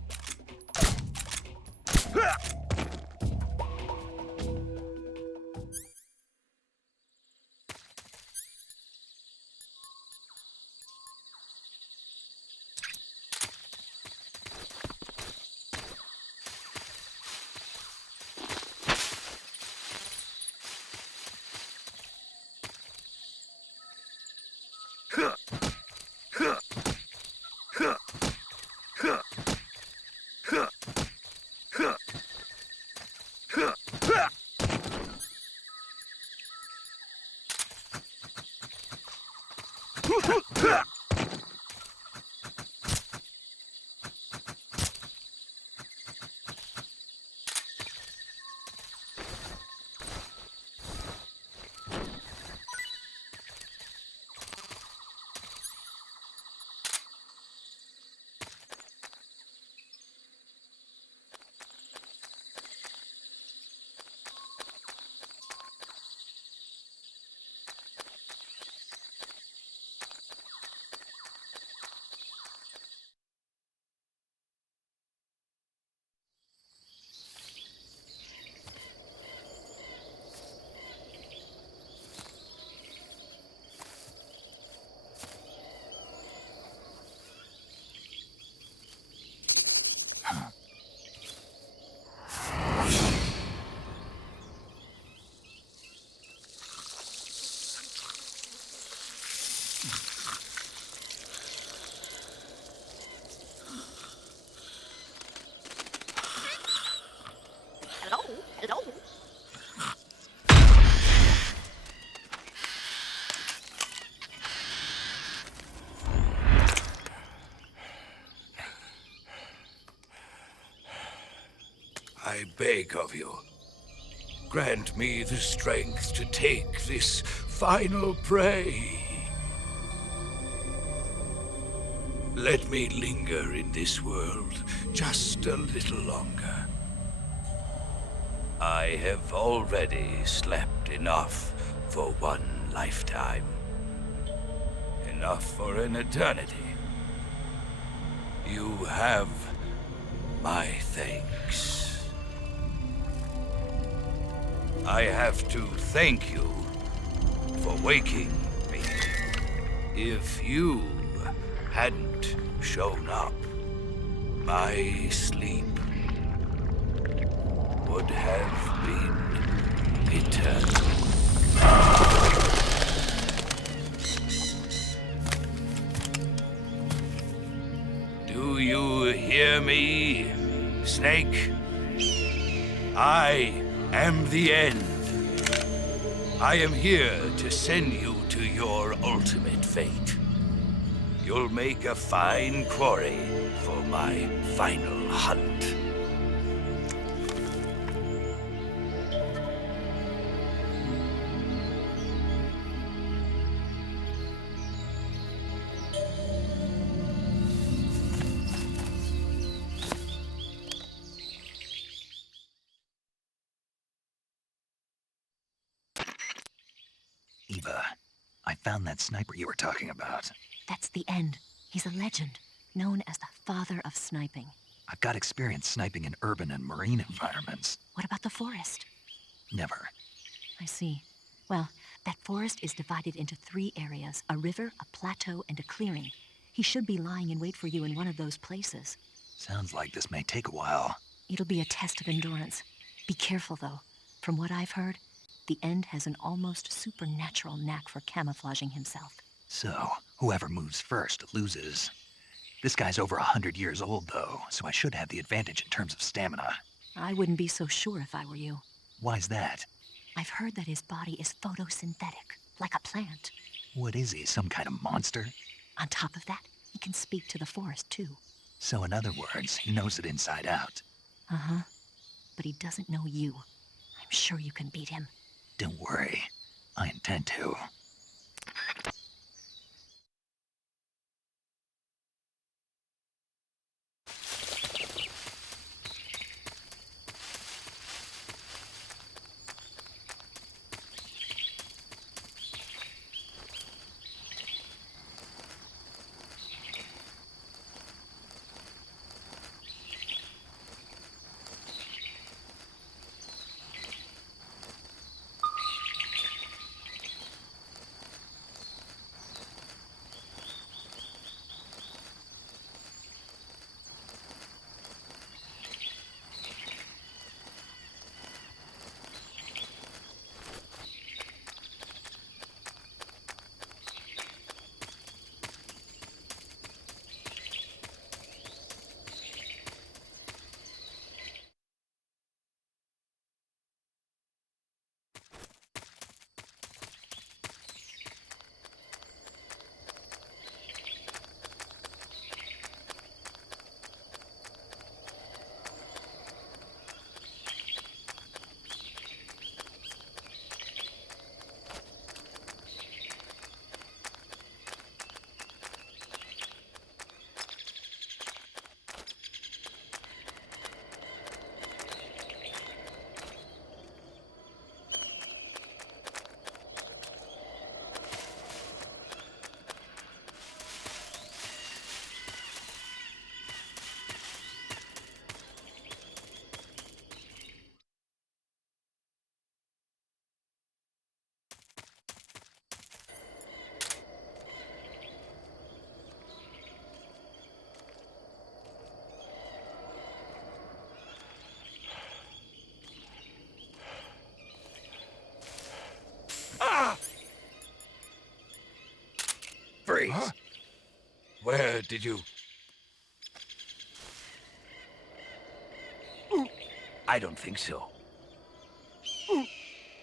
Hello? I beg of you, grant me the strength to take this final prey. Let me linger in this world just a little longer. I have already slept enough for one lifetime. Enough for an eternity. You have my thanks. I have to thank you for waking me. If you hadn't shown up, my sleep would have been eternal. Do you hear me, Snake? I am the end. I am here to send you to your ultimate fate. You'll make a fine quarry for my final hunt. Eva, I found that sniper you were talking about. That's the end. He's a legend, known as the father of sniping. I've got experience sniping in urban and marine environments. What about the forest? Never. I see. Well, that forest is divided into 3 areas, a river, a plateau, and a clearing. He should be lying in wait for you in one of those places. Sounds like this may take a while. It'll be a test of endurance. Be careful, though. From what I've heard, the End has an almost supernatural knack for camouflaging himself. So, whoever moves first loses. This guy's over 100 years old, though, so I should have the advantage in terms of stamina. I wouldn't be so sure if I were you. Why's that? I've heard that his body is photosynthetic, like a plant. What is he, some kind of monster? On top of that, he can speak to the forest, too. So in other words, he knows it inside out. Uh-huh. But he doesn't know you. I'm sure you can beat him. Don't worry. I intend to. Freeze! Huh? Where did you... I don't think so.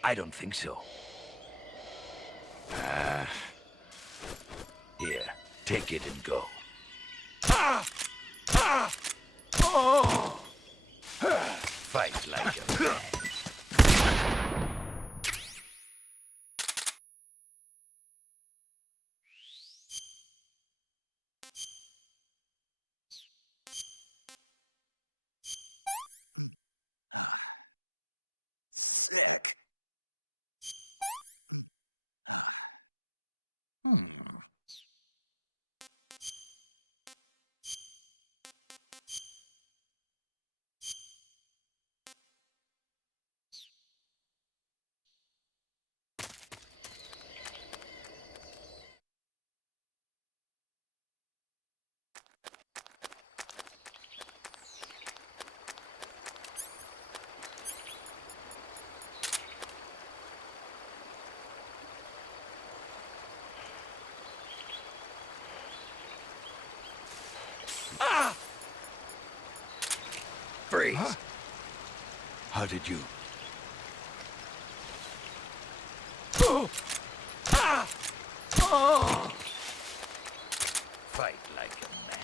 I don't think so. Here, take it and go. Fight like a man. Freeze! Huh? How did you... Fight like a man.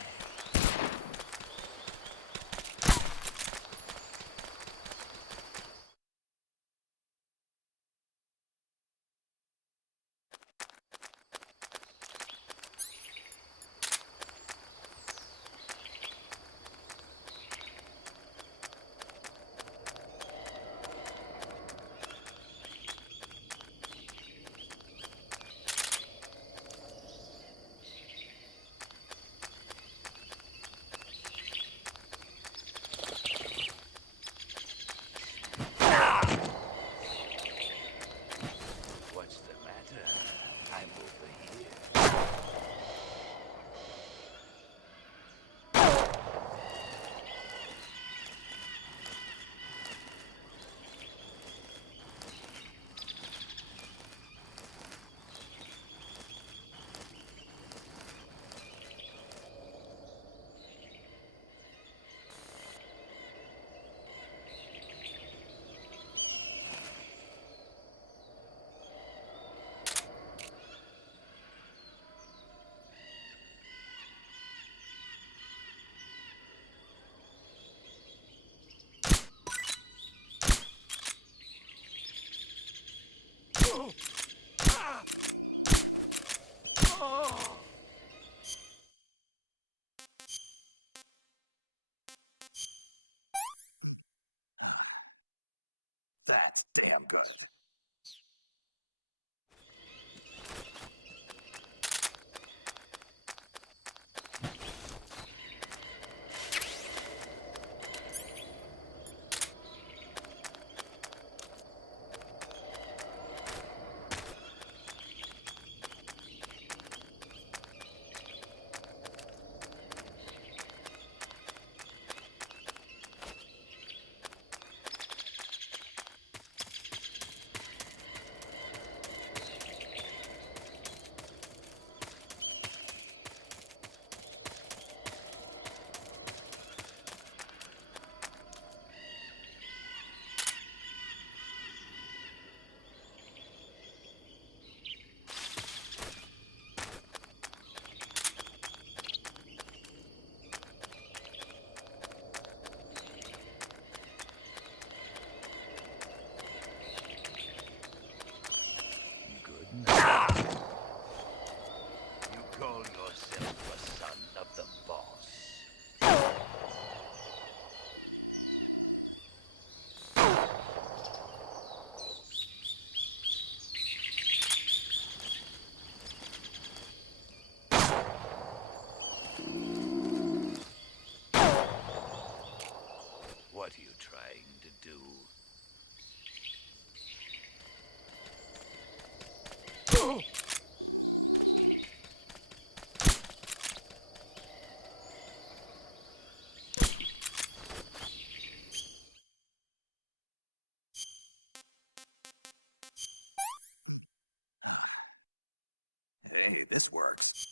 That's damn good. You call yourself a son of the boss. What are you trying to do? Hey, this works.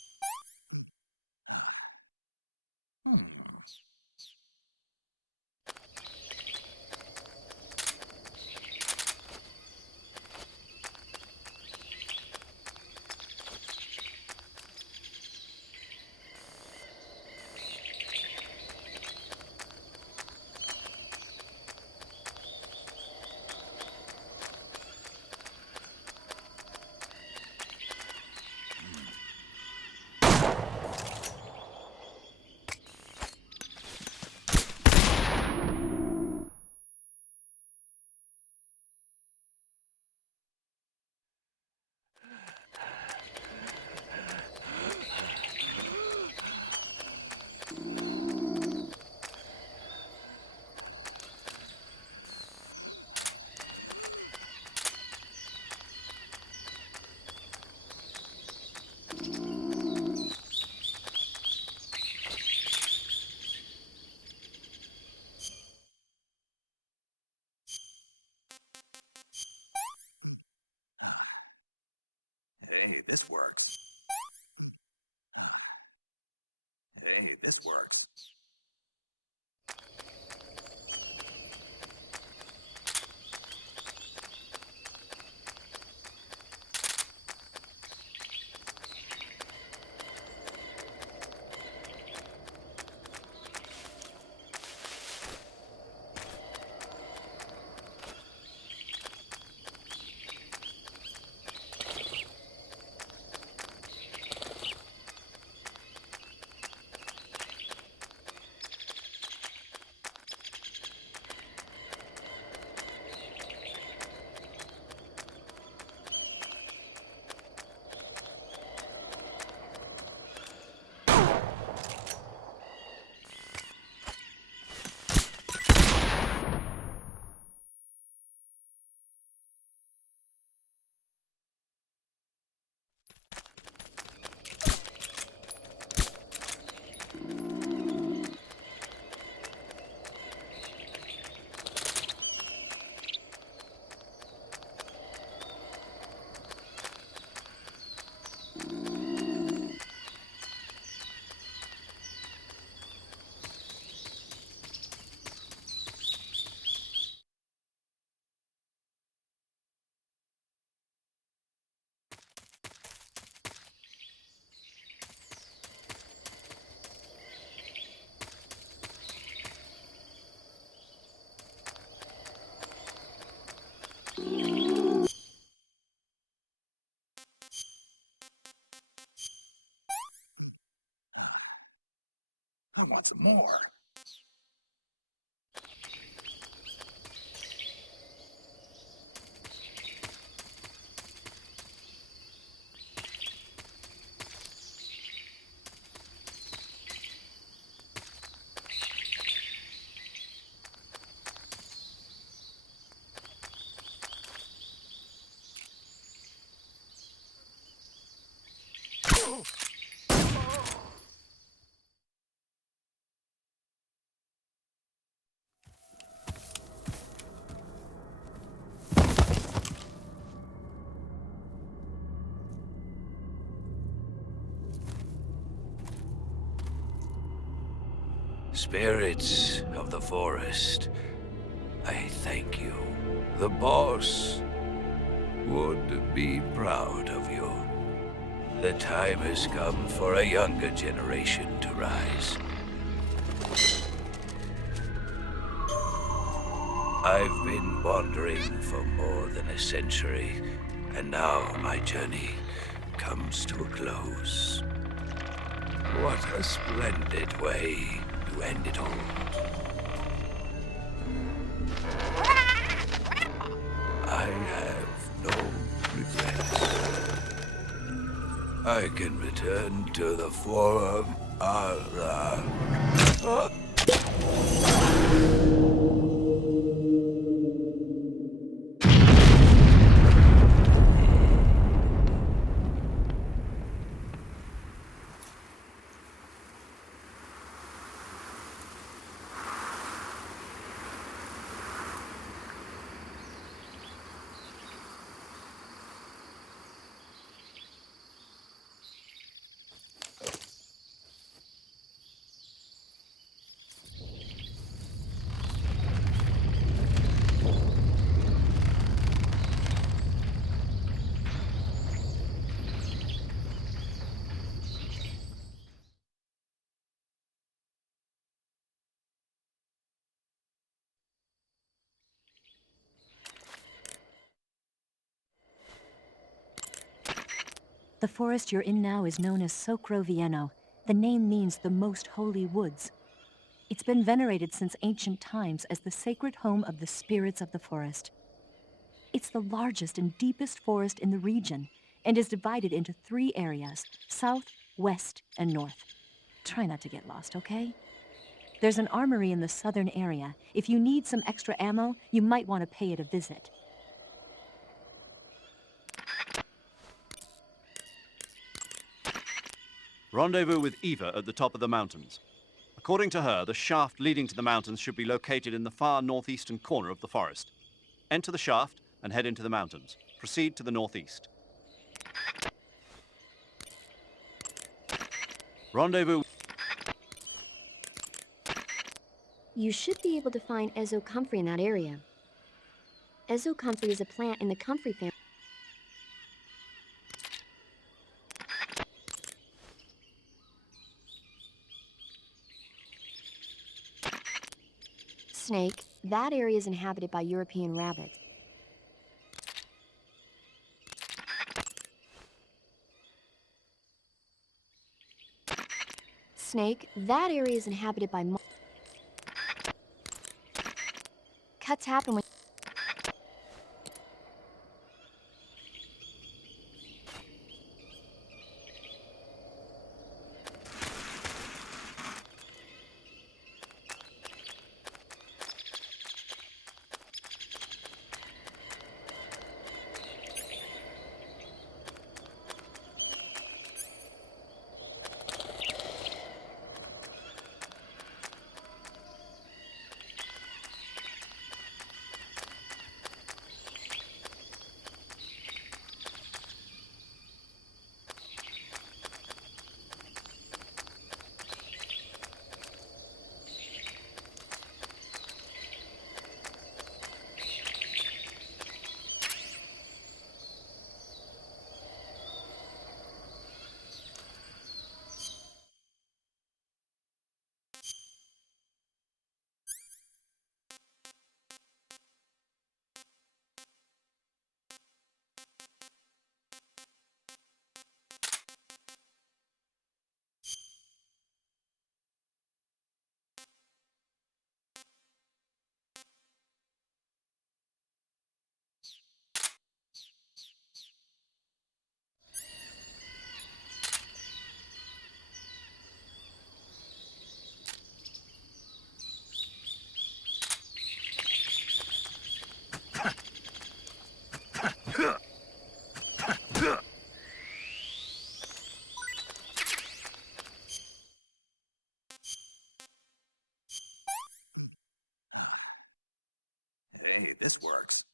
Hey, this works. Hey, this works. I want some more. Spirits of the forest, I thank you. The boss would be proud of you. The time has come for a younger generation to rise. I've been wandering for more than a century, and now my journey comes to a close. What a splendid way to end it all. I have no regrets. I can return to the forum. The forest you're in now is known as Sokrovieno. The name means the most holy woods. It's been venerated since ancient times as the sacred home of the spirits of the forest. It's the largest and deepest forest in the region and is divided into 3 areas: south, west, and north. Try not to get lost, okay? There's an armory in the southern area. If you need some extra ammo, you might want to pay it a visit. Rendezvous with Eva at the top of the mountains. According to her, the shaft leading to the mountains should be located in the far northeastern corner of the forest. Enter the shaft and head into the mountains. Proceed to the northeast. Rendezvous. You should be able to find ezocomfrey in that area. Ezocomfrey is a plant in the comfrey family. Snake, that area is inhabited by European rabbits. Snake, that area is inhabited by cuts happen when Hey, this works.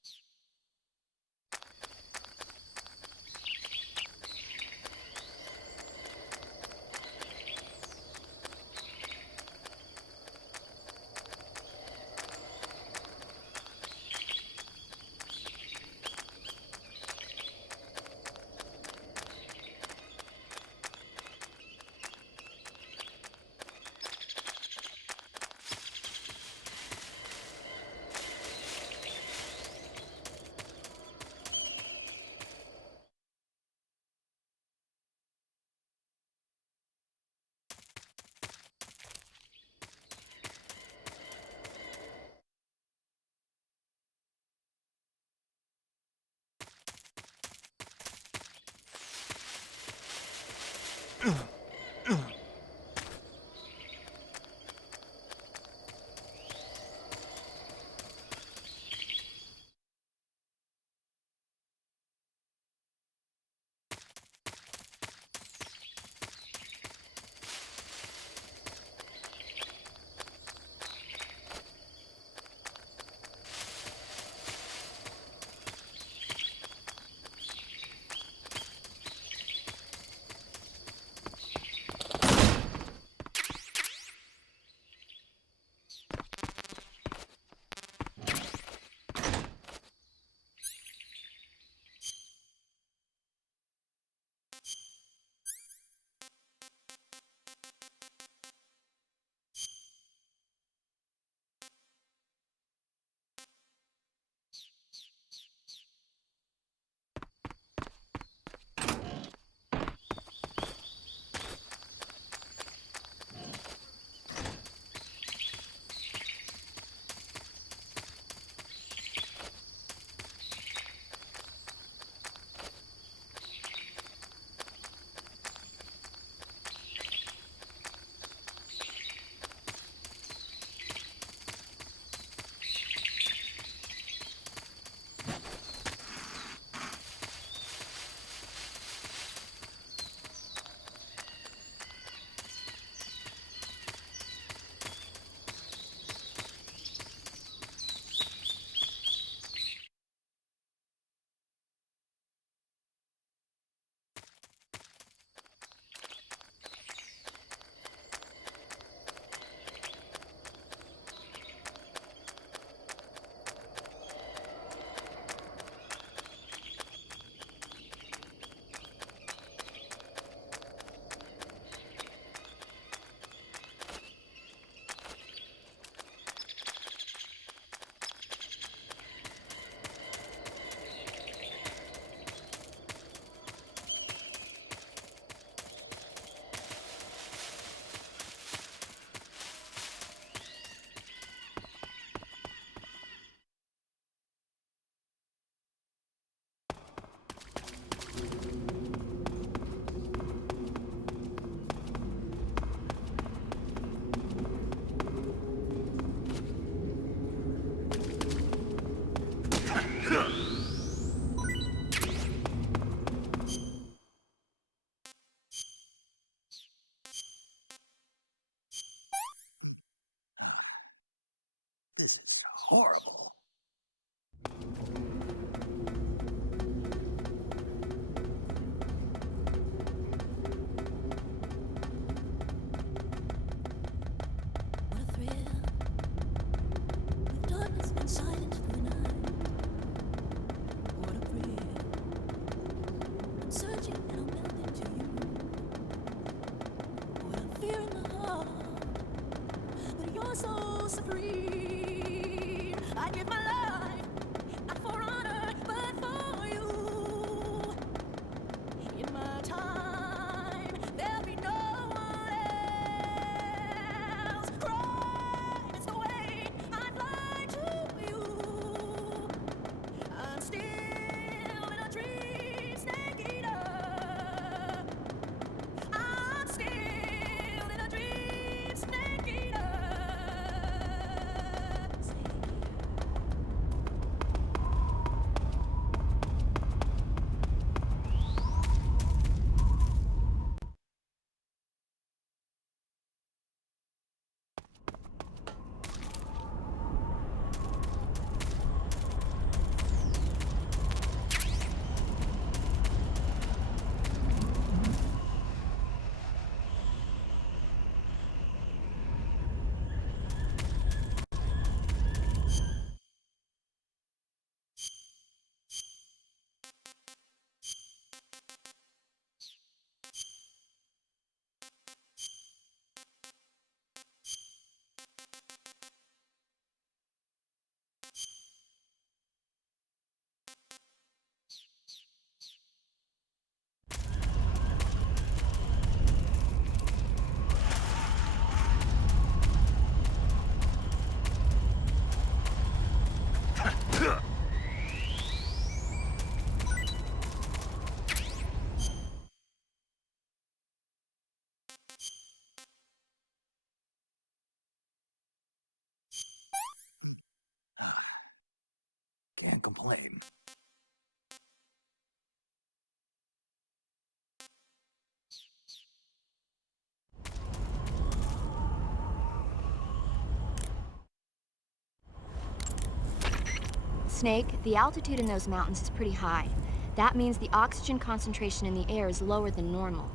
horrible. Can't complain. Snake, the altitude in those mountains is pretty high. That means the oxygen concentration in the air is lower than normal.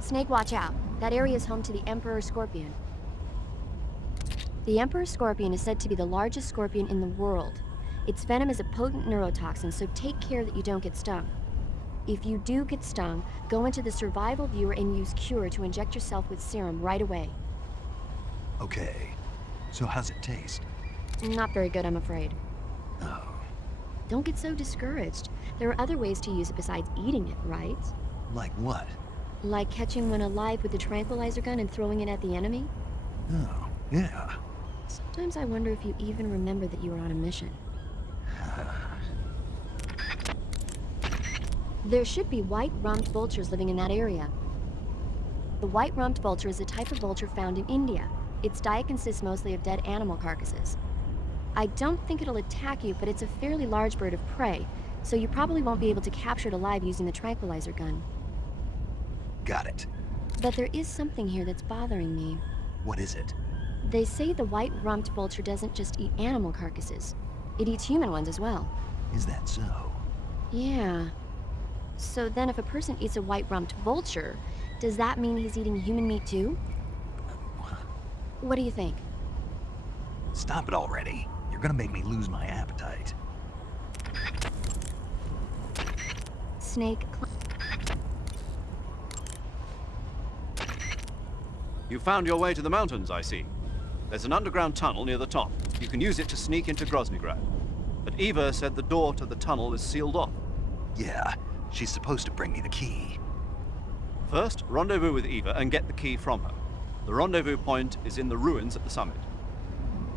Snake, watch out. That area is home to the Emperor Scorpion. The Emperor Scorpion is said to be the largest scorpion in the world. Its venom is a potent neurotoxin, so take care that you don't get stung. If you do get stung, go into the survival viewer and use Cure to inject yourself with serum right away. Okay, so how's it taste? Not very good, I'm afraid. Oh. Don't get so discouraged. There are other ways to use it besides eating it, right? Like what? Like catching one alive with a tranquilizer gun and throwing it at the enemy? Oh, yeah. Sometimes I wonder if you even remember that you were on a mission. There should be white-rumped vultures living in that area. The white-rumped vulture is a type of vulture found in India. Its diet consists mostly of dead animal carcasses. I don't think it'll attack you, but it's a fairly large bird of prey, so you probably won't be able to capture it alive using the tranquilizer gun. Got it. But there is something here that's bothering me. What is it? They say the white-rumped vulture doesn't just eat animal carcasses. It eats human ones as well. Is that so? Yeah. So then if a person eats a white-rumped vulture, does that mean he's eating human meat too? What do you think? Stop it already. You're gonna make me lose my appetite. Snake. You found your way to the mountains, I see. There's an underground tunnel near the top. You can use it to sneak into Groznygrad. But Eva said the door to the tunnel is sealed off. Yeah, she's supposed to bring me the key. First, rendezvous with Eva and get the key from her. The rendezvous point is in the ruins at the summit.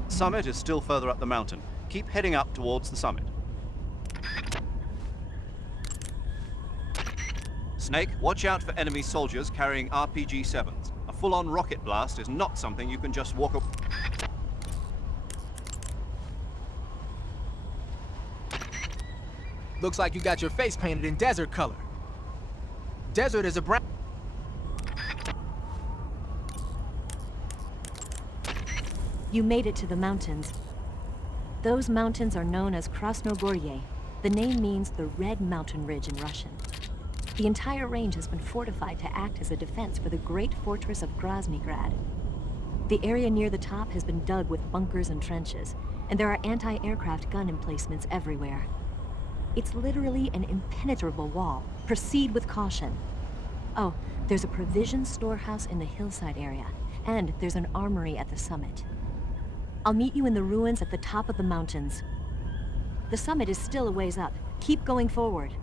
The summit is still further up the mountain. Keep heading up towards the summit. Snake, watch out for enemy soldiers carrying RPG-7s. A full-on rocket blast is not something you can just walk up. Looks like you got your face painted in desert color. Desert is a brown... You made it to the mountains. Those mountains are known as Krasnogorye. The name means the Red Mountain Ridge in Russian. The entire range has been fortified to act as a defense for the great fortress of Groznygrad. The area near the top has been dug with bunkers and trenches, and there are anti-aircraft gun emplacements everywhere. It's literally an impenetrable wall. Proceed with caution. Oh, there's a provision storehouse in the hillside area, and there's an armory at the summit. I'll meet you in the ruins at the top of the mountains. The summit is still a ways up. Keep going forward.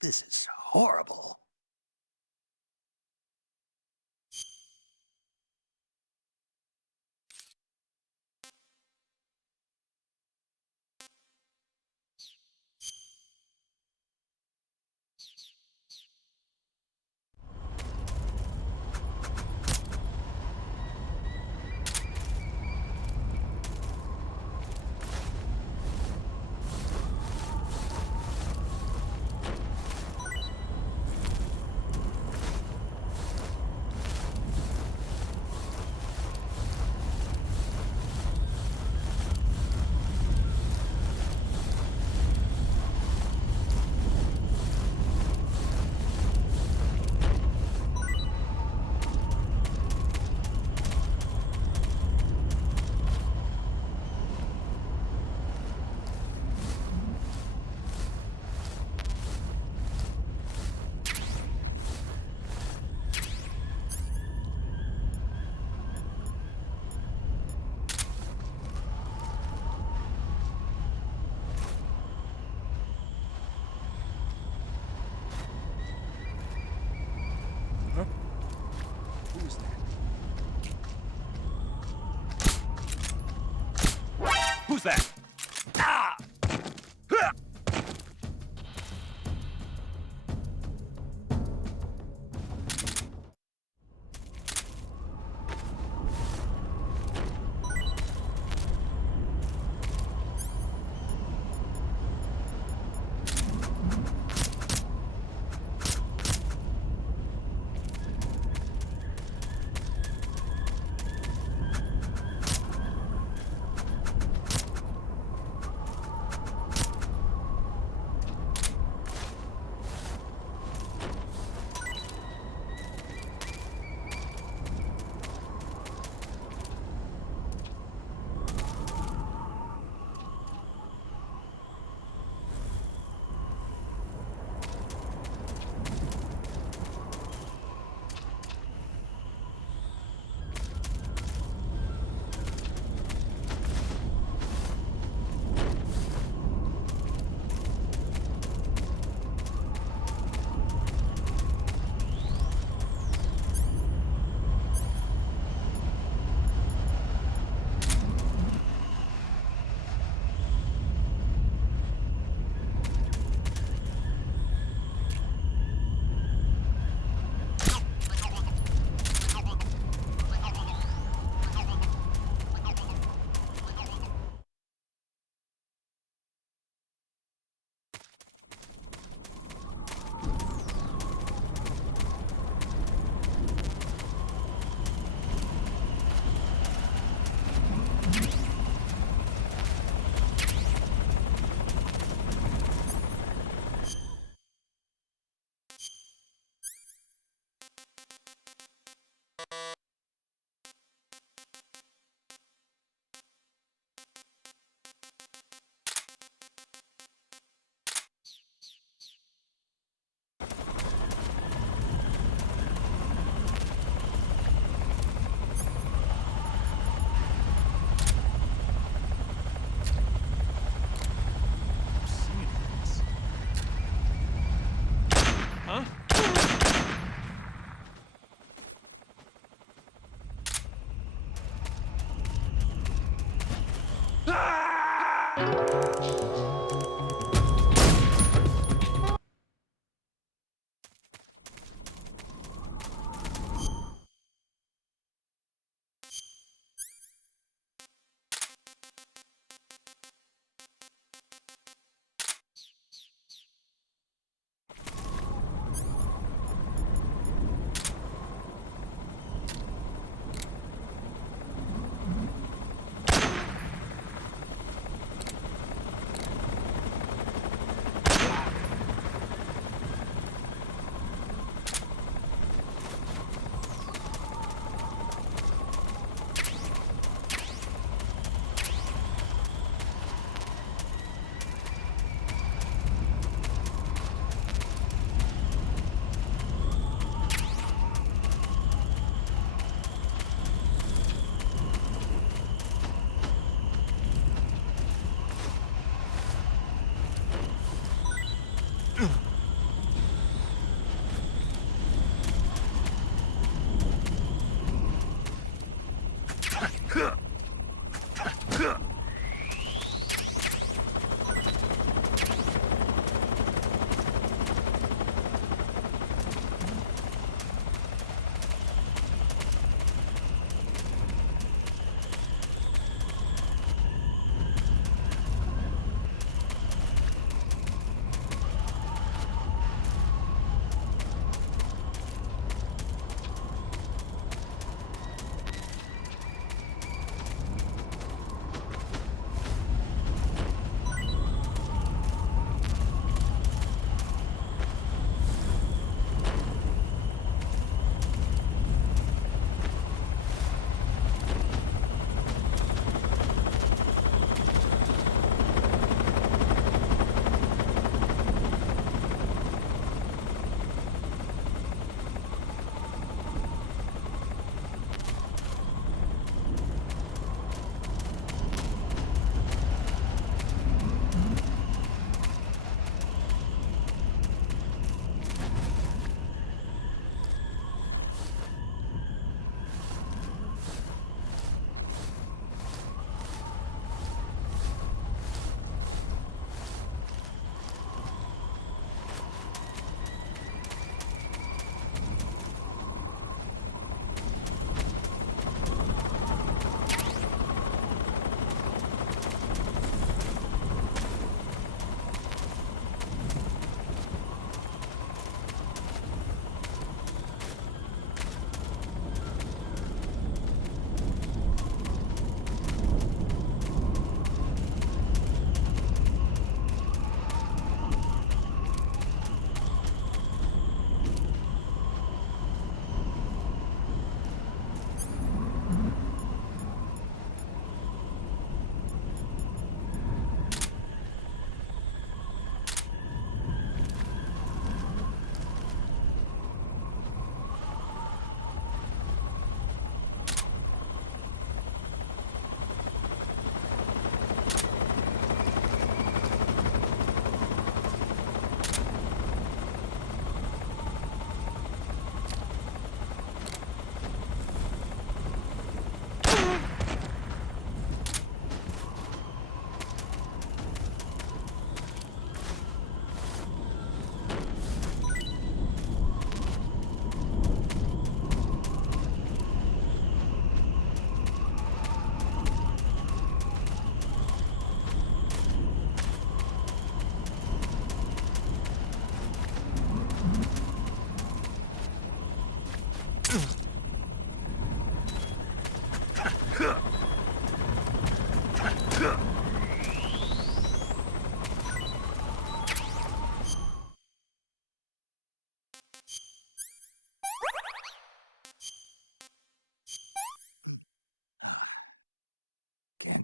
This is horrible.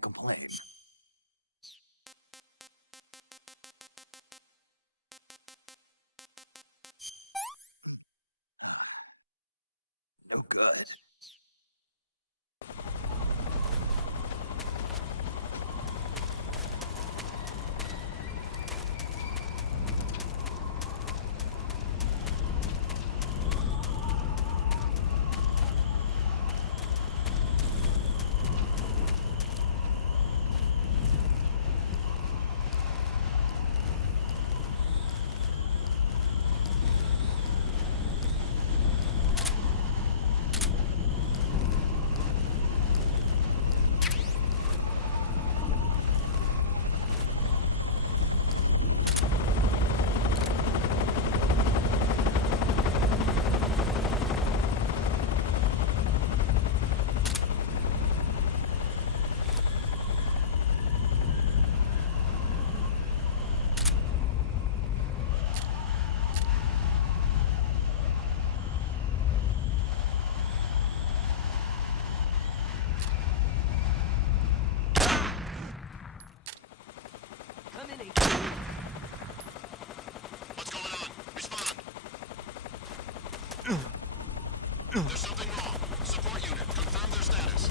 complain. No good. spinning. What's going on? Respond. There's something wrong. Support unit, confirm their status.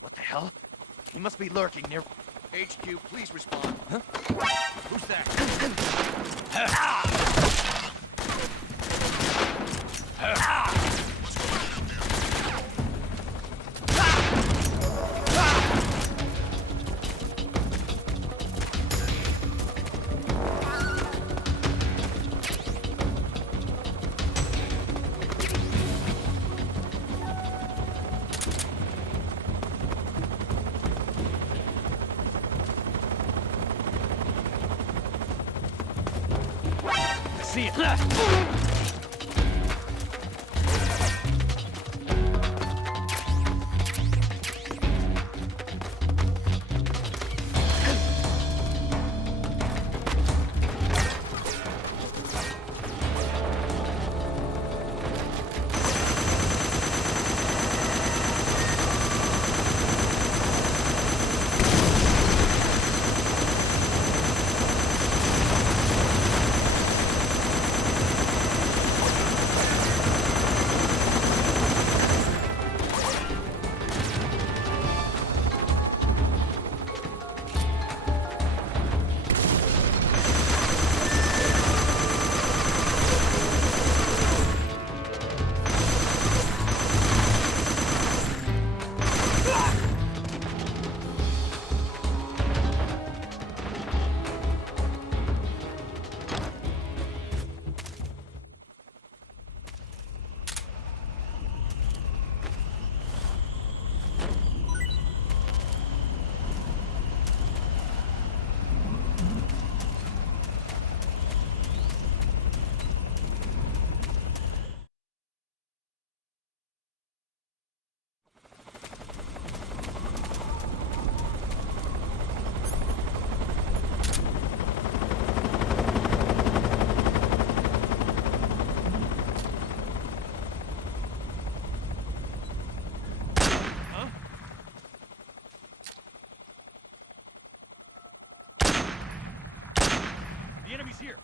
What the hell? He must be lurking near... HQ, please respond. Huh? Who's that? See it. The enemy's here.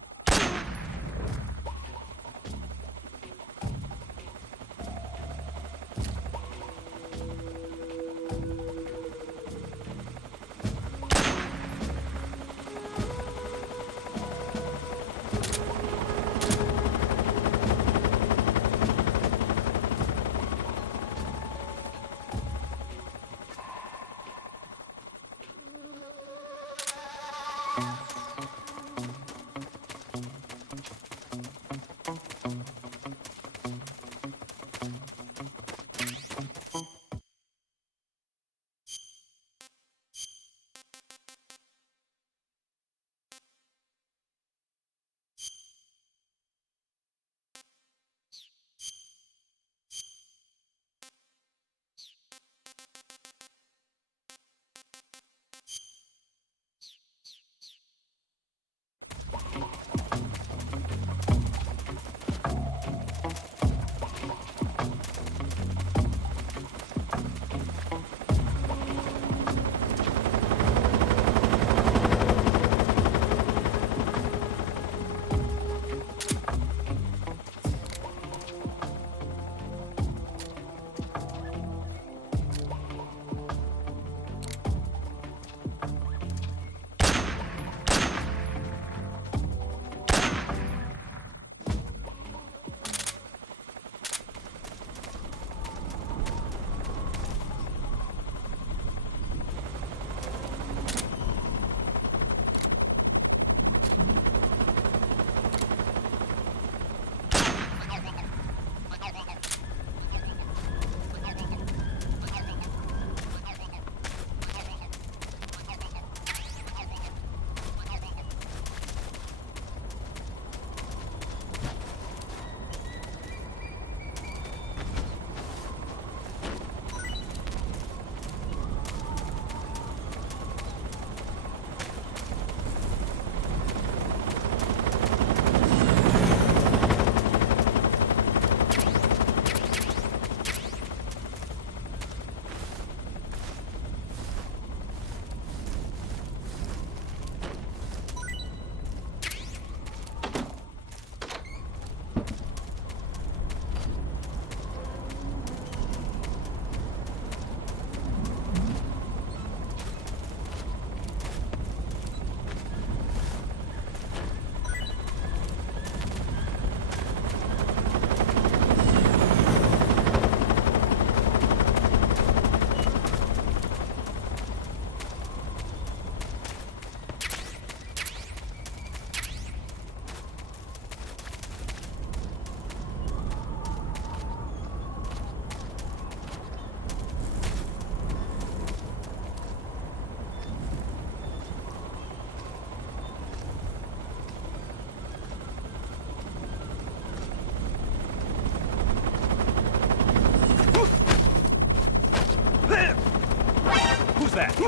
back.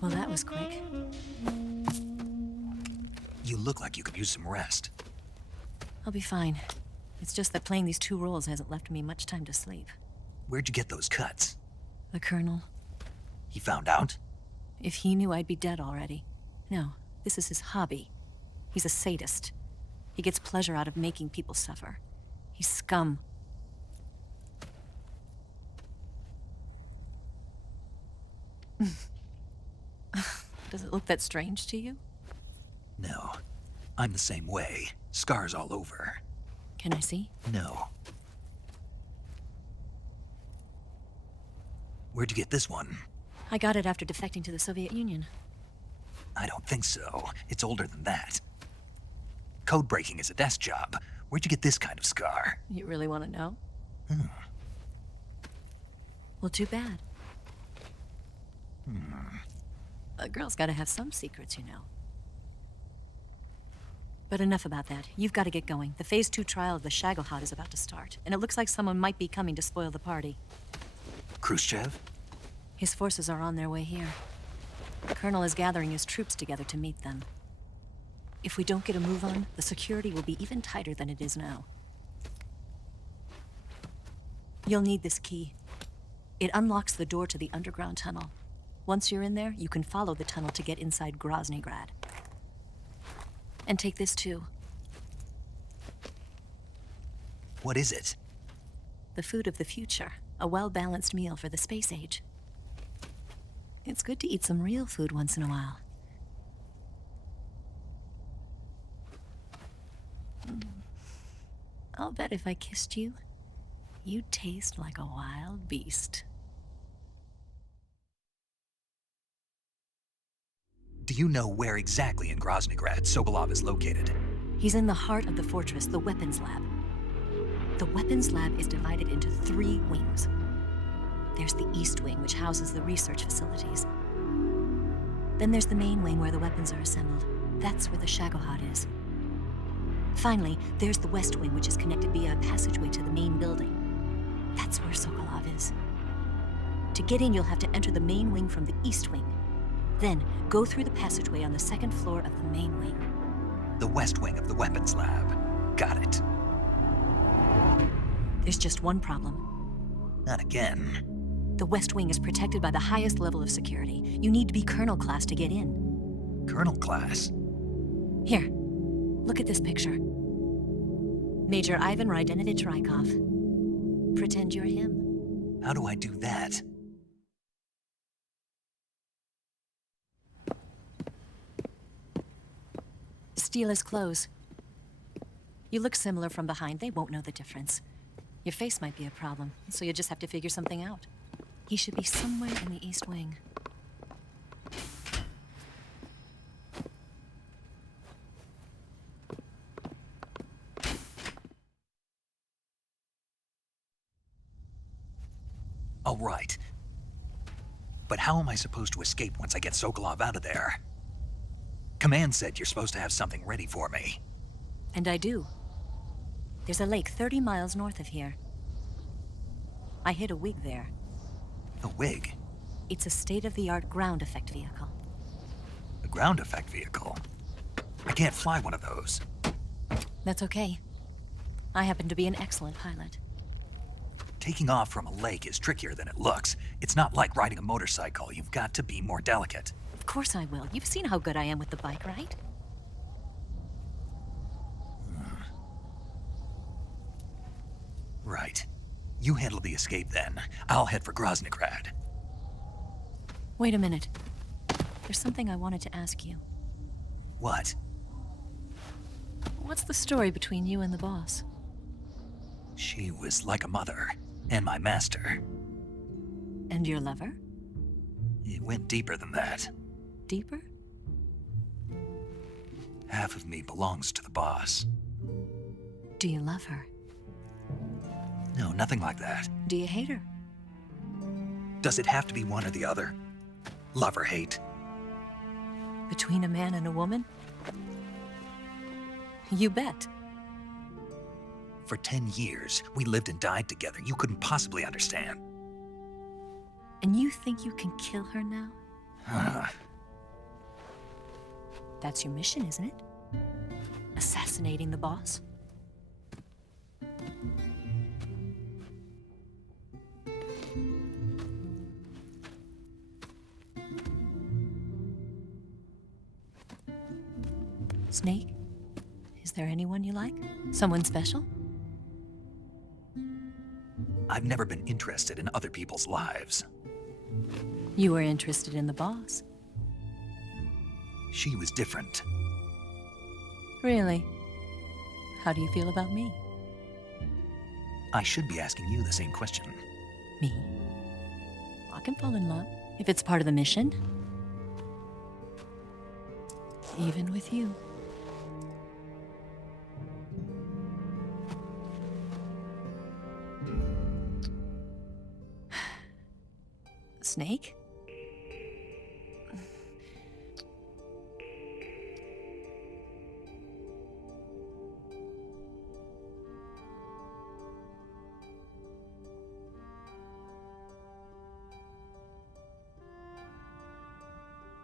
Well, that was quick. You look like you could use some rest. I'll be fine. It's just that playing these two roles hasn't left me much time to sleep. Where'd you get those cuts? The Colonel. He found out? If he knew, I'd be dead already. No, this is his hobby. He's a sadist. He gets pleasure out of making people suffer. He's scum. Does it look that strange to you? No. I'm the same way. Scars all over. Can I see? No. Where'd you get this one? I got it after defecting to the Soviet Union. I don't think so. It's older than that. Code breaking is a desk job. Where'd you get this kind of scar? You really want to know? Well, too bad. A girl's got to have some secrets, you know. But enough about that. You've got to get going. The Phase 2 trial of the shagohod is about to start, and it looks like someone might be coming to spoil the party. Khrushchev? His forces are on their way here. The Colonel is gathering his troops together to meet them. If we don't get a move on, the security will be even tighter than it is now. You'll need this key. It unlocks the door to the underground tunnel. Once you're in there, you can follow the tunnel to get inside Groznygrad. And take this too. What is it? The food of the future. A well-balanced meal for the space age. It's good to eat some real food once in a while. I'll bet if I kissed you, you'd taste like a wild beast. Do you know where exactly in Groznygrad Sokolov is located? He's in the heart of the fortress, the weapons lab. The weapons lab is divided into 3 wings. There's the East Wing, which houses the research facilities. Then there's the main wing where the weapons are assembled. That's where the shagohod is. Finally, there's the West Wing, which is connected via a passageway to the main building. That's where Sokolov is. To get in, you'll have to enter the main wing from the East Wing. Then, go through the passageway on the 2nd floor of the main wing. The West Wing of the weapons lab. Got it. There's just one problem. Not again. The West Wing is protected by the highest level of security. You need to be Colonel class to get in. Colonel class? Here, look at this picture. Major Ivan Rydenovich Rykov. Pretend you're him. How do I do that? Steal his clothes. You look similar from behind. They won't know the difference. Your face might be a problem, so you just have to figure something out. He should be somewhere in the East Wing. All right. But how am I supposed to escape once I get Sokolov out of there? Command said you're supposed to have something ready for me. And I do. There's a lake 30 miles north of here. I hid a wig there. A wig? It's a state-of-the-art ground effect vehicle. A ground effect vehicle? I can't fly one of those. That's okay. I happen to be an excellent pilot. Taking off from a lake is trickier than it looks. It's not like riding a motorcycle. You've got to be more delicate. Of course I will. You've seen how good I am with the bike, right? Right. You handle the escape then. I'll head for Groznygrad. Wait a minute. There's something I wanted to ask you. What? What's the story between you and the boss? She was like a mother, and my master. And your lover? It went deeper than that. Deeper? Half of me belongs to the boss. Do you love her? No, nothing like that. Do you hate her? Does it have to be one or the other? Love or hate? Between a man and a woman? You bet. For 10 years, we lived and died together. You couldn't possibly understand. And you think you can kill her now? That's your mission, isn't it? Assassinating the boss? Snake? Is there anyone you like? Someone special? I've never been interested in other people's lives. You were interested in the boss. She was different. Really? How do you feel about me? I should be asking you the same question. Me? I can fall in love if it's part of the mission. Even with you. Snake?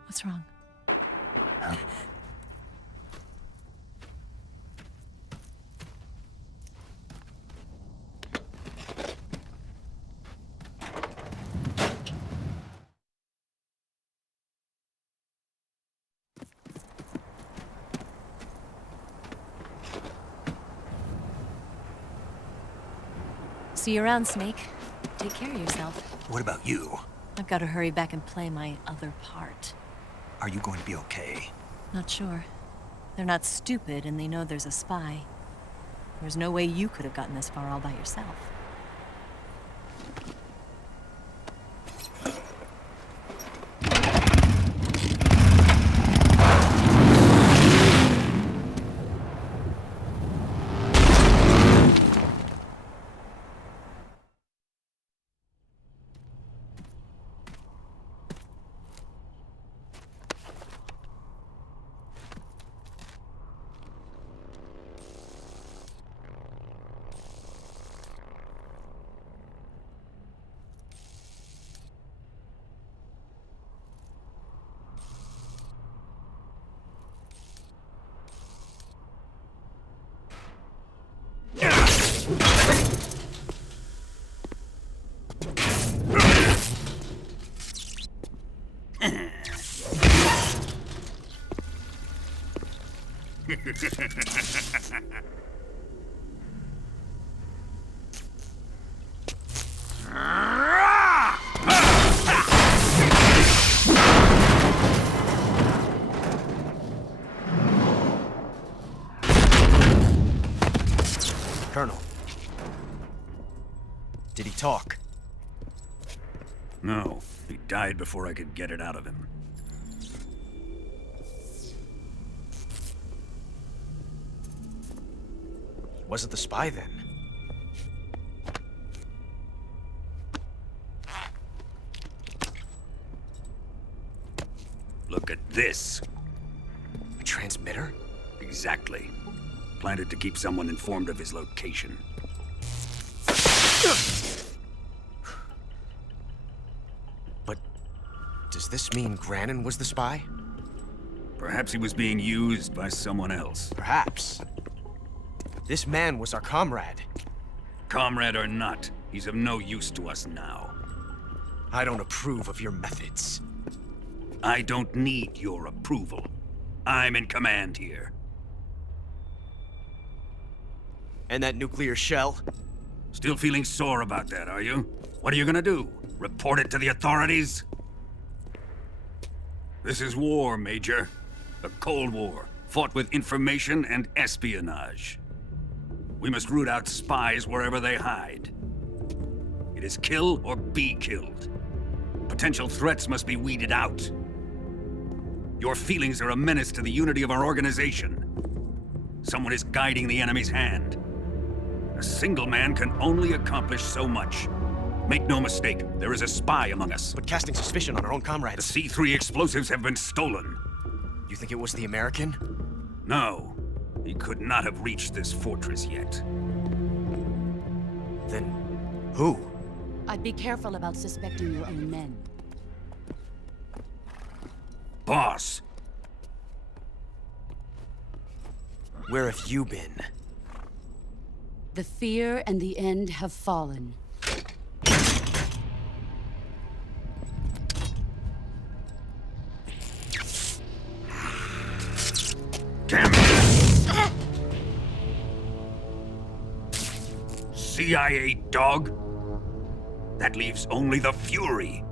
What's wrong? See you around, Snake. Take care of yourself. What about you? I've got to hurry back and play my other part. Are you going to be okay? Not sure. They're not stupid, and they know there's a spy. There's no way you could have gotten this far all by yourself. Colonel. Did he talk? No, he died before I could get it out of him. Wasn't the spy then? Look at this. A transmitter? Exactly. Planted to keep someone informed of his location. But does this mean Granin was the spy? Perhaps he was being used by someone else. Perhaps. This man was our comrade. Comrade or not, he's of no use to us now. I don't approve of your methods. I don't need your approval. I'm in command here. And that nuclear shell? Still feeling sore about that, are you? What are you gonna do? Report it to the authorities? This is war, Major. A Cold War, fought with information and espionage. We must root out spies wherever they hide. It is kill or be killed. Potential threats must be weeded out. Your feelings are a menace to the unity of our organization. Someone is guiding the enemy's hand. A single man can only accomplish so much. Make no mistake, there is a spy among us. But casting suspicion on our own comrades... The C3 explosives have been stolen. You think it was the American? No. He could not have reached this fortress yet. Then... who? I'd be careful about suspecting your own men. Boss! Where have you been? The fear and the end have fallen. Damn it! CIA dog? That leaves only the Fury.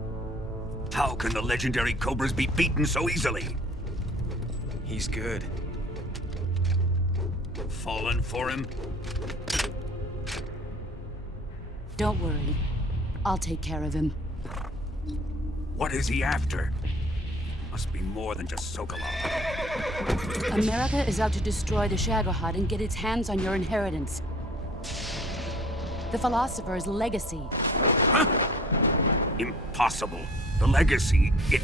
How can the legendary Cobras be beaten so easily? He's good. Fallen for him? Don't worry. I'll take care of him. What is he after? Must be more than just Sokolov. America is out to destroy the shagohod and get its hands on your inheritance. The philosopher's legacy. Huh? Impossible. The legacy, it...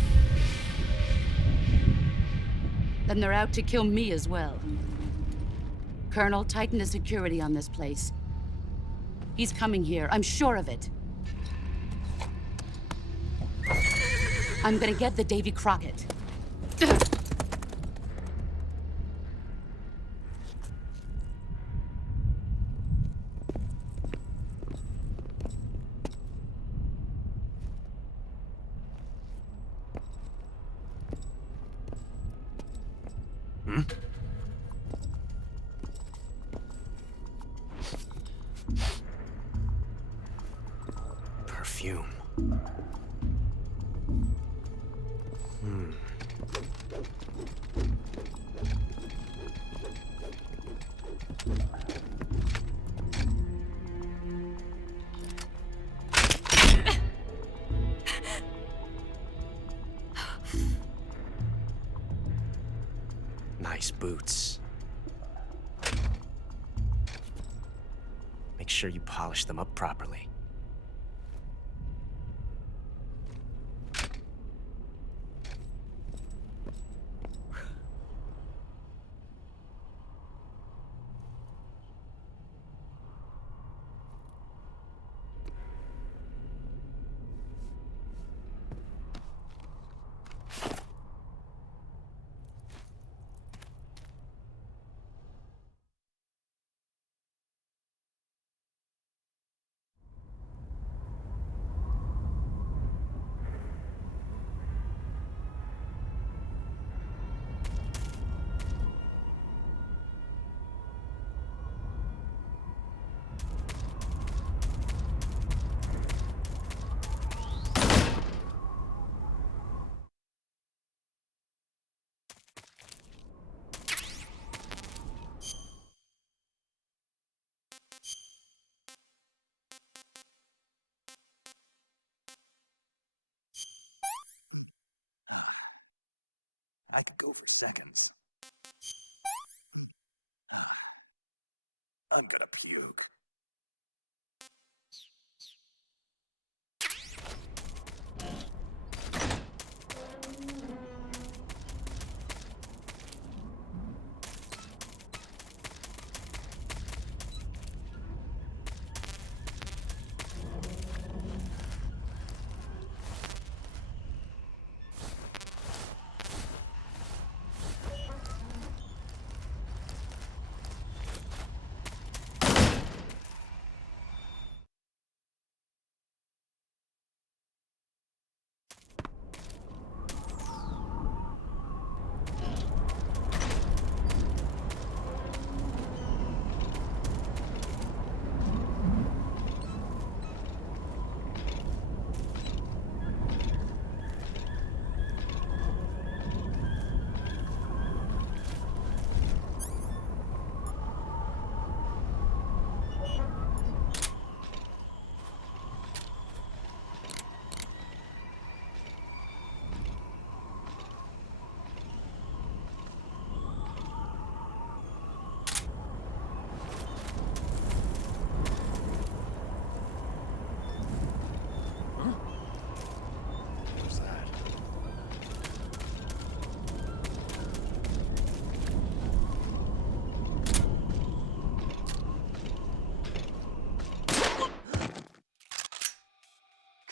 Then they're out to kill me as well. Colonel, tighten the security on this place. He's coming here, I'm sure of it. I'm gonna get the Davy Crockett. Perfume. Nice boots. Make sure you polish them up properly. I could go for seconds. I'm gonna puke.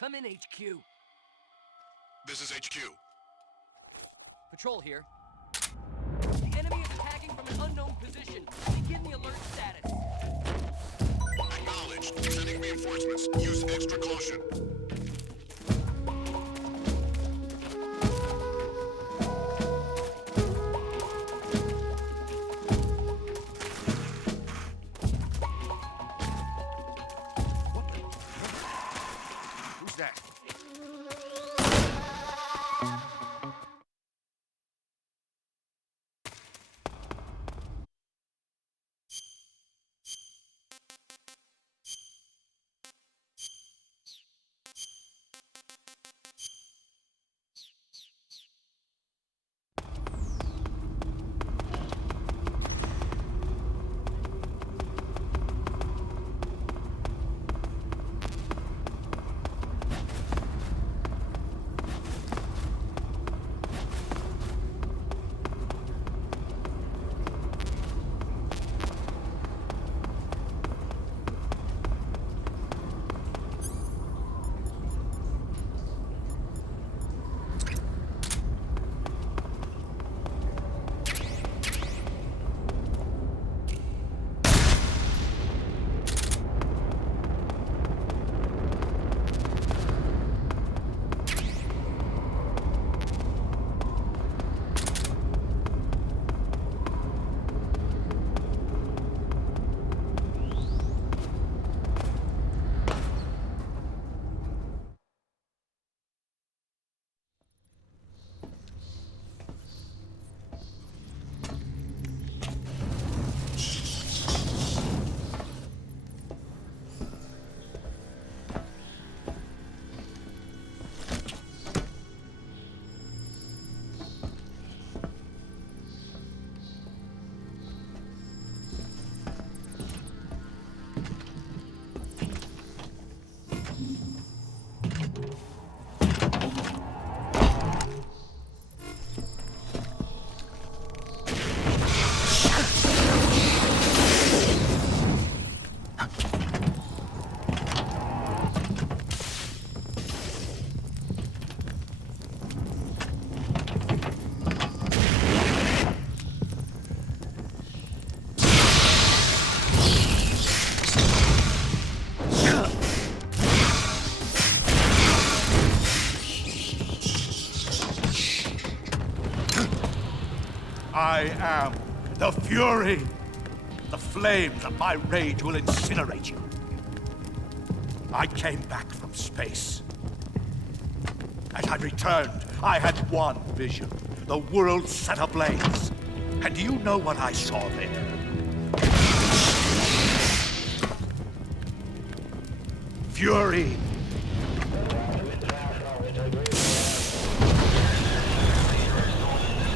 Come in, HQ. This is HQ. Patrol here. The enemy is attacking from an unknown position. Begin the alert status. Acknowledged. Sending reinforcements. Use extra caution. Who's that? I am the Fury. The flames of my rage will incinerate you. I came back from space. As I returned, I had one vision. The world set ablaze. And do you know what I saw there? Fury.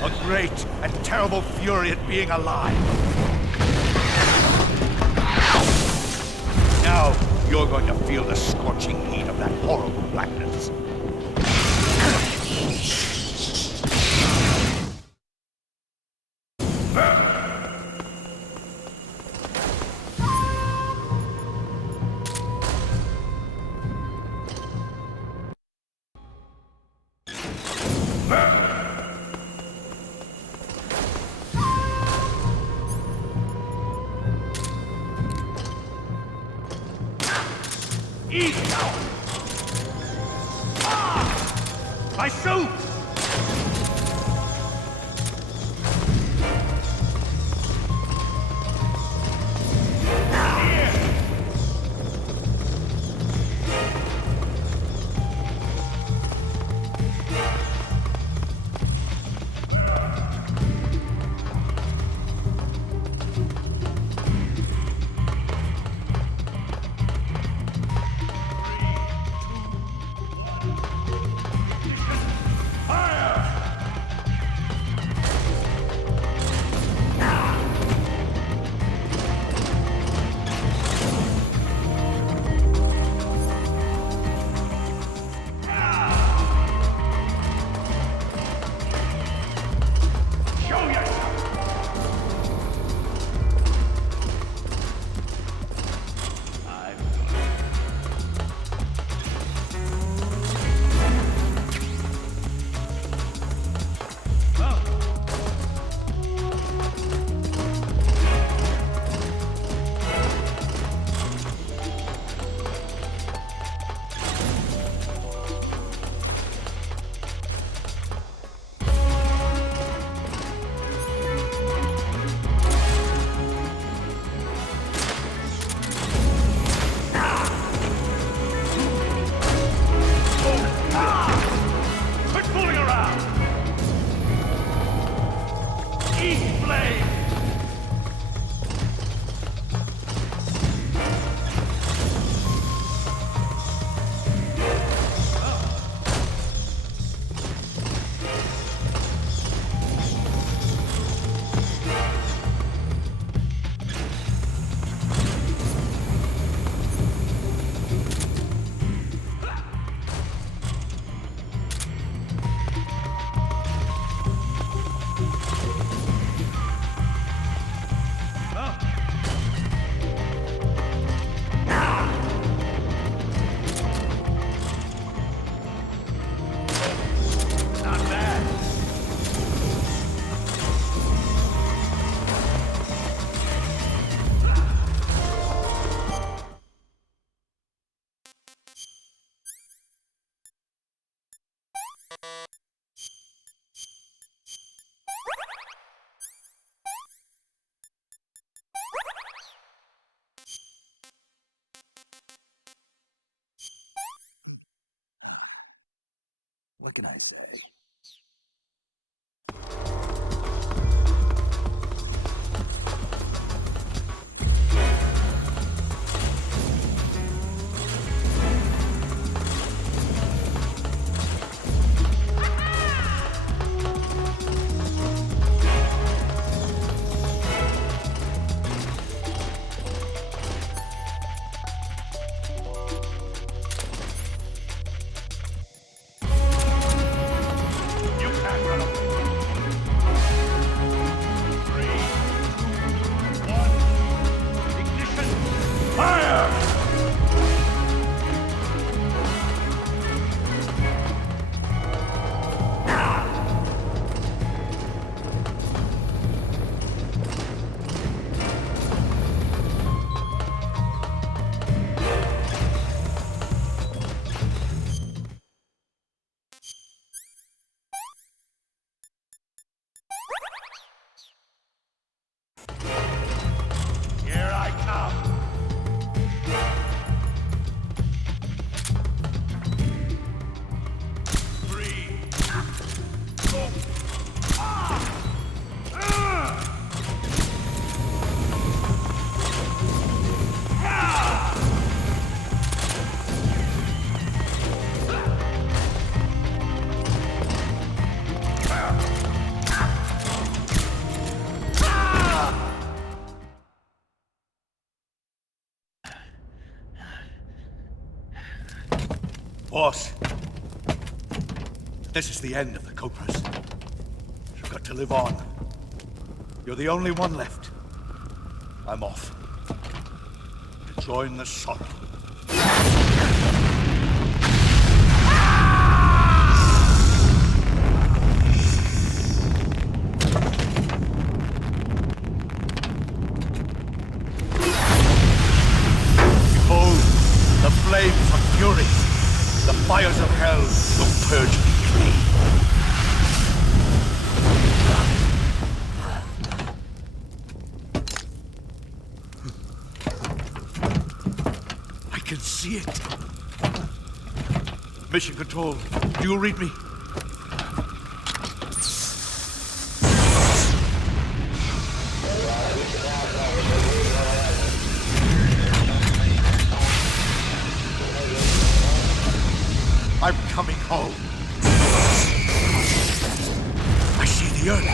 A great and terrible fury at being alive. Now, you're going to feel the scorching heat of that horrible blackness. My suit! What can I say? Boss, this is the end of the Cobras. You've got to live on. You're the only one left. I'm off. To join the sorrow. Behold, the flames of fury. The fires of hell will purge me clean. I can see it. Mission Control, do you read me? I'm coming home. I see the earth.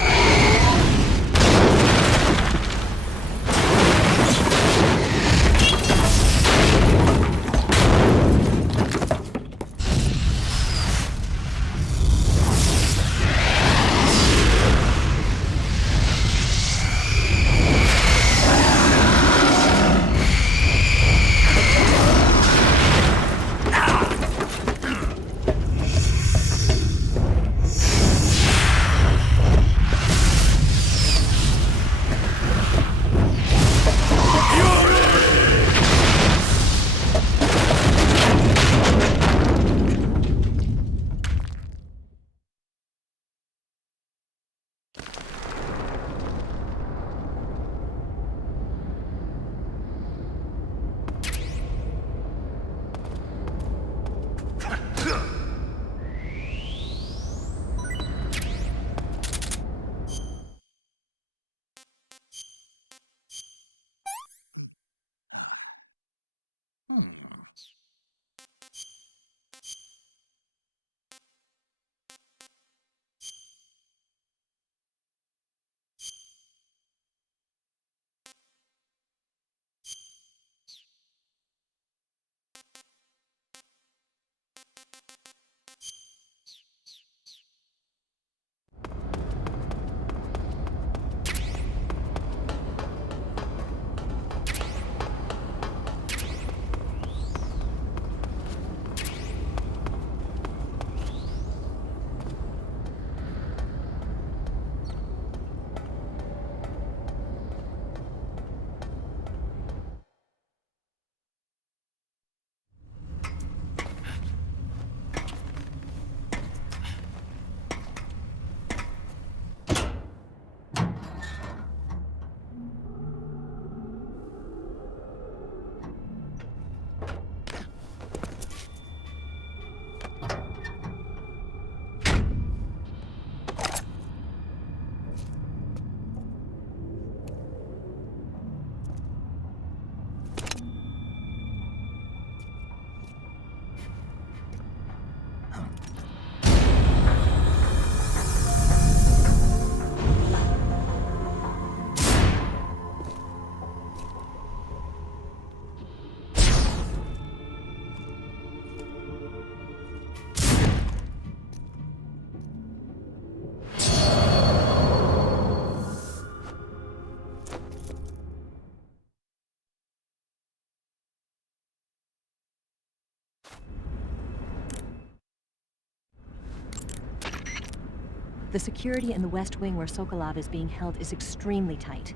The security in the West Wing where Sokolov is being held is extremely tight.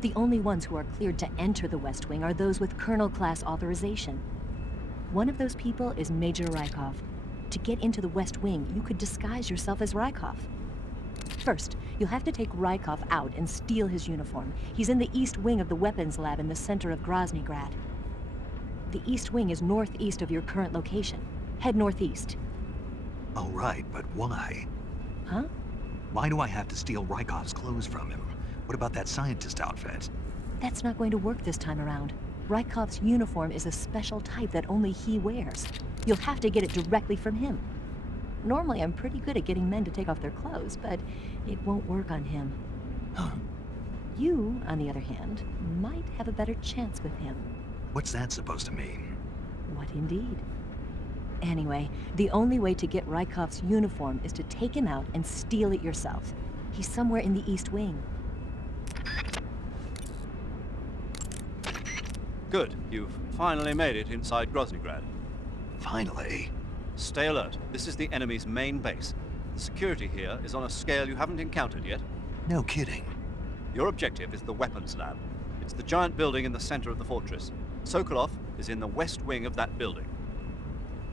The only ones who are cleared to enter the West Wing are those with Colonel-class authorization. One of those people is Major Rykov. To get into the West Wing, you could disguise yourself as Rykov. First, you'll have to take Rykov out and steal his uniform. He's in the East Wing of the weapons lab in the center of Groznygrad. The East Wing is northeast of your current location. Head northeast. All right, but why? Huh? Why do I have to steal Rykov's clothes from him? What about that scientist outfit? That's not going to work this time around. Rykov's uniform is a special type that only he wears. You'll have to get it directly from him. Normally, I'm pretty good at getting men to take off their clothes, but it won't work on him. Huh. You, on the other hand, might have a better chance with him. What's that supposed to mean? What indeed? Anyway, the only way to get Rykov's uniform is to take him out and steal it yourself. He's somewhere in the East Wing. Good. You've finally made it inside Groznygrad. Finally. Stay alert. This is the enemy's main base. The security here is on a scale you haven't encountered yet. No kidding. Your objective is the weapons lab. It's the giant building in the center of the fortress. Sokolov is in the west wing of that building.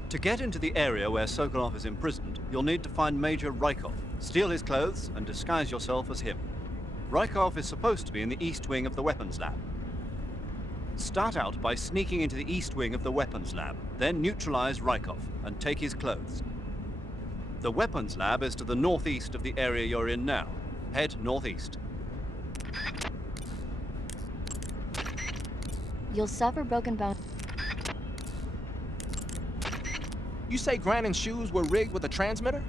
To get into the area where Sokolov is imprisoned, you'll need to find Major Rykov, steal his clothes, and disguise yourself as him. Rykov is supposed to be in the east wing of the weapons lab. Start out by sneaking into the east wing of the weapons lab, then neutralize Rykov and take his clothes. The weapons lab is to the northeast of the area you're in now. Head northeast. You'll suffer broken bones. You say Granin's shoes were rigged with a transmitter?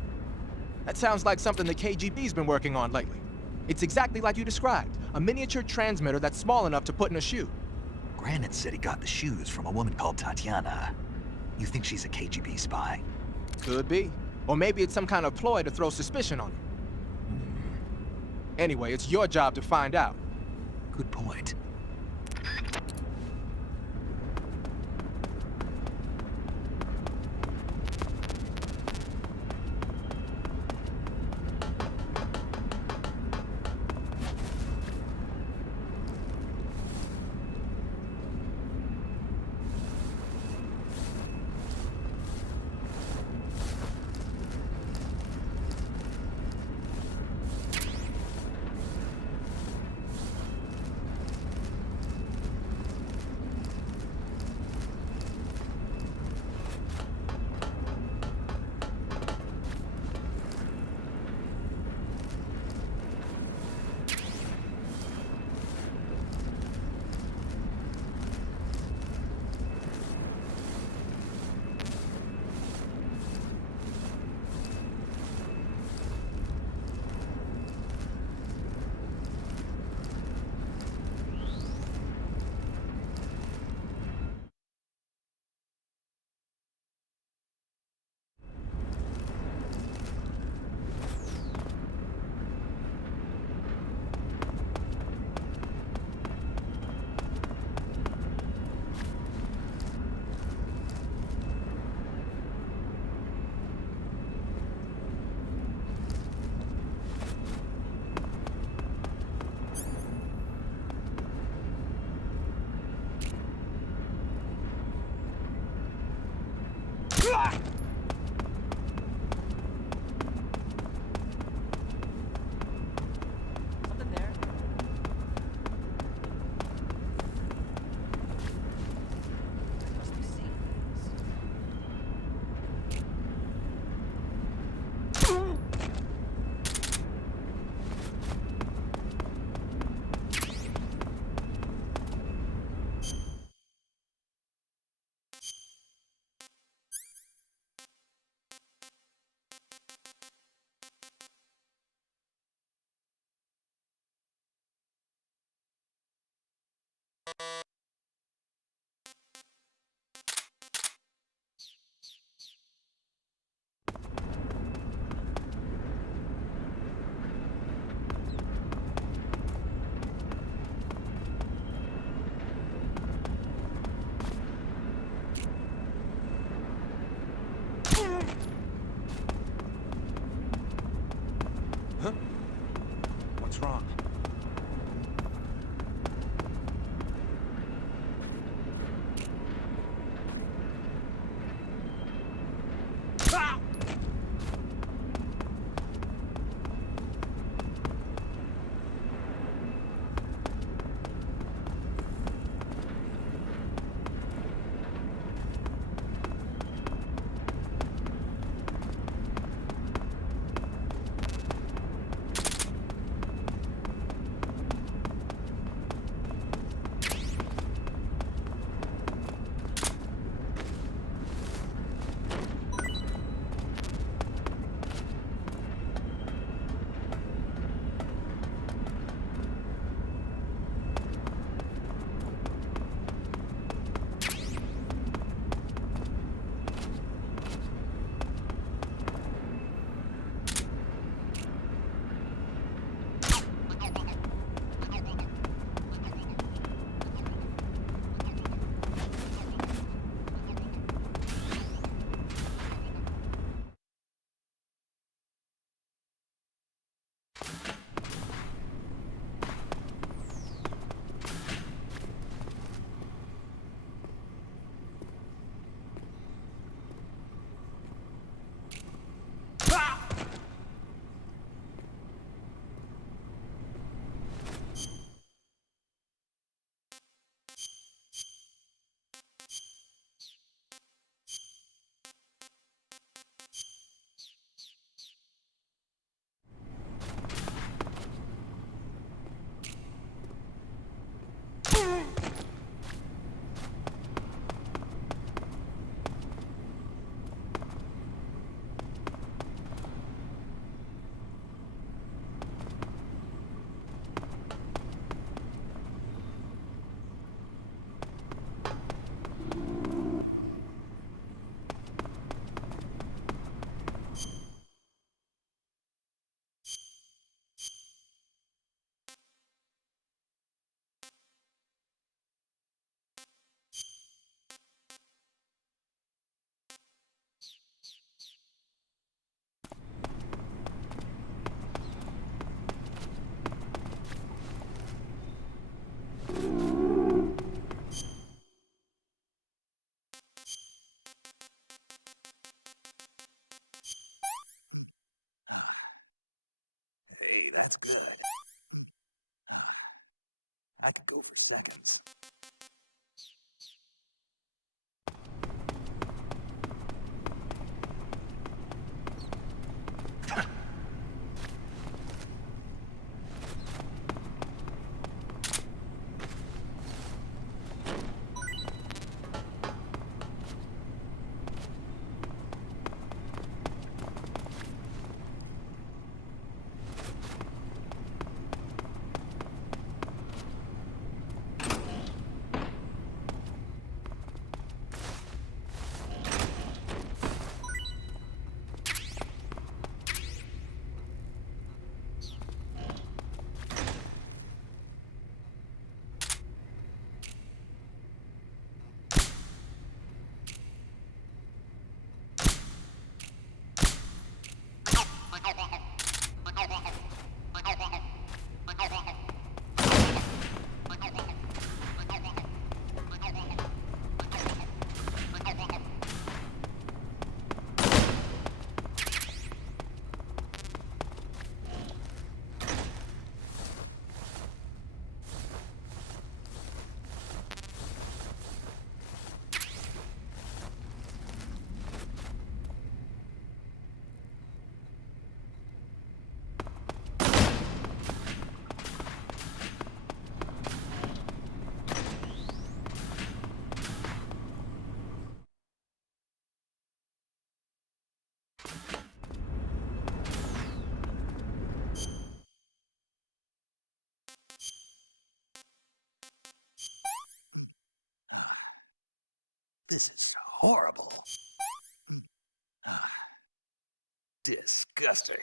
That sounds like something the KGB's been working on lately. It's exactly like you described, a miniature transmitter that's small enough to put in a shoe. Granin said he got the shoes from a woman called Tatiana. You think she's a KGB spy? Could be. Or maybe it's some kind of ploy to throw suspicion on him. Anyway, it's your job to find out. Good point. Something there? Must be seeing See, that's good. I could go for seconds. This is horrible. Disgusting.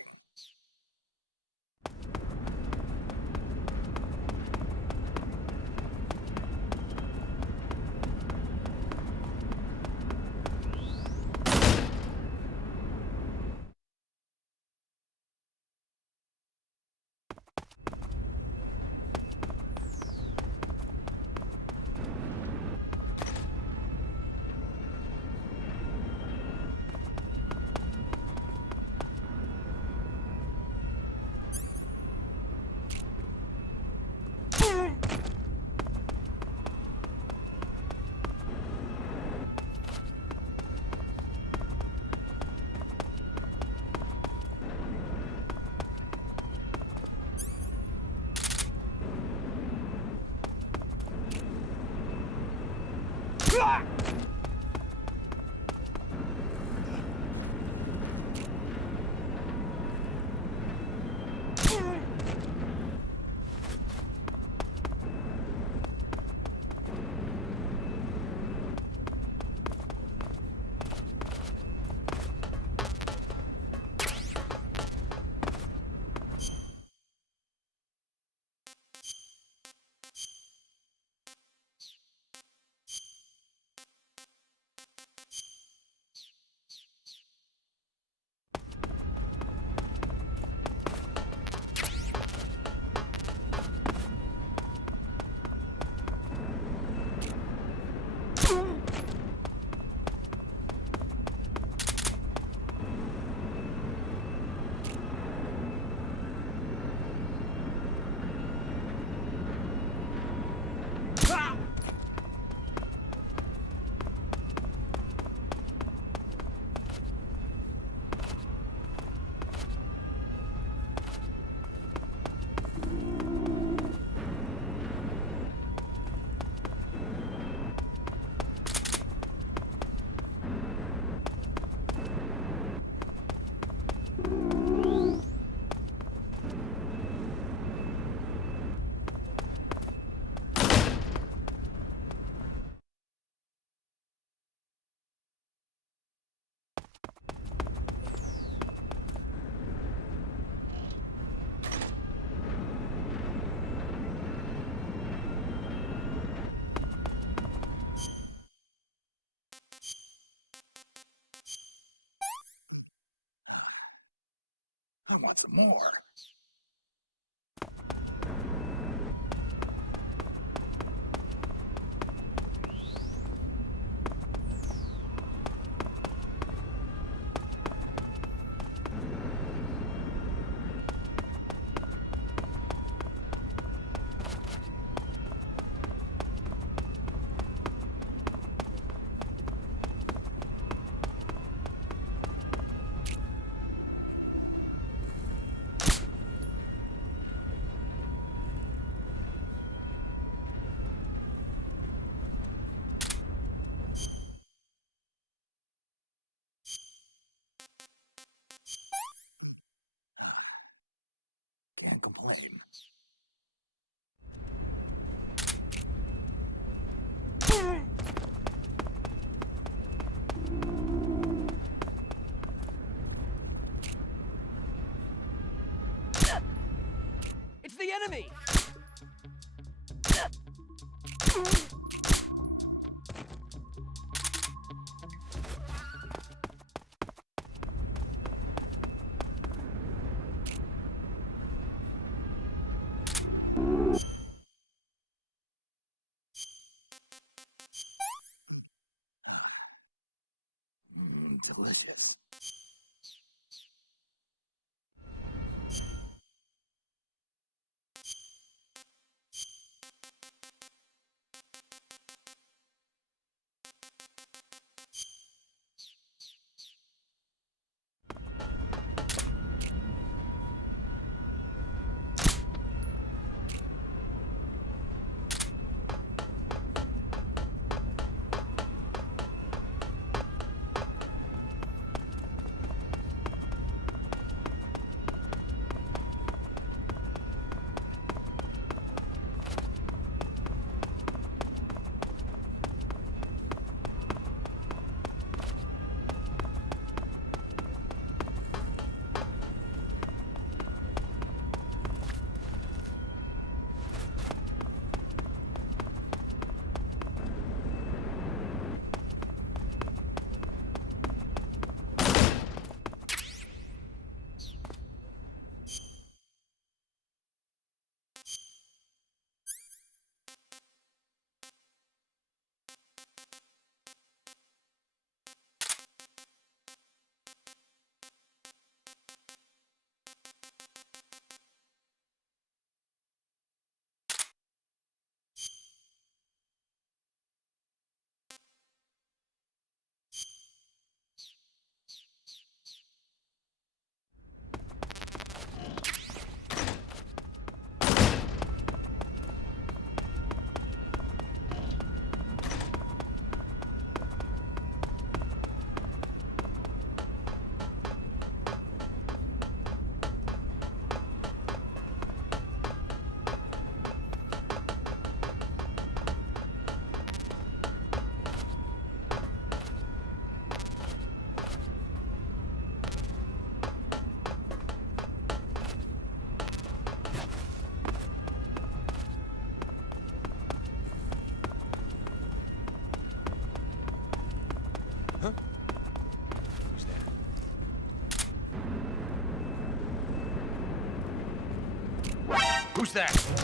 I want some more. can't complain. It's the enemy! Delicious. Who's that?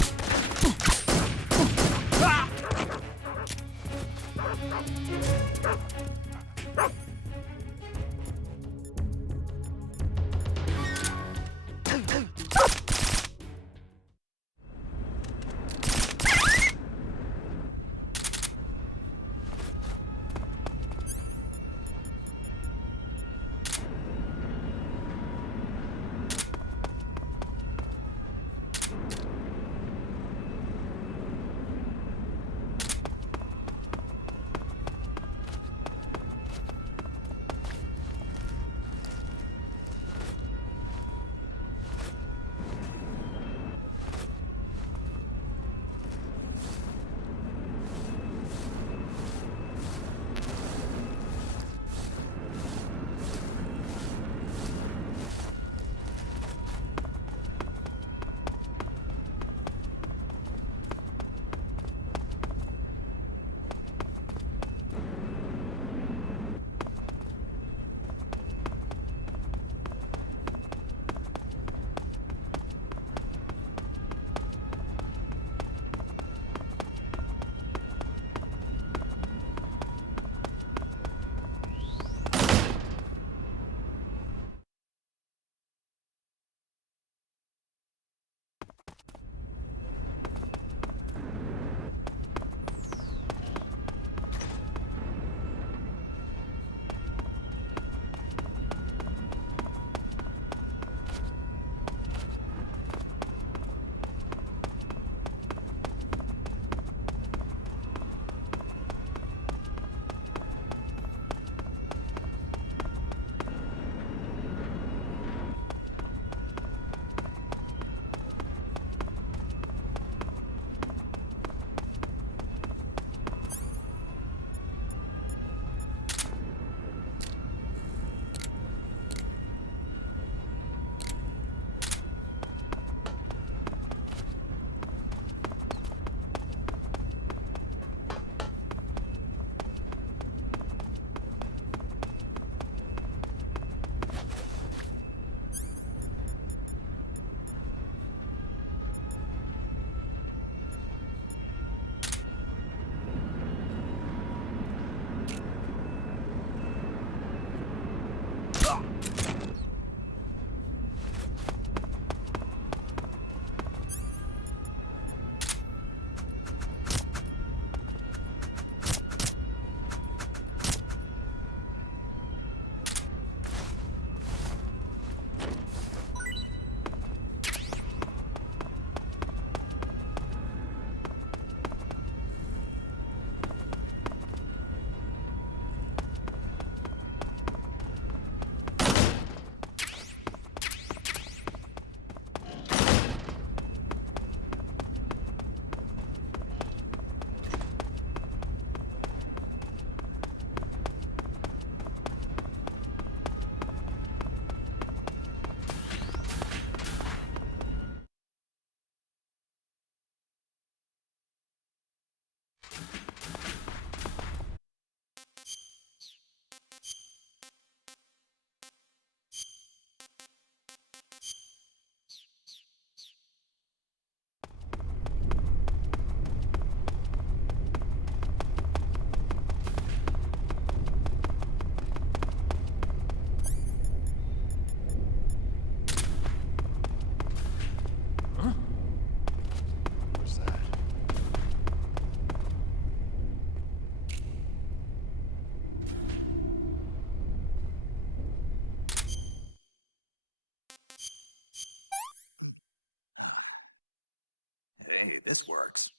Hey, this works.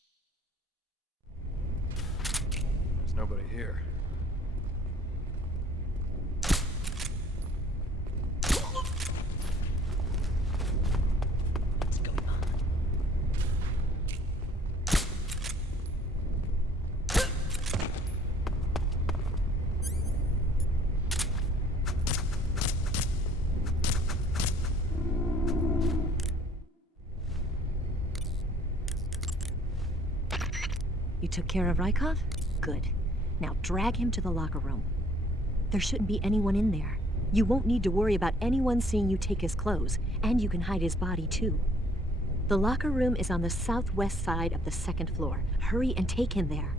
There's nobody here. What's going on? You took care of Rykov? Good. Now drag him to the locker room. There shouldn't be anyone in there. You won't need to worry about anyone seeing you take his clothes, and you can hide his body too. The locker room is on the southwest side of the second floor. Hurry and take him there.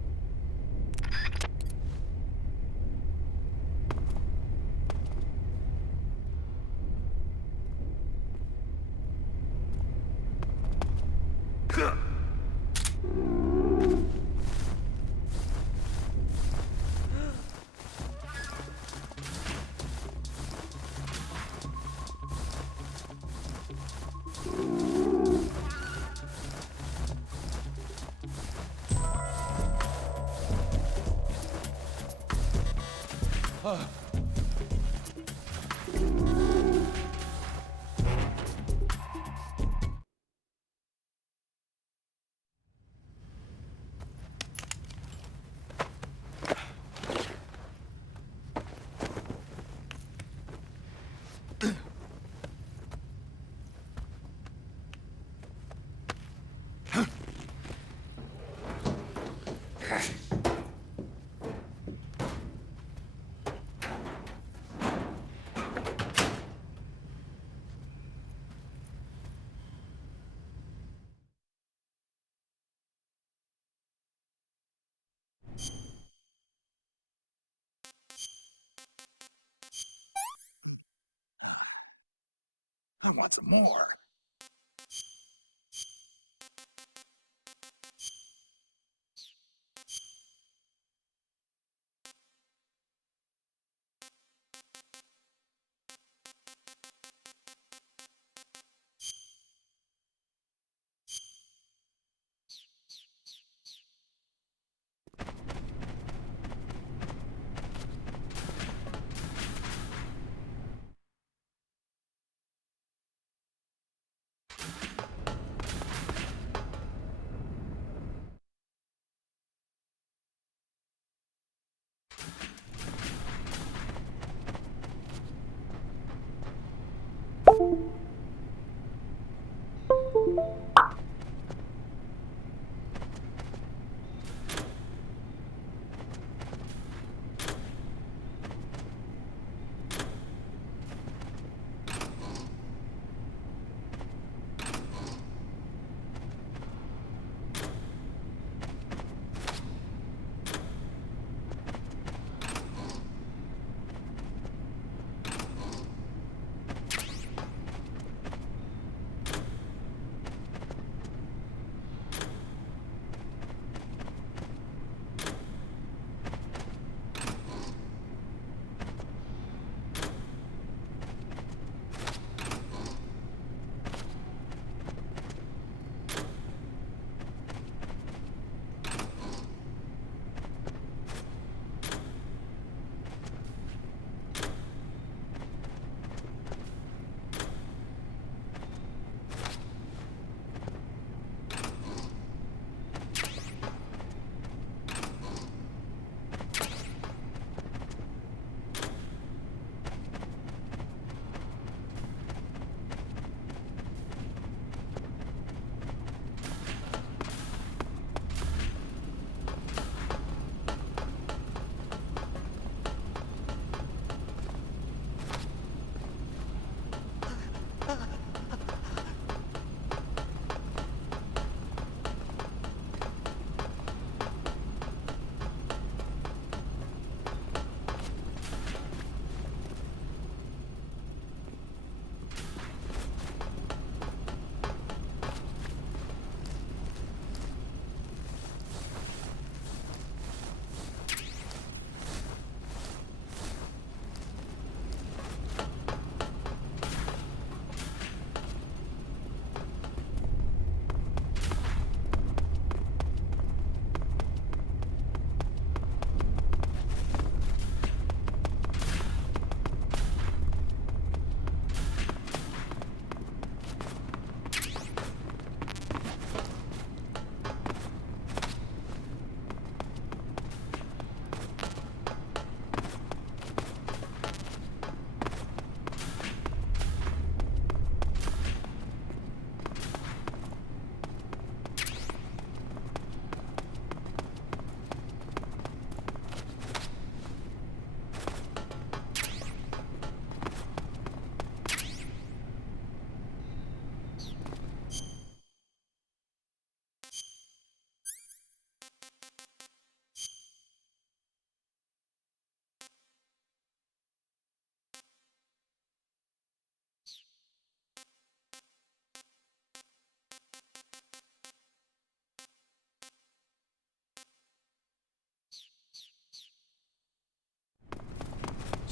I want some more.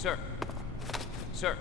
Sir. Sir.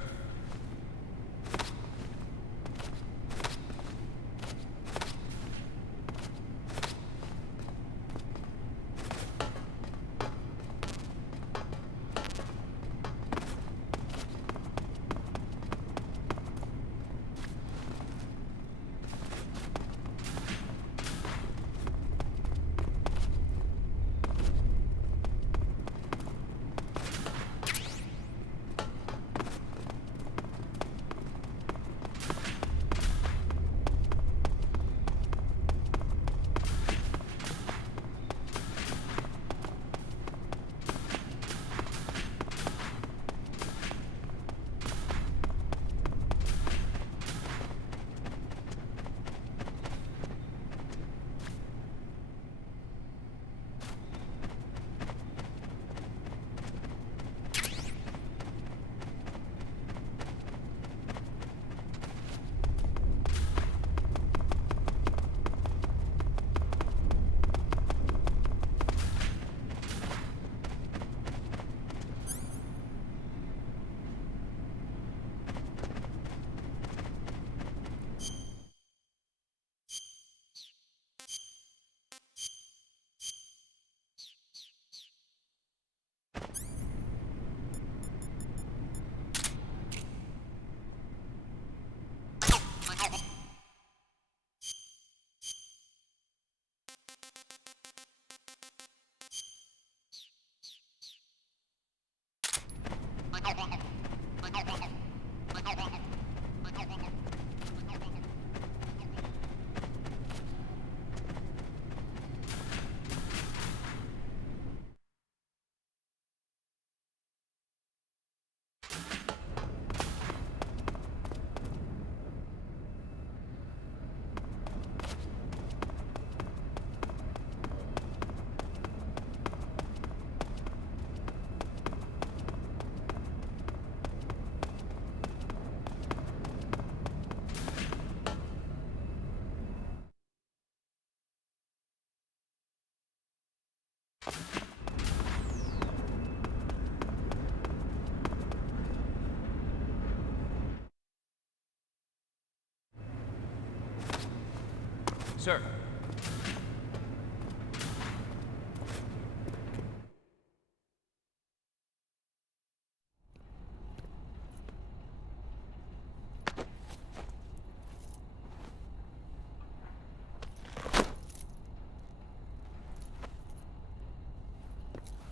Sir.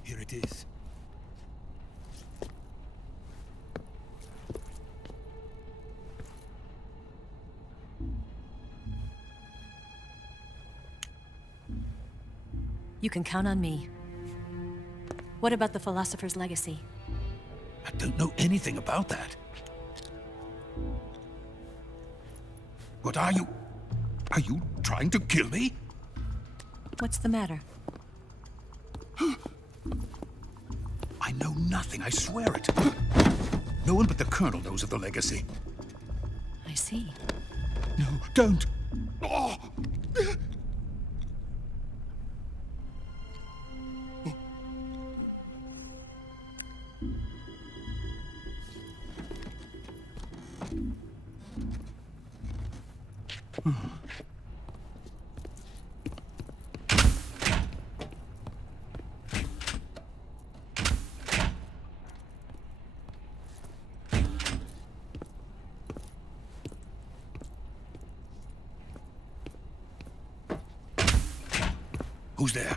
Here it is. You can count on me. What about the philosopher's legacy? I don't know anything about that. What are you? Are you trying to kill me? What's the matter? I know nothing, I swear it. No one but the Colonel knows of the legacy. I see. No, don't! Oh. Who's there?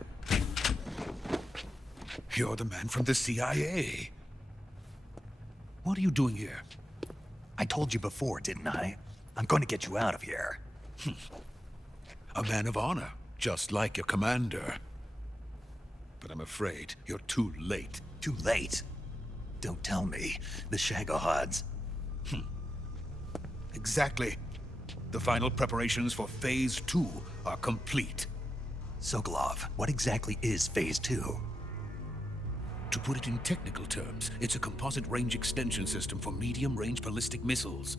You're the man from the CIA. What are you doing here? I told you before, didn't I? I'm going to get you out of here. A man of honor, just like your commander. But I'm afraid you're too late. Too late? Don't tell me. The shagohods. Exactly. The final preparations for Phase 2 are complete. Sokolov, what exactly is Phase 2? To put it in technical terms, it's a composite range extension system for medium-range ballistic missiles.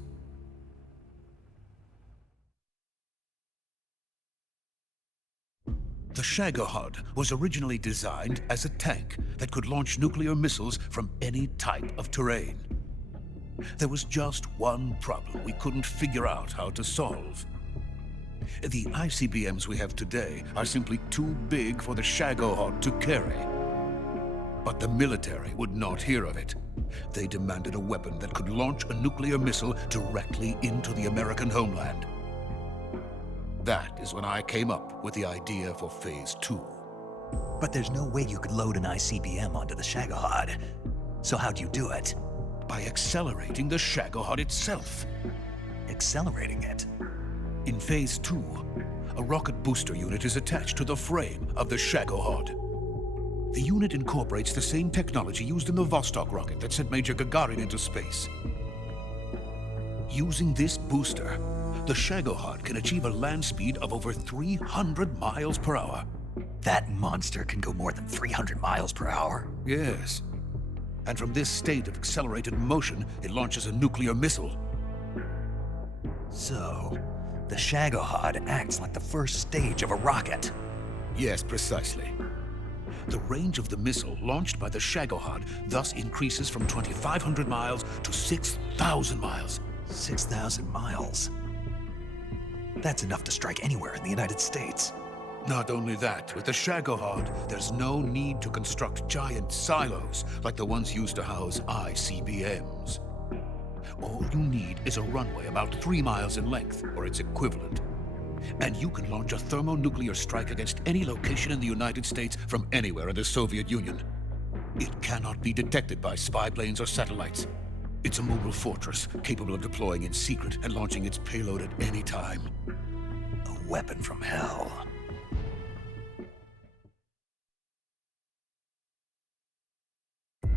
The shagohod was originally designed as a tank that could launch nuclear missiles from any type of terrain. There was just one problem we couldn't figure out how to solve. The ICBMs we have today are simply too big for the shagohod to carry. But the military would not hear of it. They demanded a weapon that could launch a nuclear missile directly into the American homeland. That is when I came up with the idea for Phase 2. But there's no way you could load an ICBM onto the shagohod. So how'd you do it? By accelerating the shagohod itself. Accelerating it? In Phase 2, a rocket booster unit is attached to the frame of the shagohod. The unit incorporates the same technology used in the Vostok rocket that sent Major Gagarin into space. Using this booster, the shagohod can achieve a land speed of over 300 miles per hour. That monster can go more than 300 miles per hour? Yes. And from this state of accelerated motion, it launches a nuclear missile. So, the shagohod acts like the first stage of a rocket. Yes, precisely. The range of the missile launched by the shagohod thus increases from 2,500 miles to 6,000 miles. 6,000 miles? That's enough to strike anywhere in the United States. Not only that, with the shagohod, there's no need to construct giant silos like the ones used to house ICBMs. All you need is a runway about 3 miles in length, or its equivalent. And you can launch a thermonuclear strike against any location in the United States from anywhere in the Soviet Union. It cannot be detected by spy planes or satellites. It's a mobile fortress, capable of deploying in secret and launching its payload at any time. A weapon from hell.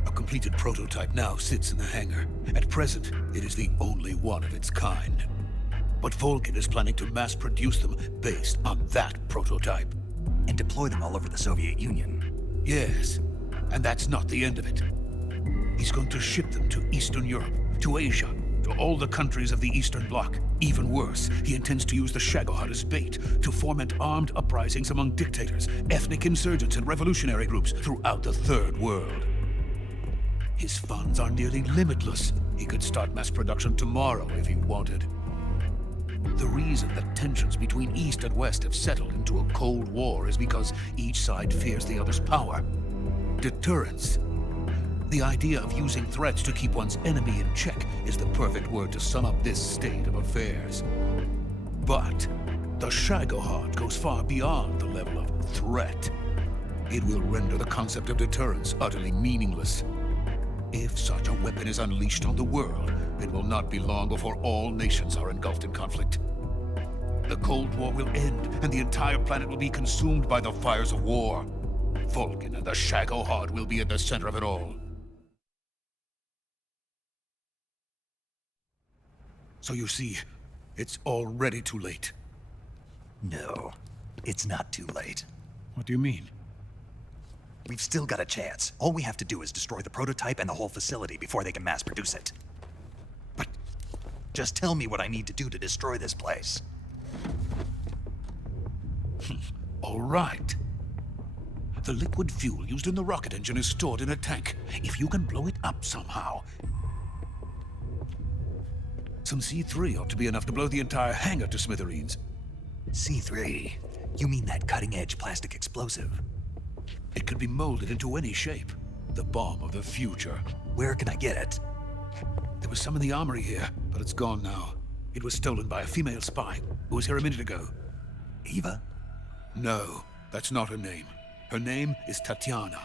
A completed prototype now sits in the hangar. At present, it is the only one of its kind. But Volgin is planning to mass produce them based on that prototype. And deploy them all over the Soviet Union. Yes, and that's not the end of it. He's going to ship them to Eastern Europe, to Asia, to all the countries of the Eastern Bloc. Even worse, he intends to use the shagohod as bait to foment armed uprisings among dictators, ethnic insurgents, and revolutionary groups throughout the Third World. His funds are nearly limitless. He could start mass production tomorrow if he wanted. The reason that tensions between East and West have settled into a Cold War is because each side fears the other's power. Deterrence. The idea of using threats to keep one's enemy in check is the perfect word to sum up this state of affairs. But the shagohod goes far beyond the level of threat. It will render the concept of deterrence utterly meaningless. If such a weapon is unleashed on the world, it will not be long before all nations are engulfed in conflict. The Cold War will end, and the entire planet will be consumed by the fires of war. Volgin and the shagohod will be at the center of it all. So you see, it's already too late. No, it's not too late. What do you mean? We've still got a chance. All we have to do is destroy the prototype and the whole facility before they can mass produce it. But just tell me what I need to do to destroy this place. All right. The liquid fuel used in the rocket engine is stored in a tank. If you can blow it up somehow, some C3 ought to be enough to blow the entire hangar to smithereens. C3? You mean that cutting-edge plastic explosive? It could be molded into any shape. The bomb of the future. Where can I get it? There was some in the armory here, but it's gone now. It was stolen by a female spy who was here a minute ago. Eva? No, that's not her name. Her name is Tatiana.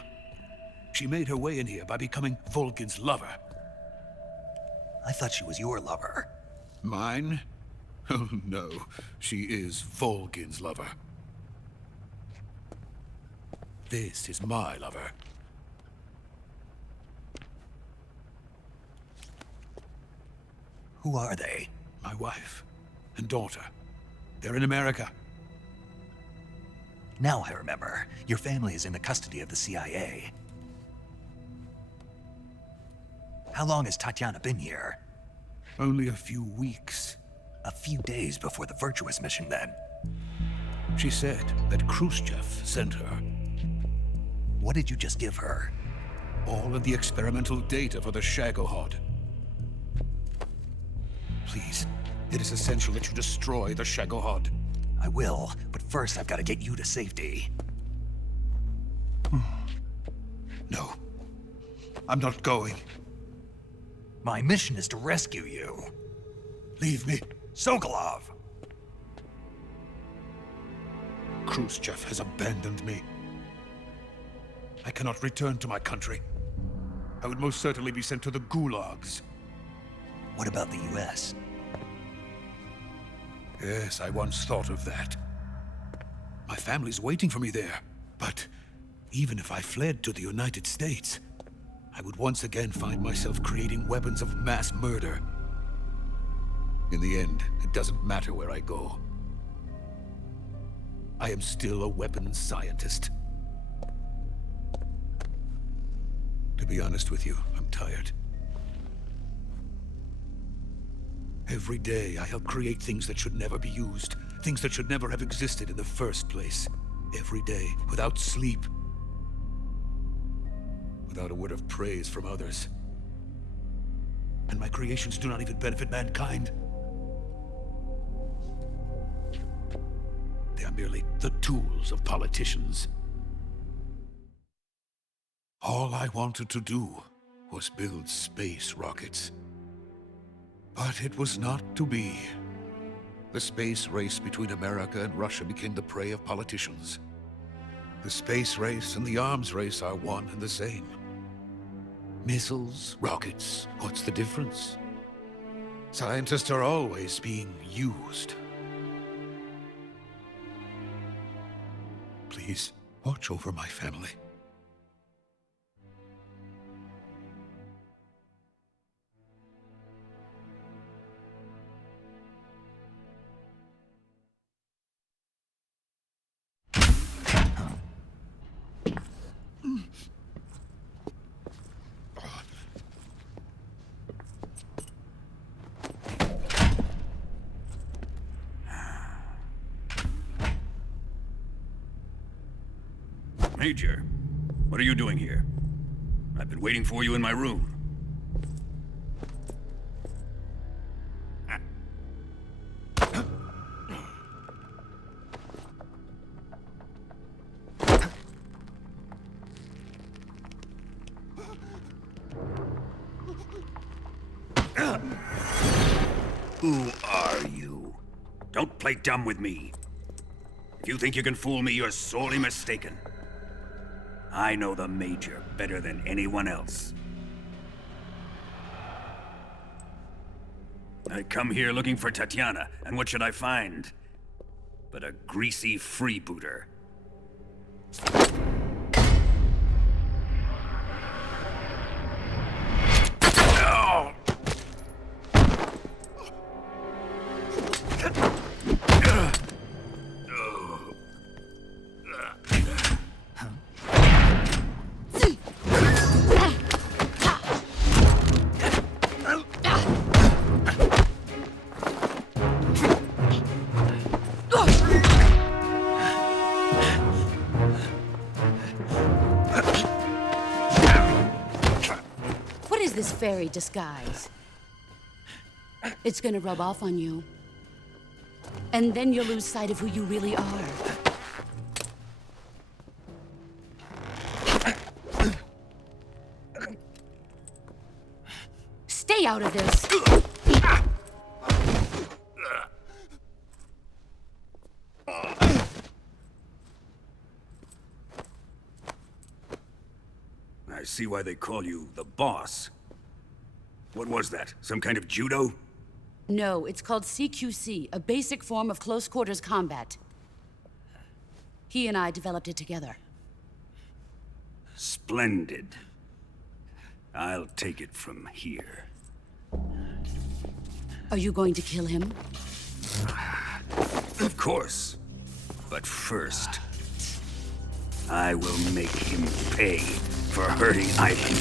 She made her way in here by becoming Volgin's lover. I thought she was your lover. Mine? Oh no, she is Volgin's lover. This is my lover. Who are they? My wife and daughter. They're in America. Now I remember. Your family is in the custody of the CIA. How long has Tatiana been here? Only a few weeks. A few days before the Virtuous mission, then. She said that Khrushchev sent her. What did you just give her? All of the experimental data for the shagohod. Please, it is essential that you destroy the shagohod. I will, but first I've got to get you to safety. No. I'm not going. My mission is to rescue you. Leave me. Sokolov! Khrushchev has abandoned me. I cannot return to my country. I would most certainly be sent to the gulags. What about the US? Yes, I once thought of that. My family's waiting for me there. But even if I fled to the United States, I would once again find myself creating weapons of mass murder. In the end, it doesn't matter where I go. I am still a weapons scientist. To be honest with you, I'm tired. Every day, I help create things that should never be used. Things that should never have existed in the first place. Every day, without sleep. Without a word of praise from others. And my creations do not even benefit mankind. They are merely the tools of politicians. All I wanted to do was build space rockets. But it was not to be. The space race between America and Russia became the prey of politicians. The space race and the arms race are one and the same. Missiles, rockets, what's the difference? Scientists are always being used. Please, watch over my family. Major, what are you doing here? I've been waiting for you in my room. Who are you? Don't play dumb with me. If you think you can fool me, you're sorely mistaken. I know the Major better than anyone else. I come here looking for Tatiana, and what should I find? But a greasy freebooter. Fairy disguise. It's gonna rub off on you. And then you'll lose sight of who you really are. Stay out of this! I see why they call you the boss. What was that? Some kind of judo? No, it's called CQC, a basic form of close-quarters combat. He and I developed it together. Splendid. I'll take it from here. Are you going to kill him? Of course. But first, I will make him pay for hurting Ivan.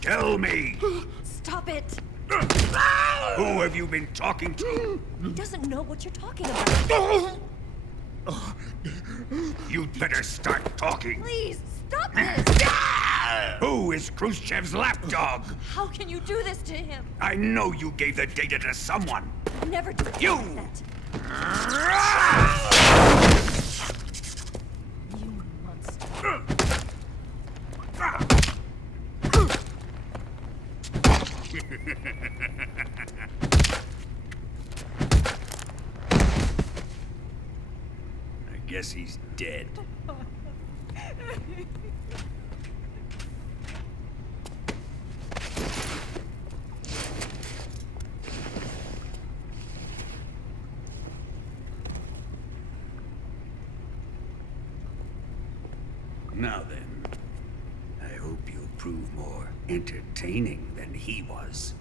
Tell me! Stop it! Who have you been talking to? He doesn't know what you're talking about. You'd better start talking. Please, stop this! Who is Khrushchev's lapdog? How can you do this to him? I know you gave the data to someone. Never do You! that. You monster. I guess he's dead. Now then, I hope you'll prove more entertaining than he was.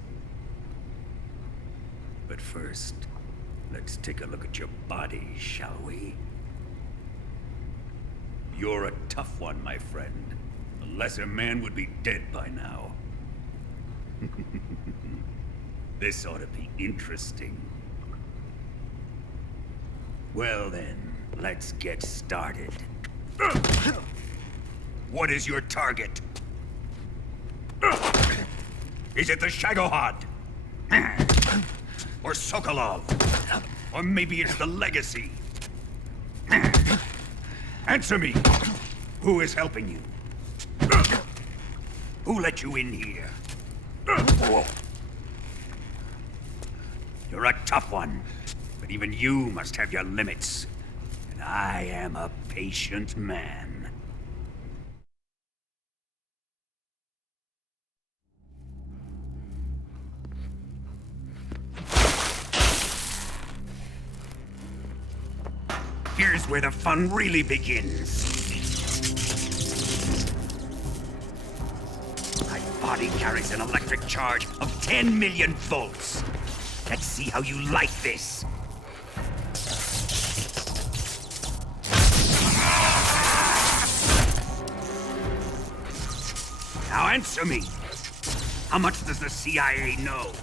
But first, let's take a look at your body, shall we? You're a tough one, my friend. A lesser man would be dead by now. This ought to be interesting. Well then, let's get started. What is your target? Is it the shagohod? Or Sokolov? Or maybe it's the legacy? Answer me! Who is helping you? Who let you in here? You're a tough one, but even you must have your limits. And I am a patient man. Here's where the fun really begins. My body carries an electric charge of 10 million volts. Let's see how you like this. Now answer me. How much does the CIA know?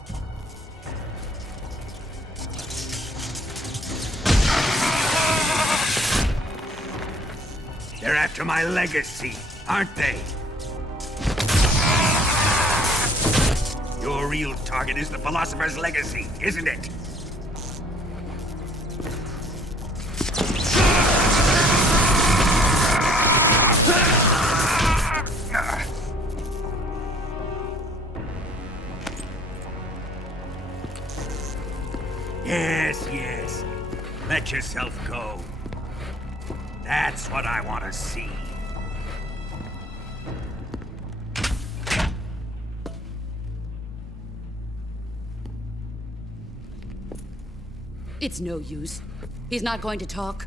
They're after my legacy, aren't they? Your real target is the philosopher's legacy, isn't it? Yes, yes. Let yourself go. That's what I want to see. It's no use. He's not going to talk.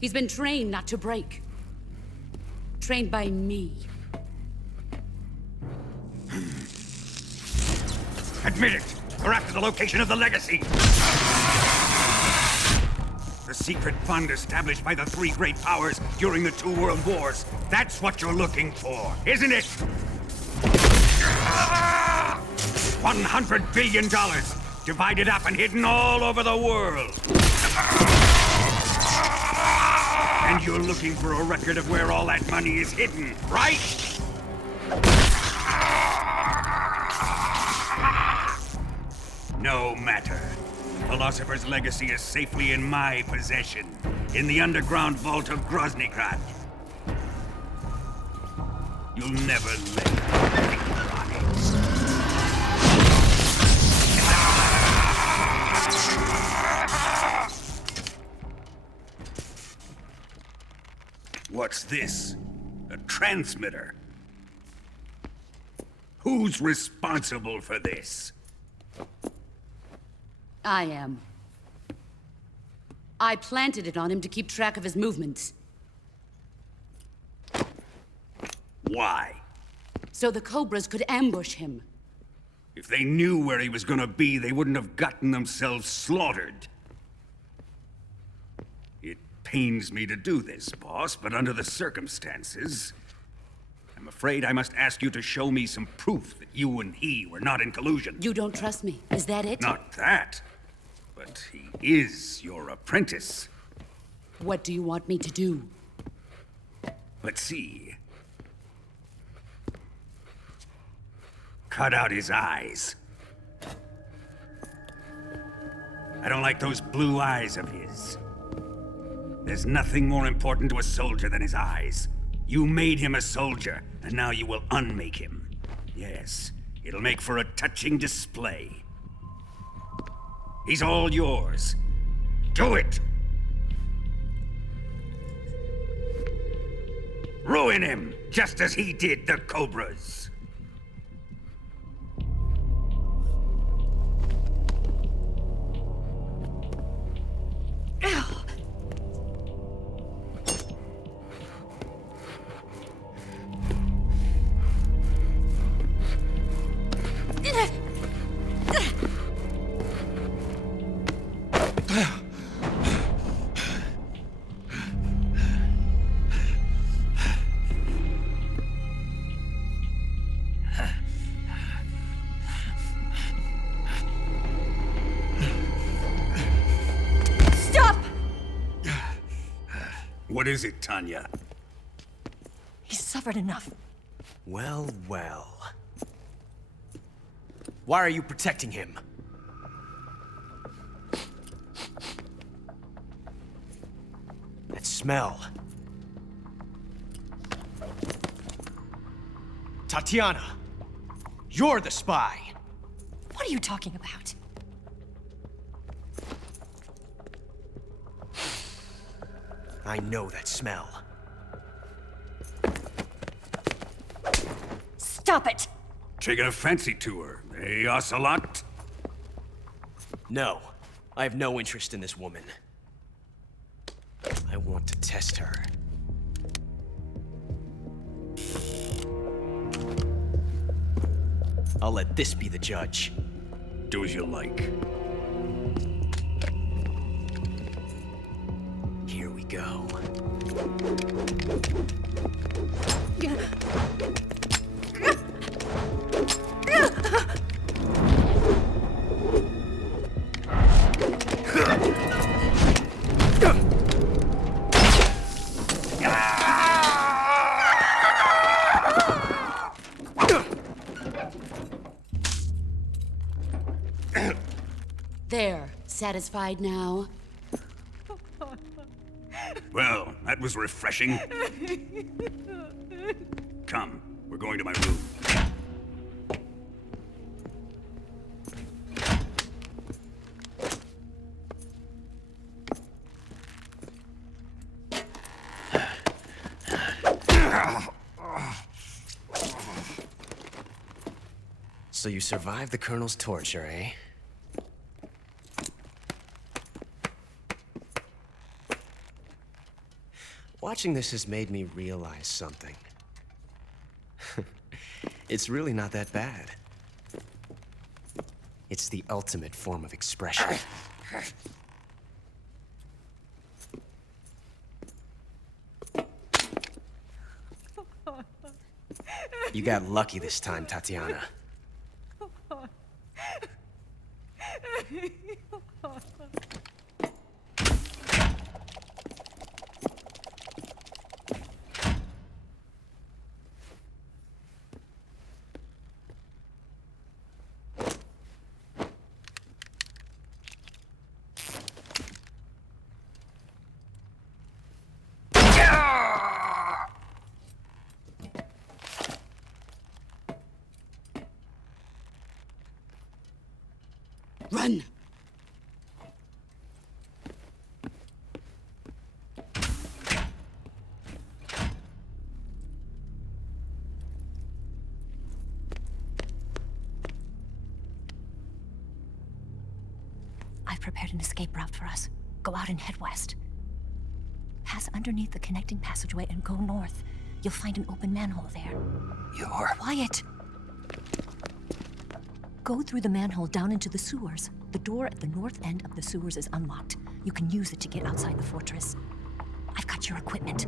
He's been trained not to break. Trained by me. Admit it! We're after the location of the legacy! The secret fund established by the three great powers during the 2 world wars. That's what you're looking for, isn't it? $100 billion, divided up and hidden all over the world. And you're looking for a record of where all that money is hidden, right? No matter. Philosopher's legacy is safely in my possession, in the underground vault of Groznygrad. You'll never lay a finger on it. What's this? A transmitter? Who's responsible for this? I am. I planted it on him to keep track of his movements. Why? So the Cobras could ambush him. If they knew where he was gonna be, they wouldn't have gotten themselves slaughtered. It pains me to do this, boss, but under the circumstances, I'm afraid I must ask you to show me some proof that you and he were not in collusion. You don't trust me, is that it? Not that, but he is your apprentice. What do you want me to do? Let's see. Cut out his eyes. I don't like those blue eyes of his. There's nothing more important to a soldier than his eyes. You made him a soldier, and now you will unmake him. Yes, it'll make for a touching display. He's all yours. Do it! Ruin him, just as he did the Cobras. What is it, Tanya? He's suffered enough. Well, well. Why are you protecting him? That smell. Tatiana! You're the spy! What are you talking about? I know that smell. Stop it! Taking a fancy to her, eh, Ocelot? No. I have no interest in this woman. I want to test her. I'll let this be the judge. Do as you like. Here we go. There, satisfied now? Well, that was refreshing. Come, we're going to my room. So you survived the Colonel's torture, eh? Watching this has made me realize something. It's really not that bad. It's the ultimate form of expression. You got lucky this time, Tatiana. Run! I've prepared an escape route for us. Go out and head west. Pass underneath the connecting passageway and go north. You'll find an open manhole there. You're... Quiet! Go through the manhole down into the sewers. The door at the north end of the sewers is unlocked. You can use it to get outside the fortress. I've got your equipment.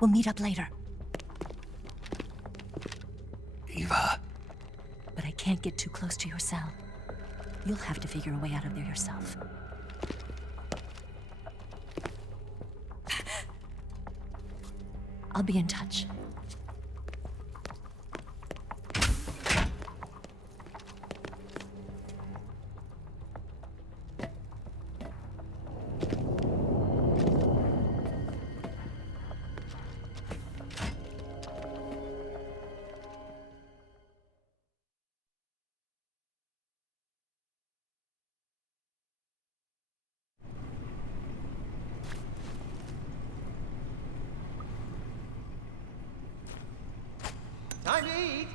We'll meet up later. Eva... But I can't get too close to your cell. You'll have to figure a way out of there yourself. I'll be in touch. Time to eat!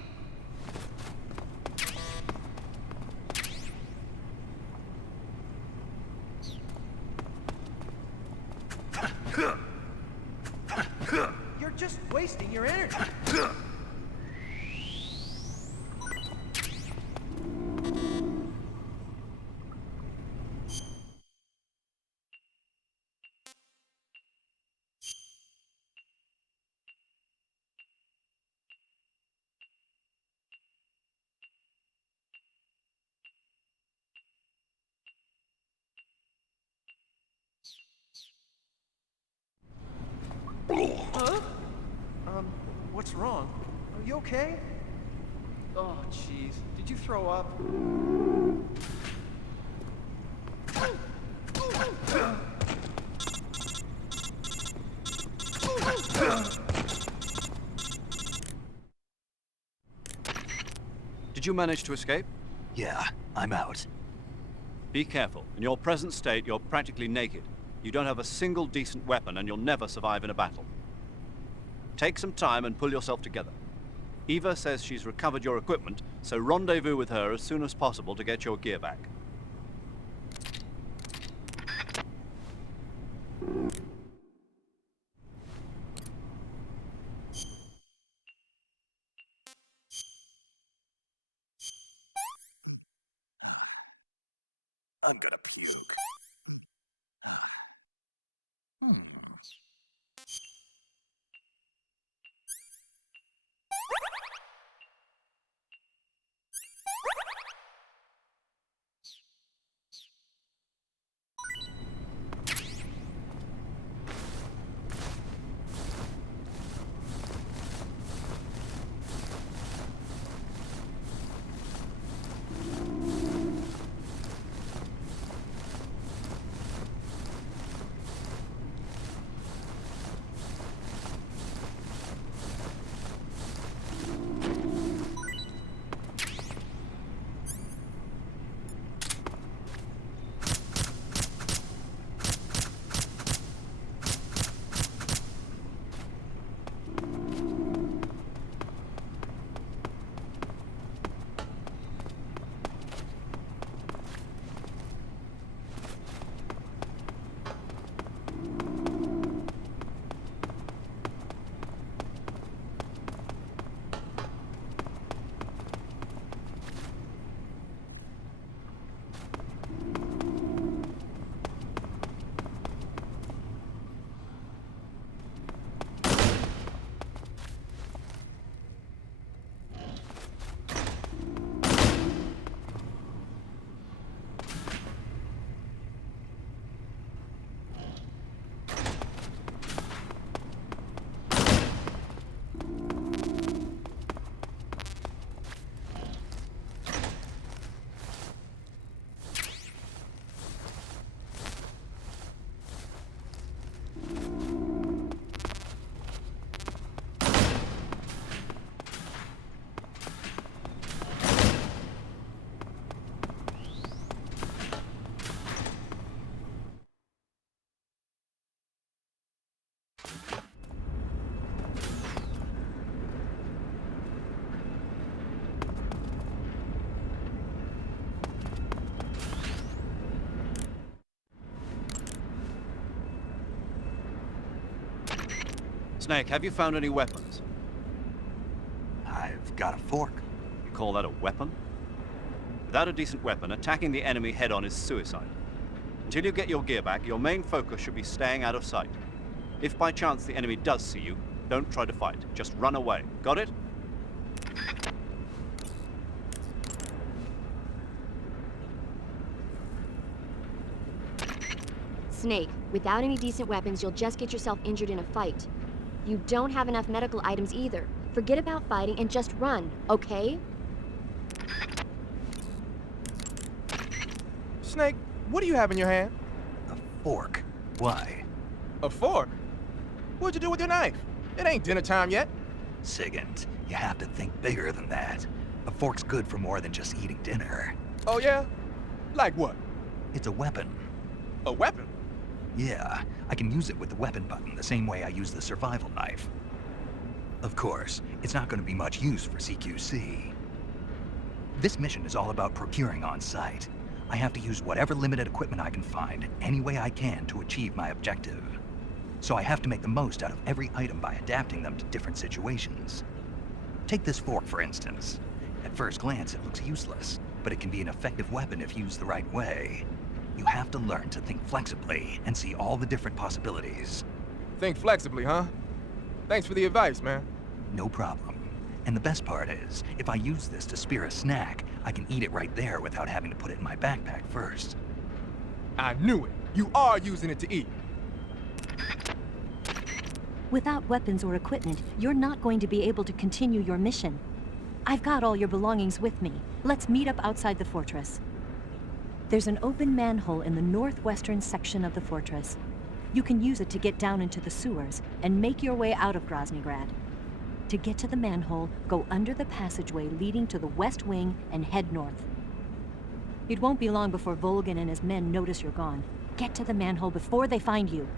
You're just wasting your energy. Huh? What's wrong? Are you okay? Oh, jeez. Did you throw up? Did you manage to escape? Yeah, I'm out. Be careful. In your present state, you're practically naked. You don't have a single decent weapon, and you'll never survive in a battle. Take some time and pull yourself together. Eva says she's recovered your equipment, so rendezvous with her as soon as possible to get your gear back. I'm gonna puke. Snake, have you found any weapons? I've got a fork. You call that a weapon? Without a decent weapon, attacking the enemy head-on is suicide. Until you get your gear back, your main focus should be staying out of sight. If by chance the enemy does see you, don't try to fight. Just run away. Got it? Snake, without any decent weapons, you'll just get yourself injured in a fight. You don't have enough medical items either. Forget about fighting and just run, okay? Snake, what do you have in your hand? A fork. Why? A fork? What'd you do with your knife? It ain't dinner time yet. Sigint, you have to think bigger than that. A fork's good for more than just eating dinner. Oh yeah? Like what? It's a weapon. A weapon? Yeah, I can use it with the weapon button the same way I use the survival knife. Of course, it's not going to be much use for CQC. This mission is all about procuring on site. I have to use whatever limited equipment I can find, any way I can to achieve my objective. So I have to make the most out of every item by adapting them to different situations. Take this fork, for instance. At first glance, it looks useless, but it can be an effective weapon if used the right way. You have to learn to think flexibly and see all the different possibilities. Think flexibly, huh? Thanks for the advice, man. No problem. And the best part is, if I use this to spear a snack, I can eat it right there without having to put it in my backpack first. I knew it. You are using it to eat. Without weapons or equipment, you're not going to be able to continue your mission. I've got all your belongings with me. Let's meet up outside the fortress. There's an open manhole in the northwestern section of the fortress. You can use it to get down into the sewers and make your way out of Groznygrad. To get to the manhole, go under the passageway leading to the west wing and head north. It won't be long before Volgin and his men notice you're gone. Get to the manhole before they find you.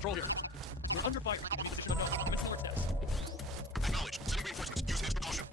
Control here. We're under fire. Enemy position unknown. Commence alert test. Acknowledged. Sending reinforcements. Use haste precaution.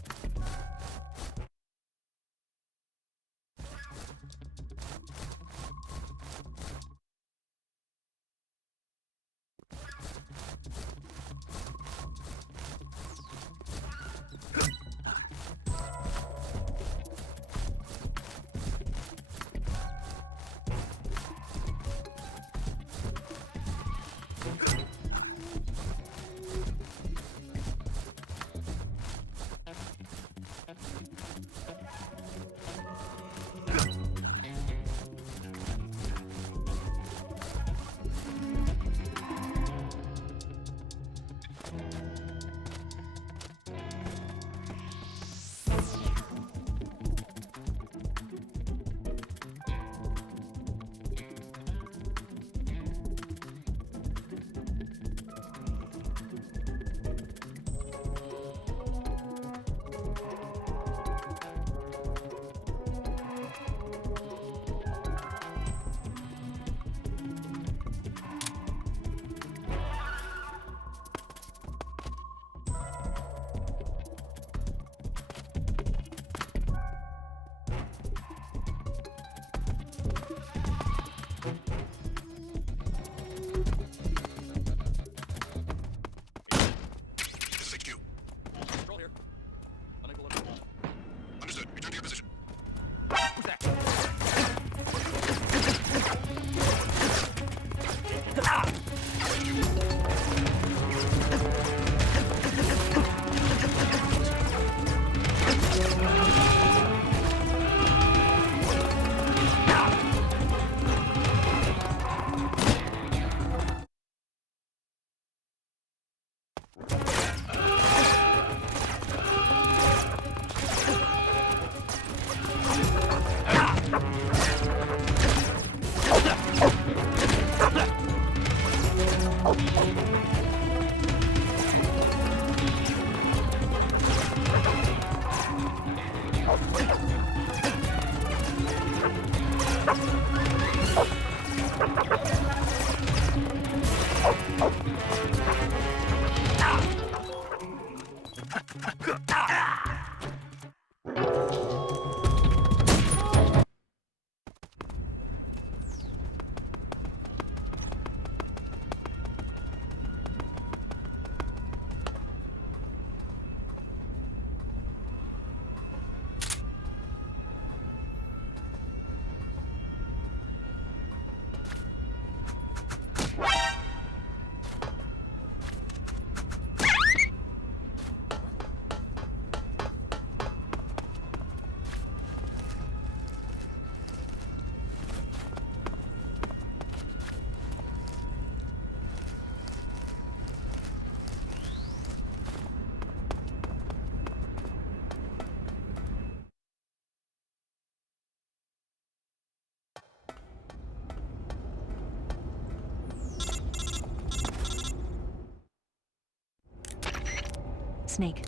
Snake,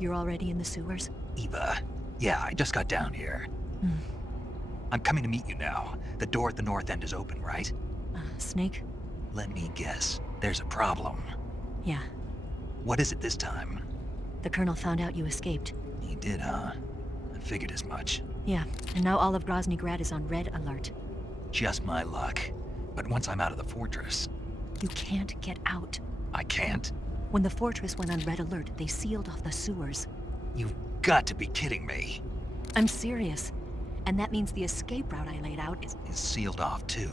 you're already in the sewers? Eva, yeah, I just got down here. I'm coming to meet you now. The door at the north end is open, right? Snake? Let me guess. There's a problem. Yeah. What is it this time? The Colonel found out you escaped. He did, huh? I figured as much. Yeah, and now all of Grozny Grad is on red alert. Just my luck. But once I'm out of the fortress... You can't get out. I can't? When the fortress went on red alert, they sealed off the sewers. You've got to be kidding me. I'm serious. And that means the escape route I laid out is sealed off, too.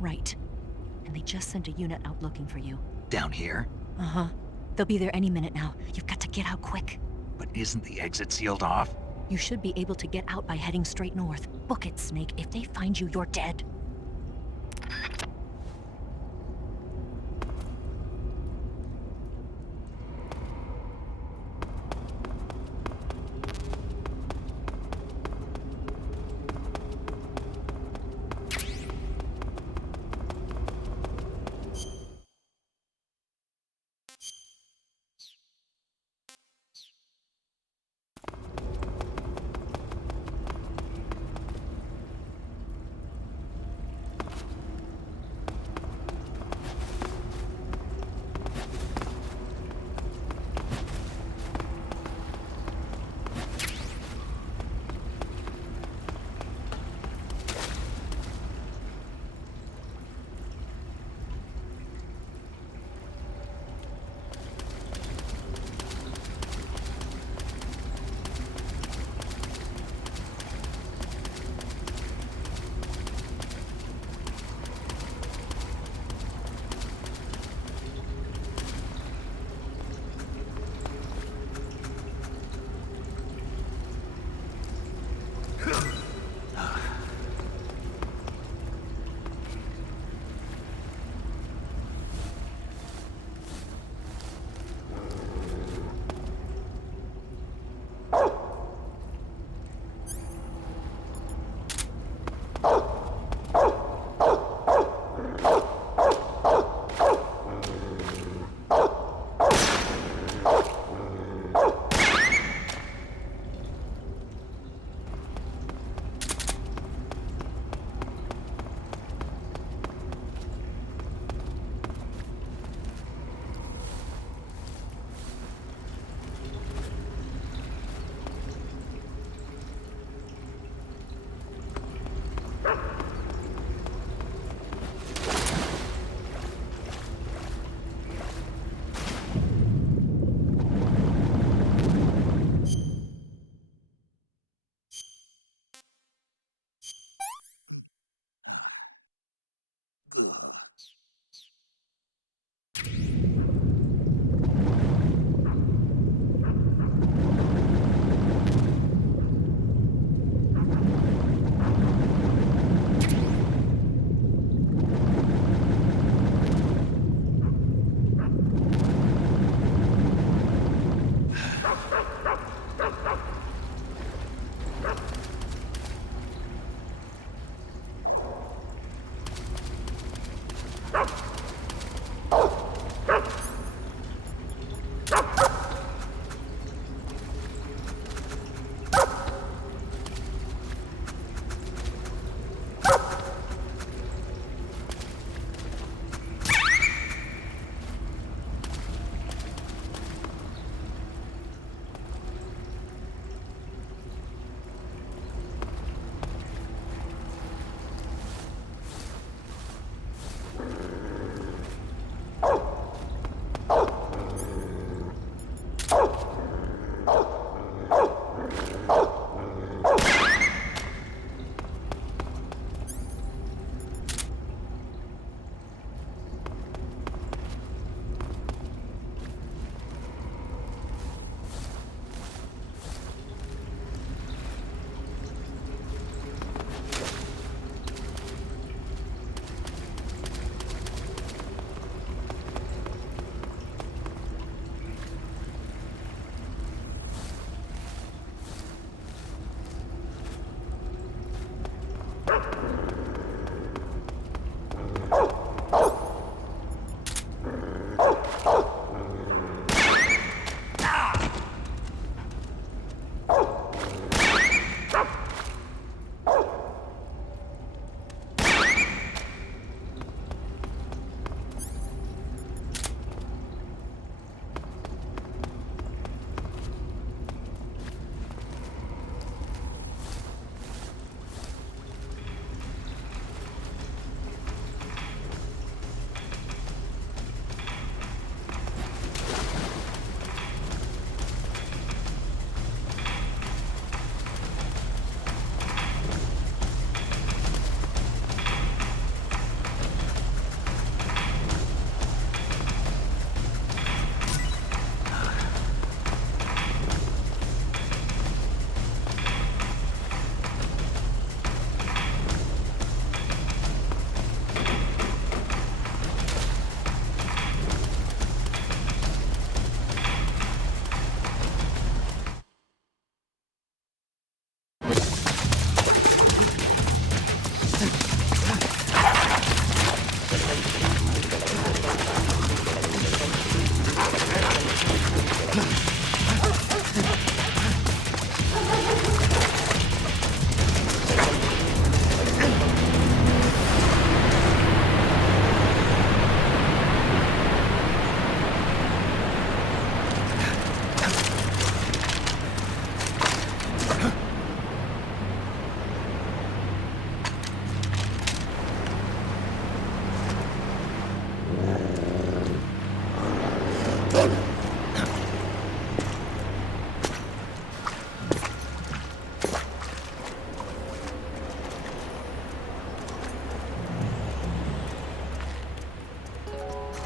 Right. And they just sent a unit out looking for you. Down here? Uh-huh. They'll be there any minute now. You've got to get out quick. But isn't the exit sealed off? You should be able to get out by heading straight north. Book it, Snake. If they find you, you're dead.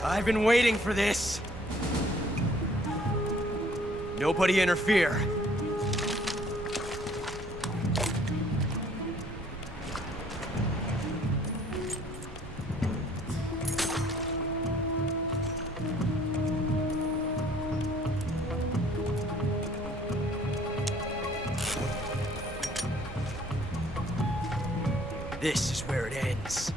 I've been waiting for this. Nobody interfere. This is where it ends.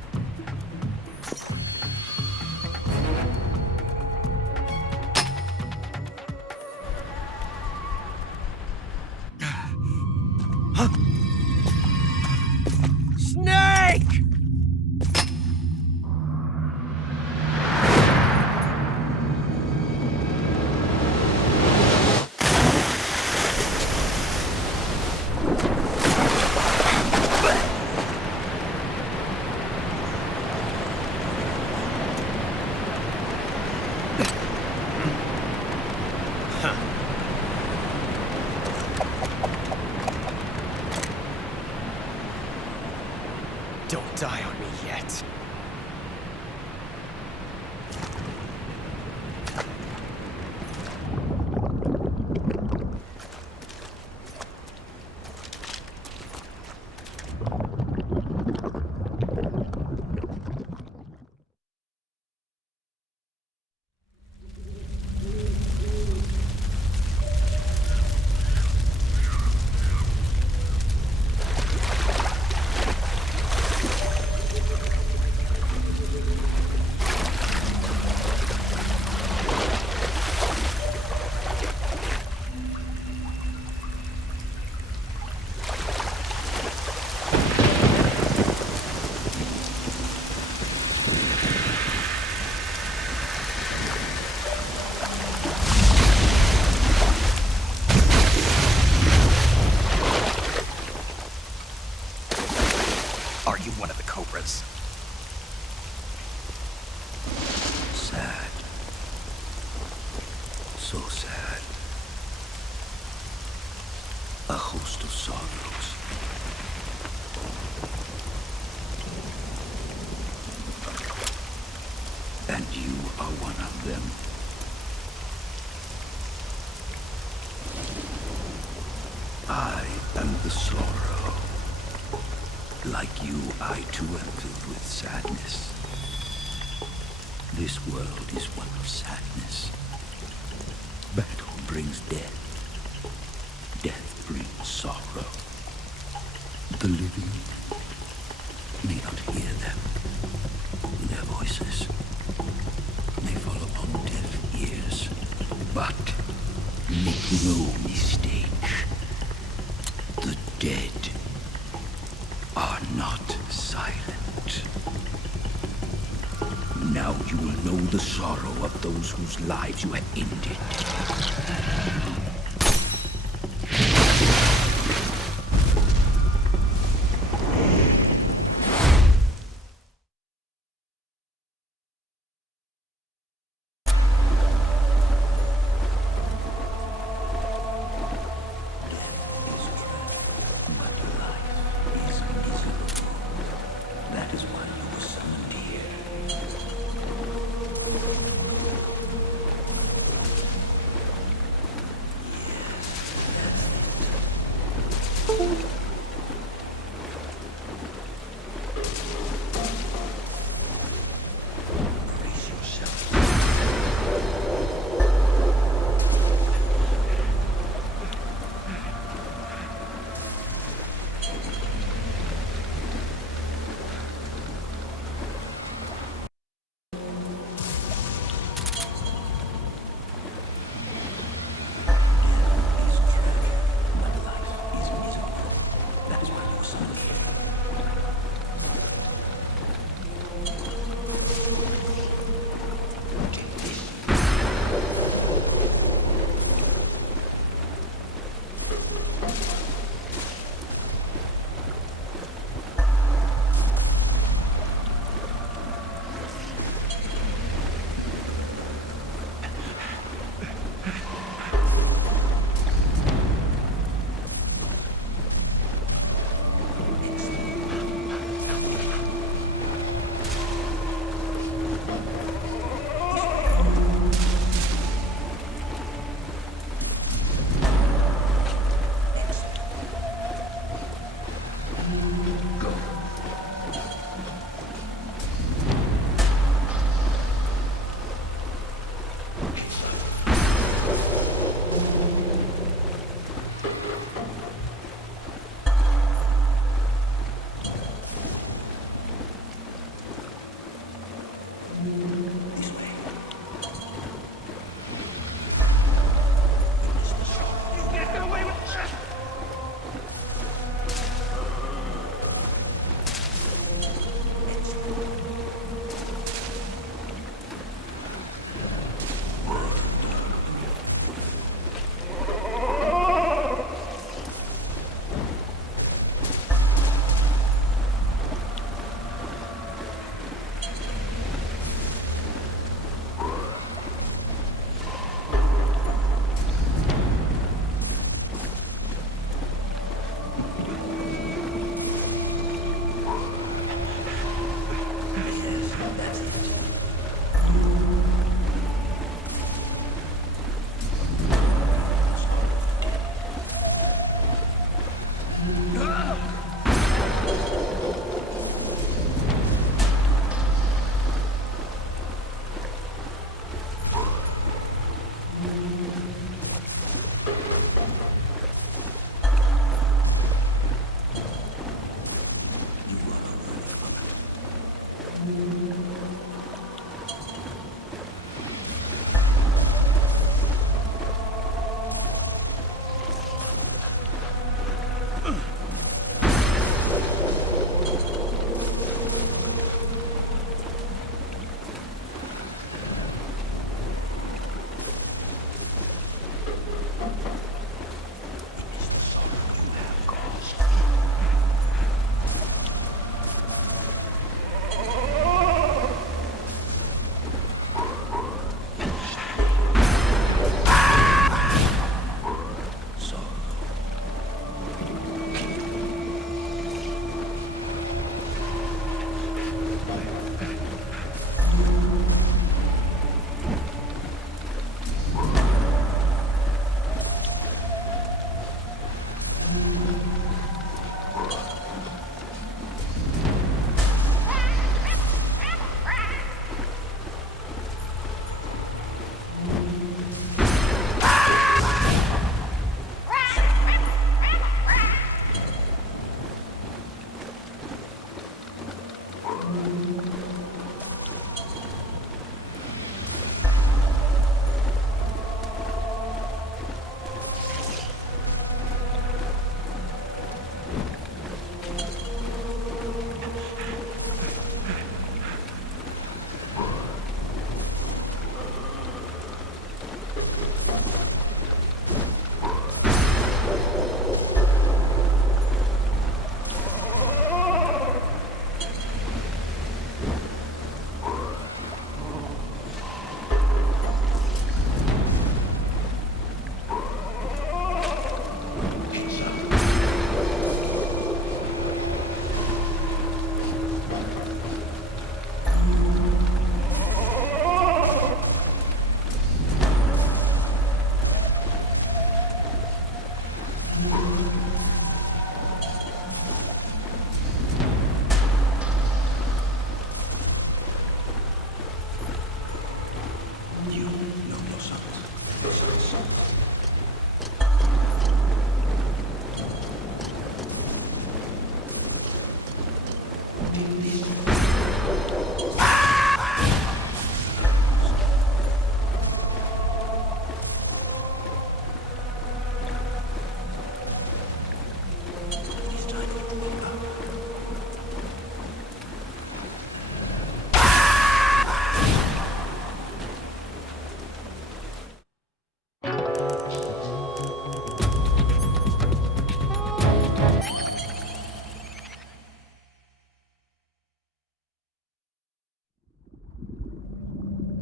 Snake! Don't die on me yet. Are you one of the Cobras? Sad. So sad. A host of sorrows. And you are one of them. I am the sorrow. Like you, I too am filled with sadness. This world is one of sadness. Battle brings death. Death brings sorrow. The living may not hear them. Their voices may fall upon deaf ears. But make no mistake, the dead are not silent. Now you will know the sorrow of those whose lives you have ended.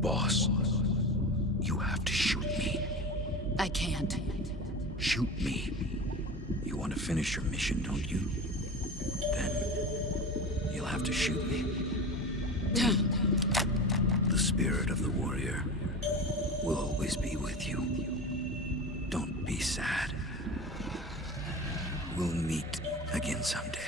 Boss, you have to shoot me. I can't. Shoot me. You want to finish your mission, don't you? Then you'll have to shoot me. The spirit of the warrior will always be with you. Don't be sad. We'll meet again someday.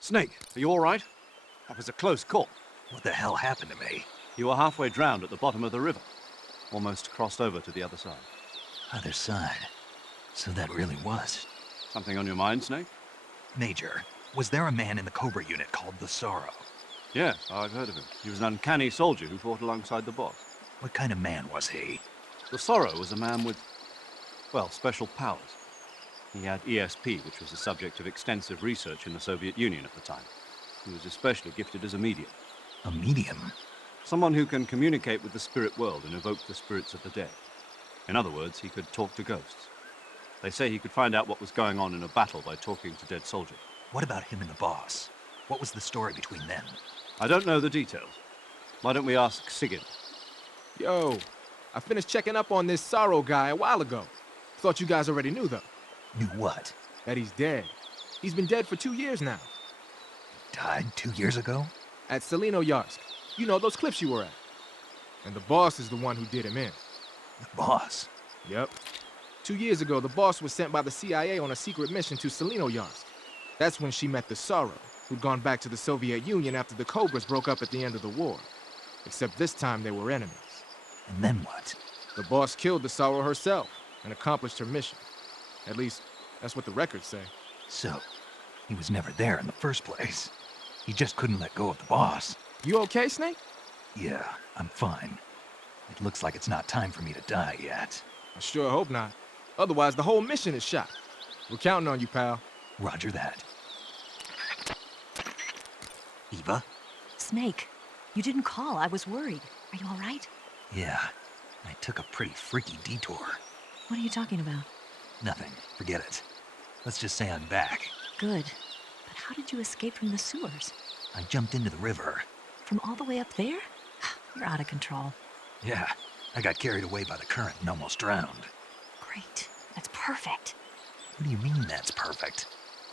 Snake, are you all right? That was a close call. What the hell happened to me? You were halfway drowned at the bottom of the river. Almost crossed over to the other side. Other side. So that really was. Something on your mind, Snake? Major, was there a man in the Cobra unit called the Sorrow? Yes, I've heard of him. He was an uncanny soldier who fought alongside the boss. What kind of man was he? The Sorrow was a man with, well, special powers. He had ESP, which was the subject of extensive research in the Soviet Union at the time. He was especially gifted as a medium. A medium? Someone who can communicate with the spirit world and evoke the spirits of the dead. In other words, he could talk to ghosts. They say he could find out what was going on in a battle by talking to dead soldiers. What about him and the boss? What was the story between them? I don't know the details. Why don't we ask Sigurd? Yo, I finished checking up on this Sorrow guy a while ago. Thought you guys already knew, though. Knew what? That he's dead. He's been dead for 2 years now. Died 2 years ago? At Selino-Yarsk. You know, those cliffs you were at. And the boss is the one who did him in. The boss? Yep. 2 years ago, the boss was sent by the CIA on a secret mission to Selino-Yarsk. That's when she met the Sorrow, who'd gone back to the Soviet Union after the Cobras broke up at the end of the war. Except this time they were enemies. And then what? The boss killed the Sorrow herself and accomplished her mission. At least, that's what the records say. So, he was never there in the first place. He just couldn't let go of the boss. You okay, Snake? Yeah, I'm fine. It looks like it's not time for me to die yet. I sure hope not. Otherwise, the whole mission is shot. We're counting on you, pal. Roger that. Eva? Snake, you didn't call. I was worried. Are you all right? Yeah, I took a pretty freaky detour. What are you talking about? Nothing. Forget it. Let's just say I'm back. Good. But how did you escape from the sewers? I jumped into the river. From all the way up there? You're out of control. Yeah, I got carried away by the current and almost drowned. Great. That's perfect. What do you mean that's perfect?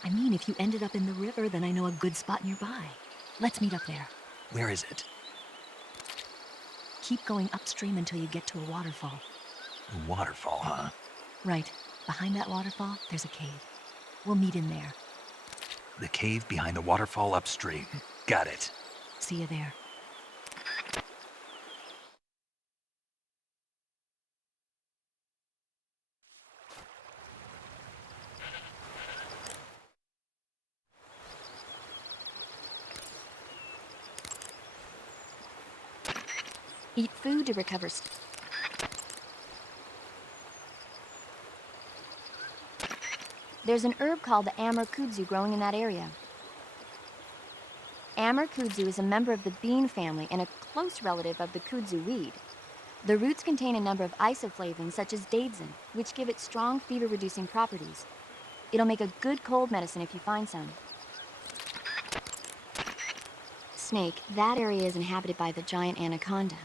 I mean, if you ended up in the river, then I know a good spot nearby. Let's meet up there. Where is it? Keep going upstream until you get to a waterfall. A waterfall, huh? Right. Behind that waterfall, there's a cave. We'll meet in there. The cave behind the waterfall upstream. Got it. See you there. Eat food to recover. There's an herb called the amur kudzu growing in that area. Amur kudzu is a member of the bean family and a close relative of the kudzu weed. The roots contain a number of isoflavones such as daidzein, which give it strong fever-reducing properties. It'll make a good cold medicine if you find some. Snake, that area is inhabited by the giant anaconda.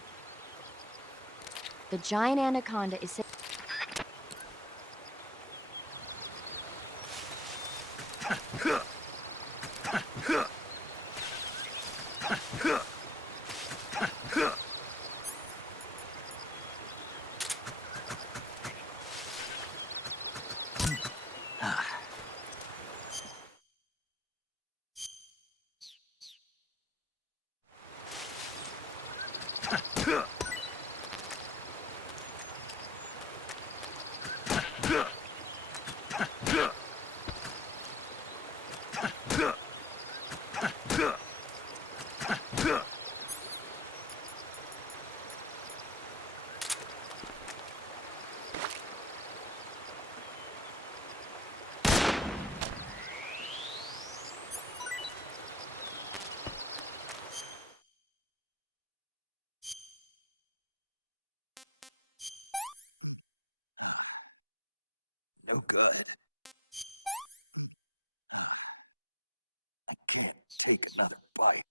The giant anaconda is said... No good. I can't take another bite.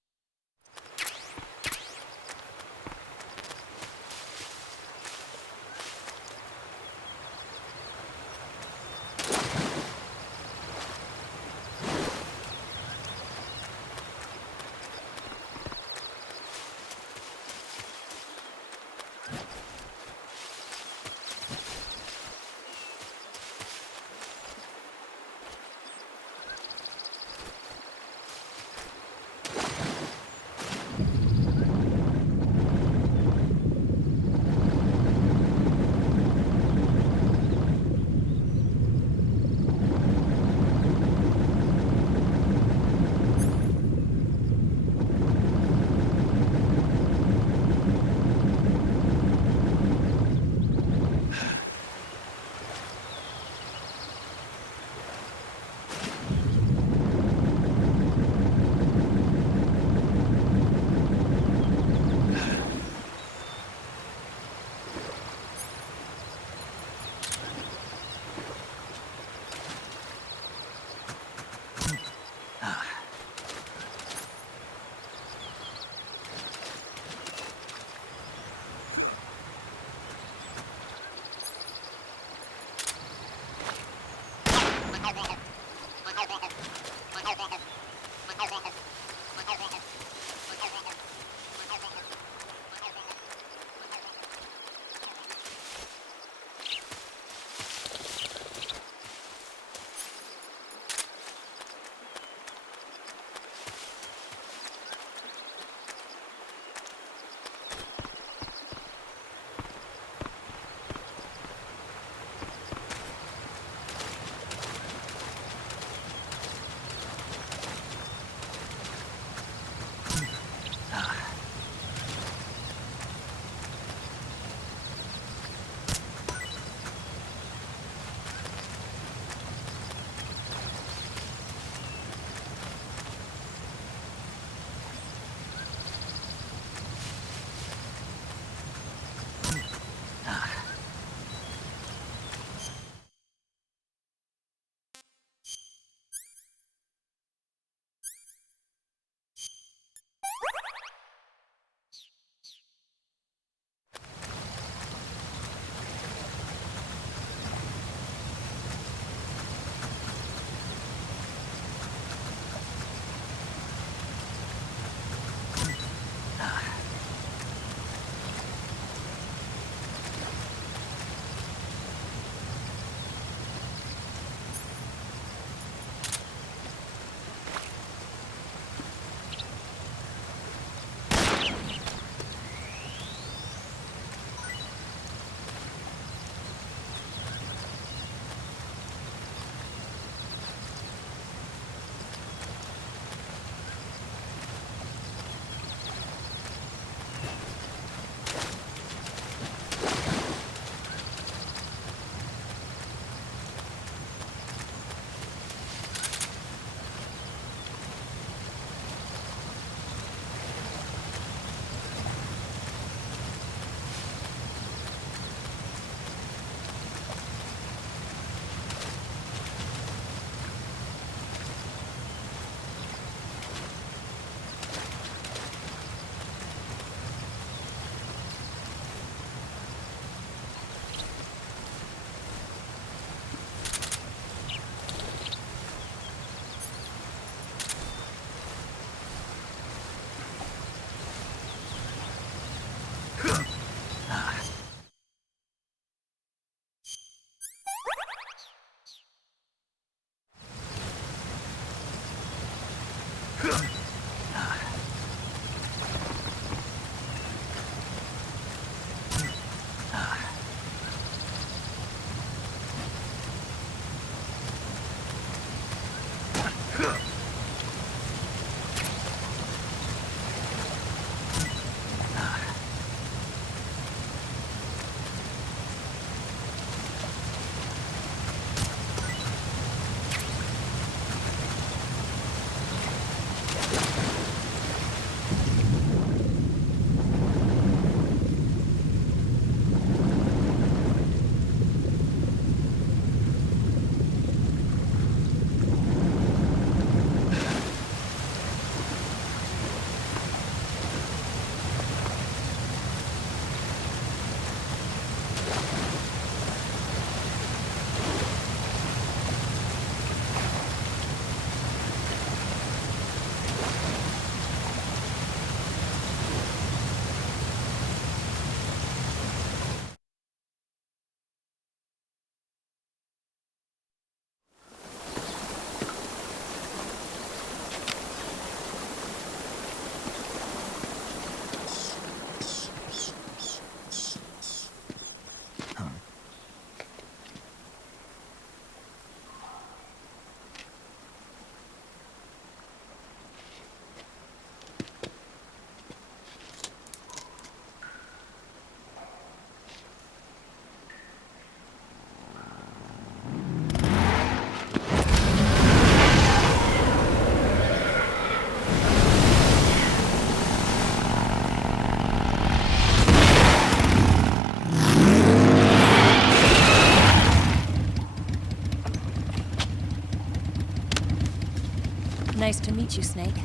Nice to meet you, Snake.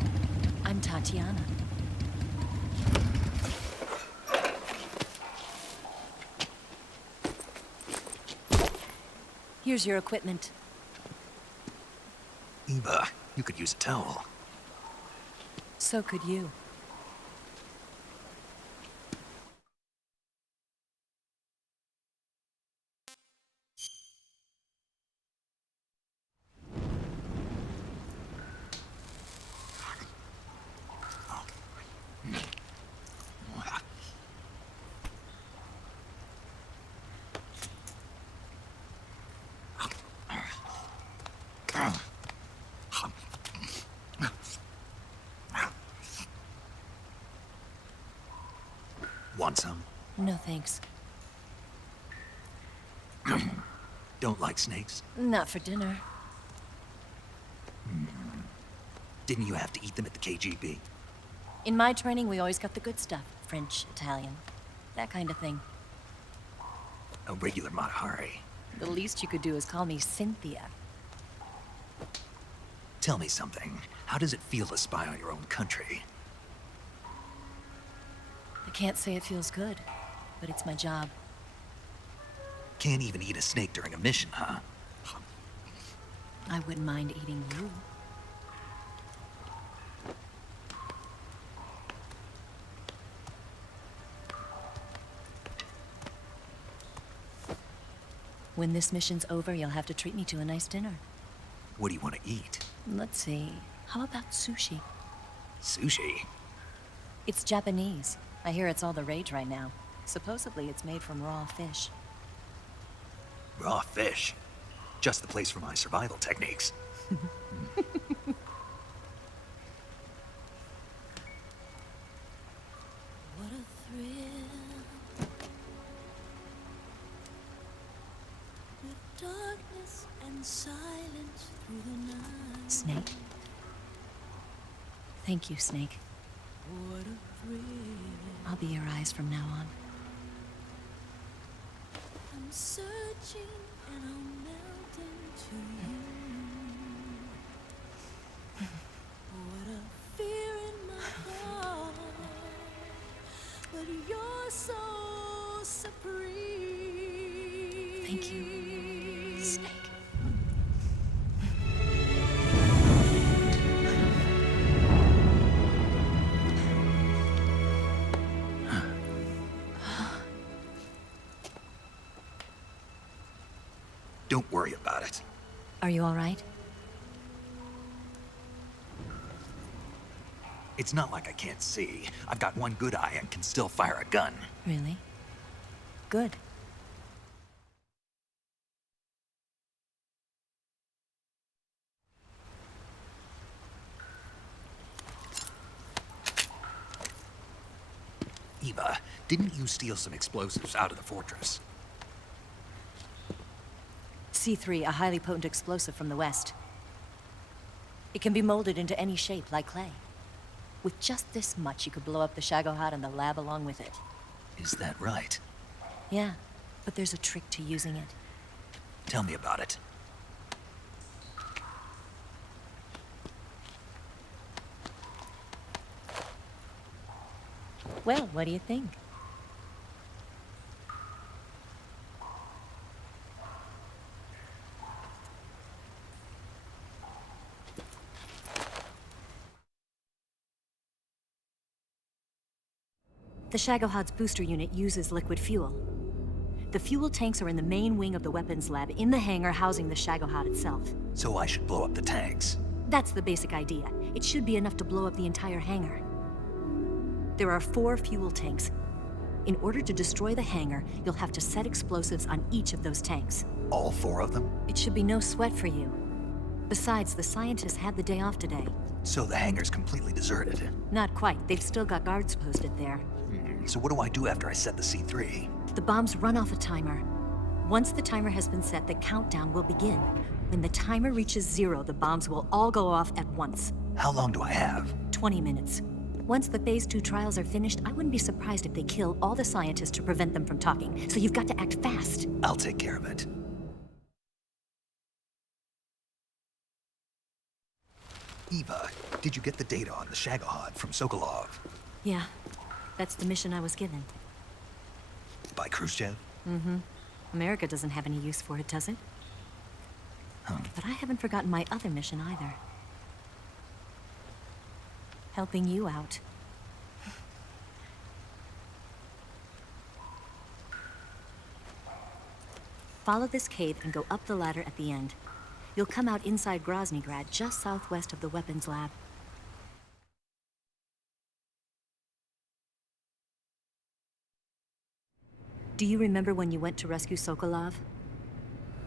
I'm Tatiana. Here's your equipment. Eva, you could use a towel. So could you. Want some? No thanks. Don't like snakes? Not for dinner. Didn't you have to eat them at the KGB? In my training, we always got the good stuff. French, Italian, that kind of thing. A regular Matahari. The least you could do is call me Cynthia. Tell me something. How does it feel to spy on your own country? I can't say it feels good, but it's my job. Can't even eat a snake during a mission, huh? I wouldn't mind eating you. When this mission's over, you'll have to treat me to a nice dinner. What do you want to eat? Let's see. How about sushi? Sushi? It's Japanese. I hear it's all the rage right now. Supposedly, it's made from raw fish. Raw fish? Just the place for my survival techniques. What a thrill. With darkness and silence through the night. Snake? Thank you, Snake. What a thrill. I'll be your eyes from now on. I'm searching and I'm melting to you. What a fear in my heart. But you're so supreme. Thank you, Snake. Don't worry about it. Are you all right? It's not like I can't see. I've got one good eye and can still fire a gun. Really? Good. Eva, didn't you steal some explosives out of the fortress? C3, a highly potent explosive from the west. It can be molded into any shape, like clay. With just this much, you could blow up the shagohod and the lab along with it. Is that right? Yeah, but there's a trick to using it. Tell me about it. Well, what do you think? The shagohod's booster unit uses liquid fuel. The fuel tanks are in the main wing of the weapons lab in the hangar housing the shagohod itself. So I should blow up the tanks. That's the basic idea. It should be enough to blow up the entire hangar. There are 4 fuel tanks. In order to destroy the hangar, you'll have to set explosives on each of those tanks. All 4 of them? It should be no sweat for you. Besides, the scientists had the day off today. So the hangar's completely deserted. Not quite. They've still got guards posted there. So what do I do after I set the C3? The bombs run off a timer. Once the timer has been set, the countdown will begin. When the timer reaches 0, the bombs will all go off at once. How long do I have? 20 minutes. Once the Phase 2 trials are finished, I wouldn't be surprised if they kill all the scientists to prevent them from talking. So you've got to act fast. I'll take care of it. Eva, did you get the data on the shagohod from Sokolov? Yeah, that's the mission I was given. By Khrushchev? Mm-hmm. America doesn't have any use for it, does it? Huh. But I haven't forgotten my other mission either. Helping you out. Follow this cave and go up the ladder at the end. You'll come out inside Groznygrad, just southwest of the weapons lab. Do you remember when you went to rescue Sokolov?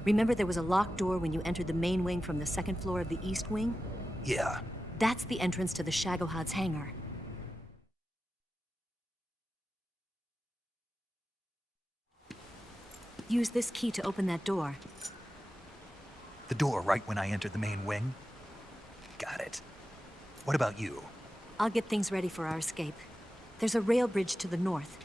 Remember there was a locked door when you entered the main wing from the 2nd floor of the east wing? Yeah. That's the entrance to the shagohod's hangar. Use this key to open that door. The door right when I entered the main wing? Got it. What about you? I'll get things ready for our escape. There's a rail bridge to the north.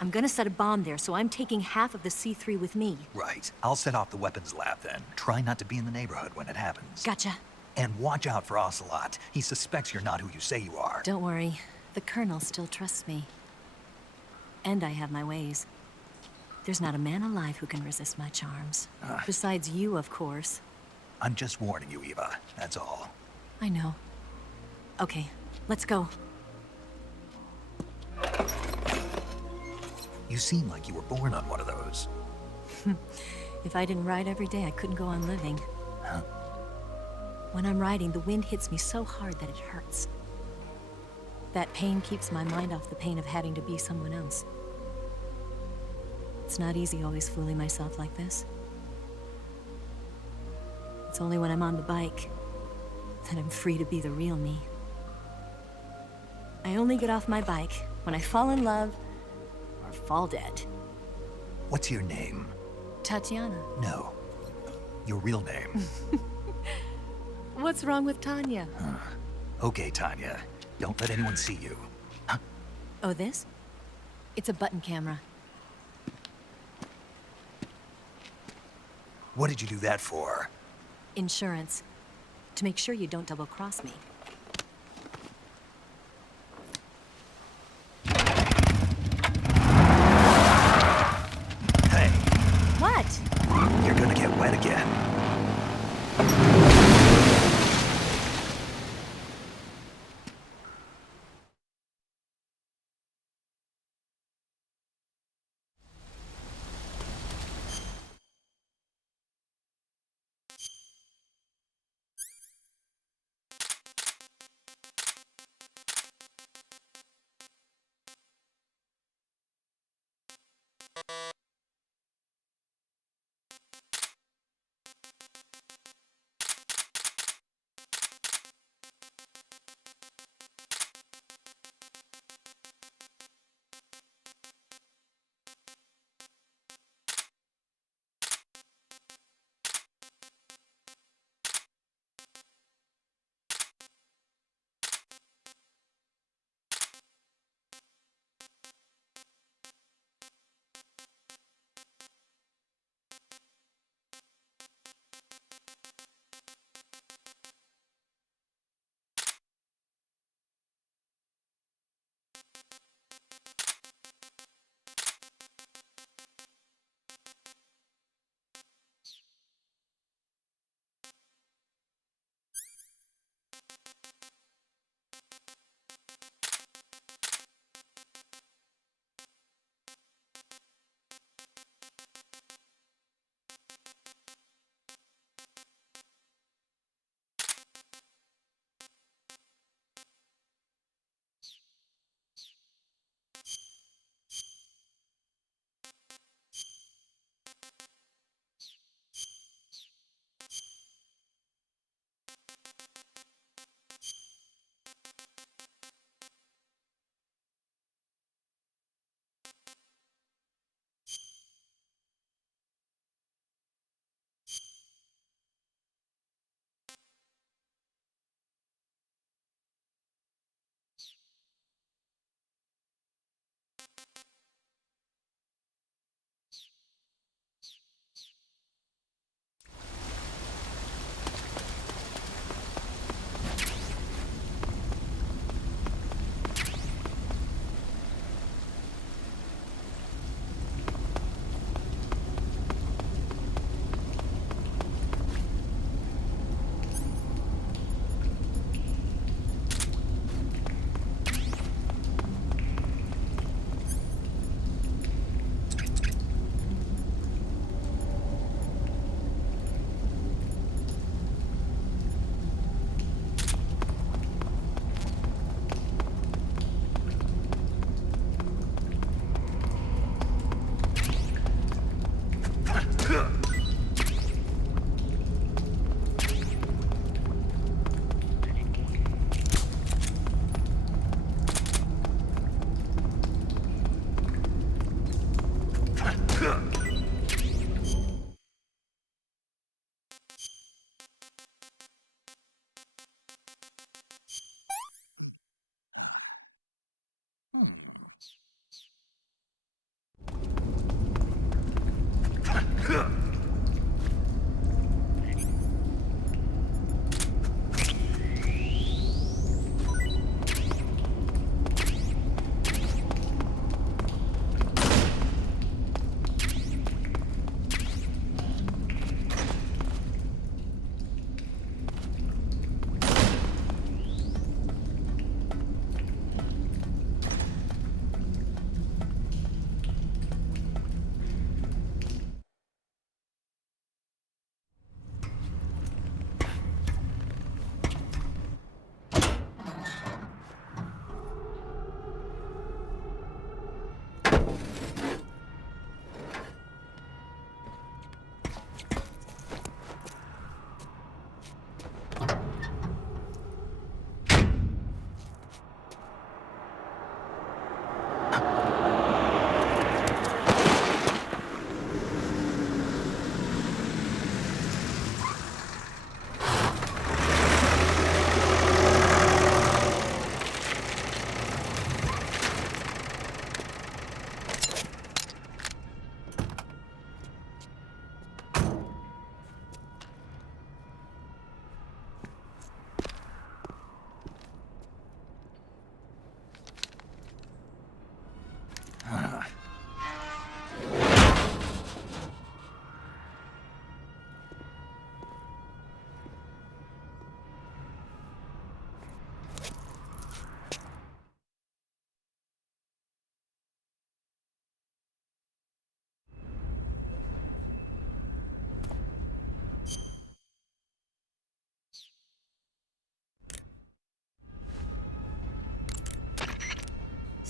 I'm gonna set a bomb there, so I'm taking half of the C3 with me. Right. I'll set off the weapons lab then. Try not to be in the neighborhood when it happens. Gotcha. And watch out for Ocelot. He suspects you're not who you say you are. Don't worry. The Colonel still trusts me. And I have my ways. There's not a man alive who can resist my charms. Besides you, of course. I'm just warning you, Eva. That's all. I know. Okay, let's go. You seem like you were born on one of those. If I didn't ride every day, I couldn't go on living. Huh? When I'm riding, the wind hits me so hard that it hurts. That pain keeps my mind off the pain of having to be someone else. It's not easy always fooling myself like this. It's only when I'm on the bike that I'm free to be the real me. I only get off my bike when I fall in love or fall dead. What's your name? Tatiana. No. Your real name. What's wrong with Tanya? Okay, Tanya. Don't let anyone see you. Oh, this? It's a button camera. What did you do that for? Insurance. To make sure you don't double-cross me. Hey. What? You're gonna get wet again.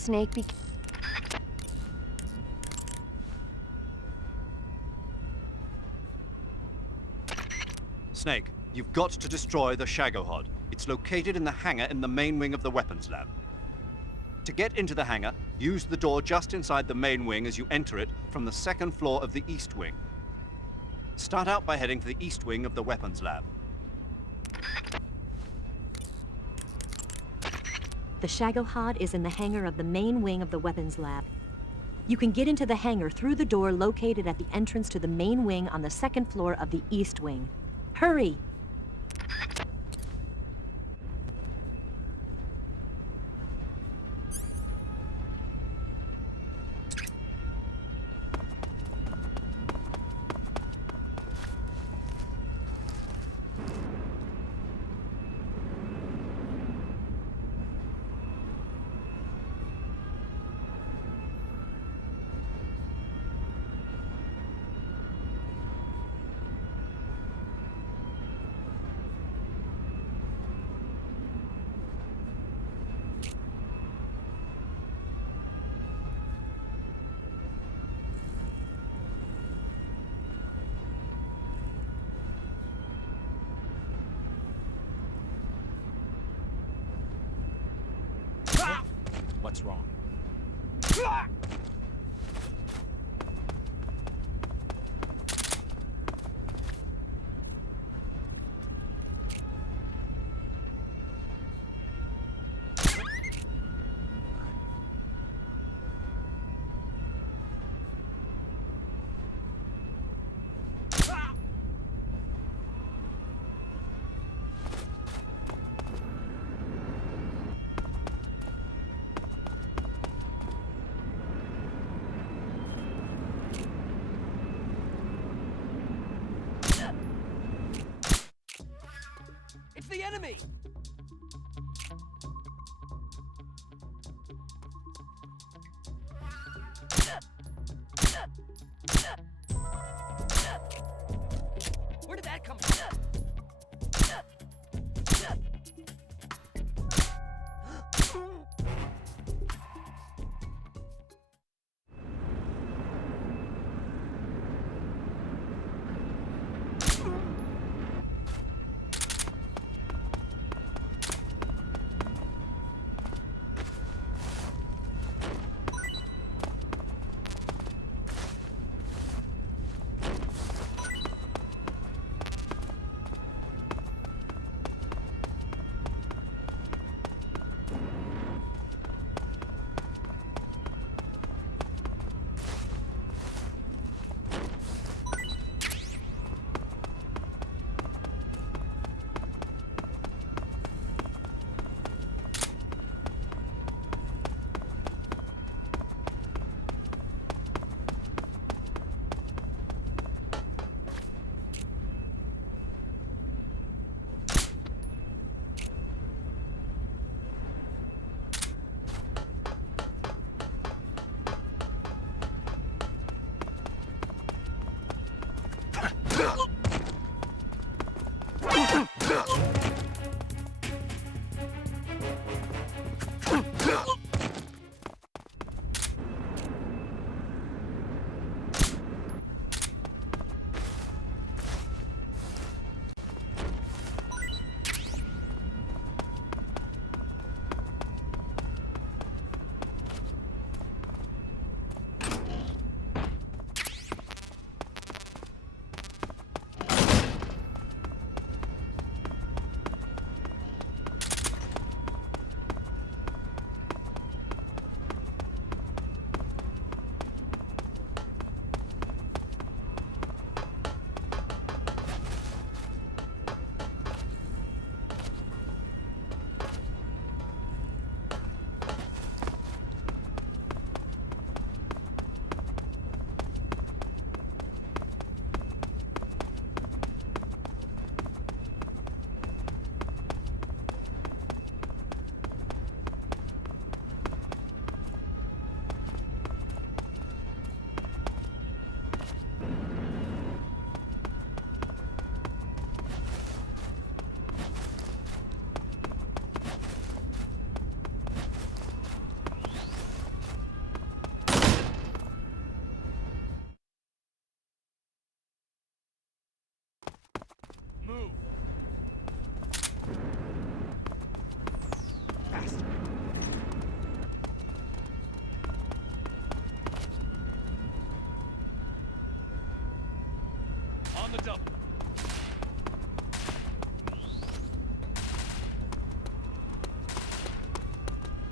Snake Snake, you've got to destroy the shagohod. It's located in the hangar in the main wing of the weapons lab. To get into the hangar, use the door just inside the main wing as you enter it from the second floor of the east wing. Start out by heading for the east wing of the weapons lab. The shagohod is in the hangar of the main wing of the weapons lab. You can get into the hangar through the door located at the entrance to the main wing on the second floor of the east wing. Hurry! What's wrong? It's the enemy! Where did that come from?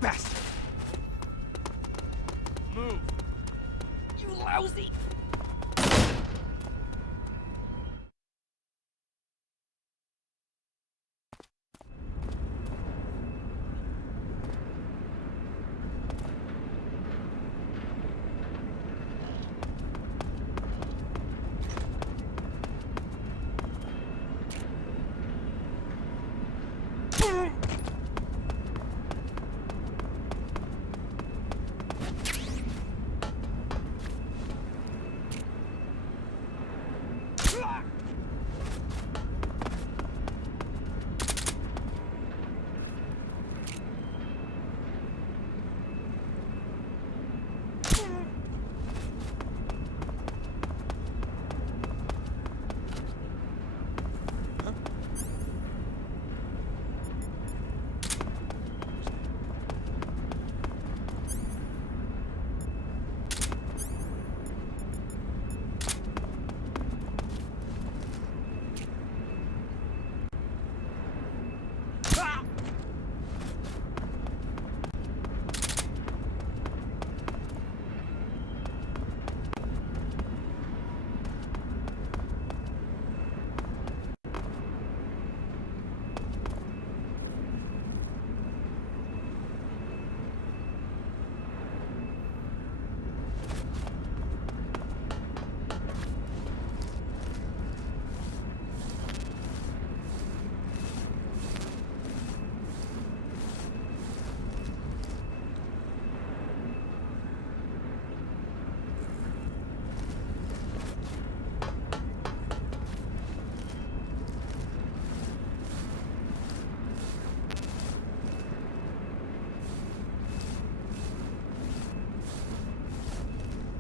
bastard! Move! You lousy!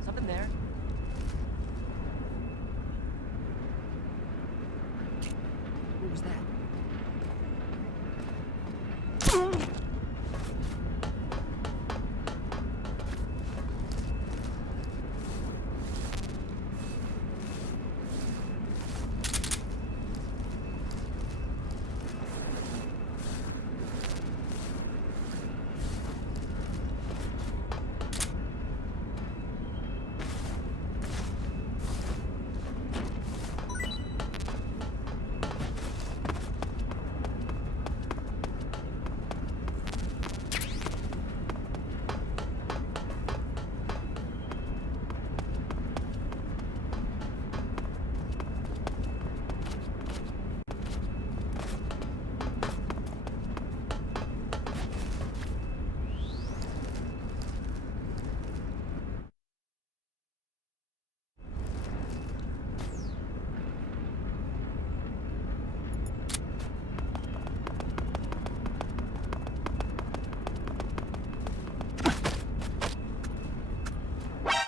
Something there. What was that?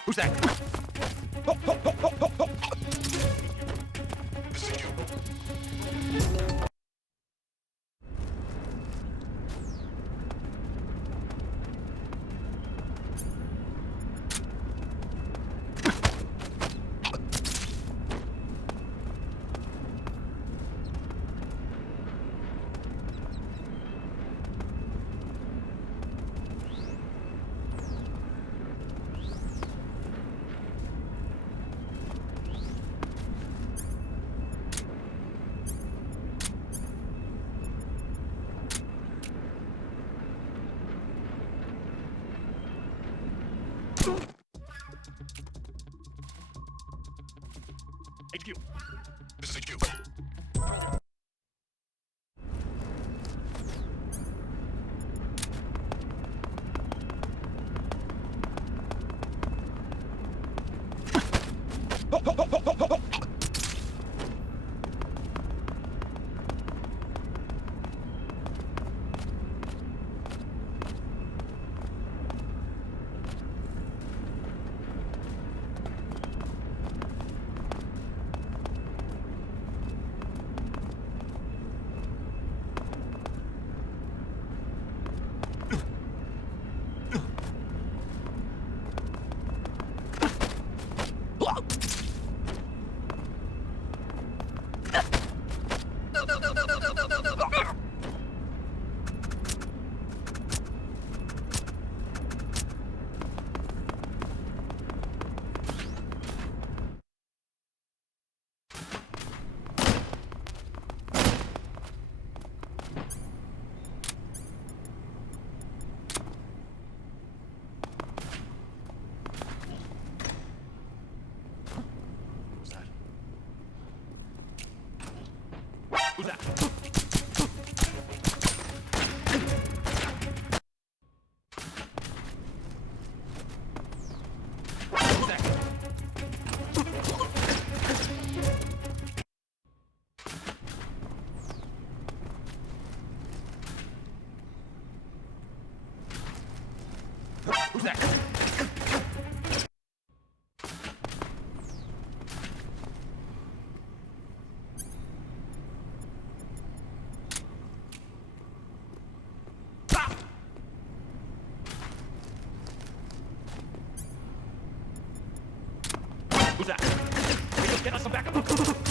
Who's that? HQ. This is HQ. Who's that? Who's that? Just get us some backup.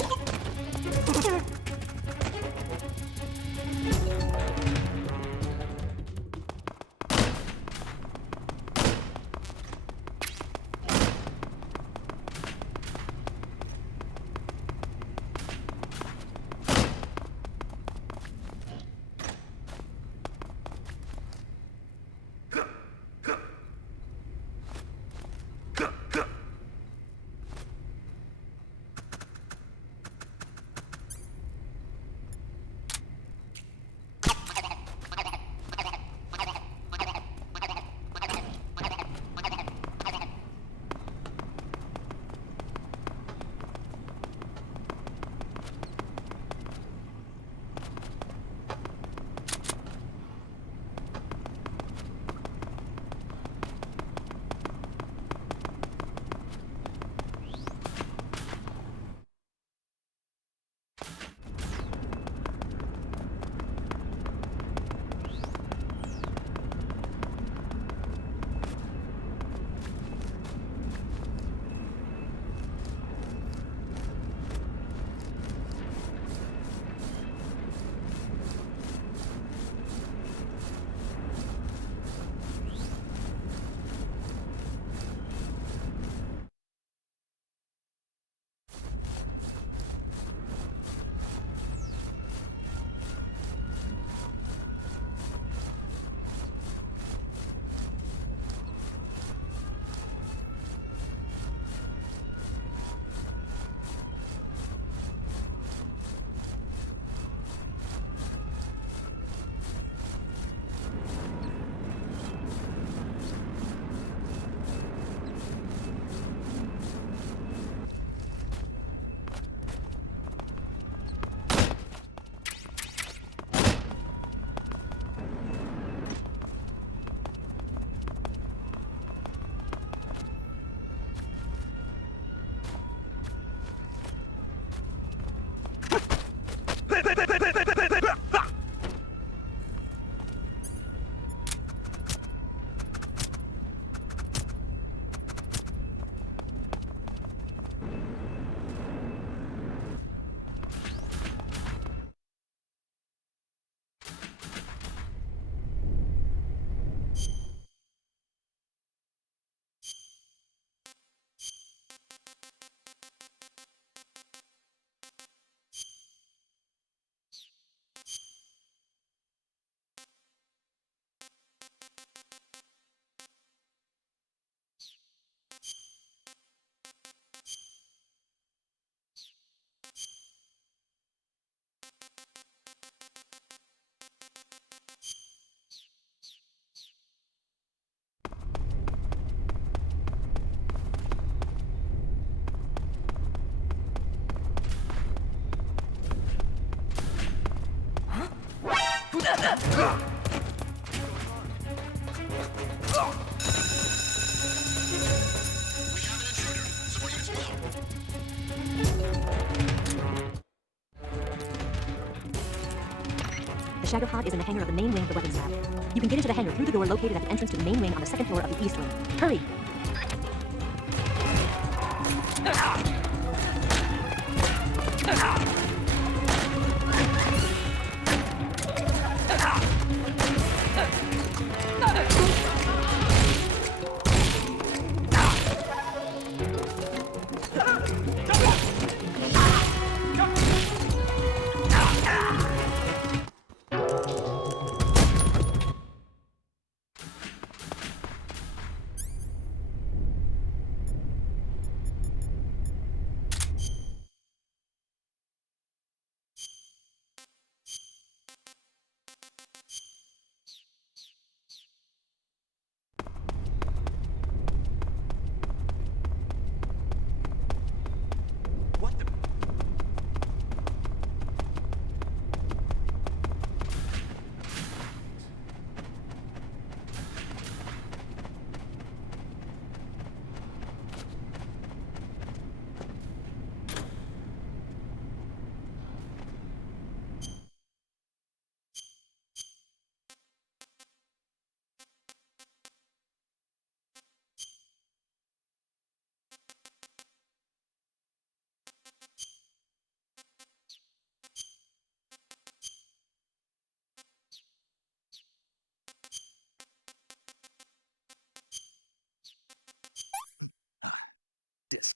The shagohod is in the hangar of the main wing of the weapons lab. You can get into the hangar through the door located at the entrance to the main wing on the second floor of the east wing. Hurry!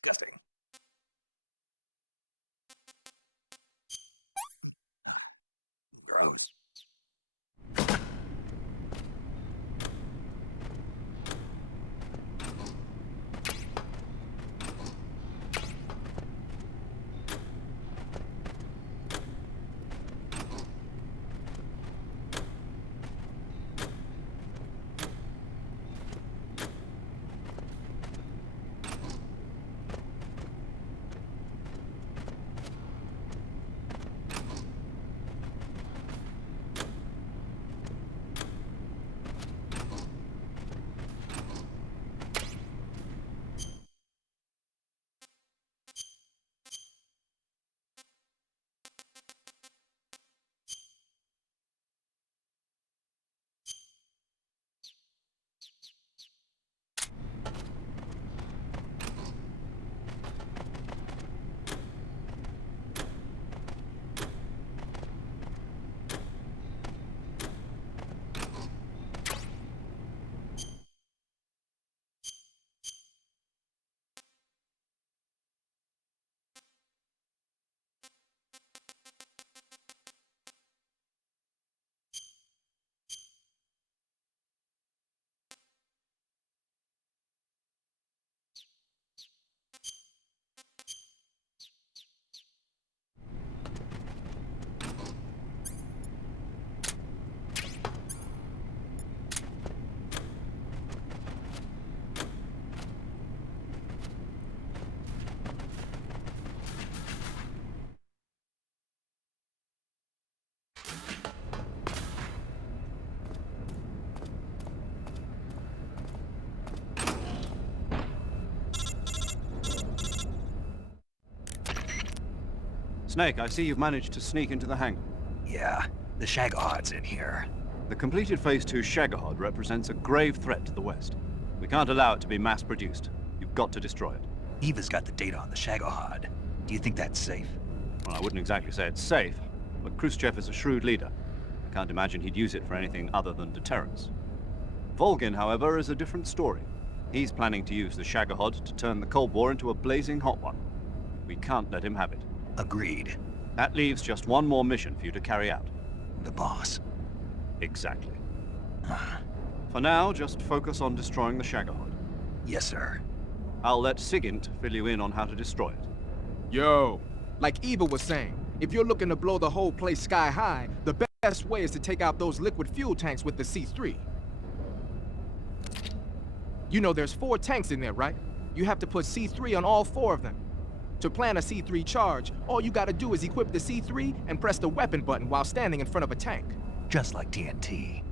disgusting. Gross. Snake, I see you've managed to sneak into the hangar. Yeah, the shagohod's in here. The completed Phase 2 shagohod represents a grave threat to the West. We can't allow it to be mass-produced. You've got to destroy it. Eva's got the data on the shagohod. Do you think that's safe? Well, I wouldn't exactly say it's safe, but Khrushchev is a shrewd leader. I can't imagine he'd use it for anything other than deterrence. Volgin, however, is a different story. He's planning to use the shagohod to turn the Cold War into a blazing hot one. We can't let him have it. Agreed. That leaves just one more mission for you to carry out. The boss. Exactly. For now, just focus on destroying the shagohod. Yes, sir. I'll let Sigint fill you in on how to destroy it. Yo, like Eva was saying, if you're looking to blow the whole place sky high, the best way is to take out those liquid fuel tanks with the C3. You know there's 4 tanks in there, right? You have to put C3 on all 4 of them. To plan a C3 charge, all you gotta do is equip the C3 and press the weapon button while standing in front of a tank. Just like TNT.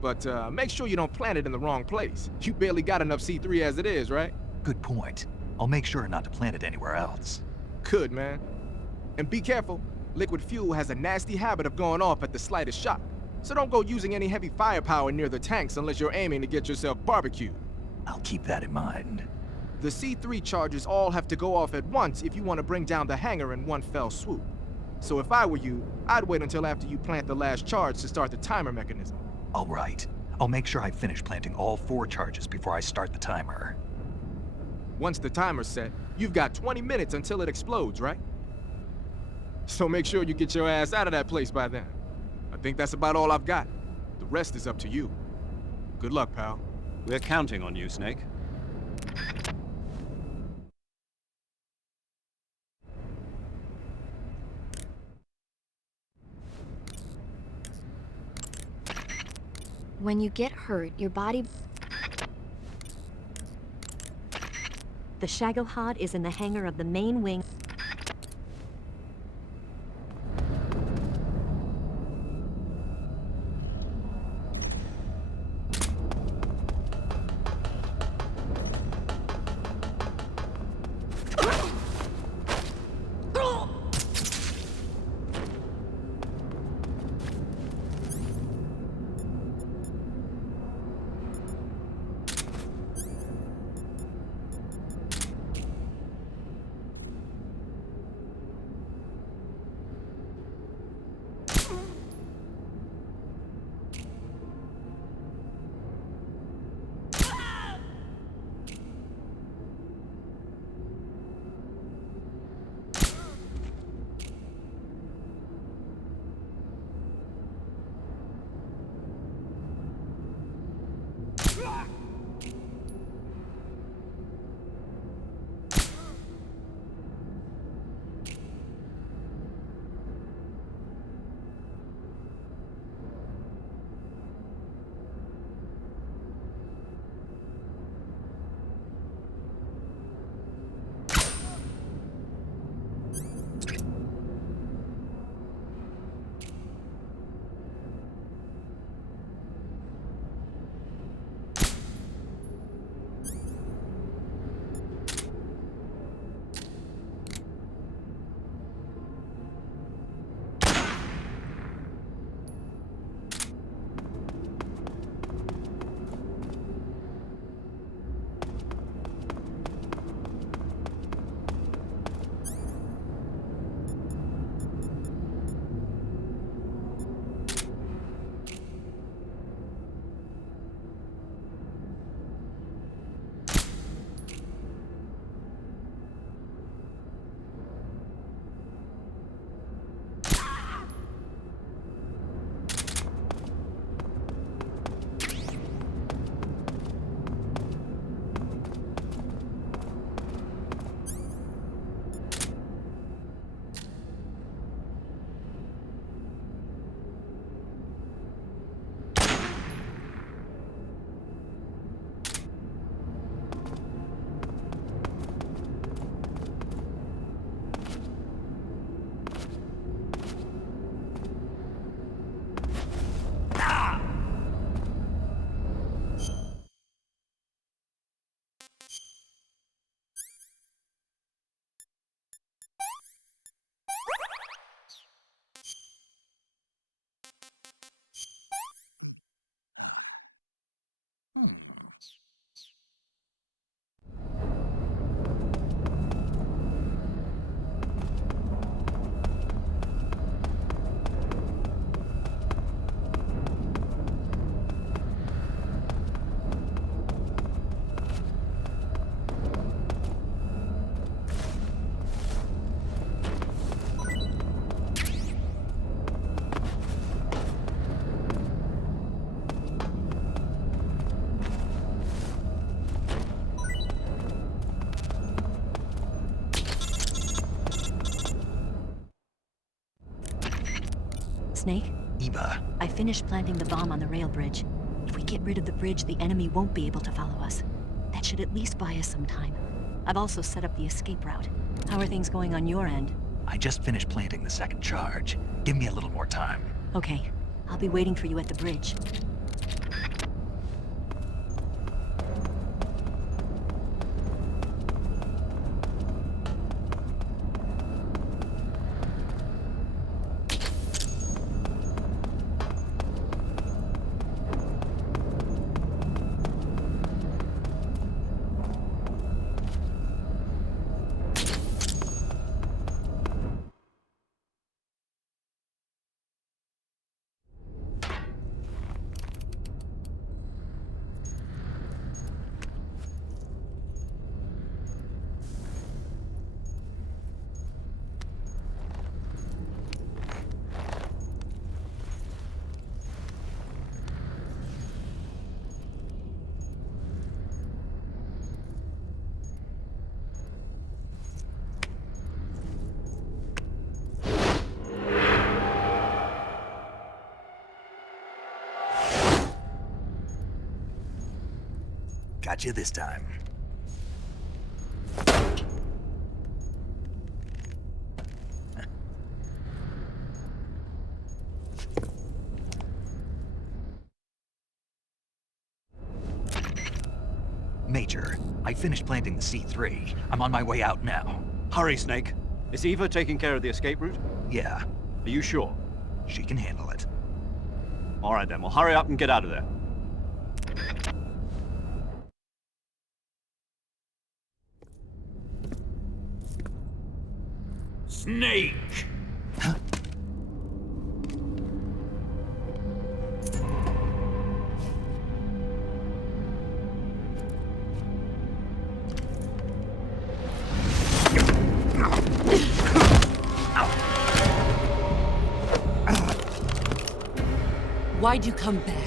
But make sure you don't plant it in the wrong place. You barely got enough C3 as it is, right? Good point. I'll make sure not to plant it anywhere else. Good, man. And be careful. Liquid fuel has a nasty habit of going off at the slightest shock. So don't go using any heavy firepower near the tanks unless you're aiming to get yourself barbecued. I'll keep that in mind. The C3 charges all have to go off at once if you want to bring down the hangar in one fell swoop. So if I were you, I'd wait until after you plant the last charge to start the timer mechanism. All right. I'll make sure I finish planting all 4 charges before I start the timer. Once the timer's set, you've got 20 minutes until it explodes, right? So make sure you get your ass out of that place by then. I think that's about all I've got. The rest is up to you. Good luck, pal. We're counting on you, Snake. When you get hurt, your body... The shagohod is in the hangar of the main wing. Snake? Eva. I finished planting the bomb on the rail bridge. If we get rid of the bridge, the enemy won't be able to follow us. That should at least buy us some time. I've also set up the escape route. How are things going on your end? I just finished planting the second charge. Give me a little more time. Okay. I'll be waiting for you at the bridge. Got you this time. Major, I finished planting the C3. I'm on my way out now. Hurry, Snake. Is Eva taking care of the escape route? Yeah. Are you sure? She can handle it. All right then, well hurry up and get out of there. Snake! Huh? Why'd you come back?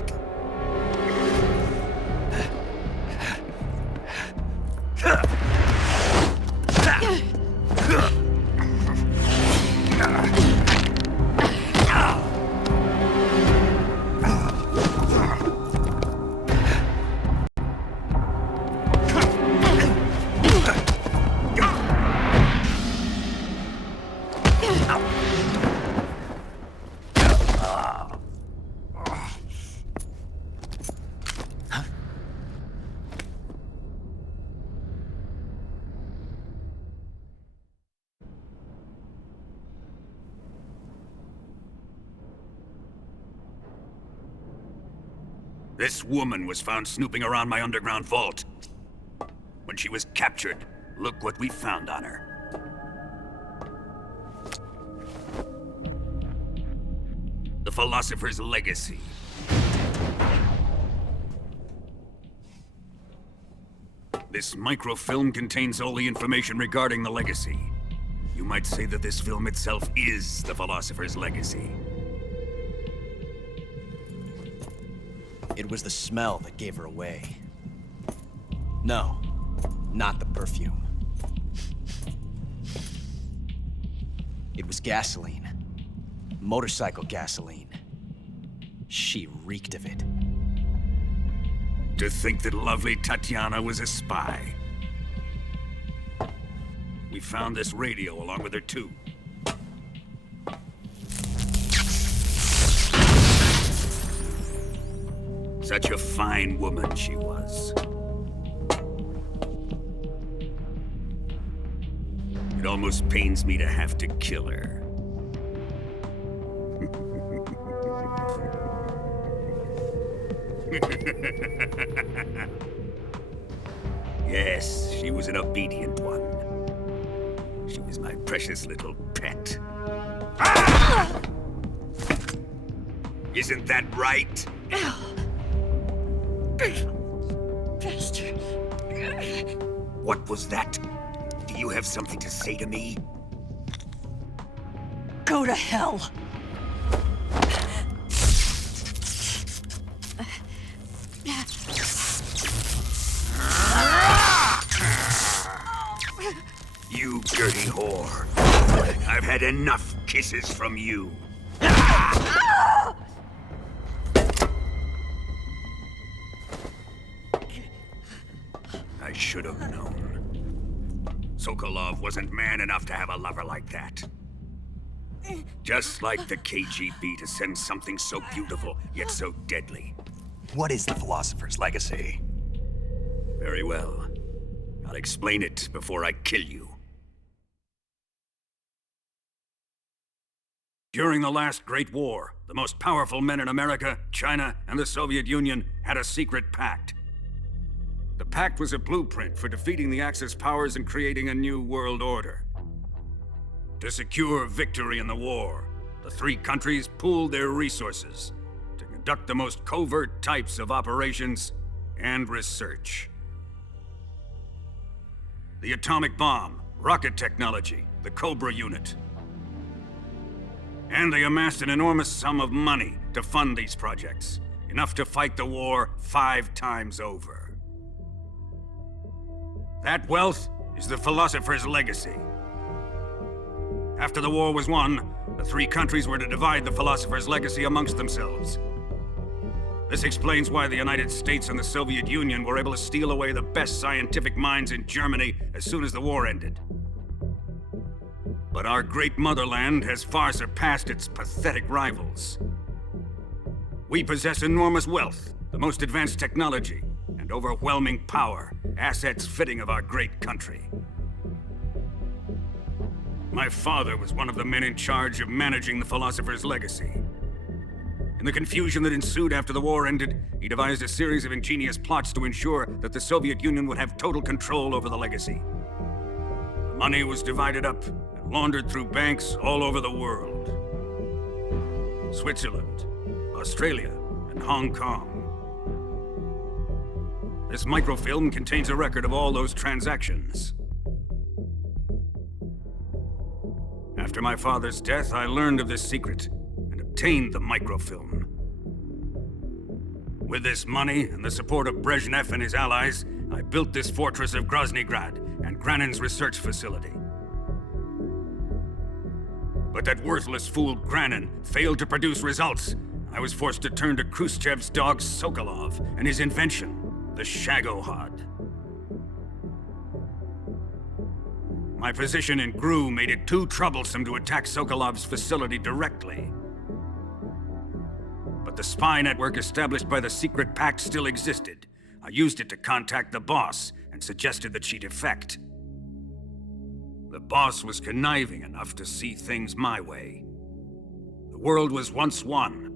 This woman was found snooping around my underground vault. When she was captured, look what we found on her. The Philosopher's Legacy. This microfilm contains all the information regarding the Legacy. You might say that this film itself is the Philosopher's Legacy. It was the smell that gave her away. No, not the perfume. It was gasoline. Motorcycle gasoline. She reeked of it. To think that lovely Tatiana was a spy. We found this radio along with her too. Such a fine woman she was. It almost pains me to have to kill her. Yes, she was an obedient one. She was my precious little pet. Ah! Isn't that right? Bastard. What was that? Do you have something to say to me? Go to hell. You dirty whore. I've had enough kisses from you. I should have known. Sokolov wasn't man enough to have a lover like that. Just like the KGB to send something so beautiful, yet so deadly. What is the philosopher's legacy? Very well. I'll explain it before I kill you. During the last Great War, the most powerful men in America, China, and the Soviet Union had a secret pact. The pact was a blueprint for defeating the Axis powers and creating a new world order. To secure victory in the war, the three countries pooled their resources to conduct the most covert types of operations and research. The atomic bomb, rocket technology, the Cobra unit. And they amassed an enormous sum of money to fund these projects, enough to fight the war 5 times over. That wealth is the philosopher's legacy. After the war was won, the three countries were to divide the philosopher's legacy amongst themselves. This explains why the United States and the Soviet Union were able to steal away the best scientific minds in Germany as soon as the war ended. But our great motherland has far surpassed its pathetic rivals. We possess enormous wealth, the most advanced technology, and overwhelming power, assets fitting of our great country. My father was one of the men in charge of managing the philosopher's legacy. In the confusion that ensued after the war ended, he devised a series of ingenious plots to ensure that the Soviet Union would have total control over the legacy. The money was divided up and laundered through banks all over the world. Switzerland, Australia, and Hong Kong. This microfilm contains a record of all those transactions. After my father's death, I learned of this secret and obtained the microfilm. With this money and the support of Brezhnev and his allies, I built this fortress of Groznygrad and Granin's research facility. But that worthless fool Granin failed to produce results. I was forced to turn to Khrushchev's dog Sokolov and his invention, the shagohod. My position in GRU made it too troublesome to attack Sokolov's facility directly. But the spy network established by the secret pact still existed. I used it to contact the boss and suggested that she defect. The boss was conniving enough to see things my way. The world was once one,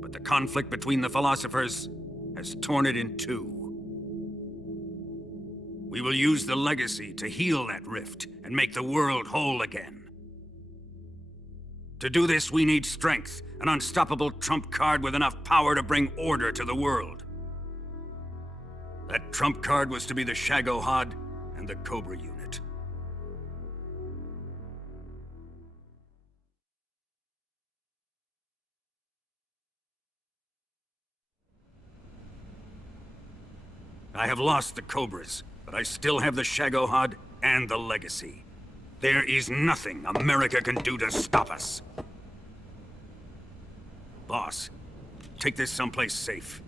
but the conflict between the philosophers has torn it in two. We will use the legacy to heal that rift and make the world whole again. To do this, we need strength, an unstoppable trump card with enough power to bring order to the world. That trump card was to be the shagohod and the Cobra unit. I have lost the Cobras, but I still have the shagohod and the legacy. There is nothing America can do to stop us. Boss, take this someplace safe.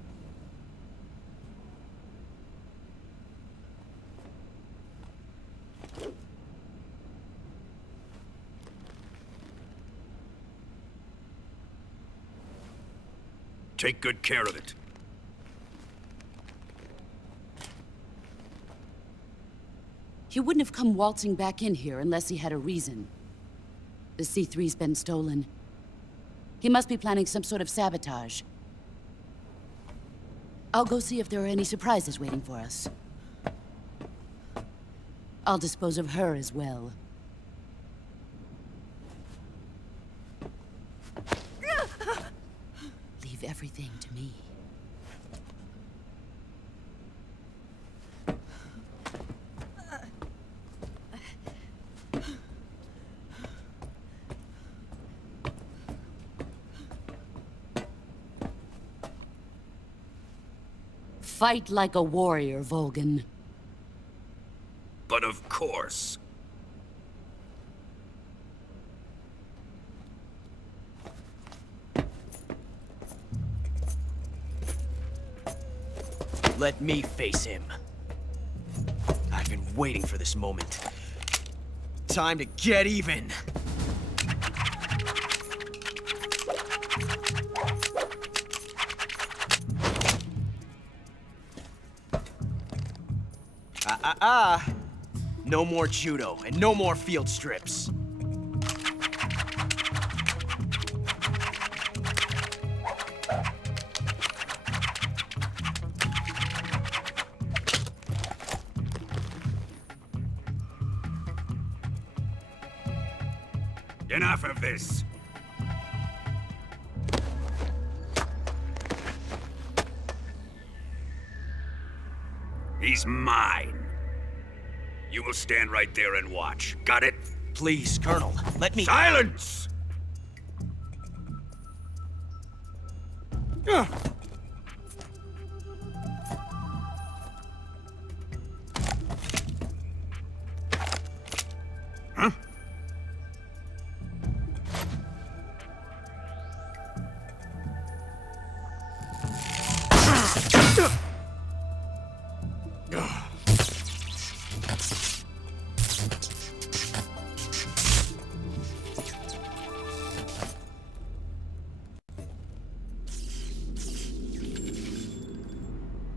Take good care of it. He wouldn't have come waltzing back in here unless he had a reason. The C3's been stolen. He must be planning some sort of sabotage. I'll go see if there are any surprises waiting for us. I'll dispose of her as well. Leave everything to me. Fight like a warrior, Volgin. But of course. Let me face him. waiting for this moment. Time to get even! No more judo, and no more field strips. Enough of this. He's mine. You will stand right there and watch. Got it? Please, Colonel, let me— Silence! Huh?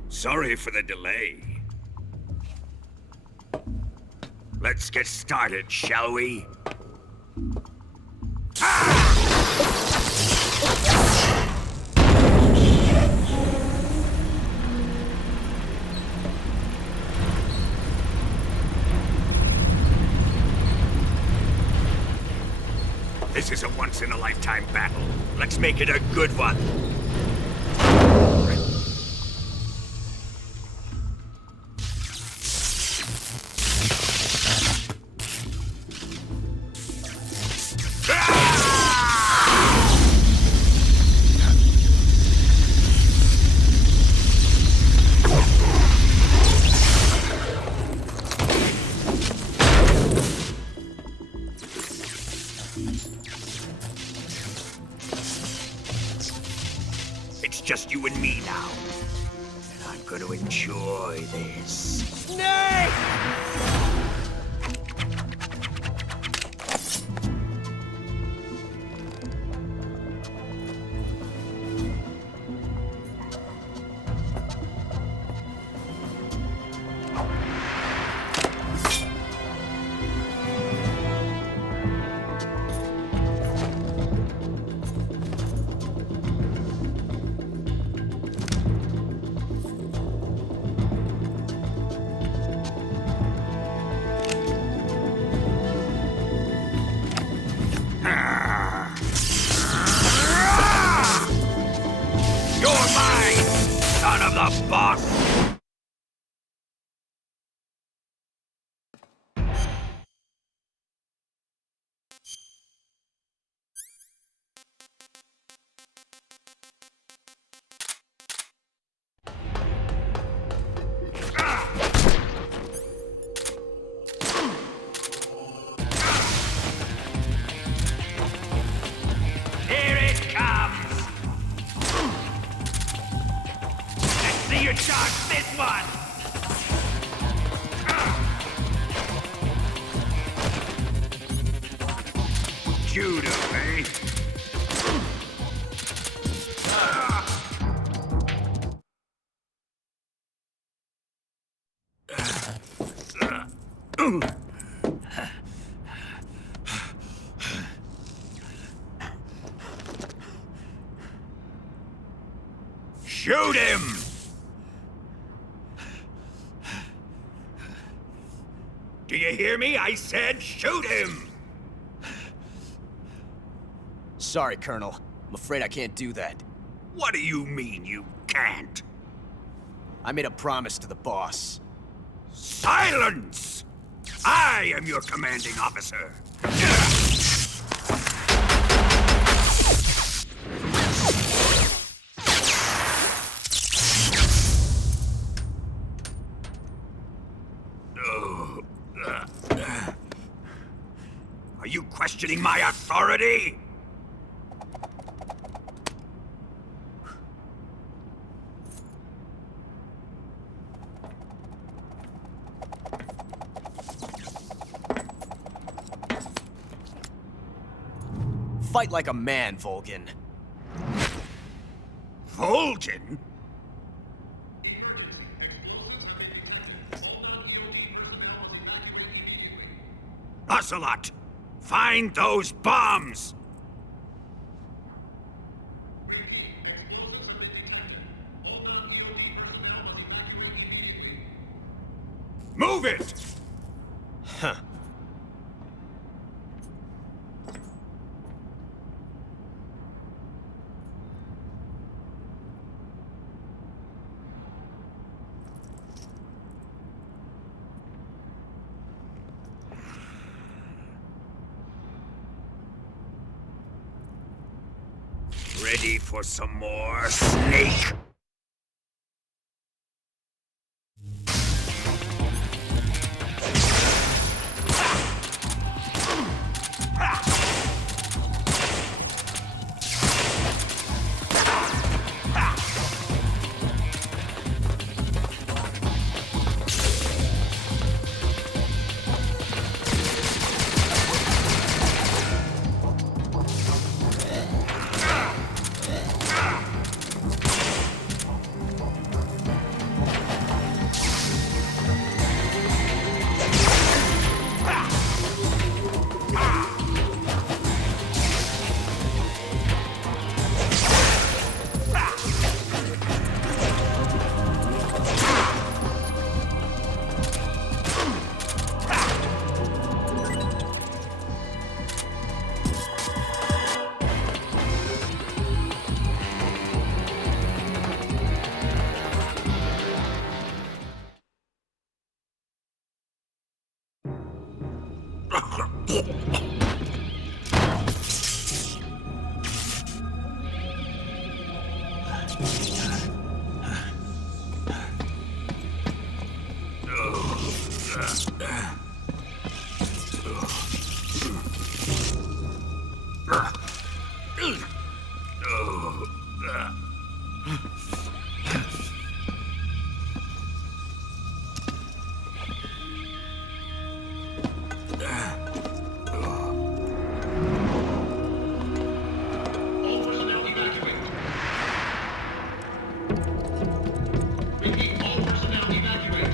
Sorry for the delay. Let's get started, shall we? This is a once-in-a-lifetime battle. Let's make it a good one. It's just you and me now. And I'm going to enjoy this. Nay! You're mine, son of the boss! Here it comes! Let's see you charge this one! Judo, eh? Shoot him! Do you hear me? I said shoot him! Sorry, Colonel. I'm afraid I can't do that. What do you mean you can't? I made a promise to the boss. Silence! I am your commanding officer. Are you questioning my authority? Fight like a man, Volgin. Volgin? Ocelot! Find those bombs! Move it! Huh. Ready for some more, Snake?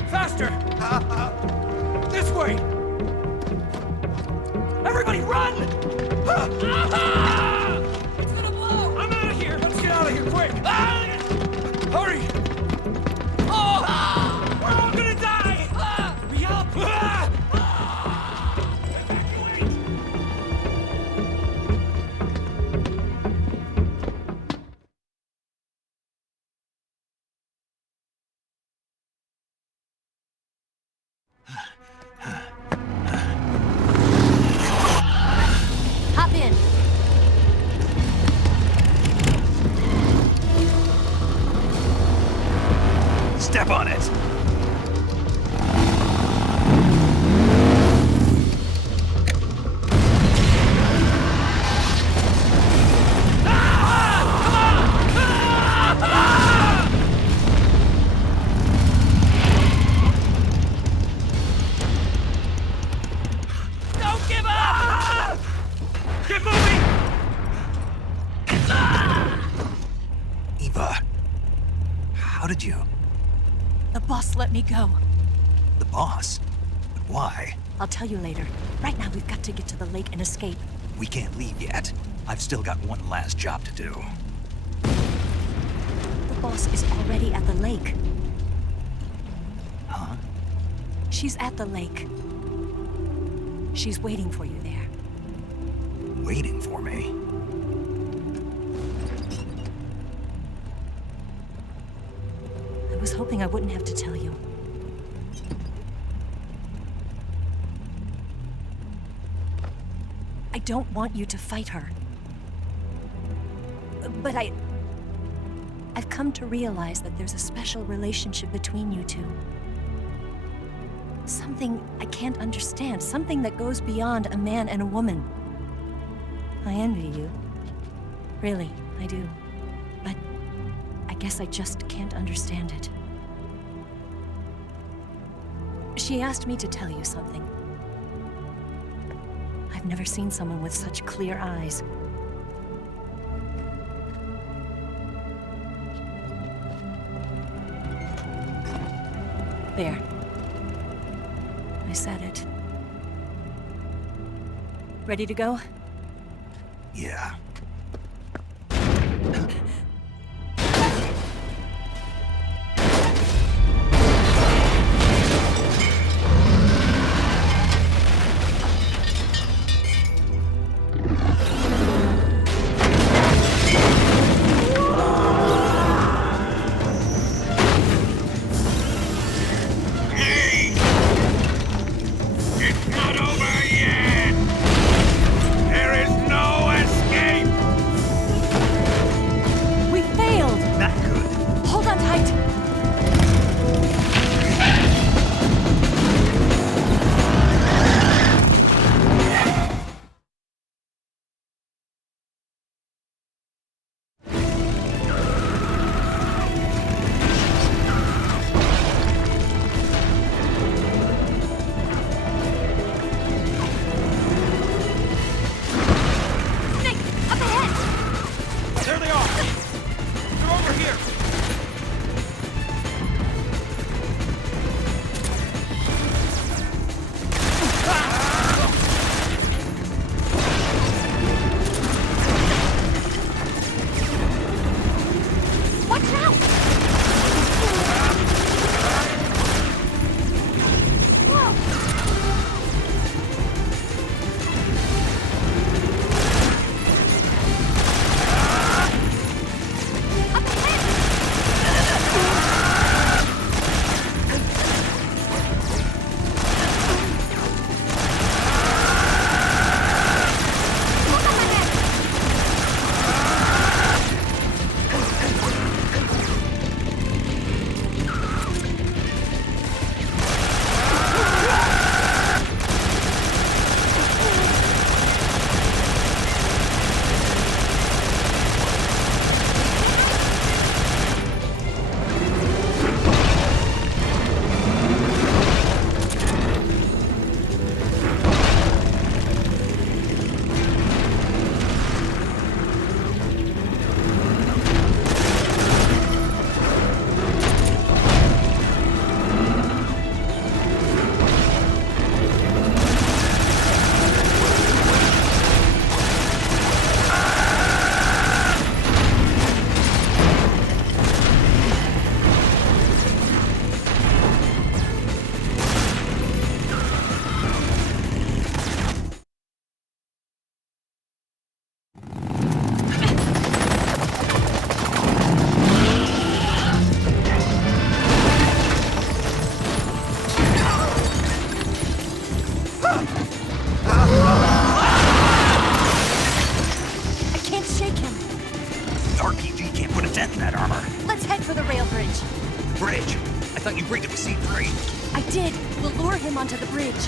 Faster! This way! Everybody run! It's gonna blow! I'm out of here! Let's get out of here, quick! Hurry! Oh! We're all gonna die! Hurry up! Hop in. Step on it! Don't give up! Keep moving! Eva, how did you... The boss let me go. The boss? But why? I'll tell you later. Right now, we've got to get to the lake and escape. We can't leave yet. I've still got one last job to do. The boss is already at the lake. Huh? She's at the lake. She's waiting for you there. Waiting for me? I was hoping I wouldn't have to tell you. I don't want you to fight her. But I've come to realize that there's a special relationship between you two. Something I can't understand, something that goes beyond a man and a woman. I envy you. Really, I do. But I guess I just can't understand it. She asked me to tell you something. I've never seen someone with such clear eyes. There. I said it. Ready to go? Yeah. Bridge. I thought you bring it with C3. I did. We'll lure him onto the bridge.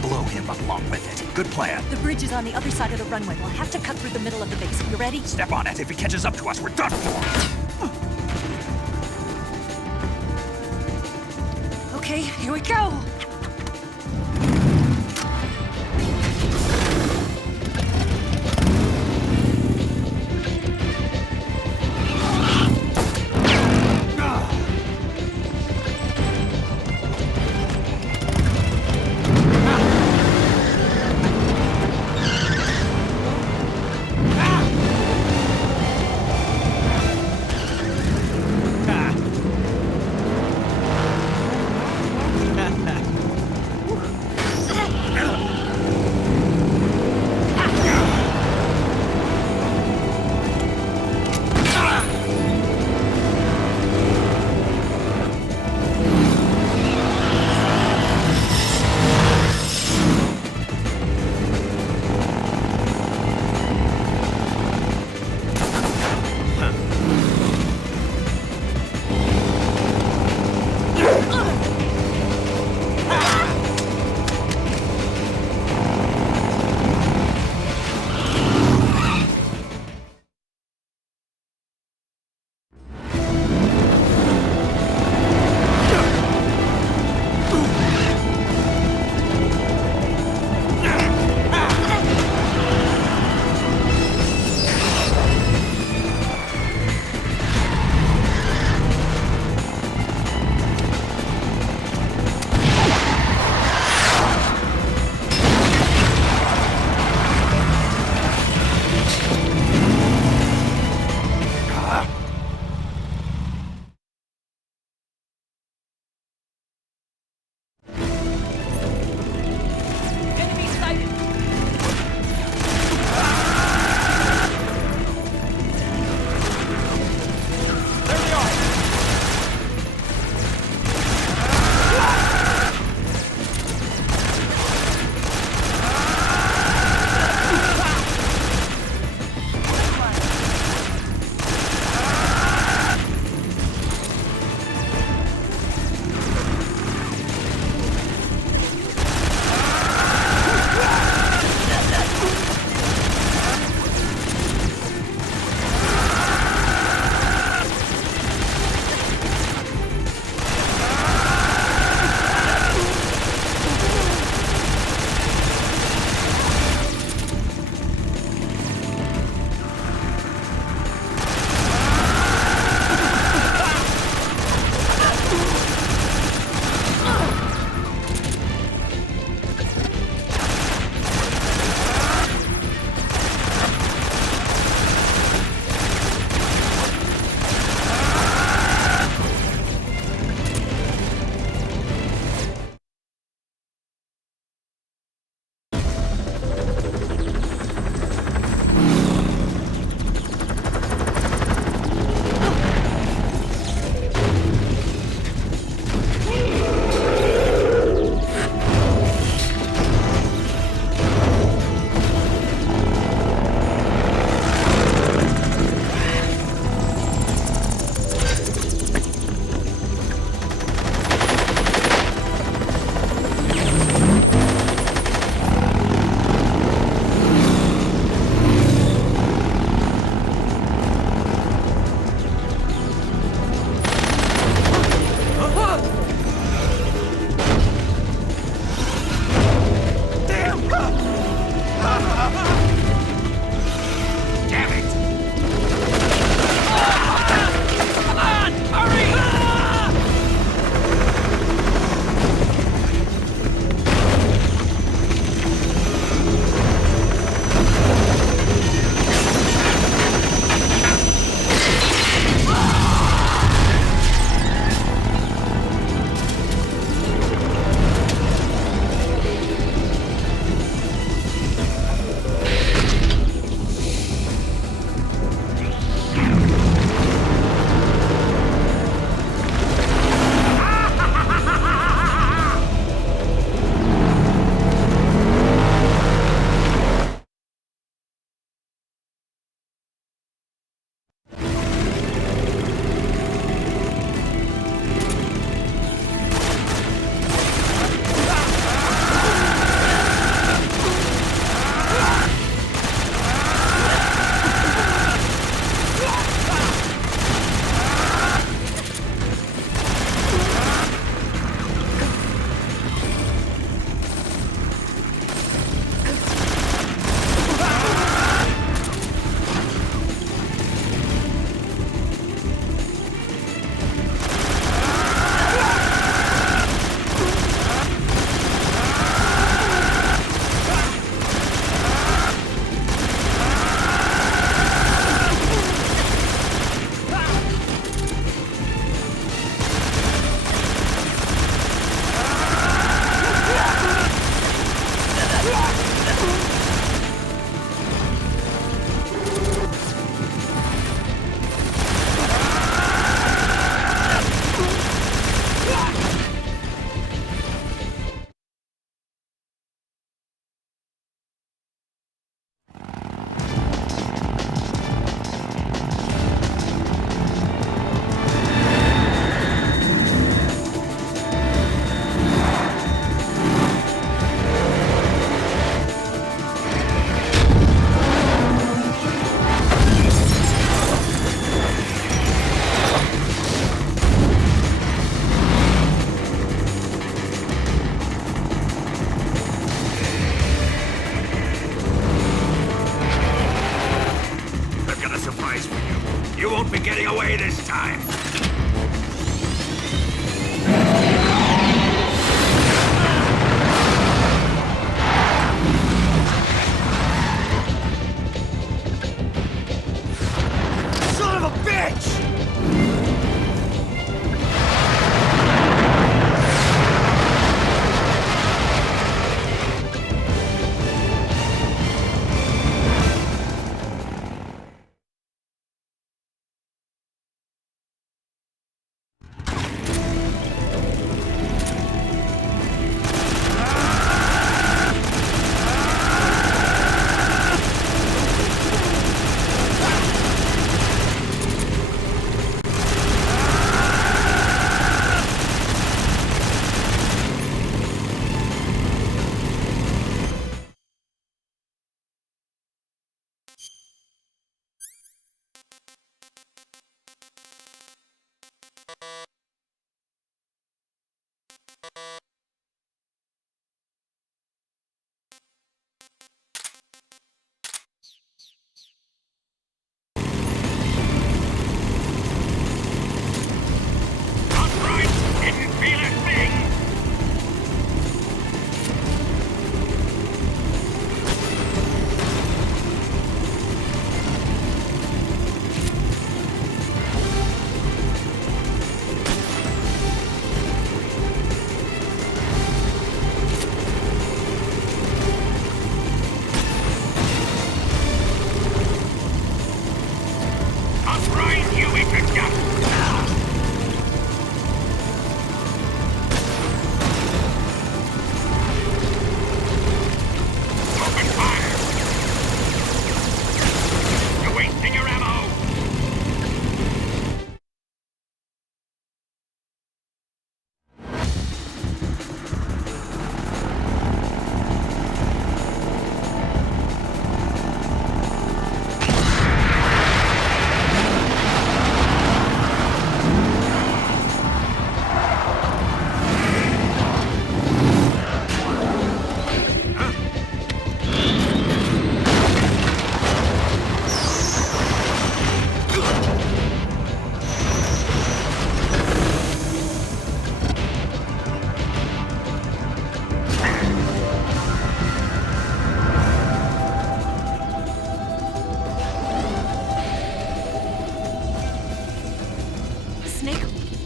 Blow him up along with it. Good plan. The bridge is on the other side of the runway. We'll have to cut through the middle of the base. You ready? Step on it. If he catches up to us, we're done for. Okay, here we go.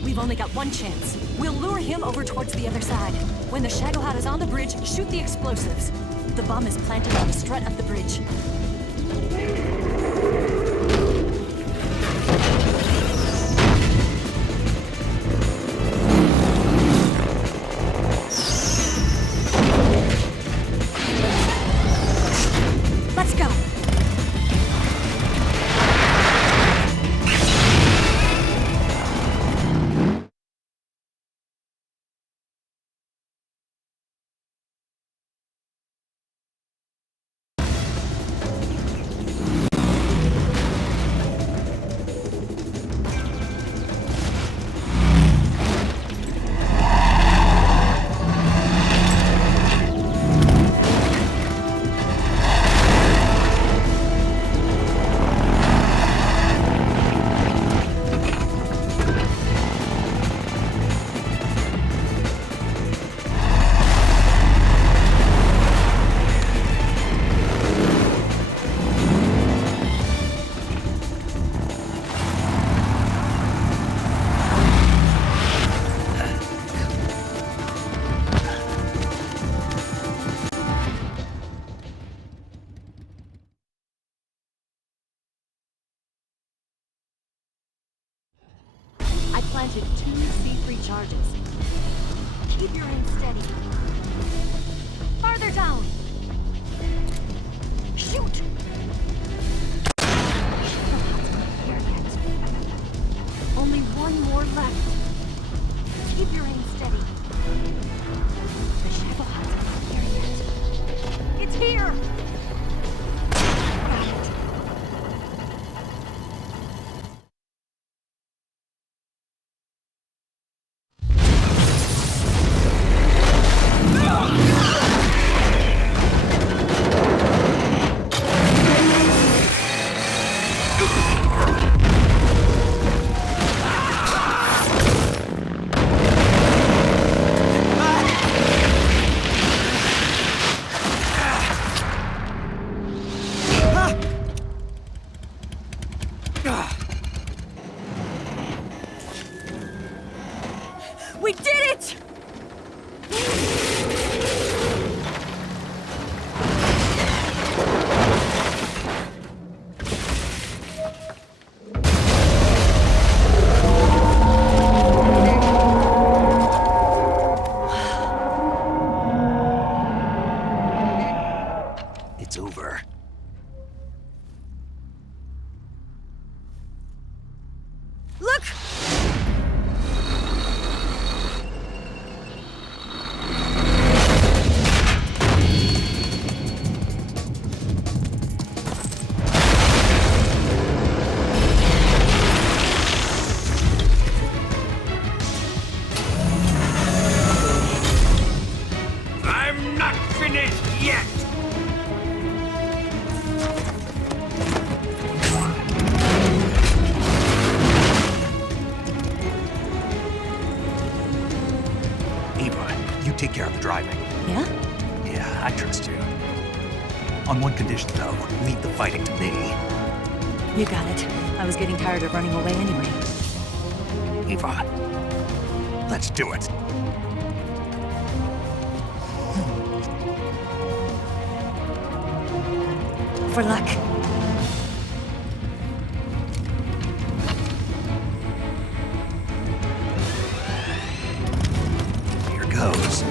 We've only got one chance. We'll lure him over towards the other side. When the shagohod is on the bridge, shoot the explosives. The bomb is planted on the strut of the bridge. Let's go. I planted 2 C3 charges. Keep your aim steady. Farther down! Shoot! Only one more left. Keep your aim steady. The shagohod's not here yet. It's here! Got it. We did it! It's over. Look! take care of the driving. Yeah? Yeah, I trust you. On one condition, though, leave the fighting to me. You got it. I was getting tired of running away anyway. Eva, let's do it. For luck. Here goes.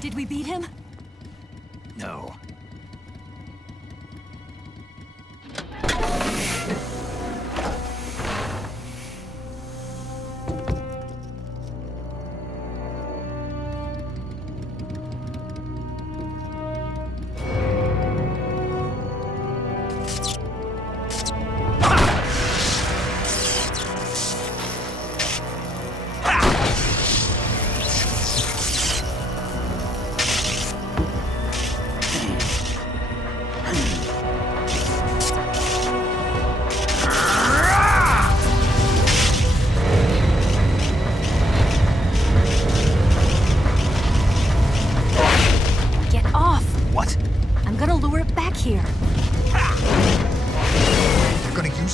Did we beat him? No.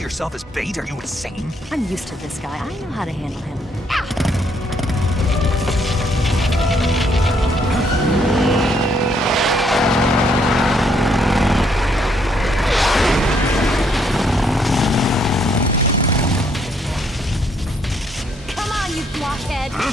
Yourself as bait? Are you insane? I'm used to this guy. I know how to handle him. Come on, you blockhead! Huh?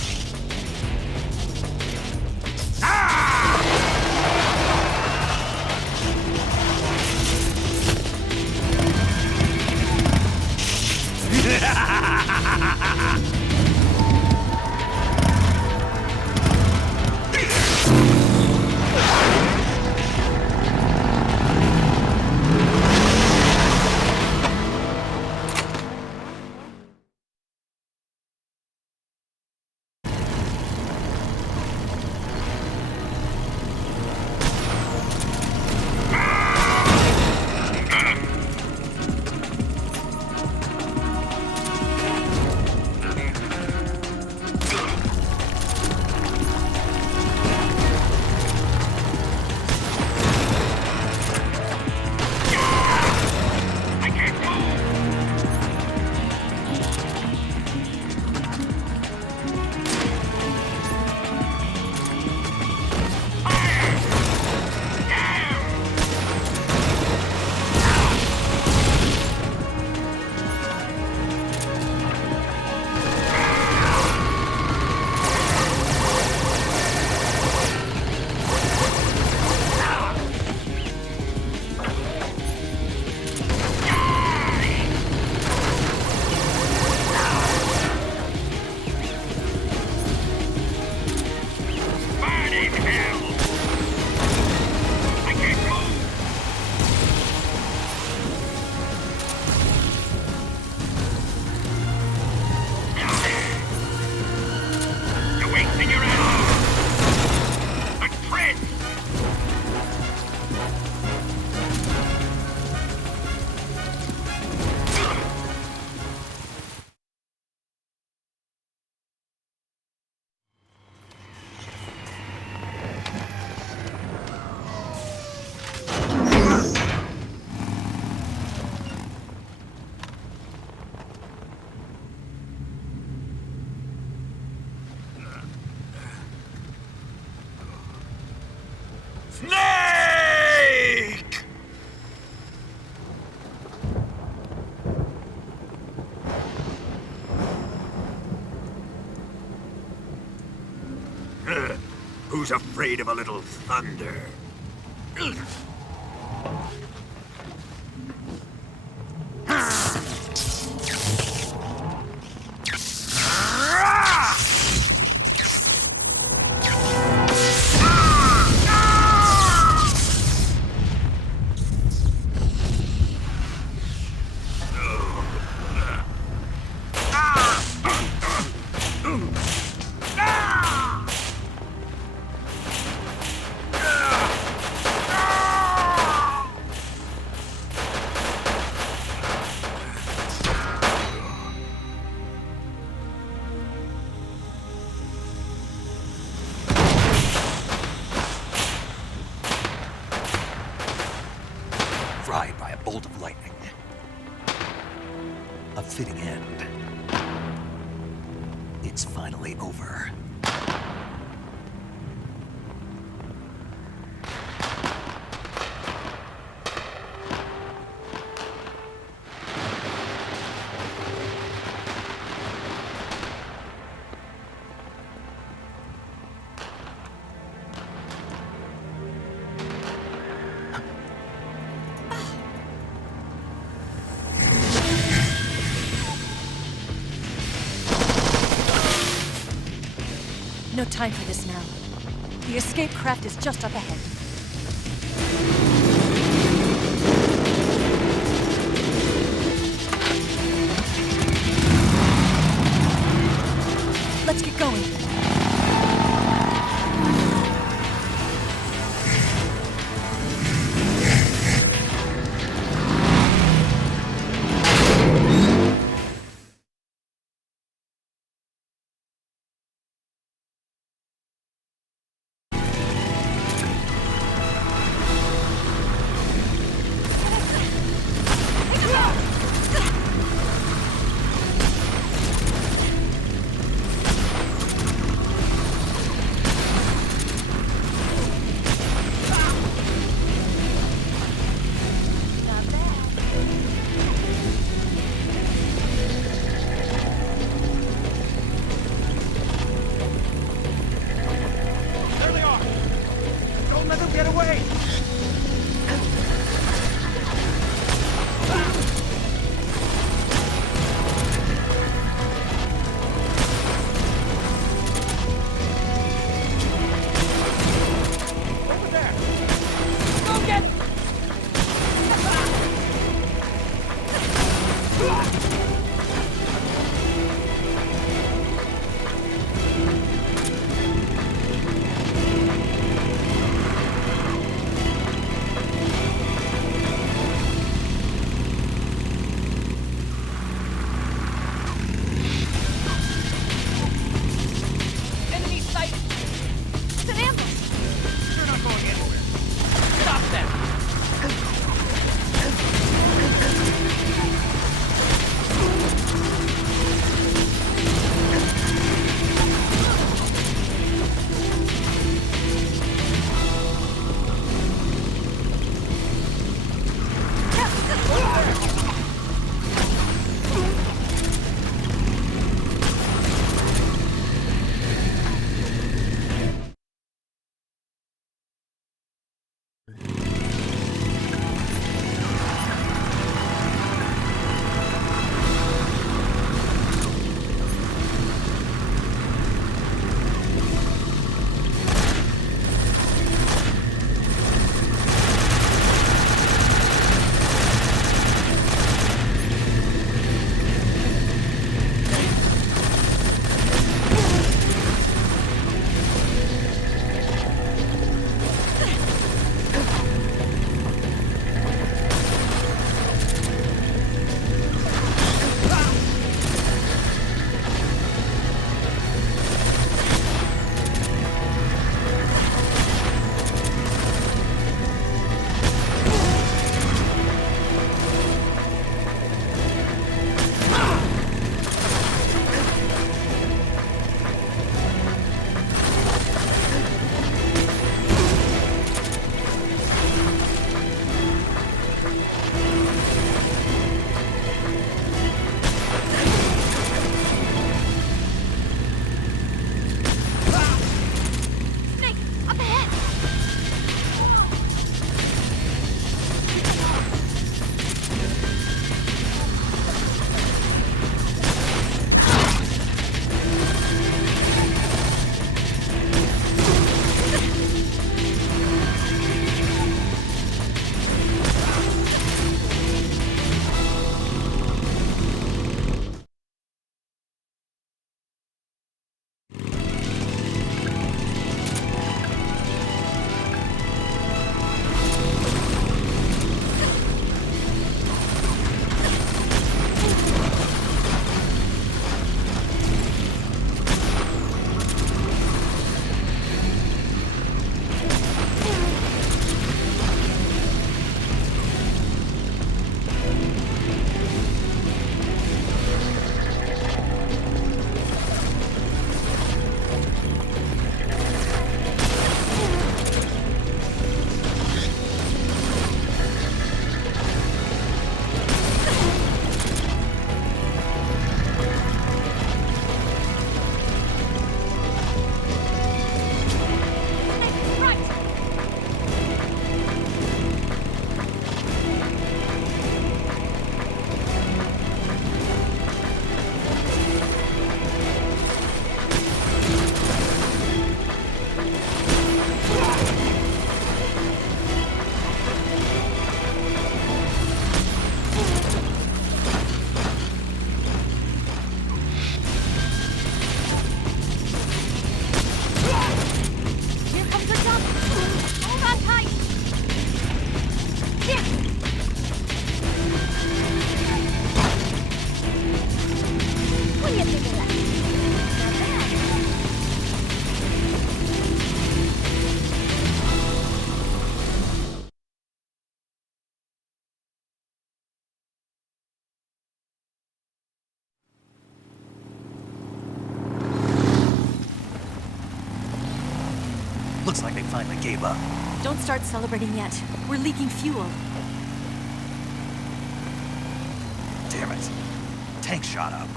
Using your ammo! A crit! Snake! Who's afraid of a little thunder? Fried by a bolt of lightning. A fitting end. It's finally over. No time for this now. The escape craft is just up ahead. Let's get going. Looks like they finally gave up. Don't start celebrating yet. We're leaking fuel. Damn it. Tank shot up.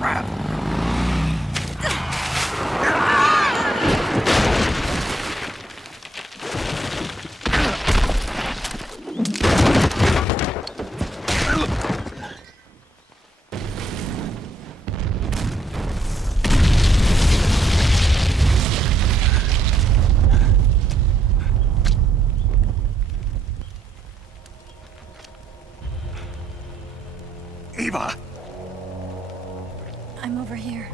Crap. Eva! I'm over here.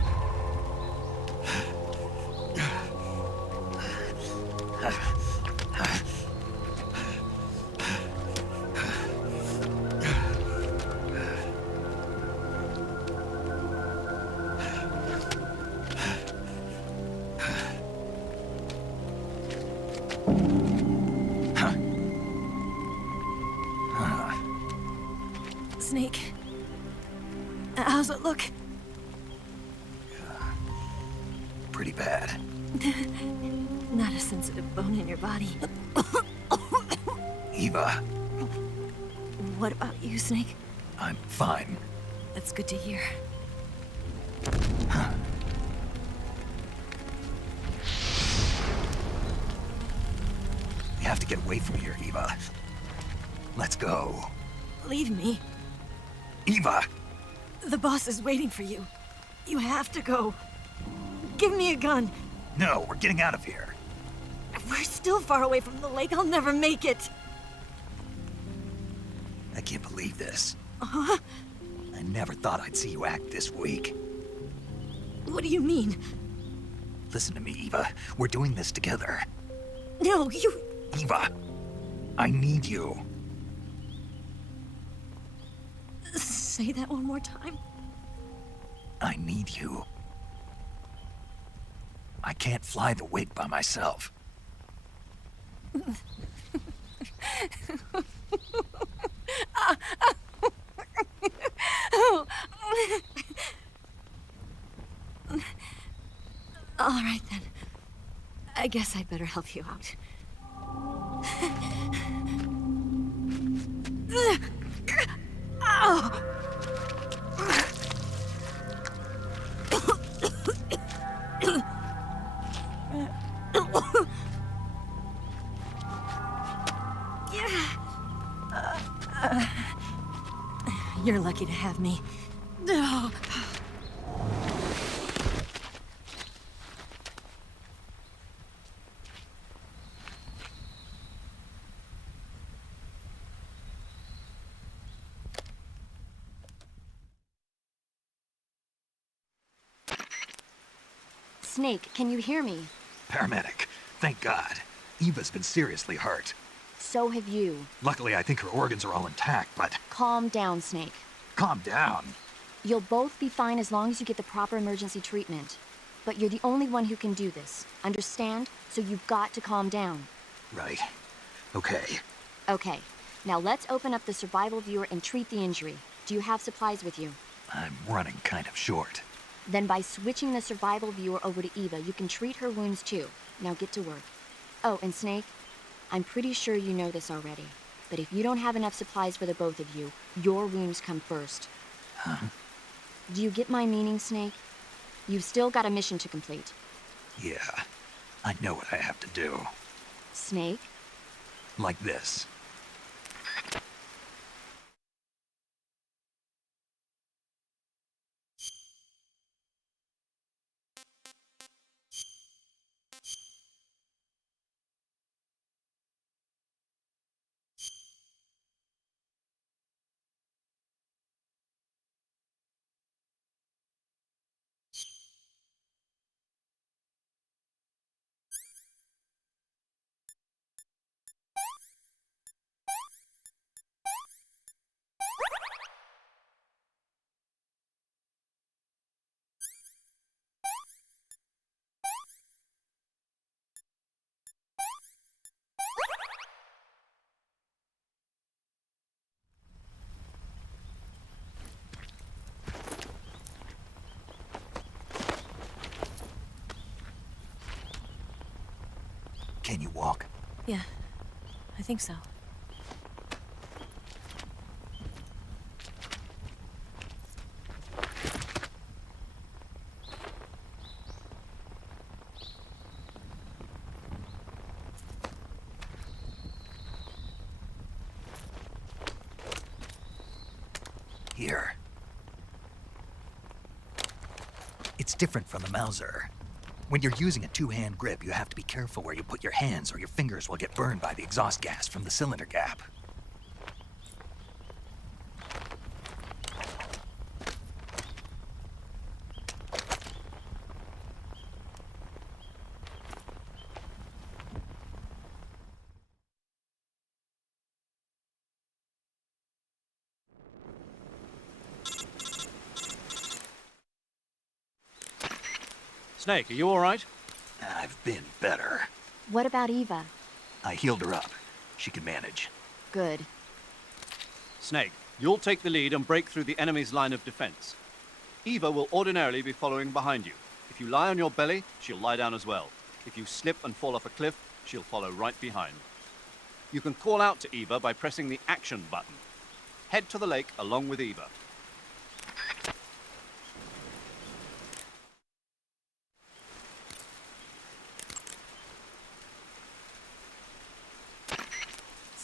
Snake. How's it look? Pretty bad. Not a sensitive bone in your body. Eva, What about you, Snake? I'm fine. That's good to hear. We have to get away from here, Eva. Let's go. Leave me. Eva! The boss is waiting for you. You have to go. Give me a gun. No, we're getting out of here. We're still far away from the lake. I'll never make it. I can't believe this. Huh? I never thought I'd see you act this weak. What do you mean? Listen to me, Eva. We're doing this together. No, you... Eva, I need you. Say that one more time. I need you. I can't fly the wig by myself. All right, then. I guess I'd better help you out. Ow! You're lucky to have me. No. Snake, can you hear me? Paramedic, thank God. Eva's been seriously hurt. So have you. Luckily, I think her organs are all intact, but... Calm down, Snake. Calm down. You'll both be fine as long as you get the proper emergency treatment. But you're the only one who can do this. Understand? So you've got to calm down. Right. Okay. Okay. Now let's open up the survival viewer and treat the injury. Do you have supplies with you? I'm running kind of short. Then by switching the survival viewer over to Eva, you can treat her wounds too. Now get to work. Oh, and Snake, I'm pretty sure you know this already, but if you don't have enough supplies for the both of you, your wounds come first. Huh? Do you get my meaning, Snake? You've still got a mission to complete. Yeah, I know what I have to do. Snake? Like this. Yeah, I think so. Here. It's different from the Mauser. When you're using a two-hand grip, you have to be careful where you put your hands or your fingers will get burned by the exhaust gas from the cylinder gap. Snake, are you all right? I've been better. What about Eva? I healed her up. She can manage. Good. Snake, you'll take the lead and break through the enemy's line of defense. Eva will ordinarily be following behind you. If you lie on your belly, she'll lie down as well. If you slip and fall off a cliff, she'll follow right behind. You can call out to Eva by pressing the action button. Head to the lake along with Eva.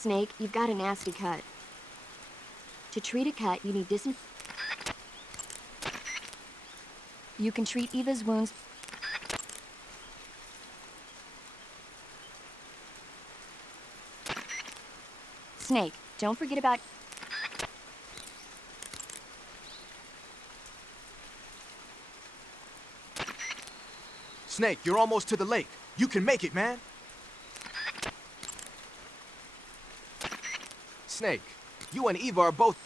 Snake, you've got a nasty cut. To treat a cut, you need You can treat Eva's wounds. Snake, don't forget about... Snake, you're almost to the lake. You can make it, man. Snake, you and Eva are both...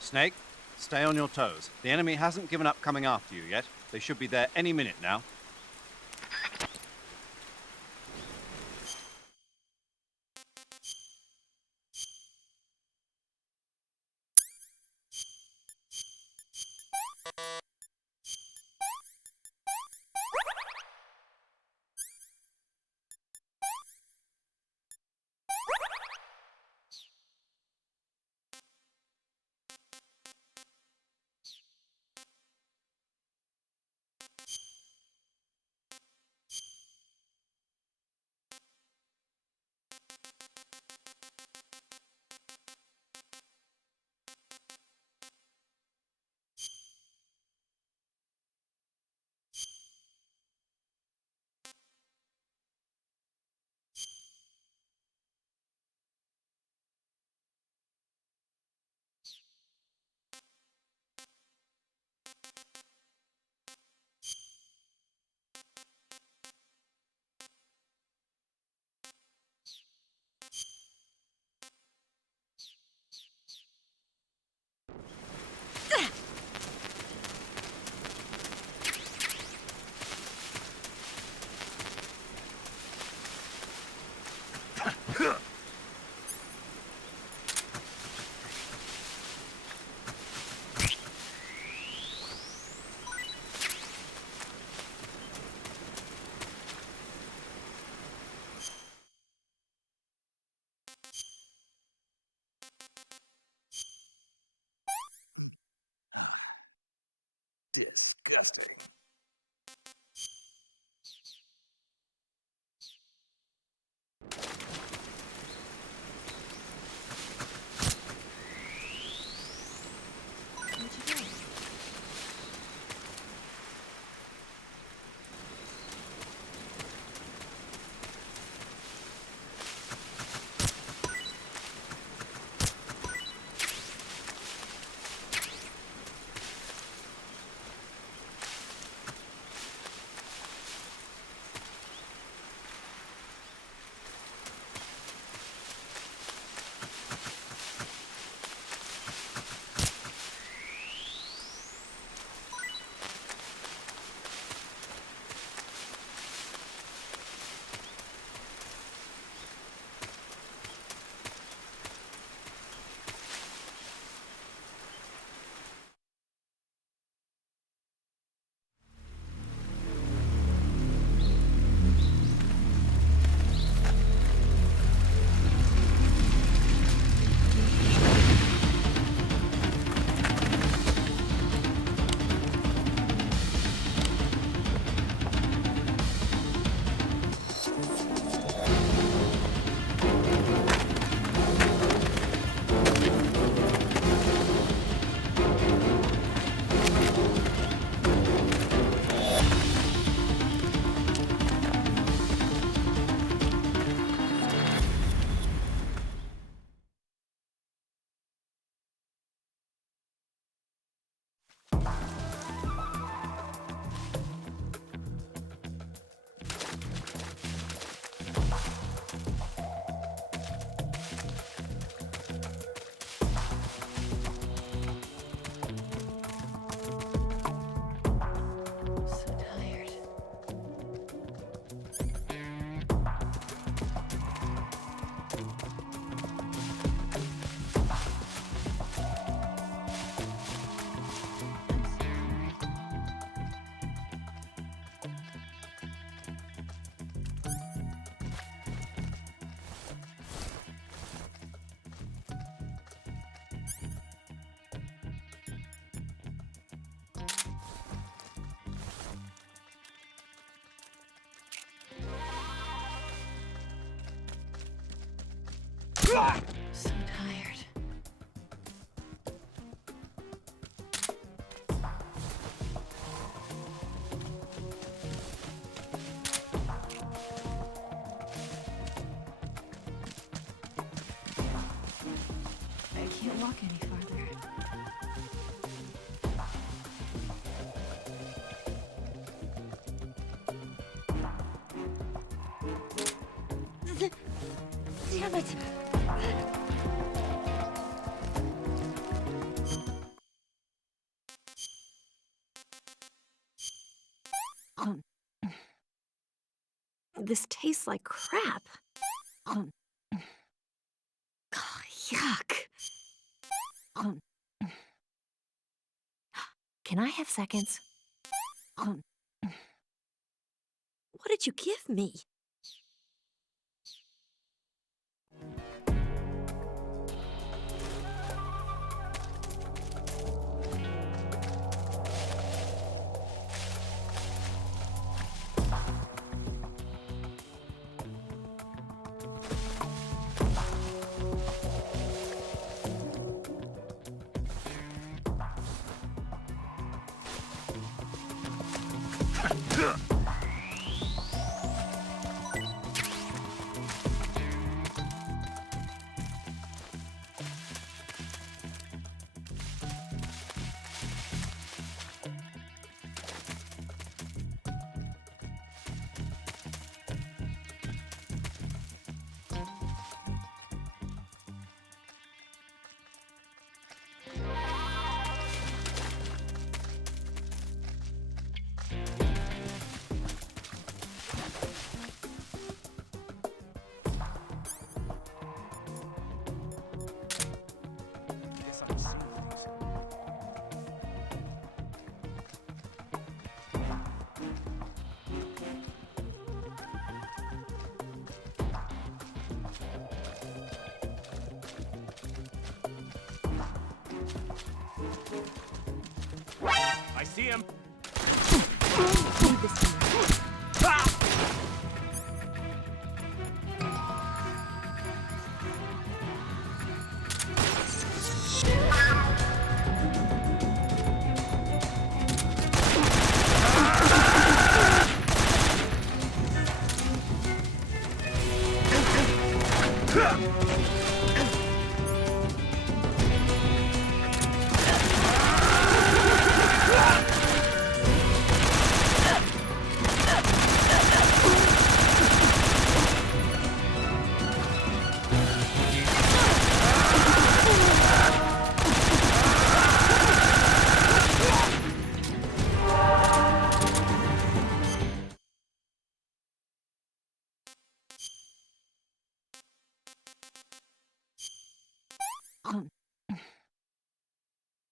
Snake, stay on your toes. The enemy hasn't given up coming after you yet. They should be there any minute now. Disgusting. So tired. I can't walk any farther. Damn it! This tastes like crap. Yuck. Can I have seconds? What did you give me? I see him.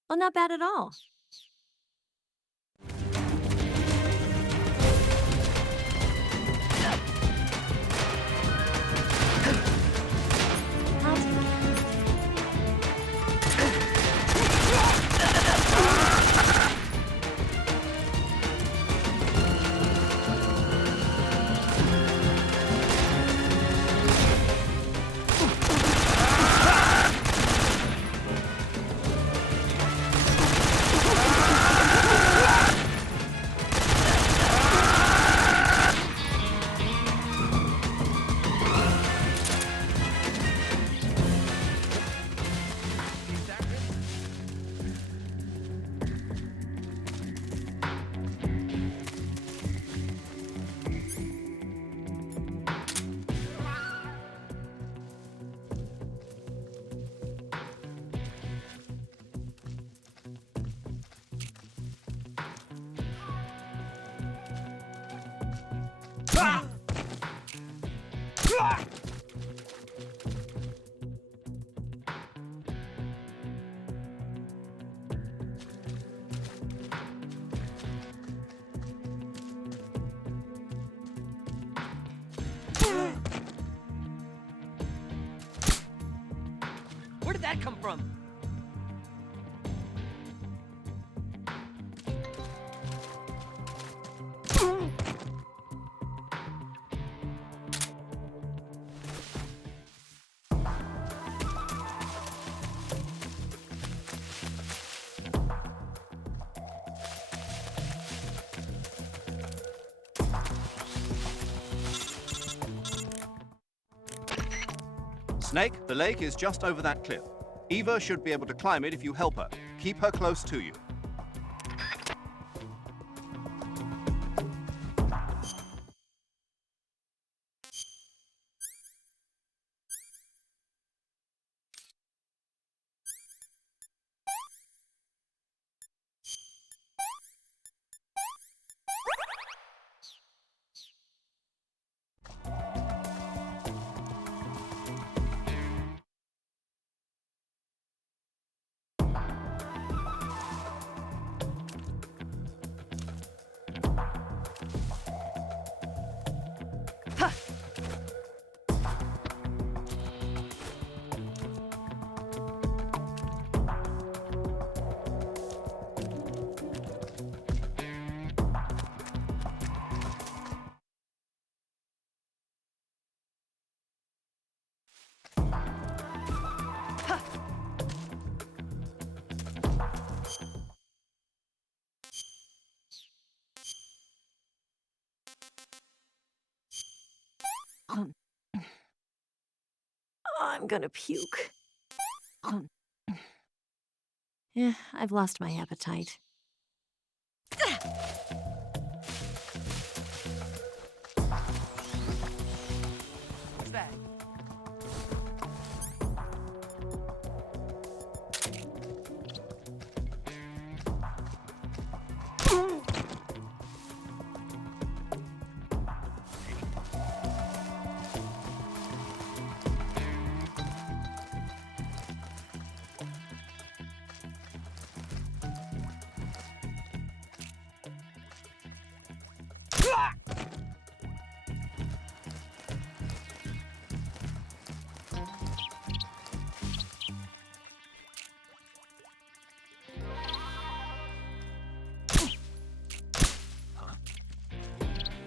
Well, not bad at all. Where did that come from? Snake, the lake is just over that cliff. Eva should be able to climb it if you help her. Keep her close to you. I'm gonna puke. Yeah, I've lost my appetite. What's that?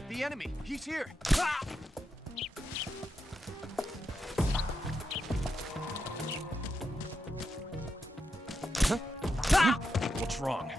The enemy! He's here! What's wrong?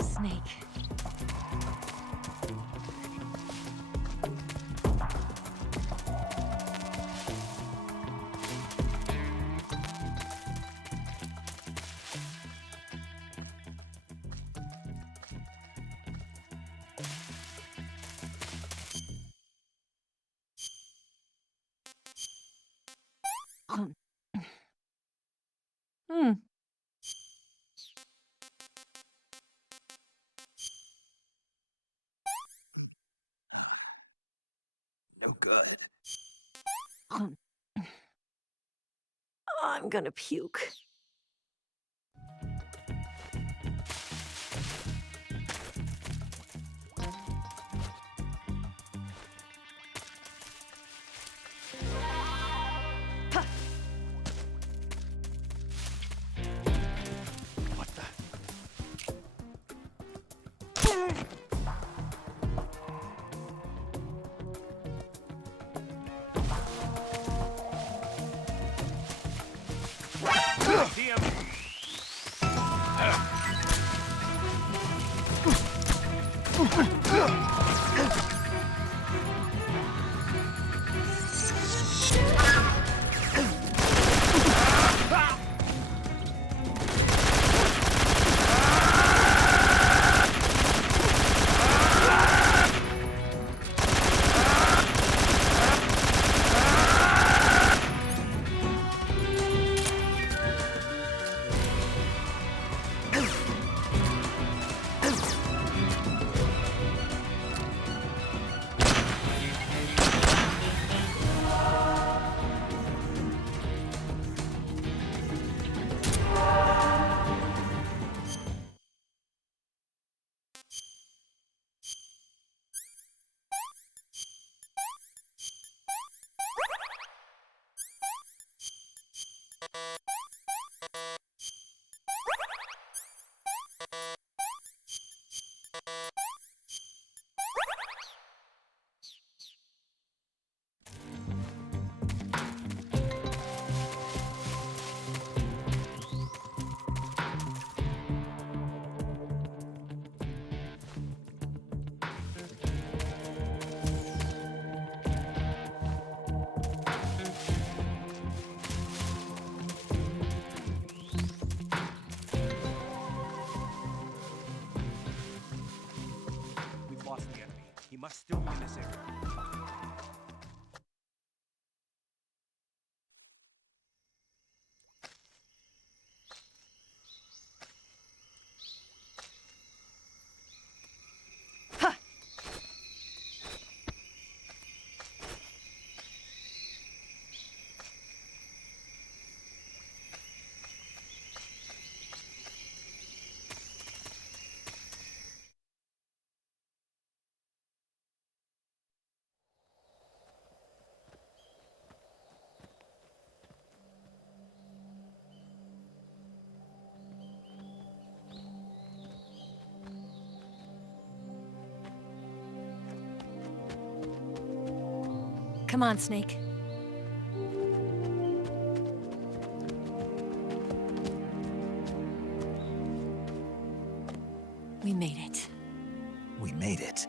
Snake. No good. I'm gonna puke. What the? must still be in this area. Come on, Snake. We made it. We made it.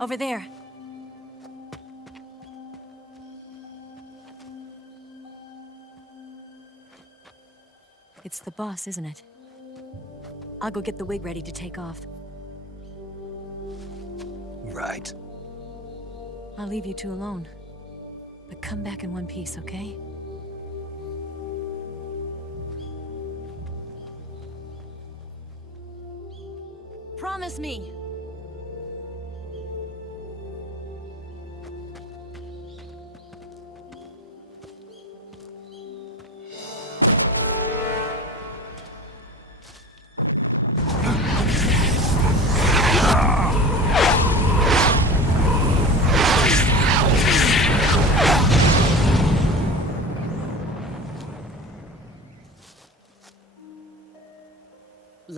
Over there. It's the boss, isn't it? I'll go get the wig ready to take off. Right. I'll leave you two alone. But come back in one piece, okay? Promise me!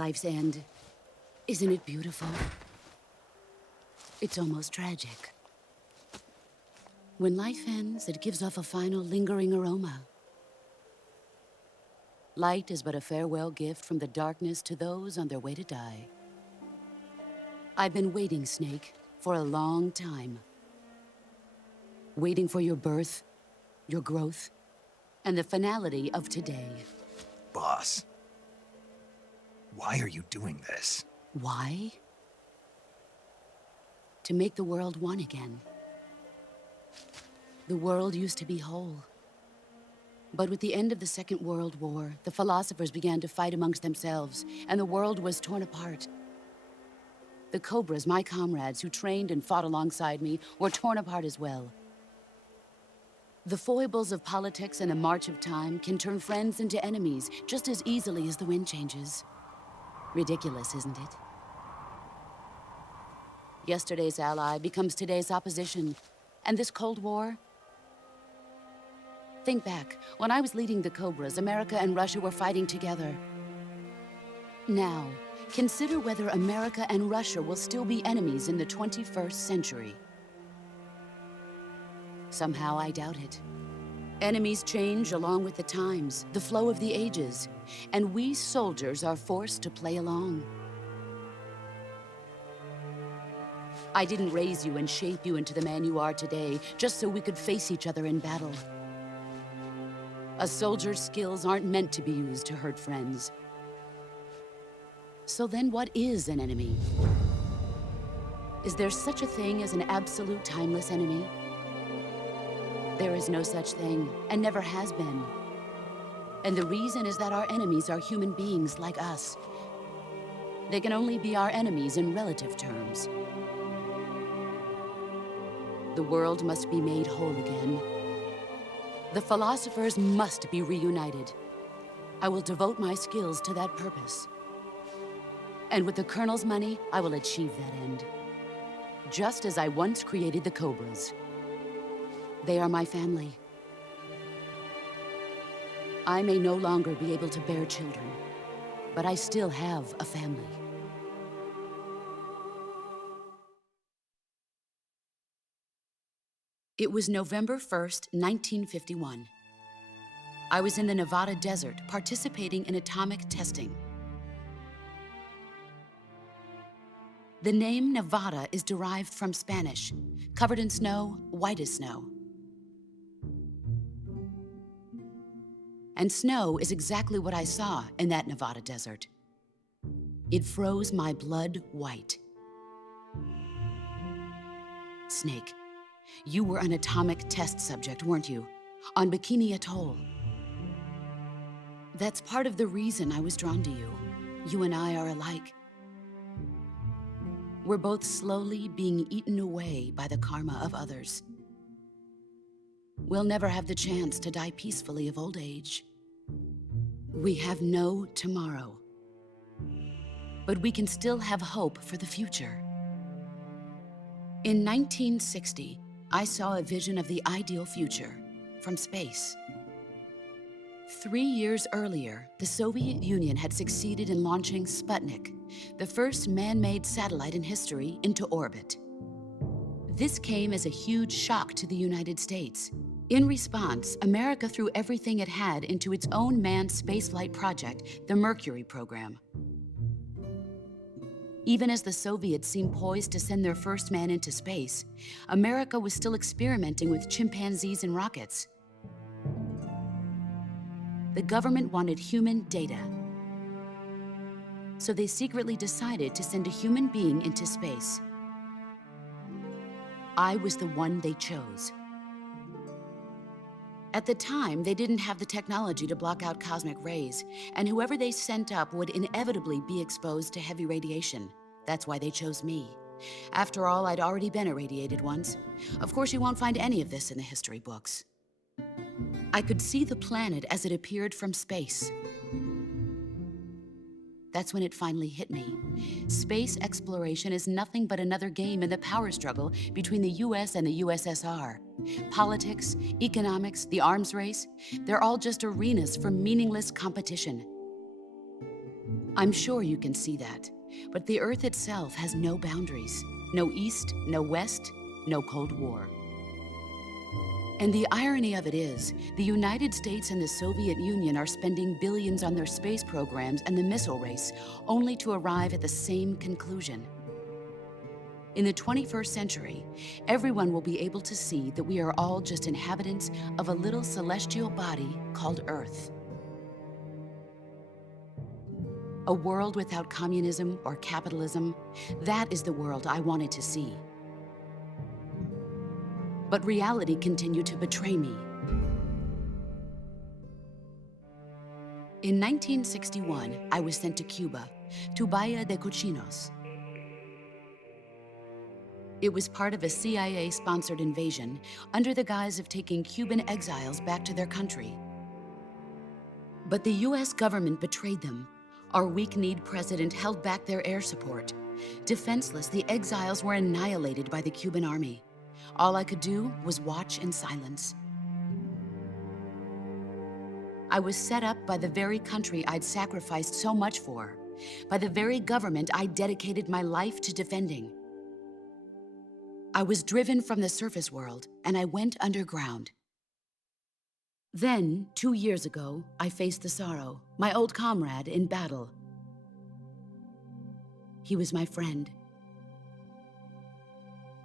Life's end. Isn't it beautiful? It's almost tragic. When life ends, it gives off a final lingering aroma. Light is but a farewell gift from the darkness to those on their way to die. I've been waiting, Snake, for a long time. Waiting for your birth, your growth, and the finality of today. Boss. Why are you doing this? Why? To make the world one again. The world used to be whole. But with the end of the Second World War, the philosophers began to fight amongst themselves, and the world was torn apart. The Cobras, my comrades who trained and fought alongside me, were torn apart as well. The foibles of politics and the march of time can turn friends into enemies just as easily as the wind changes. Ridiculous, isn't it? Yesterday's ally becomes today's opposition. And this Cold War? Think back. When I was leading the Cobras, America and Russia were fighting together. Now, consider whether America and Russia will still be enemies in the 21st century. Somehow I doubt it. Enemies change along with the times, the flow of the ages, and we soldiers are forced to play along. I didn't raise you and shape you into the man you are today just so we could face each other in battle. A soldier's skills aren't meant to be used to hurt friends. So then what is an enemy? Is there such a thing as an absolute timeless enemy? There is no such thing, and never has been. And the reason is that our enemies are human beings like us. They can only be our enemies in relative terms. The world must be made whole again. The philosophers must be reunited. I will devote my skills to that purpose. And with the Colonel's money, I will achieve that end. Just as I once created the Cobras. They are my family. I may no longer be able to bear children, but I still have a family. It was November 1st, 1951. I was in the Nevada desert participating in atomic testing. The name Nevada is derived from Spanish, covered in snow, white as snow. And snow is exactly what I saw in that Nevada desert. It froze my blood white. Snake, you were an atomic test subject, weren't you? On Bikini Atoll. That's part of the reason I was drawn to you. You and I are alike. We're both slowly being eaten away by the karma of others. We'll never have the chance to die peacefully of old age. We have no tomorrow. But we can still have hope for the future. In 1960, I saw a vision of the ideal future from space. 3 years earlier, the Soviet Union had succeeded in launching Sputnik, the first man-made satellite in history, into orbit. This came as a huge shock to the United States. In response, America threw everything it had into its own manned spaceflight project, the Mercury program. Even as the Soviets seemed poised to send their first man into space, America was still experimenting with chimpanzees and rockets. The government wanted human data. So they secretly decided to send a human being into space. I was the one they chose. At the time, they didn't have the technology to block out cosmic rays, and whoever they sent up would inevitably be exposed to heavy radiation. That's why they chose me. After all, I'd already been irradiated once. Of course, you won't find any of this in the history books. I could see the planet as it appeared from space. That's when it finally hit me. Space exploration is nothing but another game in the power struggle between the US and the USSR. Politics, economics, the arms race, they're all just arenas for meaningless competition. I'm sure you can see that, but the Earth itself has no boundaries. No East, no West, no Cold War. And the irony of it is, the United States and the Soviet Union are spending billions on their space programs and the missile race, only to arrive at the same conclusion. In the 21st century, everyone will be able to see that we are all just inhabitants of a little celestial body called Earth. A world without communism or capitalism, that is the world I wanted to see. But reality continued to betray me. In 1961, I was sent to Cuba, to Bahia de Cochinos. It was part of a CIA-sponsored invasion under the guise of taking Cuban exiles back to their country. But the US government betrayed them. Our weak-kneed president held back their air support. Defenseless, the exiles were annihilated by the Cuban army. All I could do was watch in silence. I was set up by the very country I'd sacrificed so much for, by the very government I dedicated my life to defending. I was driven from the surface world, and I went underground. Then, 2 years ago, I faced the Sorrow, my old comrade in battle. He was my friend.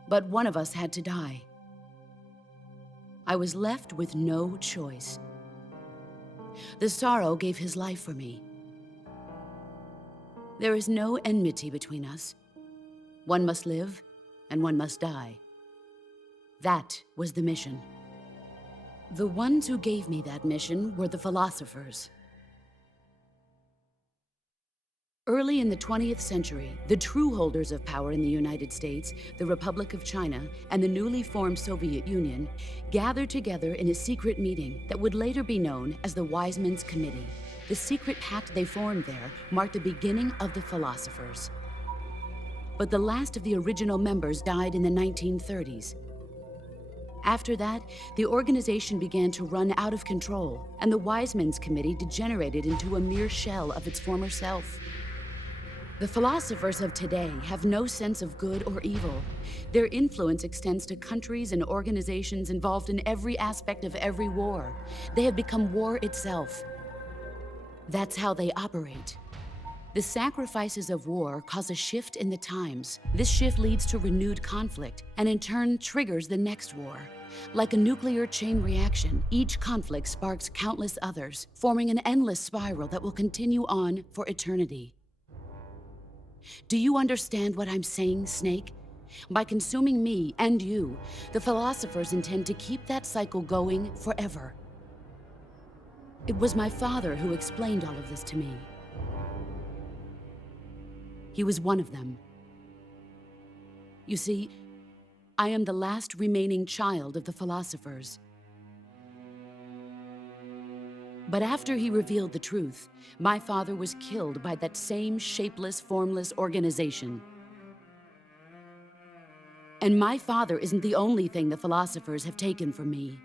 But one of us had to die. I was left with no choice. The Sorrow gave his life for me. There is no enmity between us. One must live, and one must die. That was the mission. The ones who gave me that mission were the philosophers. Early in the 20th century, the true holders of power in the United States, the Republic of China, and the newly formed Soviet Union gathered together in a secret meeting that would later be known as the Wise Men's Committee. The secret pact they formed there marked the beginning of the philosophers. But the last of the original members died in the 1930s. After that, the organization began to run out of control, and the Wise Men's Committee degenerated into a mere shell of its former self. The philosophers of today have no sense of good or evil. Their influence extends to countries and organizations involved in every aspect of every war. They have become war itself. That's how they operate. The sacrifices of war cause a shift in the times. This shift leads to renewed conflict, and in turn triggers the next war. Like a nuclear chain reaction, each conflict sparks countless others, forming an endless spiral that will continue on for eternity. Do you understand what I'm saying, Snake? By consuming me and you, the philosophers intend to keep that cycle going forever. It was my father who explained all of this to me. He was one of them. You see, I am the last remaining child of the philosophers. But after he revealed the truth, my father was killed by that same shapeless, formless organization. And my father isn't the only thing the philosophers have taken from me.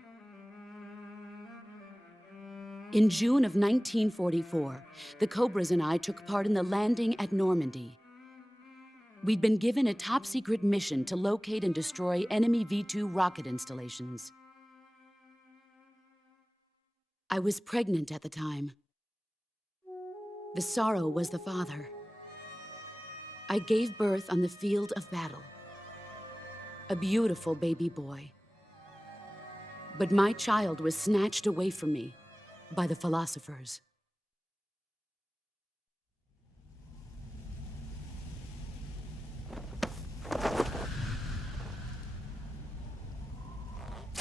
In June of 1944, the Cobras and I took part in the landing at Normandy. We'd been given a top-secret mission to locate and destroy enemy V-2 rocket installations. I was pregnant at the time. The sorrow was the father. I gave birth on the field of battle. A beautiful baby boy. But my child was snatched away from me by the philosophers.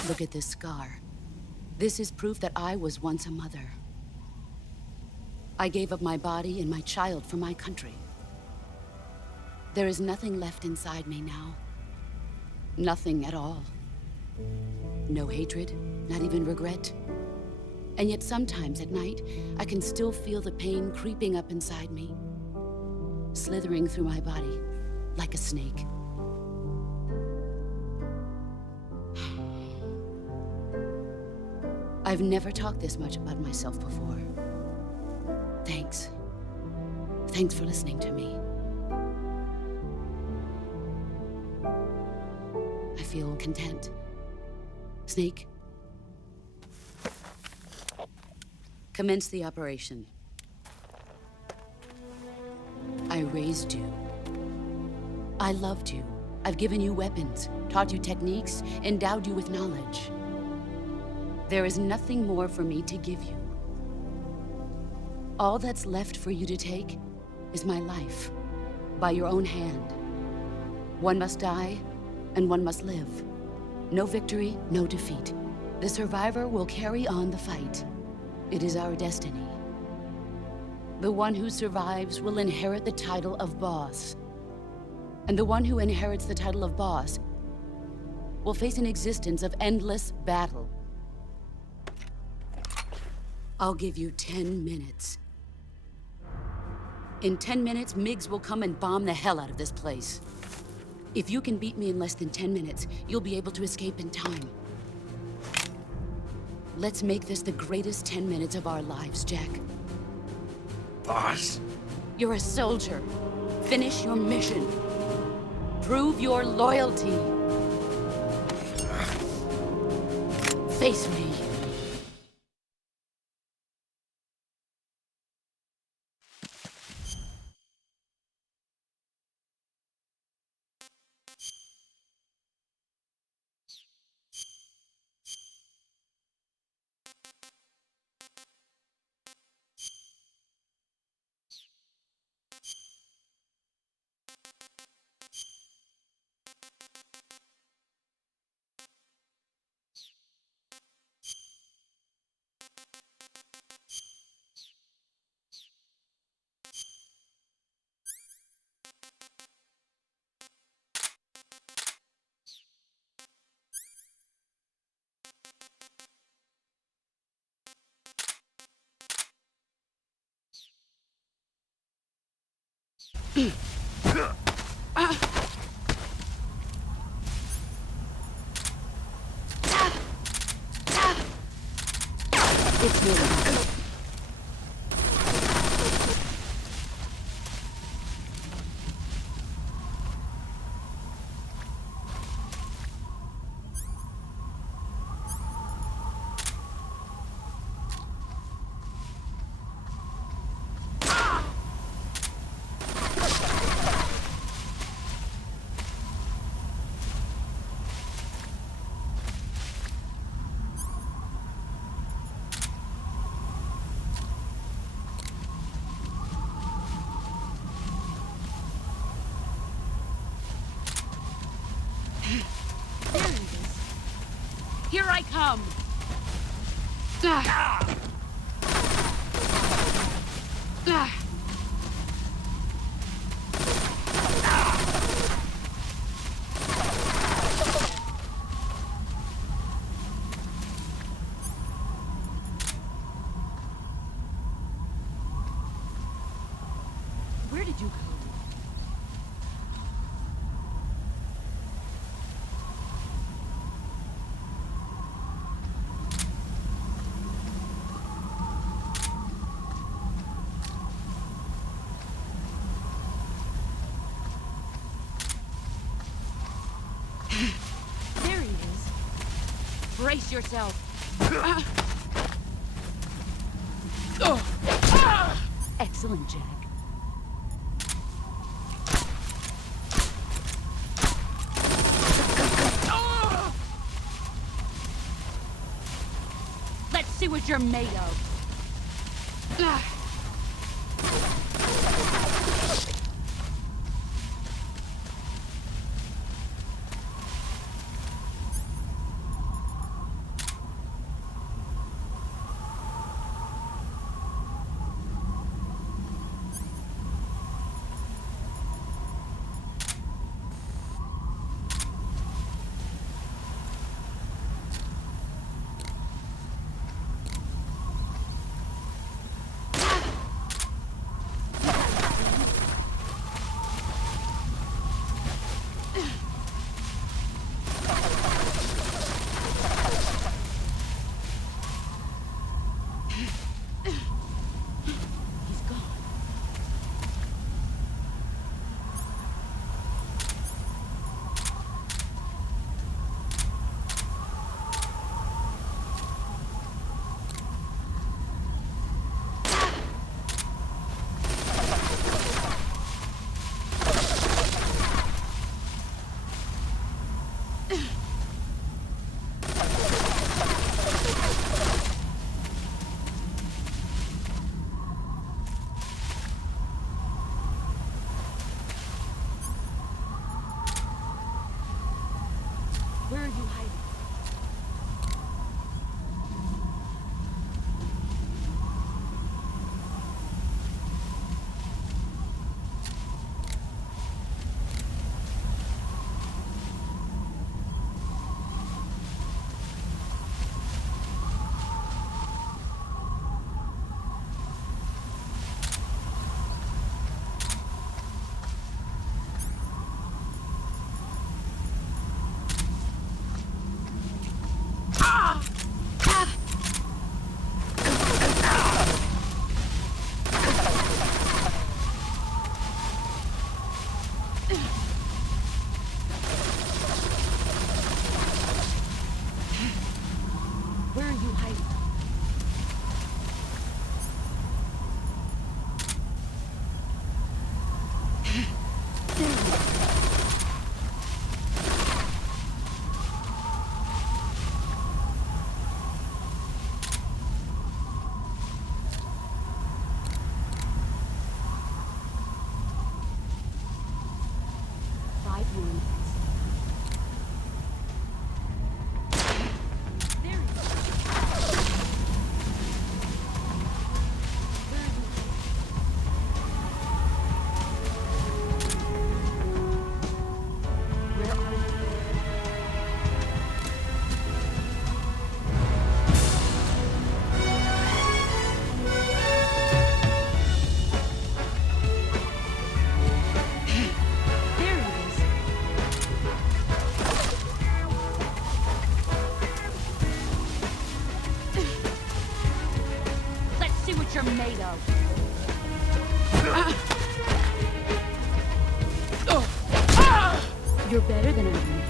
Look at this scar. This is proof that I was once a mother. I gave up my body and my child for my country. There is nothing left inside me now. Nothing at all. No hatred, not even regret. And yet sometimes at night, I can still feel the pain creeping up inside me, slithering through my body like a snake. I've never talked this much about myself before. Thanks. Thanks for listening to me. I feel content. Snake, commence the operation. I raised you. I loved you. I've given you weapons, taught you techniques, endowed you with knowledge. There is nothing more for me to give you. All that's left for you to take is my life, by your own hand. One must die, and one must live. No victory, no defeat. The survivor will carry on the fight. It is our destiny. The one who survives will inherit the title of boss. And the one who inherits the title of boss will face an existence of endless battle. I'll give you 10 minutes. In 10 minutes, MiGs will come and bomb the hell out of this place. If you can beat me in less than 10 minutes, you'll be able to escape in time. Let's make this the greatest 10 minutes of our lives, Jack. Boss? You're a soldier. Finish your mission. Prove your loyalty. Face me. It's moving. come. Ah. Ah. Where did you go? There he is. Brace yourself. Excellent, Jack. Let's see what you're made of. Where are you hiding? Where are you hiding? There you are. You're made of. You're better than I am.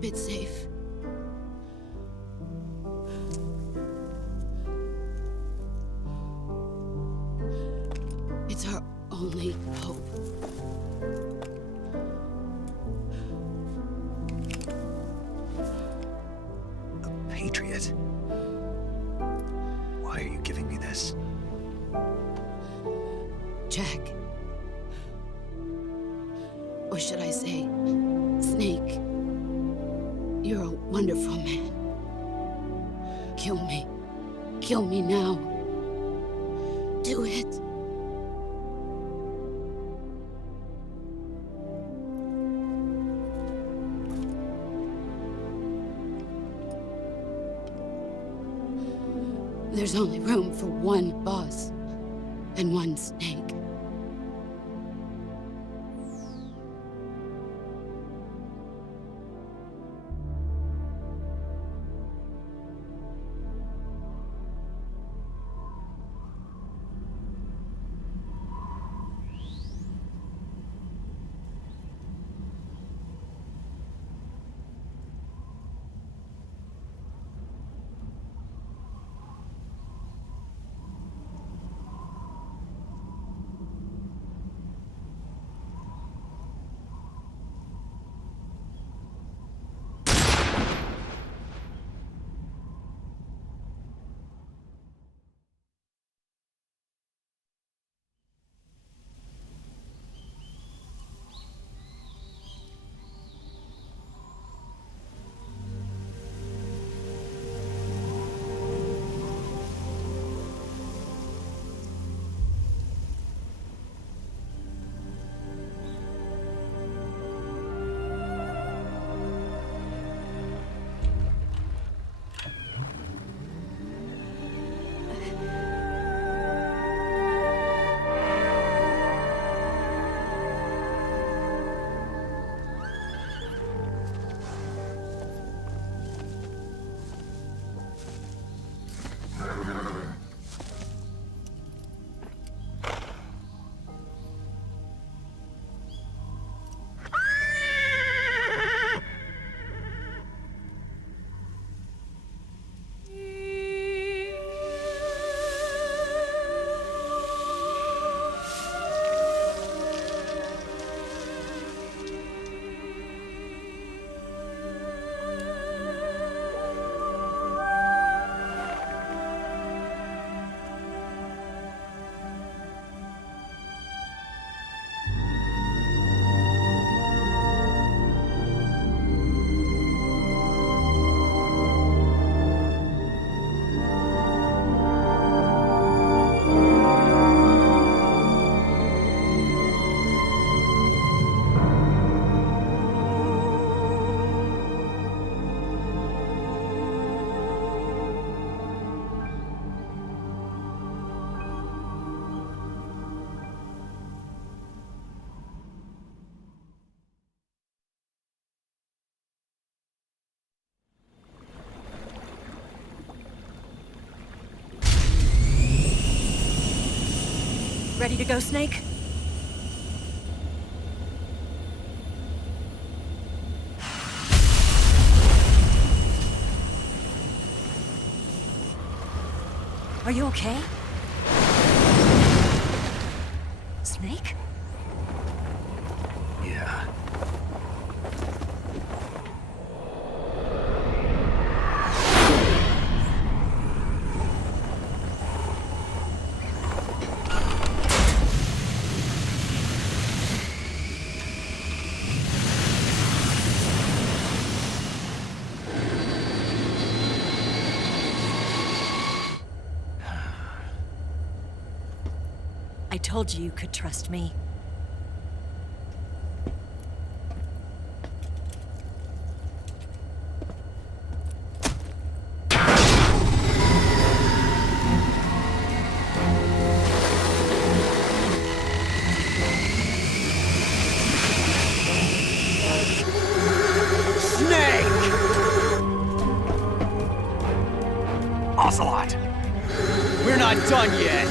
keep it safe. It's our only hope. A patriot? Why are you giving me this? Jack. Or should I say, Snake. You're a wonderful man. Kill me. Kill me now. Do it. There's only room for one boss and one snake. Ready to go, Snake? Are you okay? Snake? Yeah. I told you you could trust me. Ocelot! We're not done yet!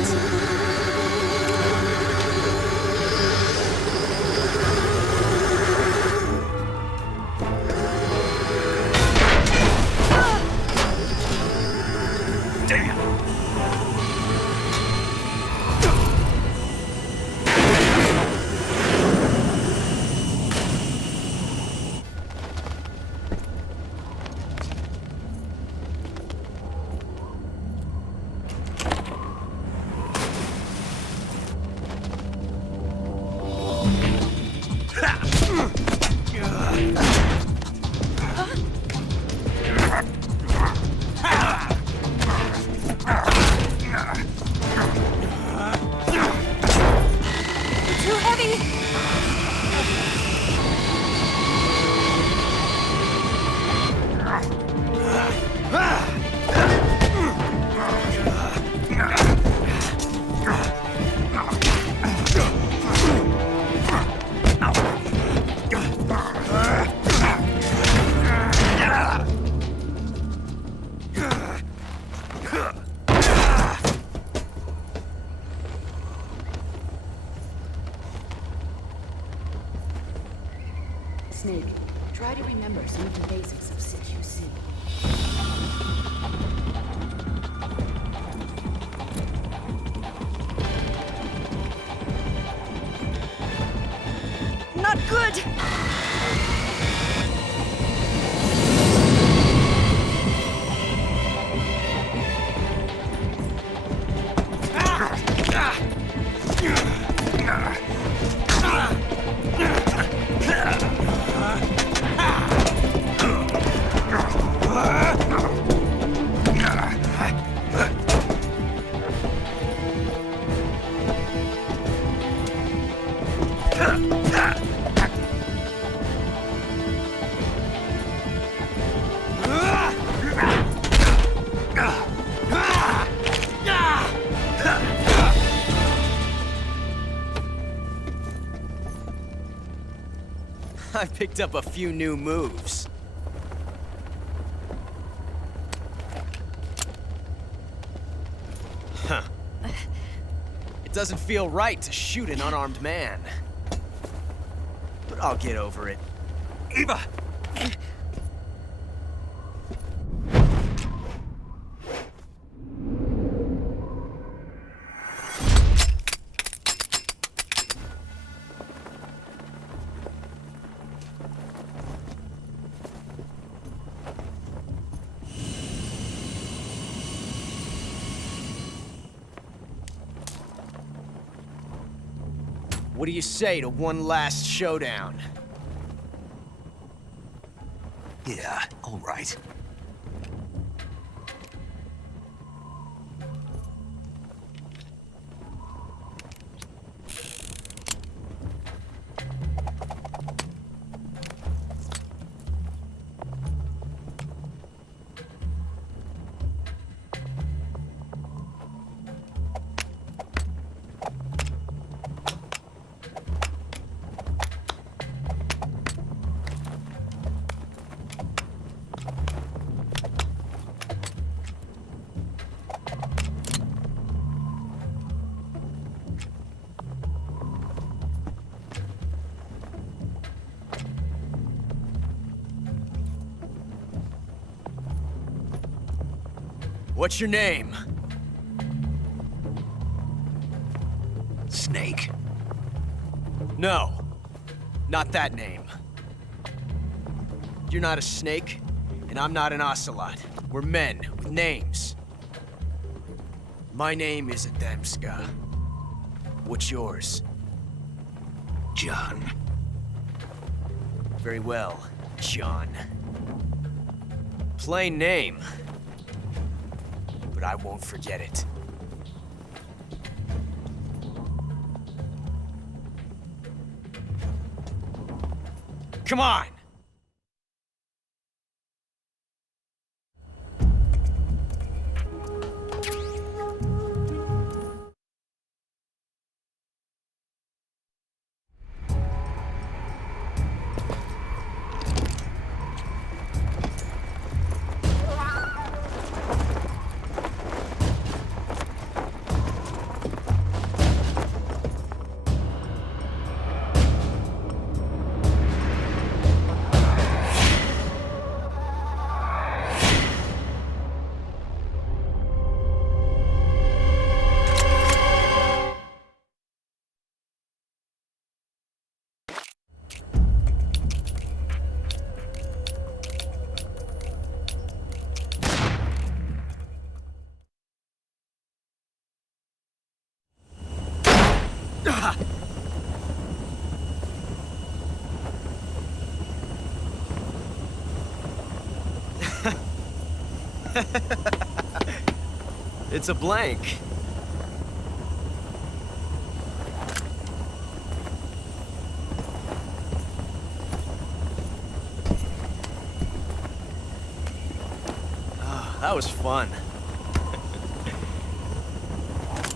Snake, try to remember some of the basics of CQC. Not good! I picked up a few new moves. Huh. It doesn't feel right to shoot an unarmed man. But I'll get over it. Eva! What do you say to one last showdown? Yeah, all right. What's your name? Snake. No, not that name. You're not a snake, and I'm not an ocelot. We're men with names. My name is Adamska. What's yours? John. Very well, John. Plain name. But I won't forget it. Come on! It's a blank. Oh, that was fun.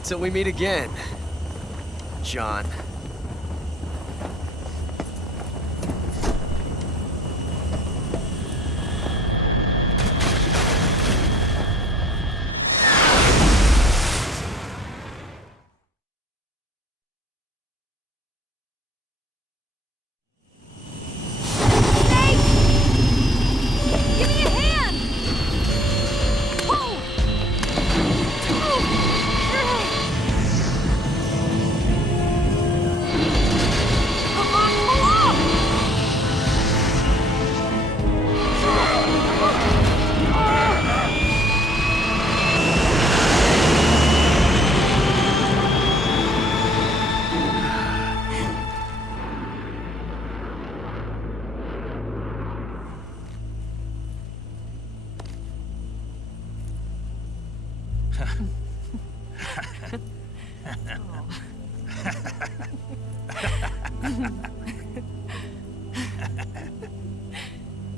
Till we meet again, John.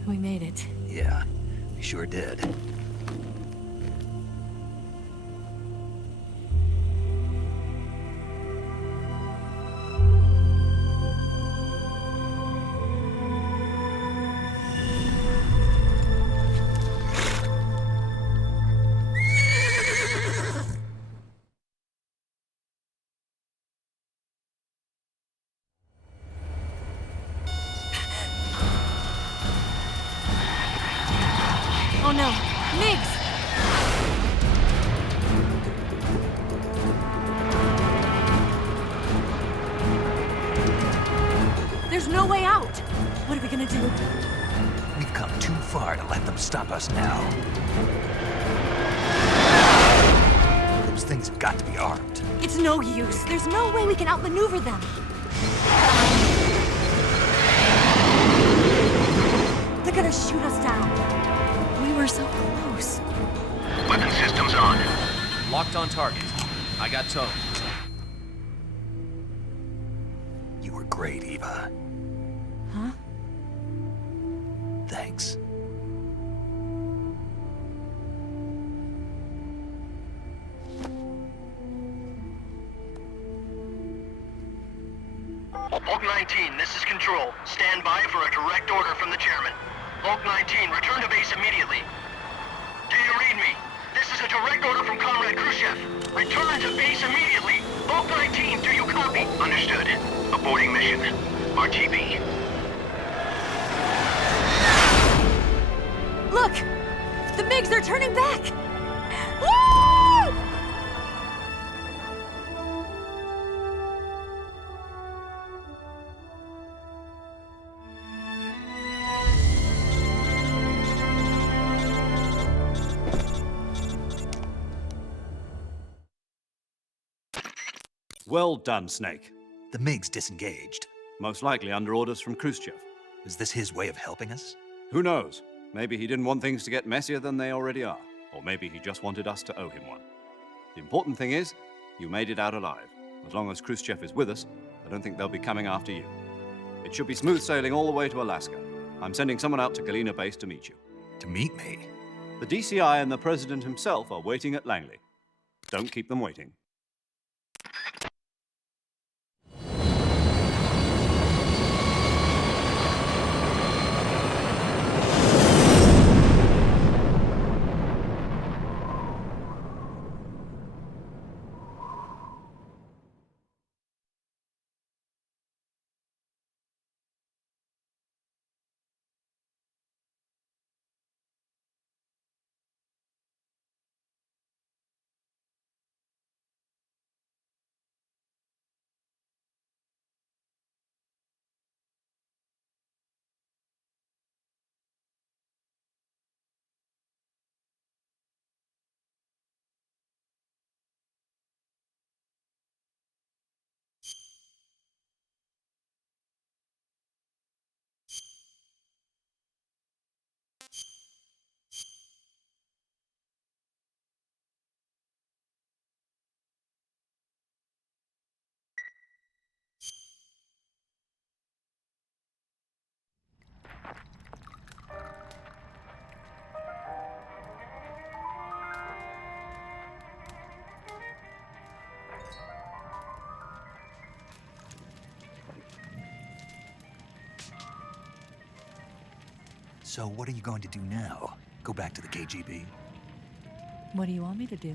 We made it. Yeah, we sure did. Oh no, Migs! There's no way out! What are we gonna do? We've come too far to let them stop us now. Those things have got to be armed. It's no use. There's no way we can outmaneuver them. They're gonna shoot us down. We were so close. Weapon systems on. Locked on target. I got towed. You were great, Eva. Huh? Thanks. Volk 19, this is Control. Stand by for a direct order from the chairman. Volk 19, return to base immediately. Do you read me? This is a direct order from Comrade Khrushchev. Return to base immediately. Volk 19, do you copy? Understood. Aborting mission. RTB. Look! The MiGs are turning back! Woo! Well done, Snake. The MiGs disengaged. Most likely under orders from Khrushchev. Is this his way of helping us? Who knows? Maybe he didn't want things to get messier than they already are. Or maybe he just wanted us to owe him one. The important thing is, you made it out alive. As long as Khrushchev is with us, I don't think they'll be coming after you. It should be smooth sailing all the way to Alaska. I'm sending someone out to Galena Base to meet you. To meet me? The DCI and the President himself are waiting at Langley. Don't keep them waiting. So what are you going to do now? Go back to the KGB? What do you want me to do?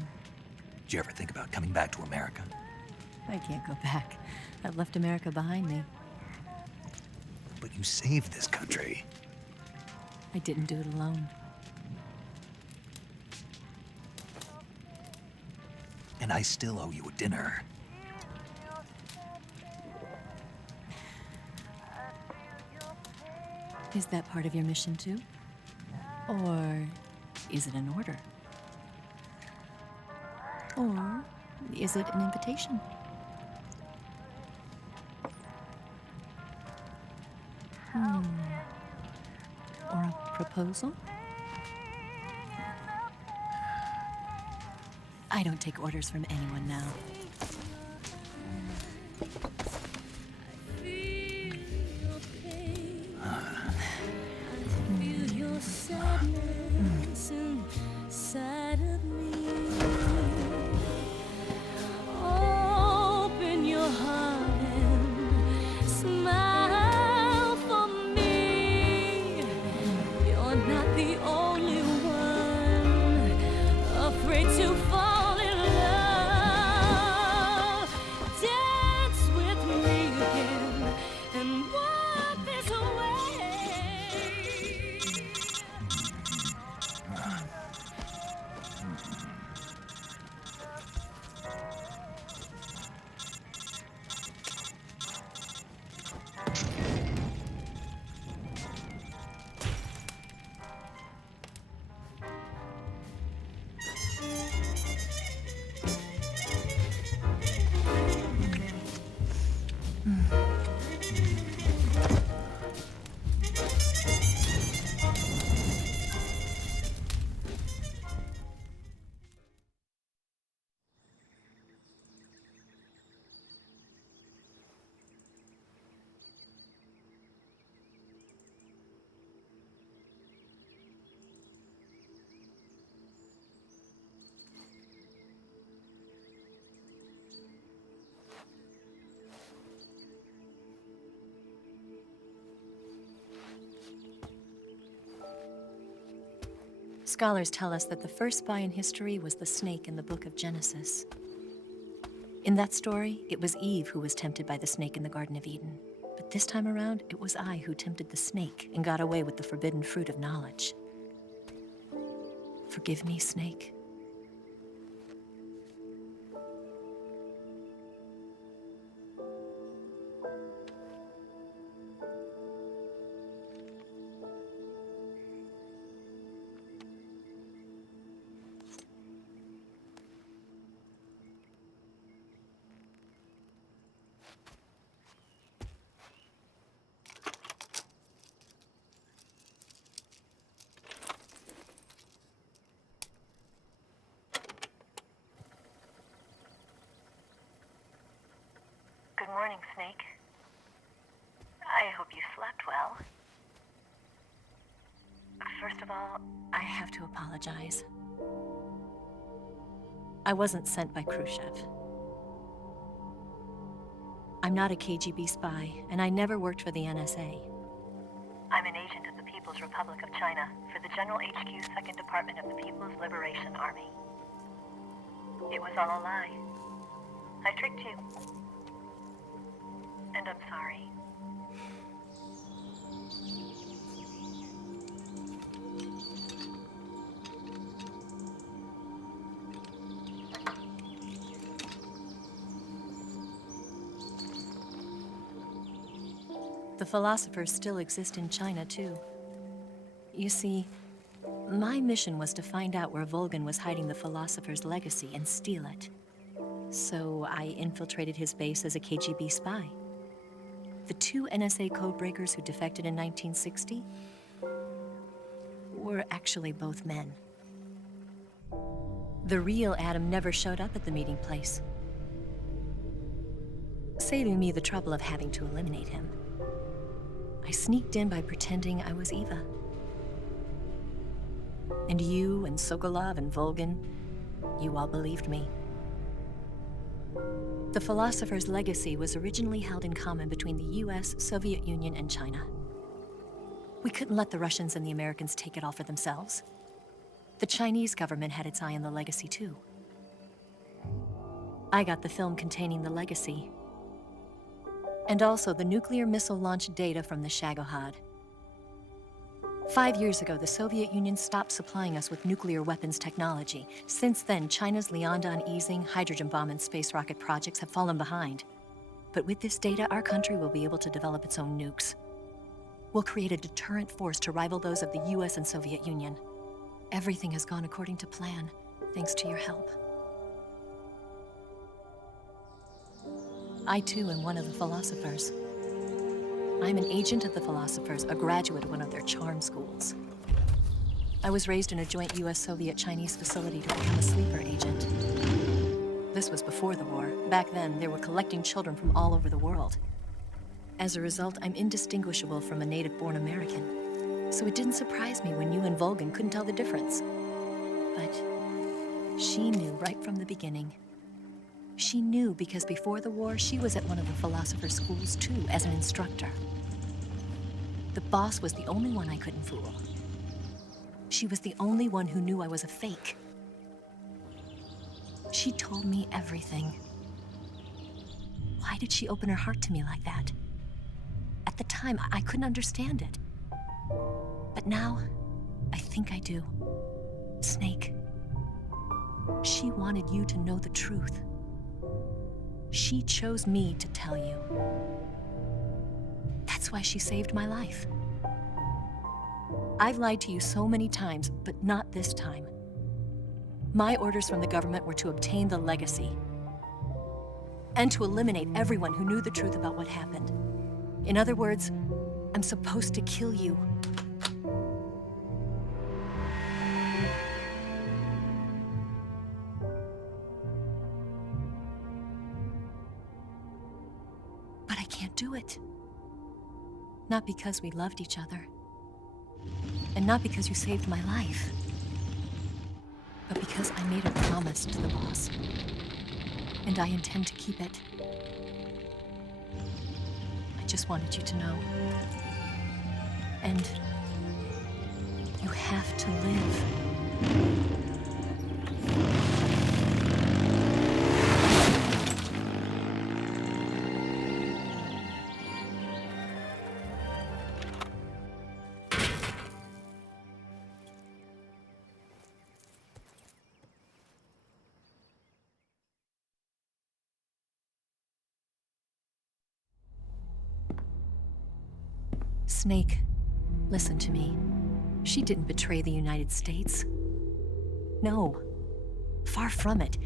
Did you ever think about coming back to America? I can't go back. I've left America behind me. But you saved this country. I didn't do it alone. And I still owe you a dinner. Is that part of your mission too? Or is it an order? Or is it an invitation? Or a proposal? I don't take orders from anyone now. Feel your sadness inside of me. Open your heart and smile for me. You're not the only one afraid to fall in love. Dance with me again and walk this away. Scholars tell us that the first spy in history was the snake in the book of Genesis. In that story, it was Eve who was tempted by the snake in the Garden of Eden. But this time around, it was I who tempted the snake and got away with the forbidden fruit of knowledge. Forgive me, snake. Good morning, Snake. I hope you slept well. First of all, I have to apologize. I wasn't sent by Khrushchev. I'm not a KGB spy, and I never worked for the NSA. I'm an agent of the People's Republic of China for the General HQ 2nd Department of the People's Liberation Army. It was all a lie. I tricked you. And I'm sorry. The philosophers still exist in China, too. You see, my mission was to find out where Volgin was hiding the philosopher's legacy and steal it. So I infiltrated his base as a KGB spy. The two NSA codebreakers who defected in 1960 were actually both men. The real Adam never showed up at the meeting place, saving me the trouble of having to eliminate him. I sneaked in by pretending I was Eva. And you and Sokolov and Volgin, you all believed me. The philosopher's legacy was originally held in common between the US, Soviet Union, and China. We couldn't let the Russians and the Americans take it all for themselves. The Chinese government had its eye on the legacy, too. I got the film containing the legacy, and also the nuclear missile launch data from the shagohod. 5 years ago, the Soviet Union stopped supplying us with nuclear weapons technology. Since then, China's Liaodong easing, hydrogen bomb, and space rocket projects have fallen behind. But with this data, our country will be able to develop its own nukes. We'll create a deterrent force to rival those of the US and Soviet Union. Everything has gone according to plan, thanks to your help. I, too, am one of the philosophers. I'm an agent of the philosophers, a graduate of one of their charm schools. I was raised in a joint US-Soviet-Chinese facility to become a sleeper agent. This was before the war. Back then, they were collecting children from all over the world. As a result, I'm indistinguishable from a native-born American. So it didn't surprise me when you and Volgin couldn't tell the difference. But she knew right from the beginning. She knew because before the war, she was at one of the philosopher's schools too, as an instructor. The boss was the only one I couldn't fool. She was the only one who knew I was a fake. She told me everything. Why did she open her heart to me like that? At the time, I couldn't understand it. But now, I think I do. Snake, she wanted you to know the truth. She chose me to tell you. That's why she saved my life. I've lied to you so many times, but not this time. My orders from the government were to obtain the legacy and to eliminate everyone who knew the truth about what happened. In other words, I'm supposed to kill you. But I can't do it. Not because we loved each other. And not because you saved my life. But because I made a promise to the boss. And I intend to keep it. I just wanted you to know. And you have to live. Snake, listen to me. She didn't betray the United States. No, far from it.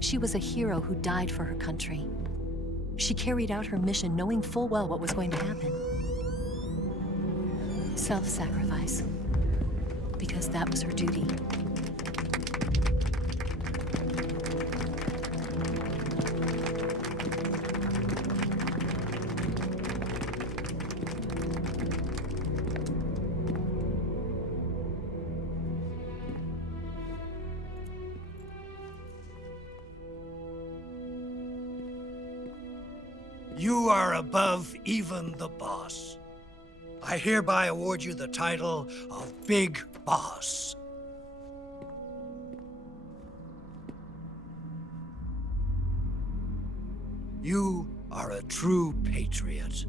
She was a hero who died for her country. She carried out her mission knowing full well what was going to happen. Self-sacrifice. Because that was her duty. You are above even the boss. I hereby award you the title of Big Boss. You are a true patriot.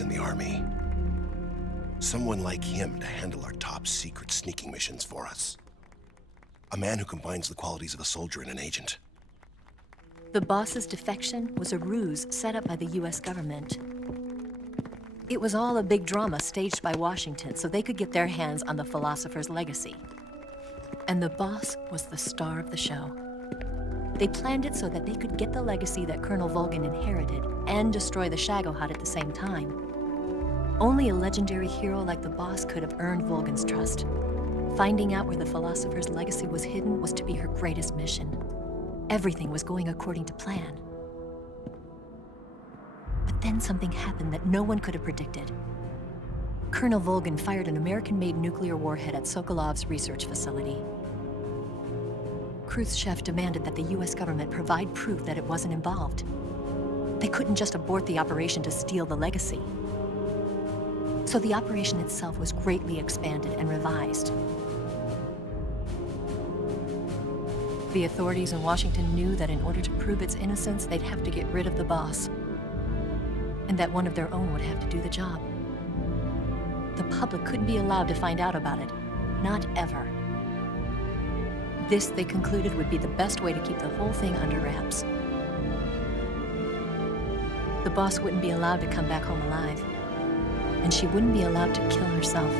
In the army. Someone like him to handle our top secret sneaking missions for us. A man who combines the qualities of a soldier and an agent. The boss's defection was a ruse set up by the US government. It was all a big drama staged by Washington so they could get their hands on the philosopher's legacy. And the boss was the star of the show. They planned it so that they could get the legacy that Colonel Volgin inherited and destroy the shagohod at the same time. Only a legendary hero like the boss could have earned Volgin's trust. Finding out where the philosopher's legacy was hidden was to be her greatest mission. Everything was going according to plan. But then something happened that no one could have predicted. Colonel Volgin fired an American-made nuclear warhead at Sokolov's research facility. Khrushchev demanded that the US government provide proof that it wasn't involved. They couldn't just abort the operation to steal the legacy. So the operation itself was greatly expanded and revised. The authorities in Washington knew that in order to prove its innocence, they'd have to get rid of the boss, and that one of their own would have to do the job. The public couldn't be allowed to find out about it. Not ever. This, they concluded, would be the best way to keep the whole thing under wraps. The boss wouldn't be allowed to come back home alive, and she wouldn't be allowed to kill herself.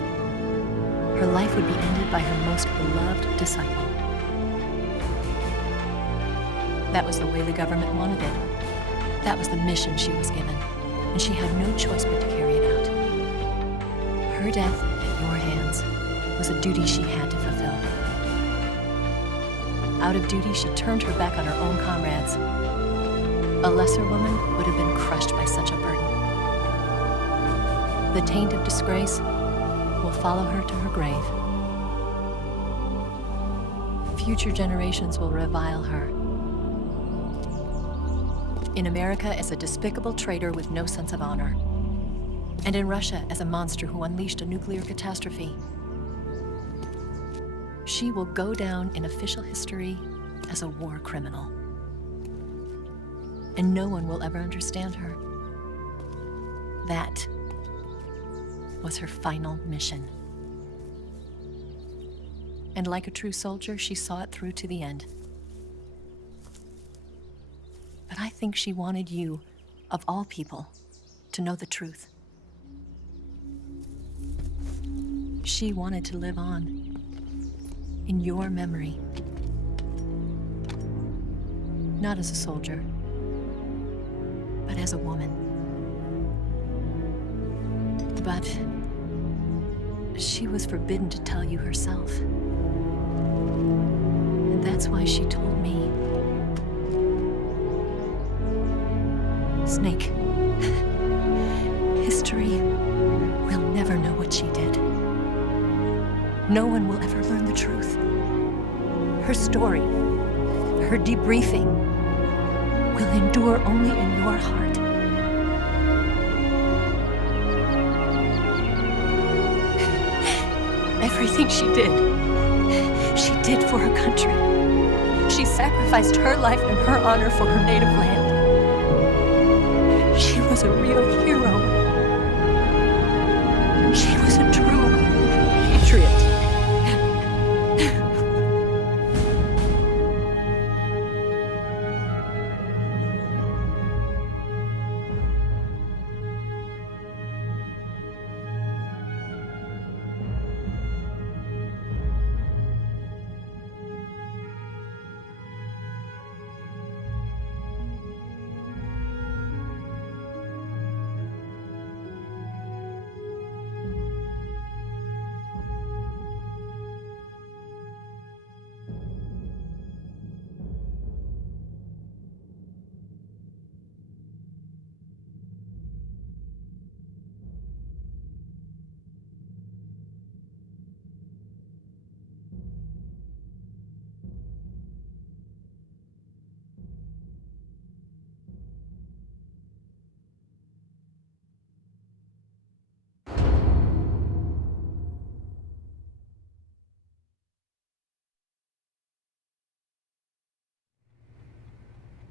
Her life would be ended by her most beloved disciple. That was the way the government wanted it. That was the mission she was given, and she had no choice but to carry it out. Her death at your hands was a duty she had to fulfill. Out of duty, she turned her back on her own comrades. A lesser woman would have been crushed by such a burden. The taint of disgrace will follow her to her grave. Future generations will revile her. In America as a despicable traitor with no sense of honor. And in Russia as a monster who unleashed a nuclear catastrophe. She will go down in official history as a war criminal. And no one will ever understand her. That was her final mission. And like a true soldier, she saw it through to the end. But I think she wanted you, of all people, to know the truth. She wanted to live on in your memory. Not as a soldier, but as a woman. But she was forbidden to tell you herself. And that's why she told me. Snake, history will never know what she did. No one will ever learn the truth. Her story, her debriefing, will endure only in your heart. Everything she did for her country. She sacrificed her life and her honor for her native land. She was a real hero. She was a true patriot.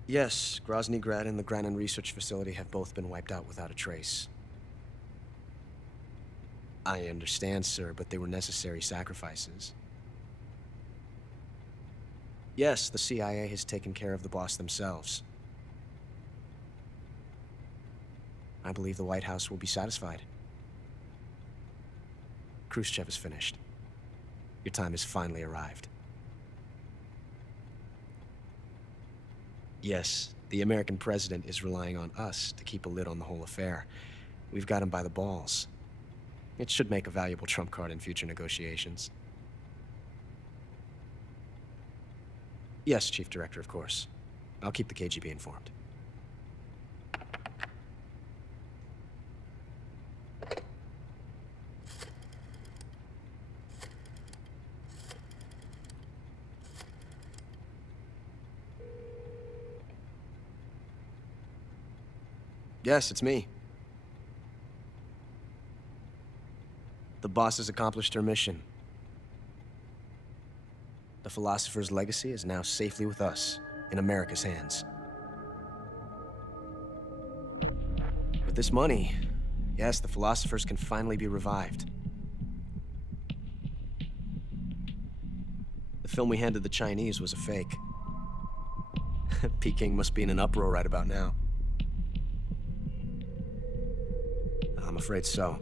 Yes, Grozny Grad and the Granin research facility have both been wiped out without a trace. I understand, sir, but they were necessary sacrifices. Yes, the CIA has taken care of the boss themselves. I believe the White House will be satisfied. Khrushchev is finished. Your time has finally arrived. Yes, the American president is relying on us to keep a lid on the whole affair. We've got him by the balls. It should make a valuable trump card in future negotiations. Yes, Chief Director, of course. I'll keep the KGB informed. Yes, it's me. The boss has accomplished her mission. The philosopher's legacy is now safely with us, in America's hands. With this money, yes, the philosophers can finally be revived. The film we handed the Chinese was a fake. Peking must be in an uproar right about now. I'm afraid so.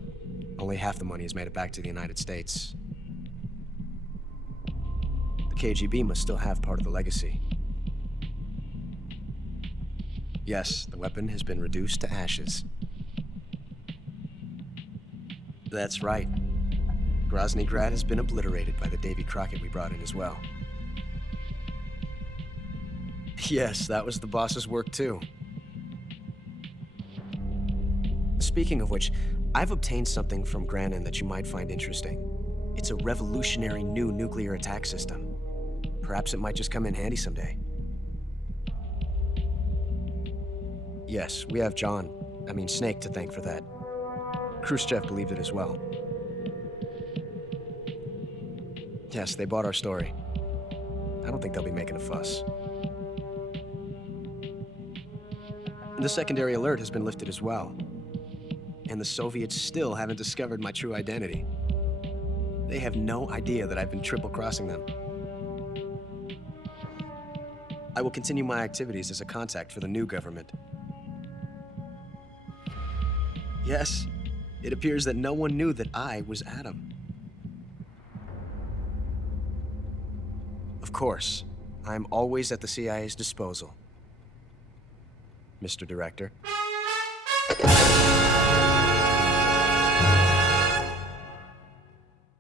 Only half the money has made it back to the United States. The KGB must still have part of the legacy. Yes, the weapon has been reduced to ashes. That's right. Grozny Grad has been obliterated by the Davy Crockett we brought in as well. Yes, that was the boss's work too. Speaking of which, I've obtained something from Granin that you might find interesting. It's a revolutionary new nuclear attack system. Perhaps it might just come in handy someday. Yes, we have Snake to thank for that. Khrushchev believed it as well. Yes, they bought our story. I don't think they'll be making a fuss. The secondary alert has been lifted as well. And the Soviets still haven't discovered my true identity. They have no idea that I've been triple-crossing them. I will continue my activities as a contact for the new government. Yes, it appears that no one knew that I was Adam. Of course, I'm always at the CIA's disposal, Mr. Director.